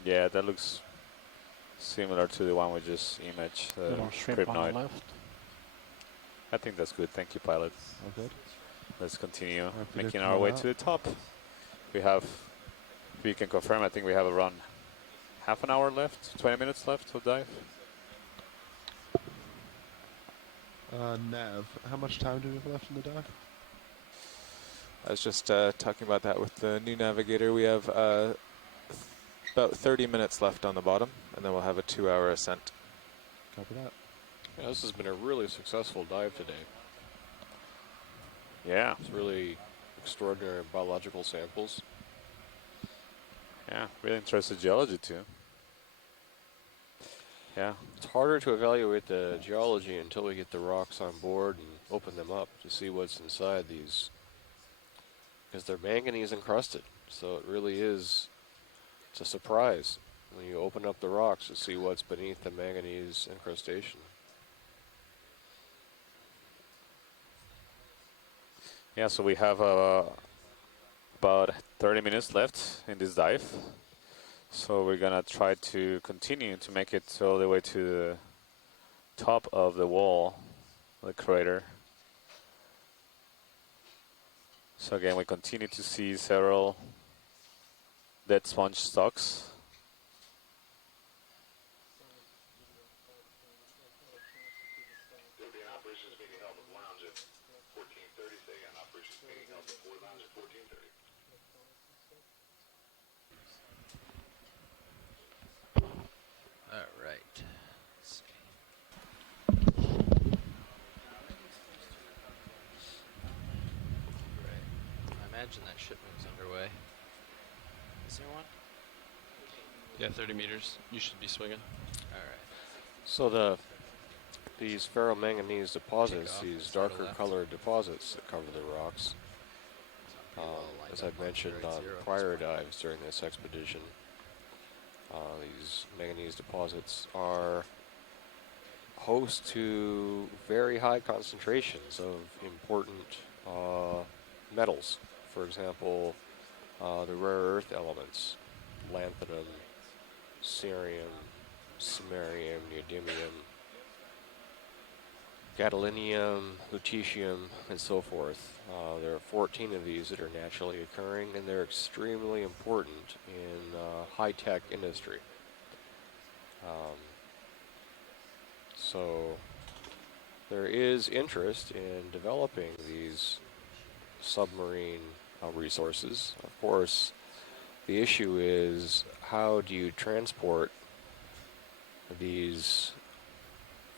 Yeah, that looks similar to the one we just imaged, the Little shrimp on the crypnoid. left. I think that's good. Thank you, pilot. All good. Let's continue video making come our way out. to the top. We have, if you can confirm, I think we have around half an hour left, 20 minutes left of dive. Nav, how much time do we have left in the dive? I was just talking about that with the new navigator. We have about 30 minutes left on the bottom, and then we'll have a 2-hour ascent. Copy that. Yeah, this has been a really successful dive today. Yeah. It's really extraordinary biological samples. Yeah, really interested geology too. Yeah. It's harder to evaluate the geology until we get the rocks on board and open them up to see what's inside these, because they're manganese encrusted. So it really is, it's a surprise when you open up the rocks to see what's beneath the manganese incrustation. Yeah, so we have about 30 minutes left in this dive. So we're gonna try to continue to make it all the way to the top of the wall, the crater. So again, we continue to see several dead sponge stalks. All right. I imagine that shipment's underway. Is there one? Yeah, 30 meters. You should be swinging. All right. So these ferromanganese deposits, off these and start darker left. colored deposits that cover the rocks, as I've mentioned on prior dives during this expedition, these manganese deposits are host to very high concentrations of important metals. For example, the rare earth elements, lanthanum, cerium, samarium, neodymium, gadolinium, lutetium, and so forth. There are 14 of these that are naturally occurring, and they're extremely important in high-tech industry. So there is interest in developing these submarine resources. Of course, the issue is, how do you transport these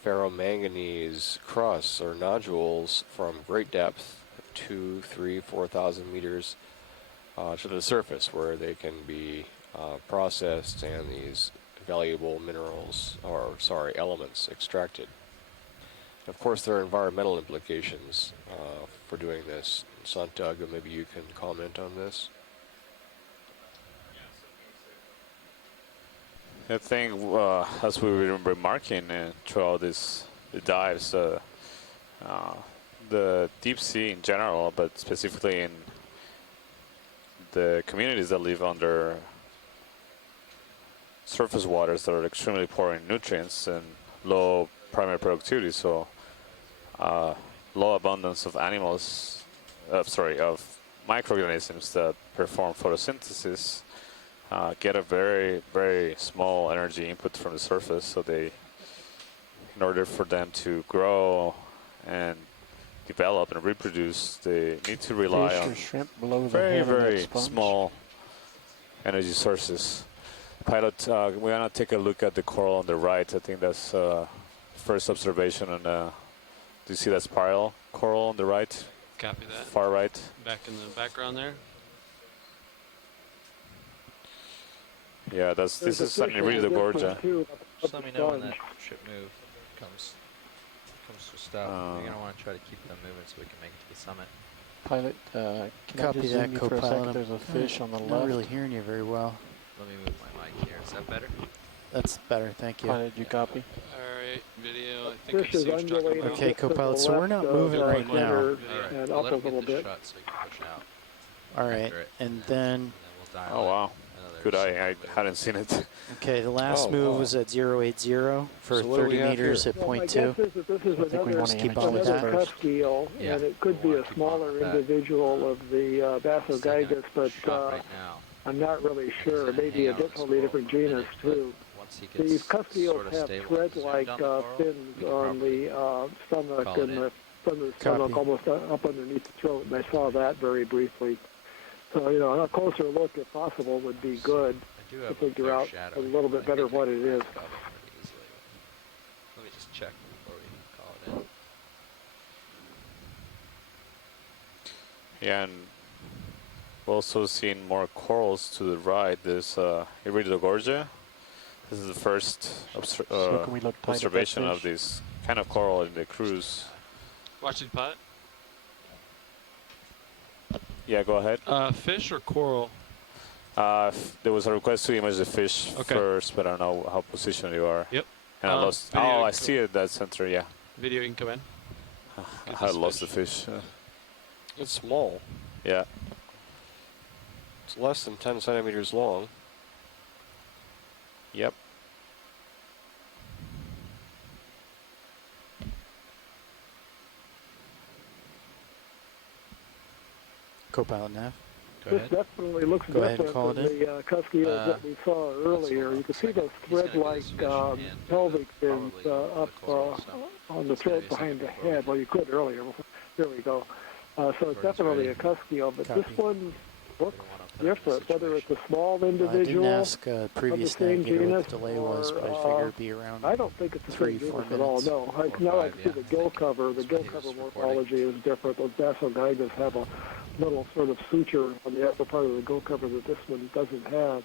ferromanganese crusts or nodules from great depth, 2, 3, 4,000 meters to the surface, where they can be processed and these valuable minerals, or elements, extracted. Of course, there are environmental implications for doing this. Santiago, maybe you can comment on this. I think, as we were remarking throughout the dives, the deep sea in general, but specifically in the communities that live under surface waters that are extremely poor in nutrients and low primary productivity, so low abundance of animals, of microorganisms that perform photosynthesis, get a very, very small energy input from the surface. So they, in order for them to grow and develop and reproduce, they need to rely Fish on or shrimp below the very, head of that very sponge. small energy sources. Pilot, we're gonna take a look at the coral on the right. I think that's first observation. And do you see that spiral coral on the right? Copy that. Far right. Back in the background there. Yeah, this There's is a an fish Iridio in this one, gorgia. too, Just let me know when sponge. that ship move comes to a stop. We're gonna want to try to keep them moving so we can make it to the summit. Pilot, can I Copy just that, zoom you for a co-pilot. second? There's a fish on the Not left. really hearing you very well. Let me move my mic here. Is that better? That's better, thank you. Pilot, you copy? Alright, video. I think Fish I is see what you're talking undulating about. Okay, just to the co-pilot, so we're left, not moving very right now. centered Alright, and I'll up let a him little get this bit. shot so he can push out. All right, Accurate. and then, We'll dial Oh in wow, another good eye. single I move. hadn't seen it. okay, the last Oh, move wow. was at 080 for So what do we 30 have meters here? at Well, my point guess 2. is that this is I think we another, want to keep image on with this that. another first. cusk eel, Yeah, and it could be we'll a wanna keep on smaller with that. individual of the Basogaigus, but Shot right now. I'm not really He's sure. gonna Maybe hang a out in the totally squirrel different for a genus, minute, but too. once he gets These cusk eels sort of have stable, thread-like zoomed on the coral, fins we can on the stomach call it and in. the front of the Copy. stomach, almost up underneath the throat, and I saw that very briefly. So, you know, a closer look, if possible, would be good I do to have figure fair out shadow a little here, bit but I better think I what can it is. cover pretty easily. Let me just check before we call it in. Yeah, and we're also seeing more corals to the right. There's Iridio gorgia. This is the first So can we look tight at that observation of fish? this kind of coral in the cruise. Watching pilot. Yeah, go ahead. Fish or coral? There was a request to image the fish Okay. first, but I don't know how positioned you are. Yep. And I lost. Video Oh, I can see it. That center. Yeah. Video, you can come in. I had lost the fish. It's small. Yeah. It's less than 10 centimeters long. Yep. Co-pilot nav. Go This ahead. definitely looks Go ahead and different call than it the cusk eels that we saw earlier. You can see those thread-like pelvic fins up on the throat behind the head. Well, you could earlier. There we go. So it's definitely a cusk eel, but this one looks different, whether it's a small I didn't individual ask of the previous same navigator what genus, the delay was, but I or, figured it'd be around I don't think it's the same 3-4 genus at all, minutes. no. Now I can see the gill cover. The gill cover morphology is different. Those Basogaigus have a little sort of suture on the upper part of the gill cover that this one doesn't have.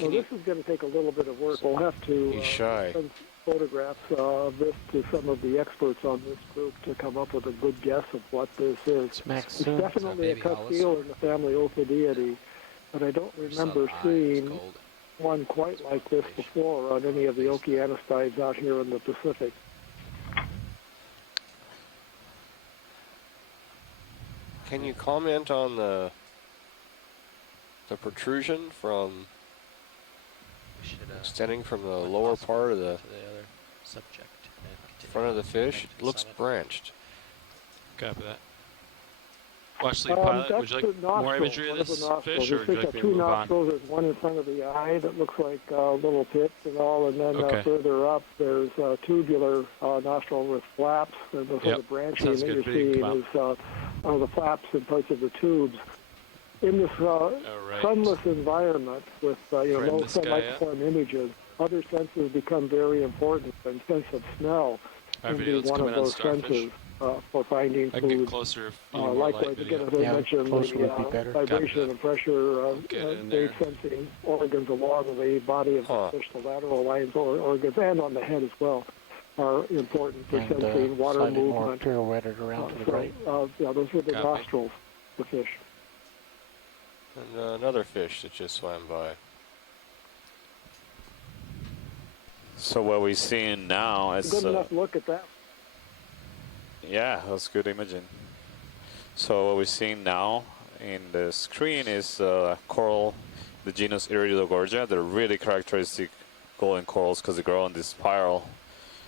So this is going to take a little bit of work. We'll have to He's shy. send photographs of this to some of the experts on this group to come up with a good guess of what this is. Max It's zoom. definitely a baby cusk Halosaur? eel in the family Ophideidae, but I don't remember seeing one quite like this before on any of the Okeanos dives out here in the Pacific. Can you comment on the protrusion from extending from the lower part of the To the other subject. and continue front of on the to fish? the It looks summit. branched. Copy that. Watch lead pilot. Would you like more imagery of this fish, or would you It's like me to two move on? nostrils. There's one in front of the eye that looks like little pits and all, and then Okay. further up there's a tubular nostril with flaps, and the sort Yep. of branching Sounds that good. you're Video seeing come is the flaps and parts of the tubes. In this sunless environment with Frame no this guy sunlight up. form images, other senses become very important, and sense of smell Alright, can video, be let's one come of in on those starfish. senses for finding I can get food. closer if you need more light Likewise, video. again, as I mentioned, closer would be the better. vibration and pressure Get in they there. sensing organs along the body of the fish, the lateral lines or organs, and on the head as well, are important for And sensing water slightly more movement. pirouetted around to the right. Those were the Copy. nostrils, the fish. And another fish that just swam by. So what we're seeing now is Good enough look at that. yeah, that's good imaging. So what we're seeing now in the screen is coral, the genus Iridio gorgia. They're really characteristic golden corals because they grow in this spiral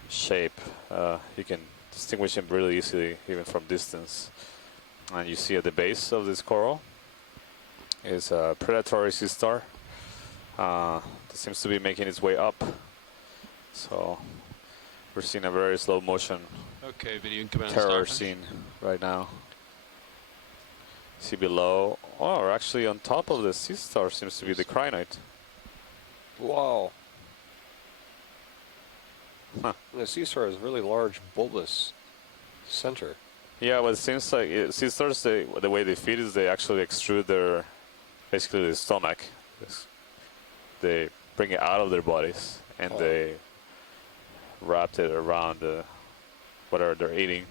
shape. You can distinguish them really easily even from distance. And you see at the base of this coral is a predatory sea star that seems to be making its way up. So we're seeing a very slow motion Okay, video, you can come in on terror starfish. scene right now. See below, or actually on top of the sea star seems to be the crinoid. Wow. Huh. The sea star has a really large bulbous center. Yeah, well, it seems like sea stars, the way they feed is they actually extrude their, basically the stomach. They bring it out of their bodies, and they wrapped it around whatever they're eating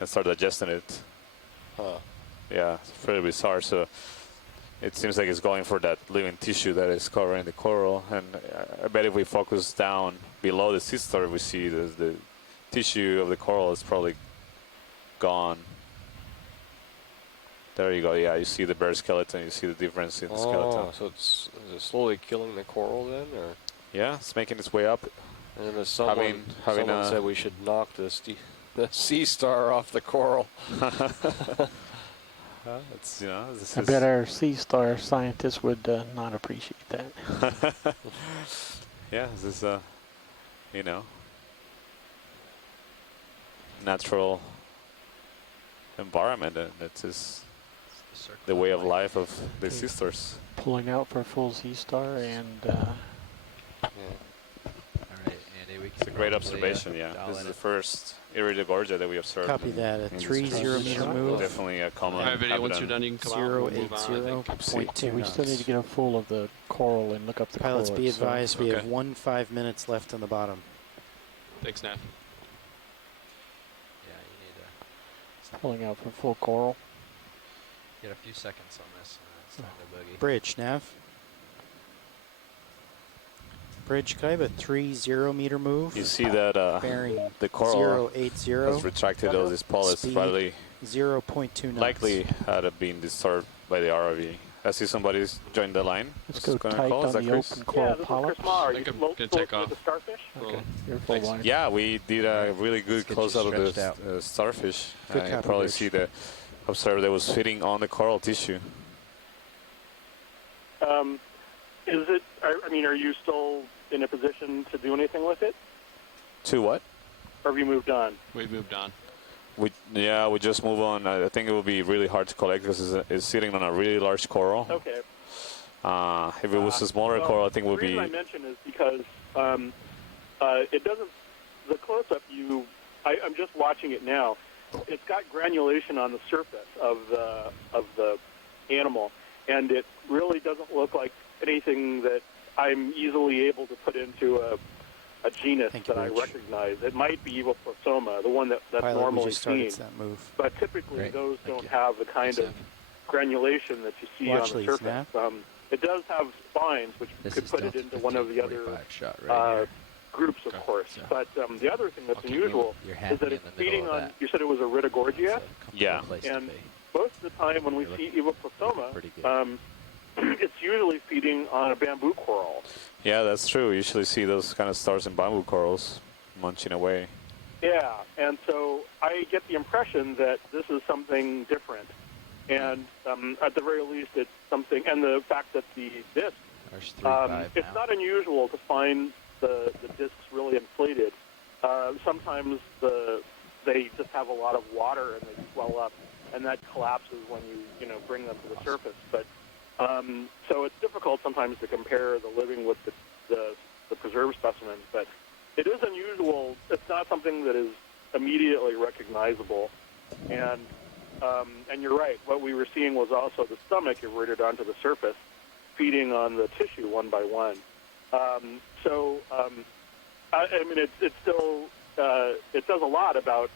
and start digesting it. Yeah, it's pretty bizarre. So it seems like it's going for that living tissue that is covering the coral. And I bet if we focus down below the sea star, we see the tissue of the coral is probably gone. There you go. Yeah, you see the bare skeleton. You see the difference in the skeleton. So is it slowly killing the coral then, or? Yeah, it's making its way up. And then someone said we should knock the sea star off the coral. It's, this I bet our sea star scientists would not appreciate that. Yeah, this is natural environment, and it's just the way of life of the sea stars. Pulling out for a full sea star and. All right, Andy, it's a great observation. Yeah, this is the first Irida gorgia that we observed. Copy that. A 30 meter move. Definitely a common. All right, video. Once you're done, you can come out. 080.2 we still need to get a full of the coral and look up the Pilots, coral. be advised, we have 5 minutes left on the bottom. Thanks, Nav. Yeah, you need to Pulling out for full coral. get a few seconds on this. It's time to boogie. Bridge, Nav. Bridge, could I have a 30 meter move? You see that the coral 080 has retracted all these polyps. Probably 0.2 knots. likely had been disturbed by the ROV. I see somebody's joined the line. Let's go tight on the open coral polyps. I think I'm going to take off. Okay, you're full line. Yeah, we did a really good close-up of the starfish. You probably see the observer that was feeding on the coral tissue. Is it? I mean, are you still in a position to do anything with it? To what? Or have you moved on? We've moved on. We just move on. I think it will be really hard to collect because it's sitting on a really large coral. Okay. If it was a smaller coral, I think it would be. The reason I mention is because it doesn't. The close-up, I'm just watching it now. It's got granulation on the surface of the animal, and it really doesn't look like anything that I'm easily able to put into a genus that I recognize. It might be Evoplosoma, the one that's Pilot, normally seen. seen. That move. But typically those don't have the kind of granulation that you see on the surface. It does have spines, which could put it into one of the other groups, of course. But the other thing that's unusual is that it's feeding on, you said it was a Ritogorgia? Yeah. And most of the time when we see Evoplosoma, it's usually feeding on a bamboo coral. Yeah, that's true. We usually see those kind of stars in bamboo corals munching away. Yeah, and so I get the impression that this is something different. And at the very least, it's something, and the fact that the disc, it's not unusual to find the discs really inflated. Sometimes they just have a lot of water and they swell up, and that collapses when you bring them to the surface. But so it's difficult sometimes to compare the living with the preserved specimens, but it is unusual. It's not something that is immediately recognizable. And you're right. What we were seeing was also the stomach eroded onto the surface, feeding on the tissue one by one. I mean, it's still it says a lot about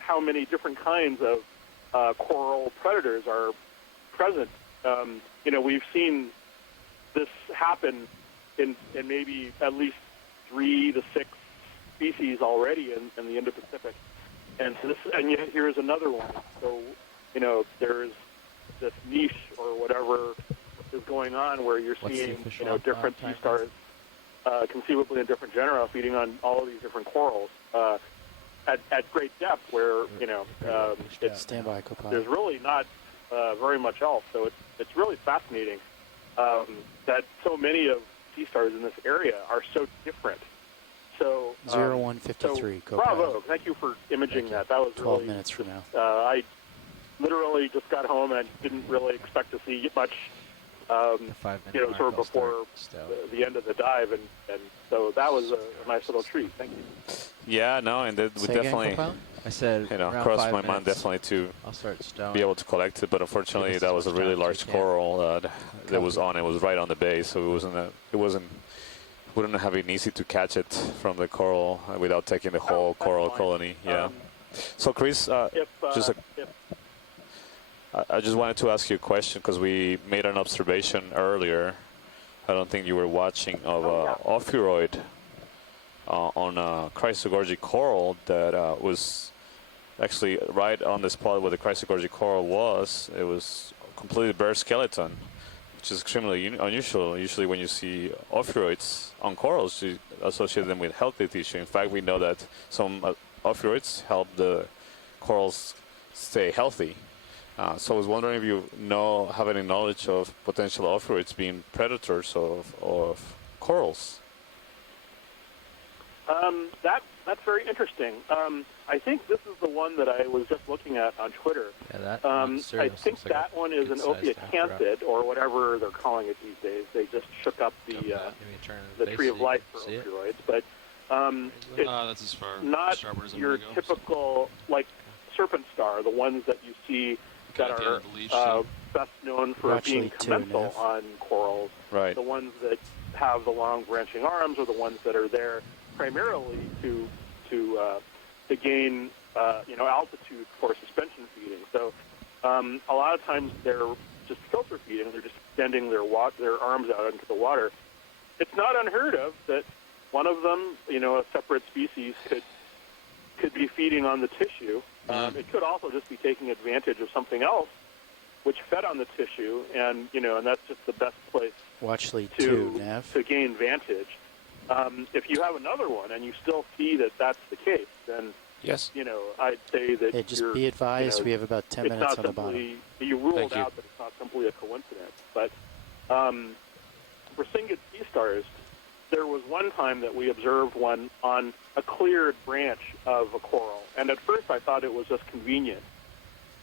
how many different kinds of coral predators are present. We've seen this happen in maybe at least 3 to 6 species already in the Indo-Pacific, and yet here's another one. So there's this niche or whatever is going on where you're seeing different sea stars, conceivably in different genera, feeding on all of these different corals at great depth, where there's really not very much else. So it's really fascinating that so many of sea stars in this area are so different. So 0153. So, bravo! Thank you for imaging that. That was 12 really, minutes from now. I literally just got home and didn't really expect to see much. Sort of before the end of the dive, and so that was a nice little treat. Thank you. Yeah, no, and that would definitely. I said, crossed my mind definitely to be able to collect it, but unfortunately that was a really large coral that was on. It was right on the bay, so it wasn't wouldn't have been easy to catch it from the coral without taking the whole coral colony. Yeah. So Chris, I just wanted to ask you a question because we made an observation earlier. I don't think you were watching of ophiuroid on a chrysogorgic coral that was actually right on the spot where the chrysogorgic coral was. It was completely bare skeleton, which is extremely unusual. Usually when you see ophiuroids on corals, you associate them with healthy tissue. In fact, we know that some ophiuroids help the corals stay healthy. So I was wondering if you have any knowledge of potential ophiuroids being predators of corals. That's very interesting. I think this is the one that I was just looking at on Twitter. Yeah, I think that one is an Okeanos, or whatever they're calling it these days. They just shook up the tree of life for ophiuroids, but that's as far not your typical like serpent star, the ones that you see that are best known for being commensal on corals. Right. The ones that have the long branching arms are the ones that are there primarily to gain altitude for suspension feeding. So a lot of times they're just filter feeding. They're just extending their arms out into the water. It's not unheard of that one of them, a separate species, could be feeding on the tissue. It could also just be taking advantage of something else which fed on the tissue, and that's just the best place to gain vantage. If you have another one and you still see that that's the case, then yes, I'd say that just be advised, we have about 10 minutes on the bottom. You ruled out that it's not simply a coincidence. But for Singid sea stars, there was one time that we observed one on a cleared branch of a coral, and at first I thought it was just convenient,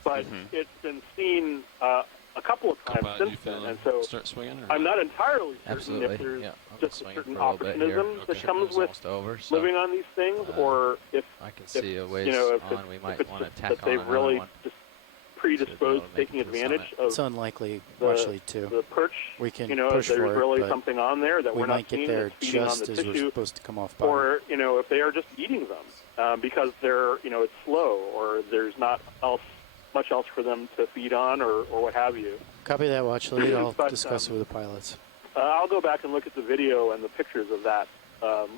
but it's been seen a couple of times since then, and so I'm not entirely certain if there's just a certain opportunism that comes with living on these things, or if they've really just predisposed to taking advantage of it's unlikely, actually, the perch. We can push for there's really it, something on there that we we're might not get seeing there that's feeding on just the as tissue, we're supposed to come off bottom. or if they are just eating them because they're it's slow, or there's not much else for them to feed on, or what have you. Copy that, watch lead. I'll discuss it with the pilots. I'll go back and look at the video and the pictures of that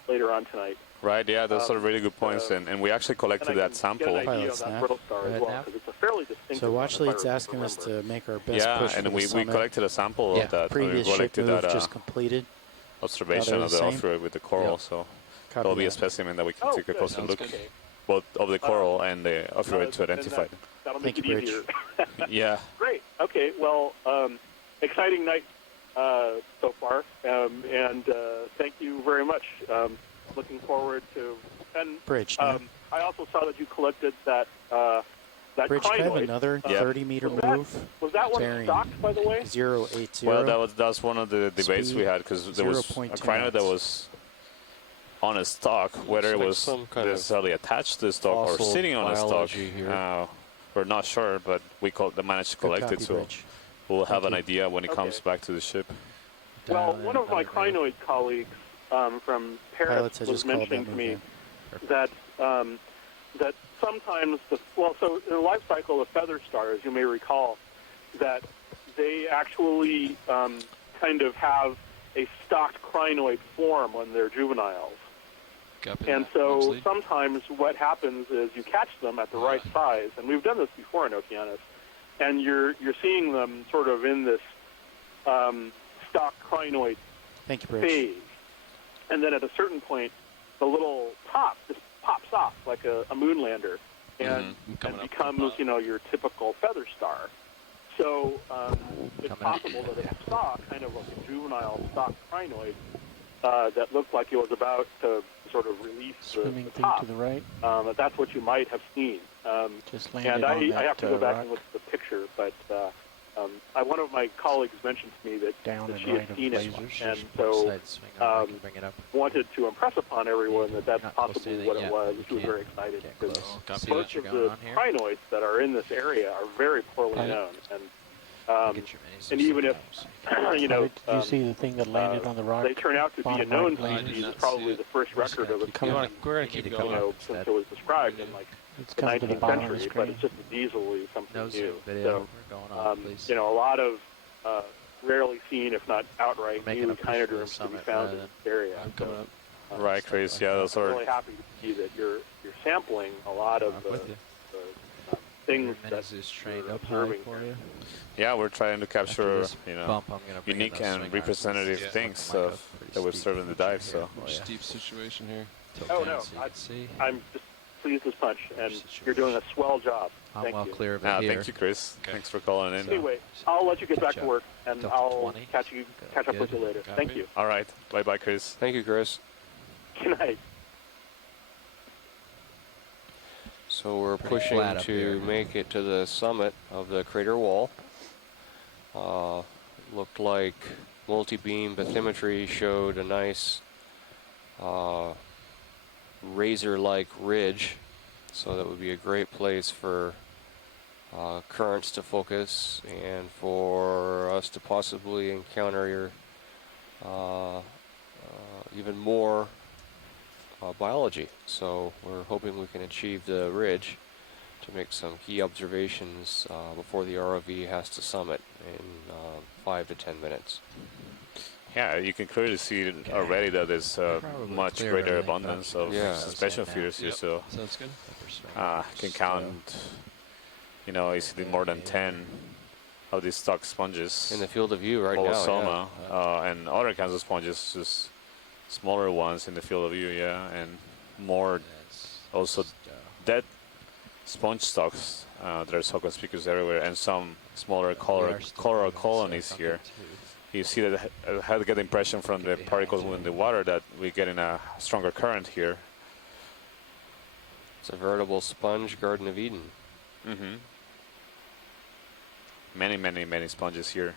later on tonight. Right, yeah, those are really good points, and we actually collected that sample. So watch lead's asking us to make our best push for and we summit. collected a sample of that. Previous we collected ship move that just completed. observation of the ophiuroid with the coral, so there'll be a specimen that we can take a closer look, both of the coral and the ophiuroid to identify them. That'll make it easier. Yeah. Great. Okay. Well, exciting night so far, and thank you very much. Looking forward to. And Bridge. I also saw that you collected that Bridge, can I have crinoid. another 30-meter move? Was that one stocked, by the way? 080. Well, that's one of the debates Speed we had, because there was a crinoid that was on a stalk, whether it was necessarily attached to the stalk or sitting on a stalk. We're not sure, but we managed to collect it, so we'll have an idea when it comes back to the ship. Well, one of my crinoid colleagues from Paris was mentioning to me that that sometimes so in the life cycle of feather stars, you may recall that they actually kind of have a stalked crinoid form when they're juveniles. And so sometimes what happens is you catch them at the right size, and we've done this before in Okeanos, and you're seeing them sort of in this stalked crinoid phase. And then at a certain point, the little top just pops off like a moonlander and becomes, your typical feather star. So it's possible that it saw kind of like a juvenile stalked crinoid that looked like it was about to sort of release the top. To the right. That's what you might have seen. Just landed and I have to go back rock. and look at the picture, but one of my colleagues mentioned to me that she had seen it, and so wanted to impress upon everyone that that's possibly what it was. She was very excited because most of the crinoids that are in this area are very poorly known, and And even if, you know, Did you see the thing that landed on the rock? they turn out to be a bottom known right lane? species, it's probably the first record of a species, you know, since it was described in like It's the coming to the 19th bottom of the century, but screen. it's just as easily something No new. Zoom video. So, We're going on, please. you know, a lot of rarely seen, if not outright, Making new a push for the Carnivorous to be summit found rather in than- this area. coming up. Right, Chris. Yeah, those I'm are. really happy to see that you're sampling a lot of the things that is trained you're up high observing for here. you. Yeah, we're trying to capture, this you know, bump, I'm gonna bring in unique those swing and arms. representative Yeah. things Fucking might of go pretty that we've steep served in the dive. So. for you. Steep situation here. Tilt Oh down no, so you can see. I'm just pleased as punch, and you're doing a swell job. I'm Thank well you. clear of it Nah, here. thank you, Chris. Thanks for calling in. Anyway, I'll let you get back to up. work, and Delta I'll 20. catch up with you later. Thank you. All right. Bye-bye, Chris. Thank you, Chris. Good night. So we're Pretty pushing flat up to here. make it to the summit of the crater wall. Looked like multi-beam bathymetry showed a nice razor-like ridge, so that would be a great place for currents to focus and for us to possibly encounter even more biology. So we're hoping we can achieve the ridge to make some key observations before the ROV has to summit in 5 to 10 minutes. Yeah, you can clearly see already that there's much clear greater everything abundance up. of Yeah. suspension Slow feeders here. Yep. So Sounds good. can count, you know, easily more than 10 of these stock sponges. In the field of view right now, Holosoma, and other kinds of sponges, just smaller ones in the field of view, yeah, and more also dead sponge stocks. There's hocospicus everywhere, and some smaller coral colonies here. You see that I had to get the impression from the particles in the water that we're getting a stronger current here. It's a veritable sponge Garden of Eden. Mm-hmm. Many sponges here.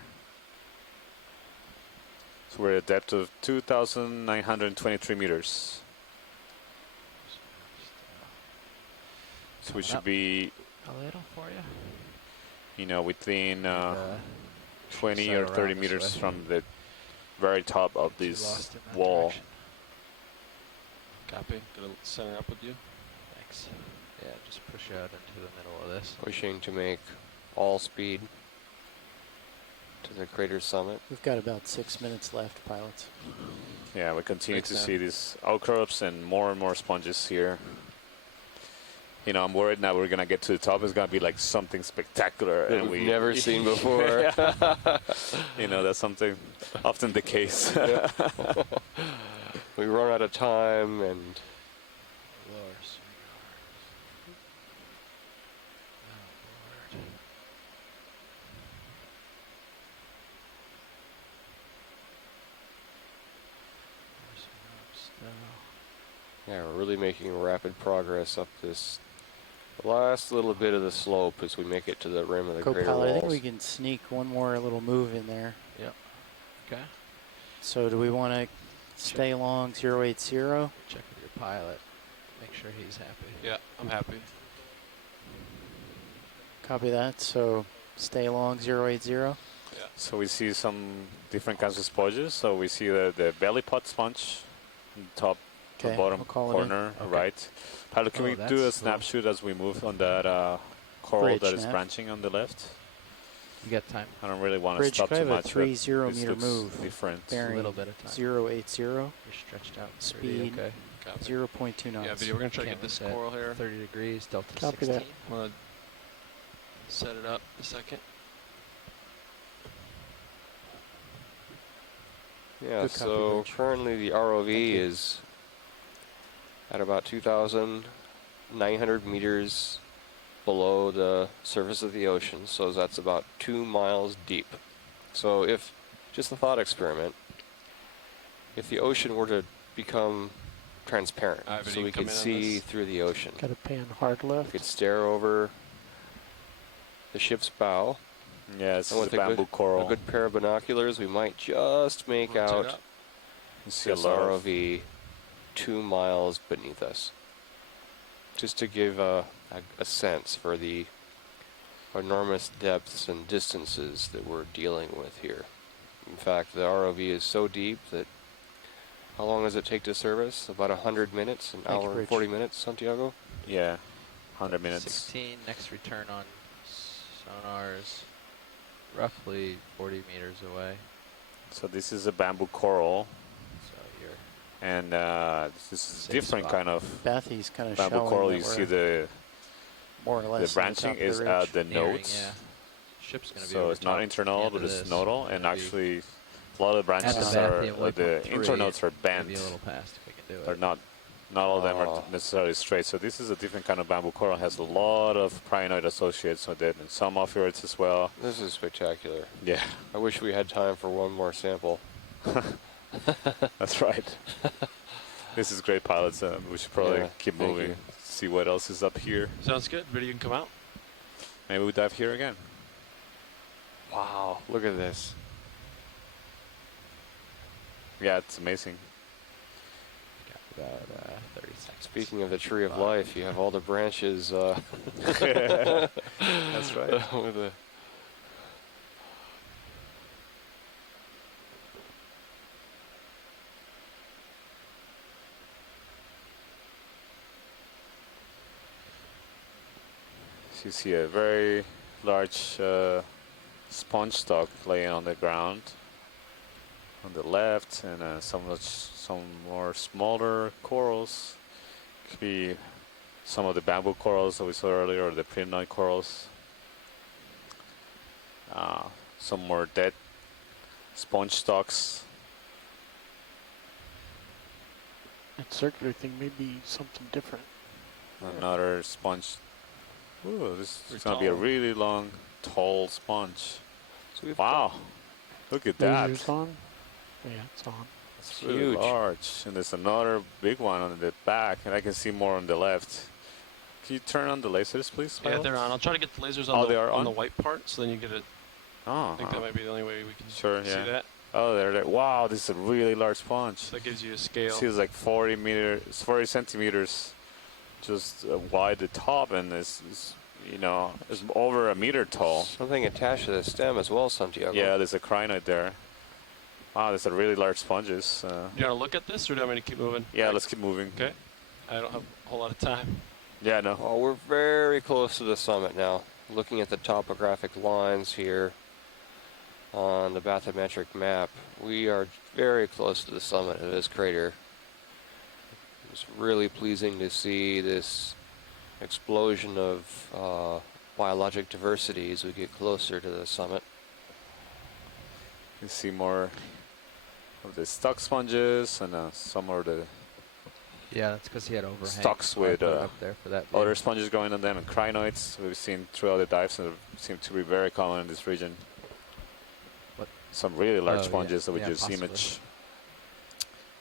So we're at a depth of 2,923 meters. So we should be, A little for you. you know, within 20 set or around 30 this meters way. from the very top of Too this lost in that wall. direction. Copy. Gonna center up with you. Thanks. Yeah, just push out into the middle of this. Pushing to make all speed to the crater summit. We've got about 6 minutes left, pilots. Yeah, we continue Thanks, to Sam. see these outcrops and more sponges here. You know, I'm worried now we're gonna get to the top. It's gonna be like something spectacular, That and we've never seen before. You know, that's something often the case. Yeah. We run out of time, and yeah, we're really making rapid progress up this last little bit of the slope as we make it to the rim of the crater Co-pilot, I walls. think we can sneak one more little move in there. Yep. Okay. So do we want to stay along 080? Check with your pilot. Make sure he's happy. Yeah, I'm happy. Copy that. So stay along 080. So we see some different kinds of sponges. So we see the belly pot sponge, top, the Okay, bottom we'll call it in. corner, Okay. right. Pilot, can Oh, we that's do a cool. snapshot as we move on that coral Bridge that is nav. branching on the left? You got time. I don't really want to Bridge, stop can I too have a much. but 30 this meter looks move? different. Bearing little bit of time. 080. You're stretched out. Speed Okay. 0.2 knots. Yeah, video. We're gonna try to get Canvas this at coral here. 30 degrees, delta Copy 16. that. I'm gonna set it up a second. Yeah, Good copy, so Bridge. currently the ROV Thank you. is at about 2,900 meters below the surface of the ocean, so that's about 2 miles deep. So if, just a thought experiment, if the ocean were to become transparent, Ivan, so you we come could in on see this? through the ocean, Got to pan hard we left. could stare over the ship's bow, Yeah, it's and with the bamboo a coral. good pair of binoculars, we might just make Rotate out up. You see a this lot of ROV 2 miles beneath us. Just to give a sense for the enormous depths and distances that we're dealing with here. In fact, the ROV is so deep that how long does it take to service? About 100 minutes, an hour and 40 minutes, Santiago? Yeah, 100 minutes. 16, next return on sonars, roughly 40 meters away. So this is a bamboo coral. So you're and this is a different kind of Bethy's kind of bamboo showing coral. that You we're see the more or less branching is at the nodes. Yeah. Ship's gonna be So over it's not top internal, at the but end it's of nodal, this. and actually a lot of the branches At the are Bethia the waypoint internodes are bent. Maybe a little past if we can do it. They're not all of them are necessarily straight. So this is a different kind of bamboo coral. It has a lot of prienoid associates with it, and some ophiurids as well. This is spectacular. Yeah. I wish we had time for one more sample. That's right. This is great, pilots. We should probably keep thank moving, you. see what else is up here. Sounds good. Ready? You can come out. Maybe we dive here again. Wow, look at this. Yeah, it's amazing. Got about 30 seconds. Speaking of the tree of life, you have all the branches. That's right. With the You see a very large sponge stock laying on the ground on the left, and some more smaller corals. Could be some of the bamboo corals that we saw earlier, or the prienoid corals. Some more dead sponge stocks. That circular thing may be something different. Another sponge. Ooh, this is Pretty going to be a tall. really long, tall sponge. So we've Wow. Look at that. Lasers on? Yeah, it's on. It's really huge. large. And there's another big one on the back, and I can see more on the left. Can you turn on the lasers, please? Yeah, Pilot? they're on. I'll try to get the lasers Oh, on, they are on on? the white part, so then you get it. Oh, I think that might be the only way we can Sure, see yeah. that. Oh, there. Wow, this is a really large sponge. So that gives you a scale. Feels like 40 centimeters, just wide the top, and is over a meter tall. something attached to the stem as well, Santiago. Yeah, there's a crinoid there. Wow, there's a really large sponges. Do you want to look at this, or do you want me to keep moving? Yeah, let's keep moving. Okay. I don't have a whole lot of time. Yeah, no. Well, we're very close to the summit now. Looking at the topographic lines here on the bathymetric map, we are very close to the summit of this crater. It's really pleasing to see this explosion of biologic diversity as we get closer to the summit. You see more of the stock sponges, and some of the Yeah, that's because he had overhang. stocks so I with put it up there for that view. other sponges going on them, and crinoids we've seen throughout the dives, and they seem to be very common in this region. What? Some really large Oh, yeah. sponges that we Yeah, just possibly. image.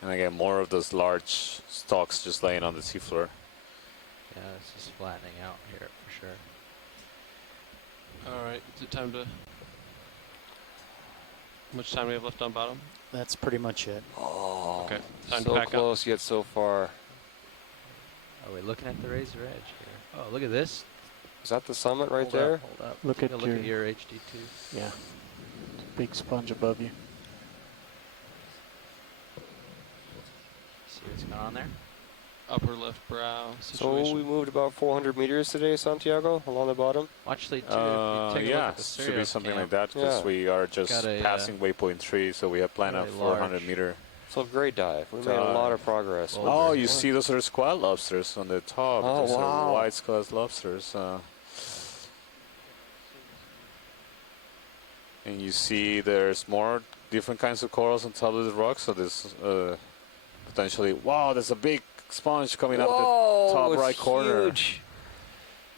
And again, more of those large stalks just laying on the seafloor. Yeah, this is flattening out here for sure. All right. Is it time to? How much time do we have left on bottom? That's pretty much it. Oh, Okay. Time so to pack close yet so far. Are we looking at the razor edge here? Oh, look at this. Is that the summit right Hold there? Up, hold up. Look Take at a look at your HD2. Yeah. Big sponge above you. See what's going on there? Upper left brow So situation. we moved about 400 meters today, Santiago, along the bottom. Actually, too, if you take a look Yeah, at the should be Sirius something cam, like that, because Yeah. we are just Got a, passing waypoint 3, so we have planned a very 400 large. meter. So a great dive. We made a lot of progress. Well, Oh, very you good. see those are squat lobsters on the top. Oh, Those are wow. white squat lobsters. And you see there's more different kinds of corals on top of the rock. So there's potentially, wow, there's a big sponge coming up Whoa, the top it's right corner. huge.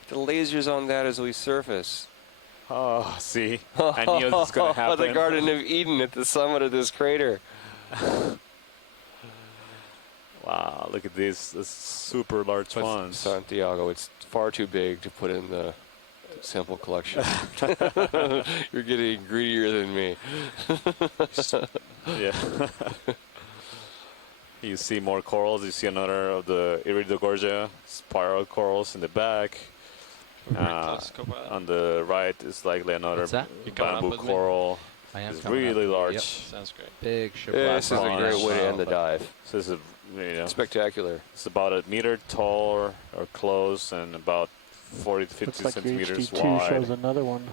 The lasers on that as we surface. Oh, see, I knew this was going to happen. The Garden of Eden at the summit of this crater. Wow, look at this. This super large But sponge. Santiago, it's far too big to put in the sample collection. You're getting greedier than me. Yeah. You see more corals. You see another of the Iridogorgia spiral corals in the back. On the right is likely another What's that? bamboo coral. I am It's coming up really with you. large. Yep. Sounds great. Big ship. This is a great way to end the dive. So this is Spectacular. It's about a meter tall or close and about 40 to 50 Looks like centimeters your HD2 wide. shows another one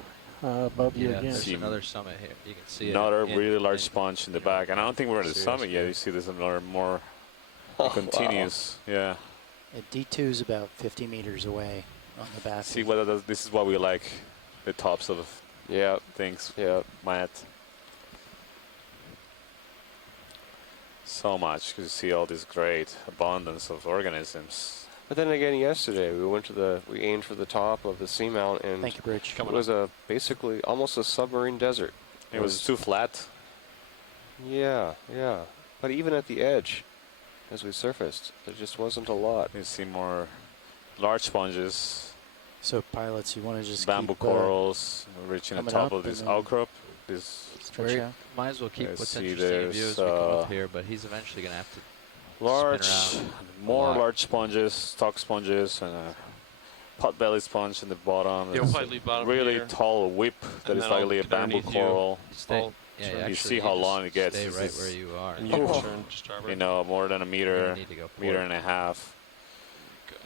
above you Yeah, again. there's another summit here. You can see Another it. really large sponge in the back. And I don't think we're at the Serious summit yet. view. You see there's another more Oh, continuous. Yeah. D2 is about 50 meters away on the back. See whether this is what we like, the tops of things. Yeah. Matt. So much because you see all this great abundance of organisms. But then again, yesterday we aimed for the top of the Seamount, and Thank you, Bridge. it was basically almost a submarine desert. It was too flat. Yeah. But even at the edge, as we surfaced, there just wasn't a lot. You see more large sponges. So pilots, you want to just bamboo keep, corals reaching the coming top up of this and then outcrop. This stretch out. Might as well keep what's see interesting in view as we come there's, up here, but he's eventually going to have to large, spin around more a lot. large sponges, stock sponges, and a pot-belly sponge in the bottom. Yeah, we'll There's probably leave bottom really here. tall whip that And is then I'll likely a get bamboo underneath you. coral. Stay, yeah, you actually, see how just long it gets. Stay This right is, where you are. And you can turn to starboard. You know, more than a meter, need to go meter port. and a half. Take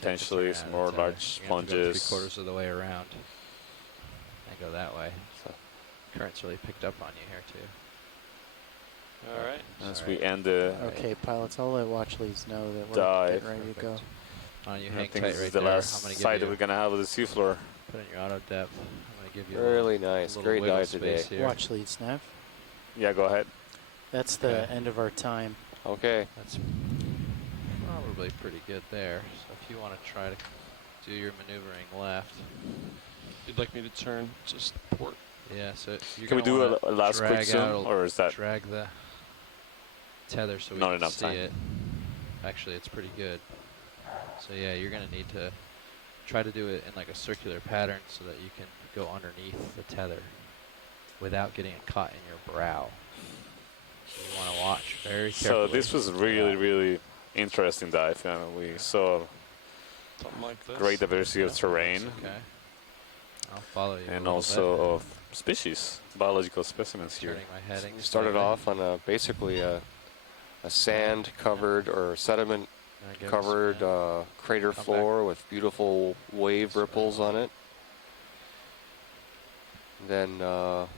Potentially this some around more and large you're gonna have to go sponges. 3/4 of the way around and go that way. So current's really picked up on you here too. All right. As we end the Okay, pilots, I'll let watch leads know that we're dive. getting ready to go. Why don't you I hang think tight this right is the there. last I'm gonna give sight you that we're going to have of the seafloor. put in your auto depth. I'm gonna give you Really a little, nice. a little Great wiggle dive space today. here. Watch leads, Nav. Yeah, go ahead. That's the Okay. end of our time. Okay. That's probably pretty good there. So if you want to try to do your maneuvering left. You'd like me to turn just port? Yeah, so you're Can we gonna do wanna a last quick drag zoom, out- or is that drag the tether so we not can enough see time? it? Actually, it's pretty good. So yeah, you're gonna need to try to do it in like a circular pattern so that you can go underneath the tether without getting it caught in your brow. So you want to watch very carefully. So this was really, really interesting dive. We saw Something like this. great diversity of Yeah, terrain that's okay. I'll follow you. a and little also bit. of species, biological specimens here. Turning my heading. We started slightly. off on basically a sand-covered or sediment-covered crater Come floor with beautiful wave ripples on it. Then the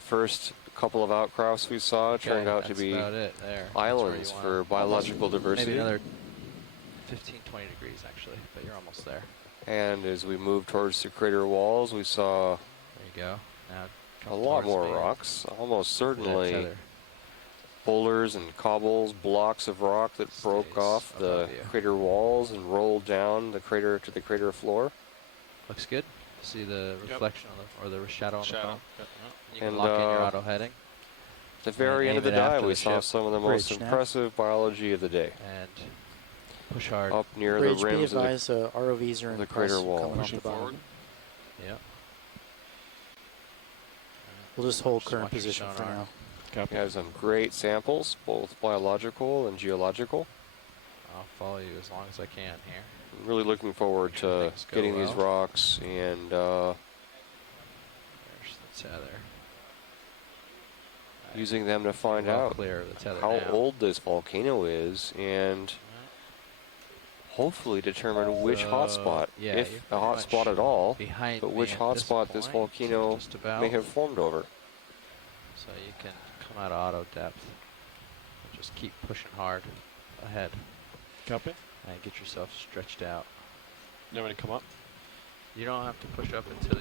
first couple of outcrops we saw turned out to that's be about it there. That's where islands you for want- biological diversity. Maybe another 15, 20 degrees actually, but you're almost there. And as we moved towards the crater walls, we saw There you go. Now come a lot towards more me. rocks, almost Hopefully that certainly tether boulders and cobbles, blocks of rock that broke stays off the above you. crater walls and rolled down the crater to the crater floor. Looks good. See the reflection on the, or the shadow on the Shadow. phone. Yep. You can And, lock in your auto heading. At the very end of the aim it dive, after we the saw ship. some of the most Bridge now. impressive biology of the day. And push hard. Up near Bridge, the be rims of the, advised, ROVs are in the press crater wall. coming off Pushing the bottom. forward. Yep. We'll just hold Just current watch your position for sonar. now. we have some great samples, both biological and geological. I'll follow you as long as I can here. Really looking forward Make sure to things go getting these well. rocks and There's the tether. using them to find well out clear of the tether how now. old this volcano is and hopefully determine which hotspot, yeah, if you're a pretty hotspot much at all, behind but me which at hotspot this point, volcano just about. may have formed over. So you can come out of auto depth and just keep pushing hard ahead. Copy. And get yourself stretched out. You want me to come up? You don't have to push up until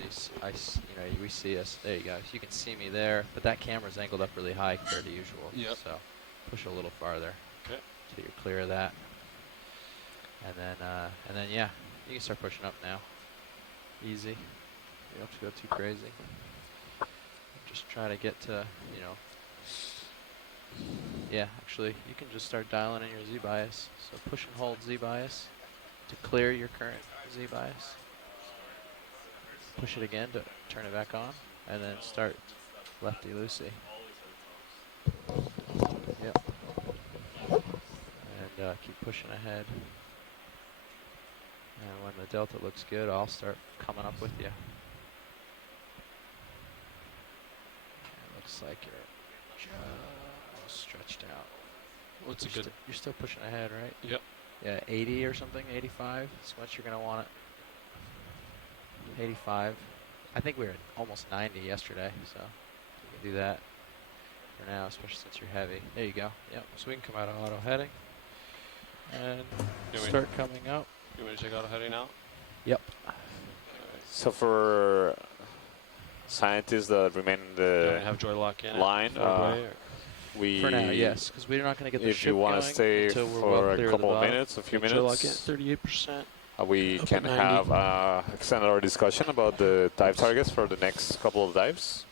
we see us. There you go. So you can see me there, but that camera's angled up really high compared to usual. Yep. So push a little farther. Okay. Till you're clear of that. And then yeah, you can start pushing up now. Easy. You don't have to go too crazy. Just try to get to, yeah, actually, you can just start dialing in your Z-bias. So push and hold Z-bias to clear your current Z-bias. Push it again to turn it back on, and then start lefty-loosey. Yep. And keep pushing ahead. And when the delta looks good, I'll start coming up with you. It looks like you're just stretched out. What's a you're good? You're still pushing ahead, right? Yep. Yeah, 80 or something, 85. That's what you're going to want it. 85. I think we were at almost 90 yesterday, so you can do that for now, especially since you're heavy. There you go. Yep. So we can come out of auto heading and Start coming up. You want me to check auto heading now? Yep. So for scientists that remain in the have joy lock in line, we for now, yes, because we're not going to get the if ship you want to going stay until we're for well a clear of the couple of bottom. minutes, a few Joy lock in minutes, 38%. we Up can at 90. have extend our discussion about the dive targets for the next couple of dives.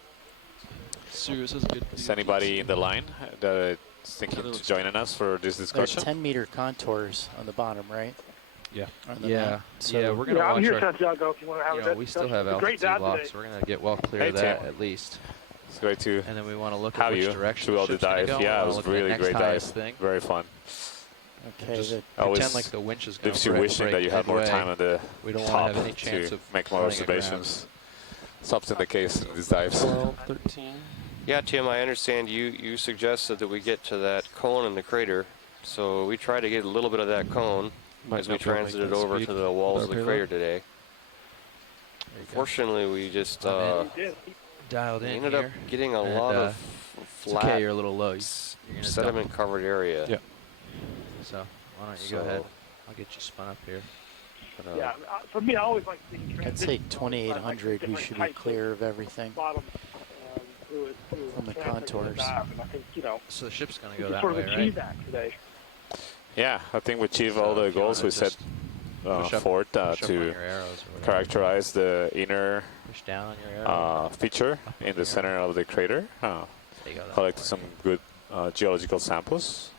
Sirius has a good. Is anybody in the line that is thinking to join us for this There's discussion? 10-meter contours on the bottom, right? Yeah. On the Yeah, map. So yeah, we're going to I'm watch here, our, Santiago, if you want to have a we still discussion. have It's a great altitude dive lock, today. so we're going to get well clear Hey, of that Tim. at least. It's great to And then we want to look have at which you direction throughout the the ship's gonna dive. go. Yeah, We it wanna was look at the really next great dive. highest thing. Very fun. Okay. Just always pretend like the winch is going leaves you wishing that you had more time on the We don't top want to have any chance to of make more running aground. observations. It's often the case in these dives. 12, 13. Yeah, Tim, I understand you suggested that we get to that cone in the crater. So we try to get a little bit of that cone Might as we not be able to make transited that over speed to the walls with of the our crater payload. today. Fortunately, we just Dialed in ended here. up getting a and, lot of it's flat okay, you're a little low. You're gonna sediment dump. covered area. Yeah. So why don't you go ahead? I'll get you spun up here. But, Yeah, for me, I always like seeing I'd transitions. say all the time, like 2800 we different should be types of clear of everything bottom through from the transit and contours. dive, and I think, So the ship's going to we go can that sort of way, achieve right? that today. Yeah, I think we achieved all So the if you goals wanna we set just push up- forth push up on to your arrows or whatever. characterize the inner Push down on your arrow. feature in the center of the crater. There you go, Collected some good geological samples,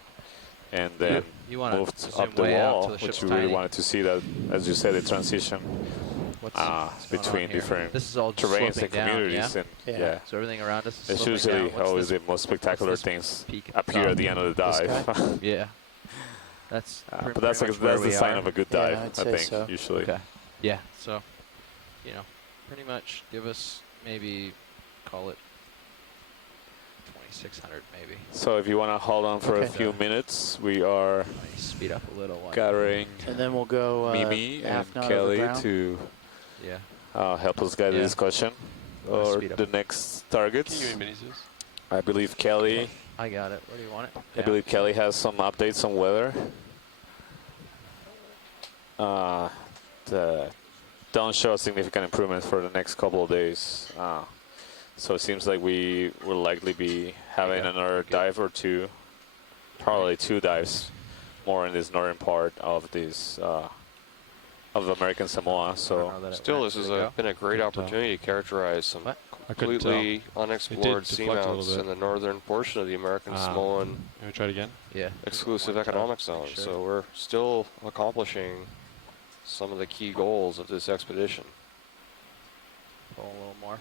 and then You wanna moved zoom up the way out wall, till the which ship's we really tiny. wanted to see that, as you said, the transition What's going on between here? different This is all just terrains sloping and down, communities. yeah? And Yeah. So everything around us is it's sloping usually down. What's always this- the most spectacular what's this things peak at the appear top? at the end of the This dive. guy? Yeah. That's But that's pretty much where that's the we sign are. of a good Yeah, dive, I'd I say think, so. usually. Okay. Yeah. So, pretty much give us maybe call it 2600 maybe. So if you want to hold on for a Okay. few minutes, we are Let me speed up a little. gathering And then we'll go Mimi and half knot Kelly over ground. to Yeah. help us guide the Yeah. discussion Wanna or speed up. the next targets. Can you give me minis? I believe Kelly. I got it. Where do you want it? I believe Kelly has some updates on weather. Don't show a significant improvement for the next couple of days. So it seems like we will likely be having another dive or two, probably 2 dives more in this northern part of this of American Samoa. So Still, this has been a great opportunity to characterize some completely unexplored seamounts in the northern portion of the American Samoan Can we try it again? Yeah. exclusive economic zone. Sure. So we're still accomplishing some of the key goals of this expedition. Pull a little more.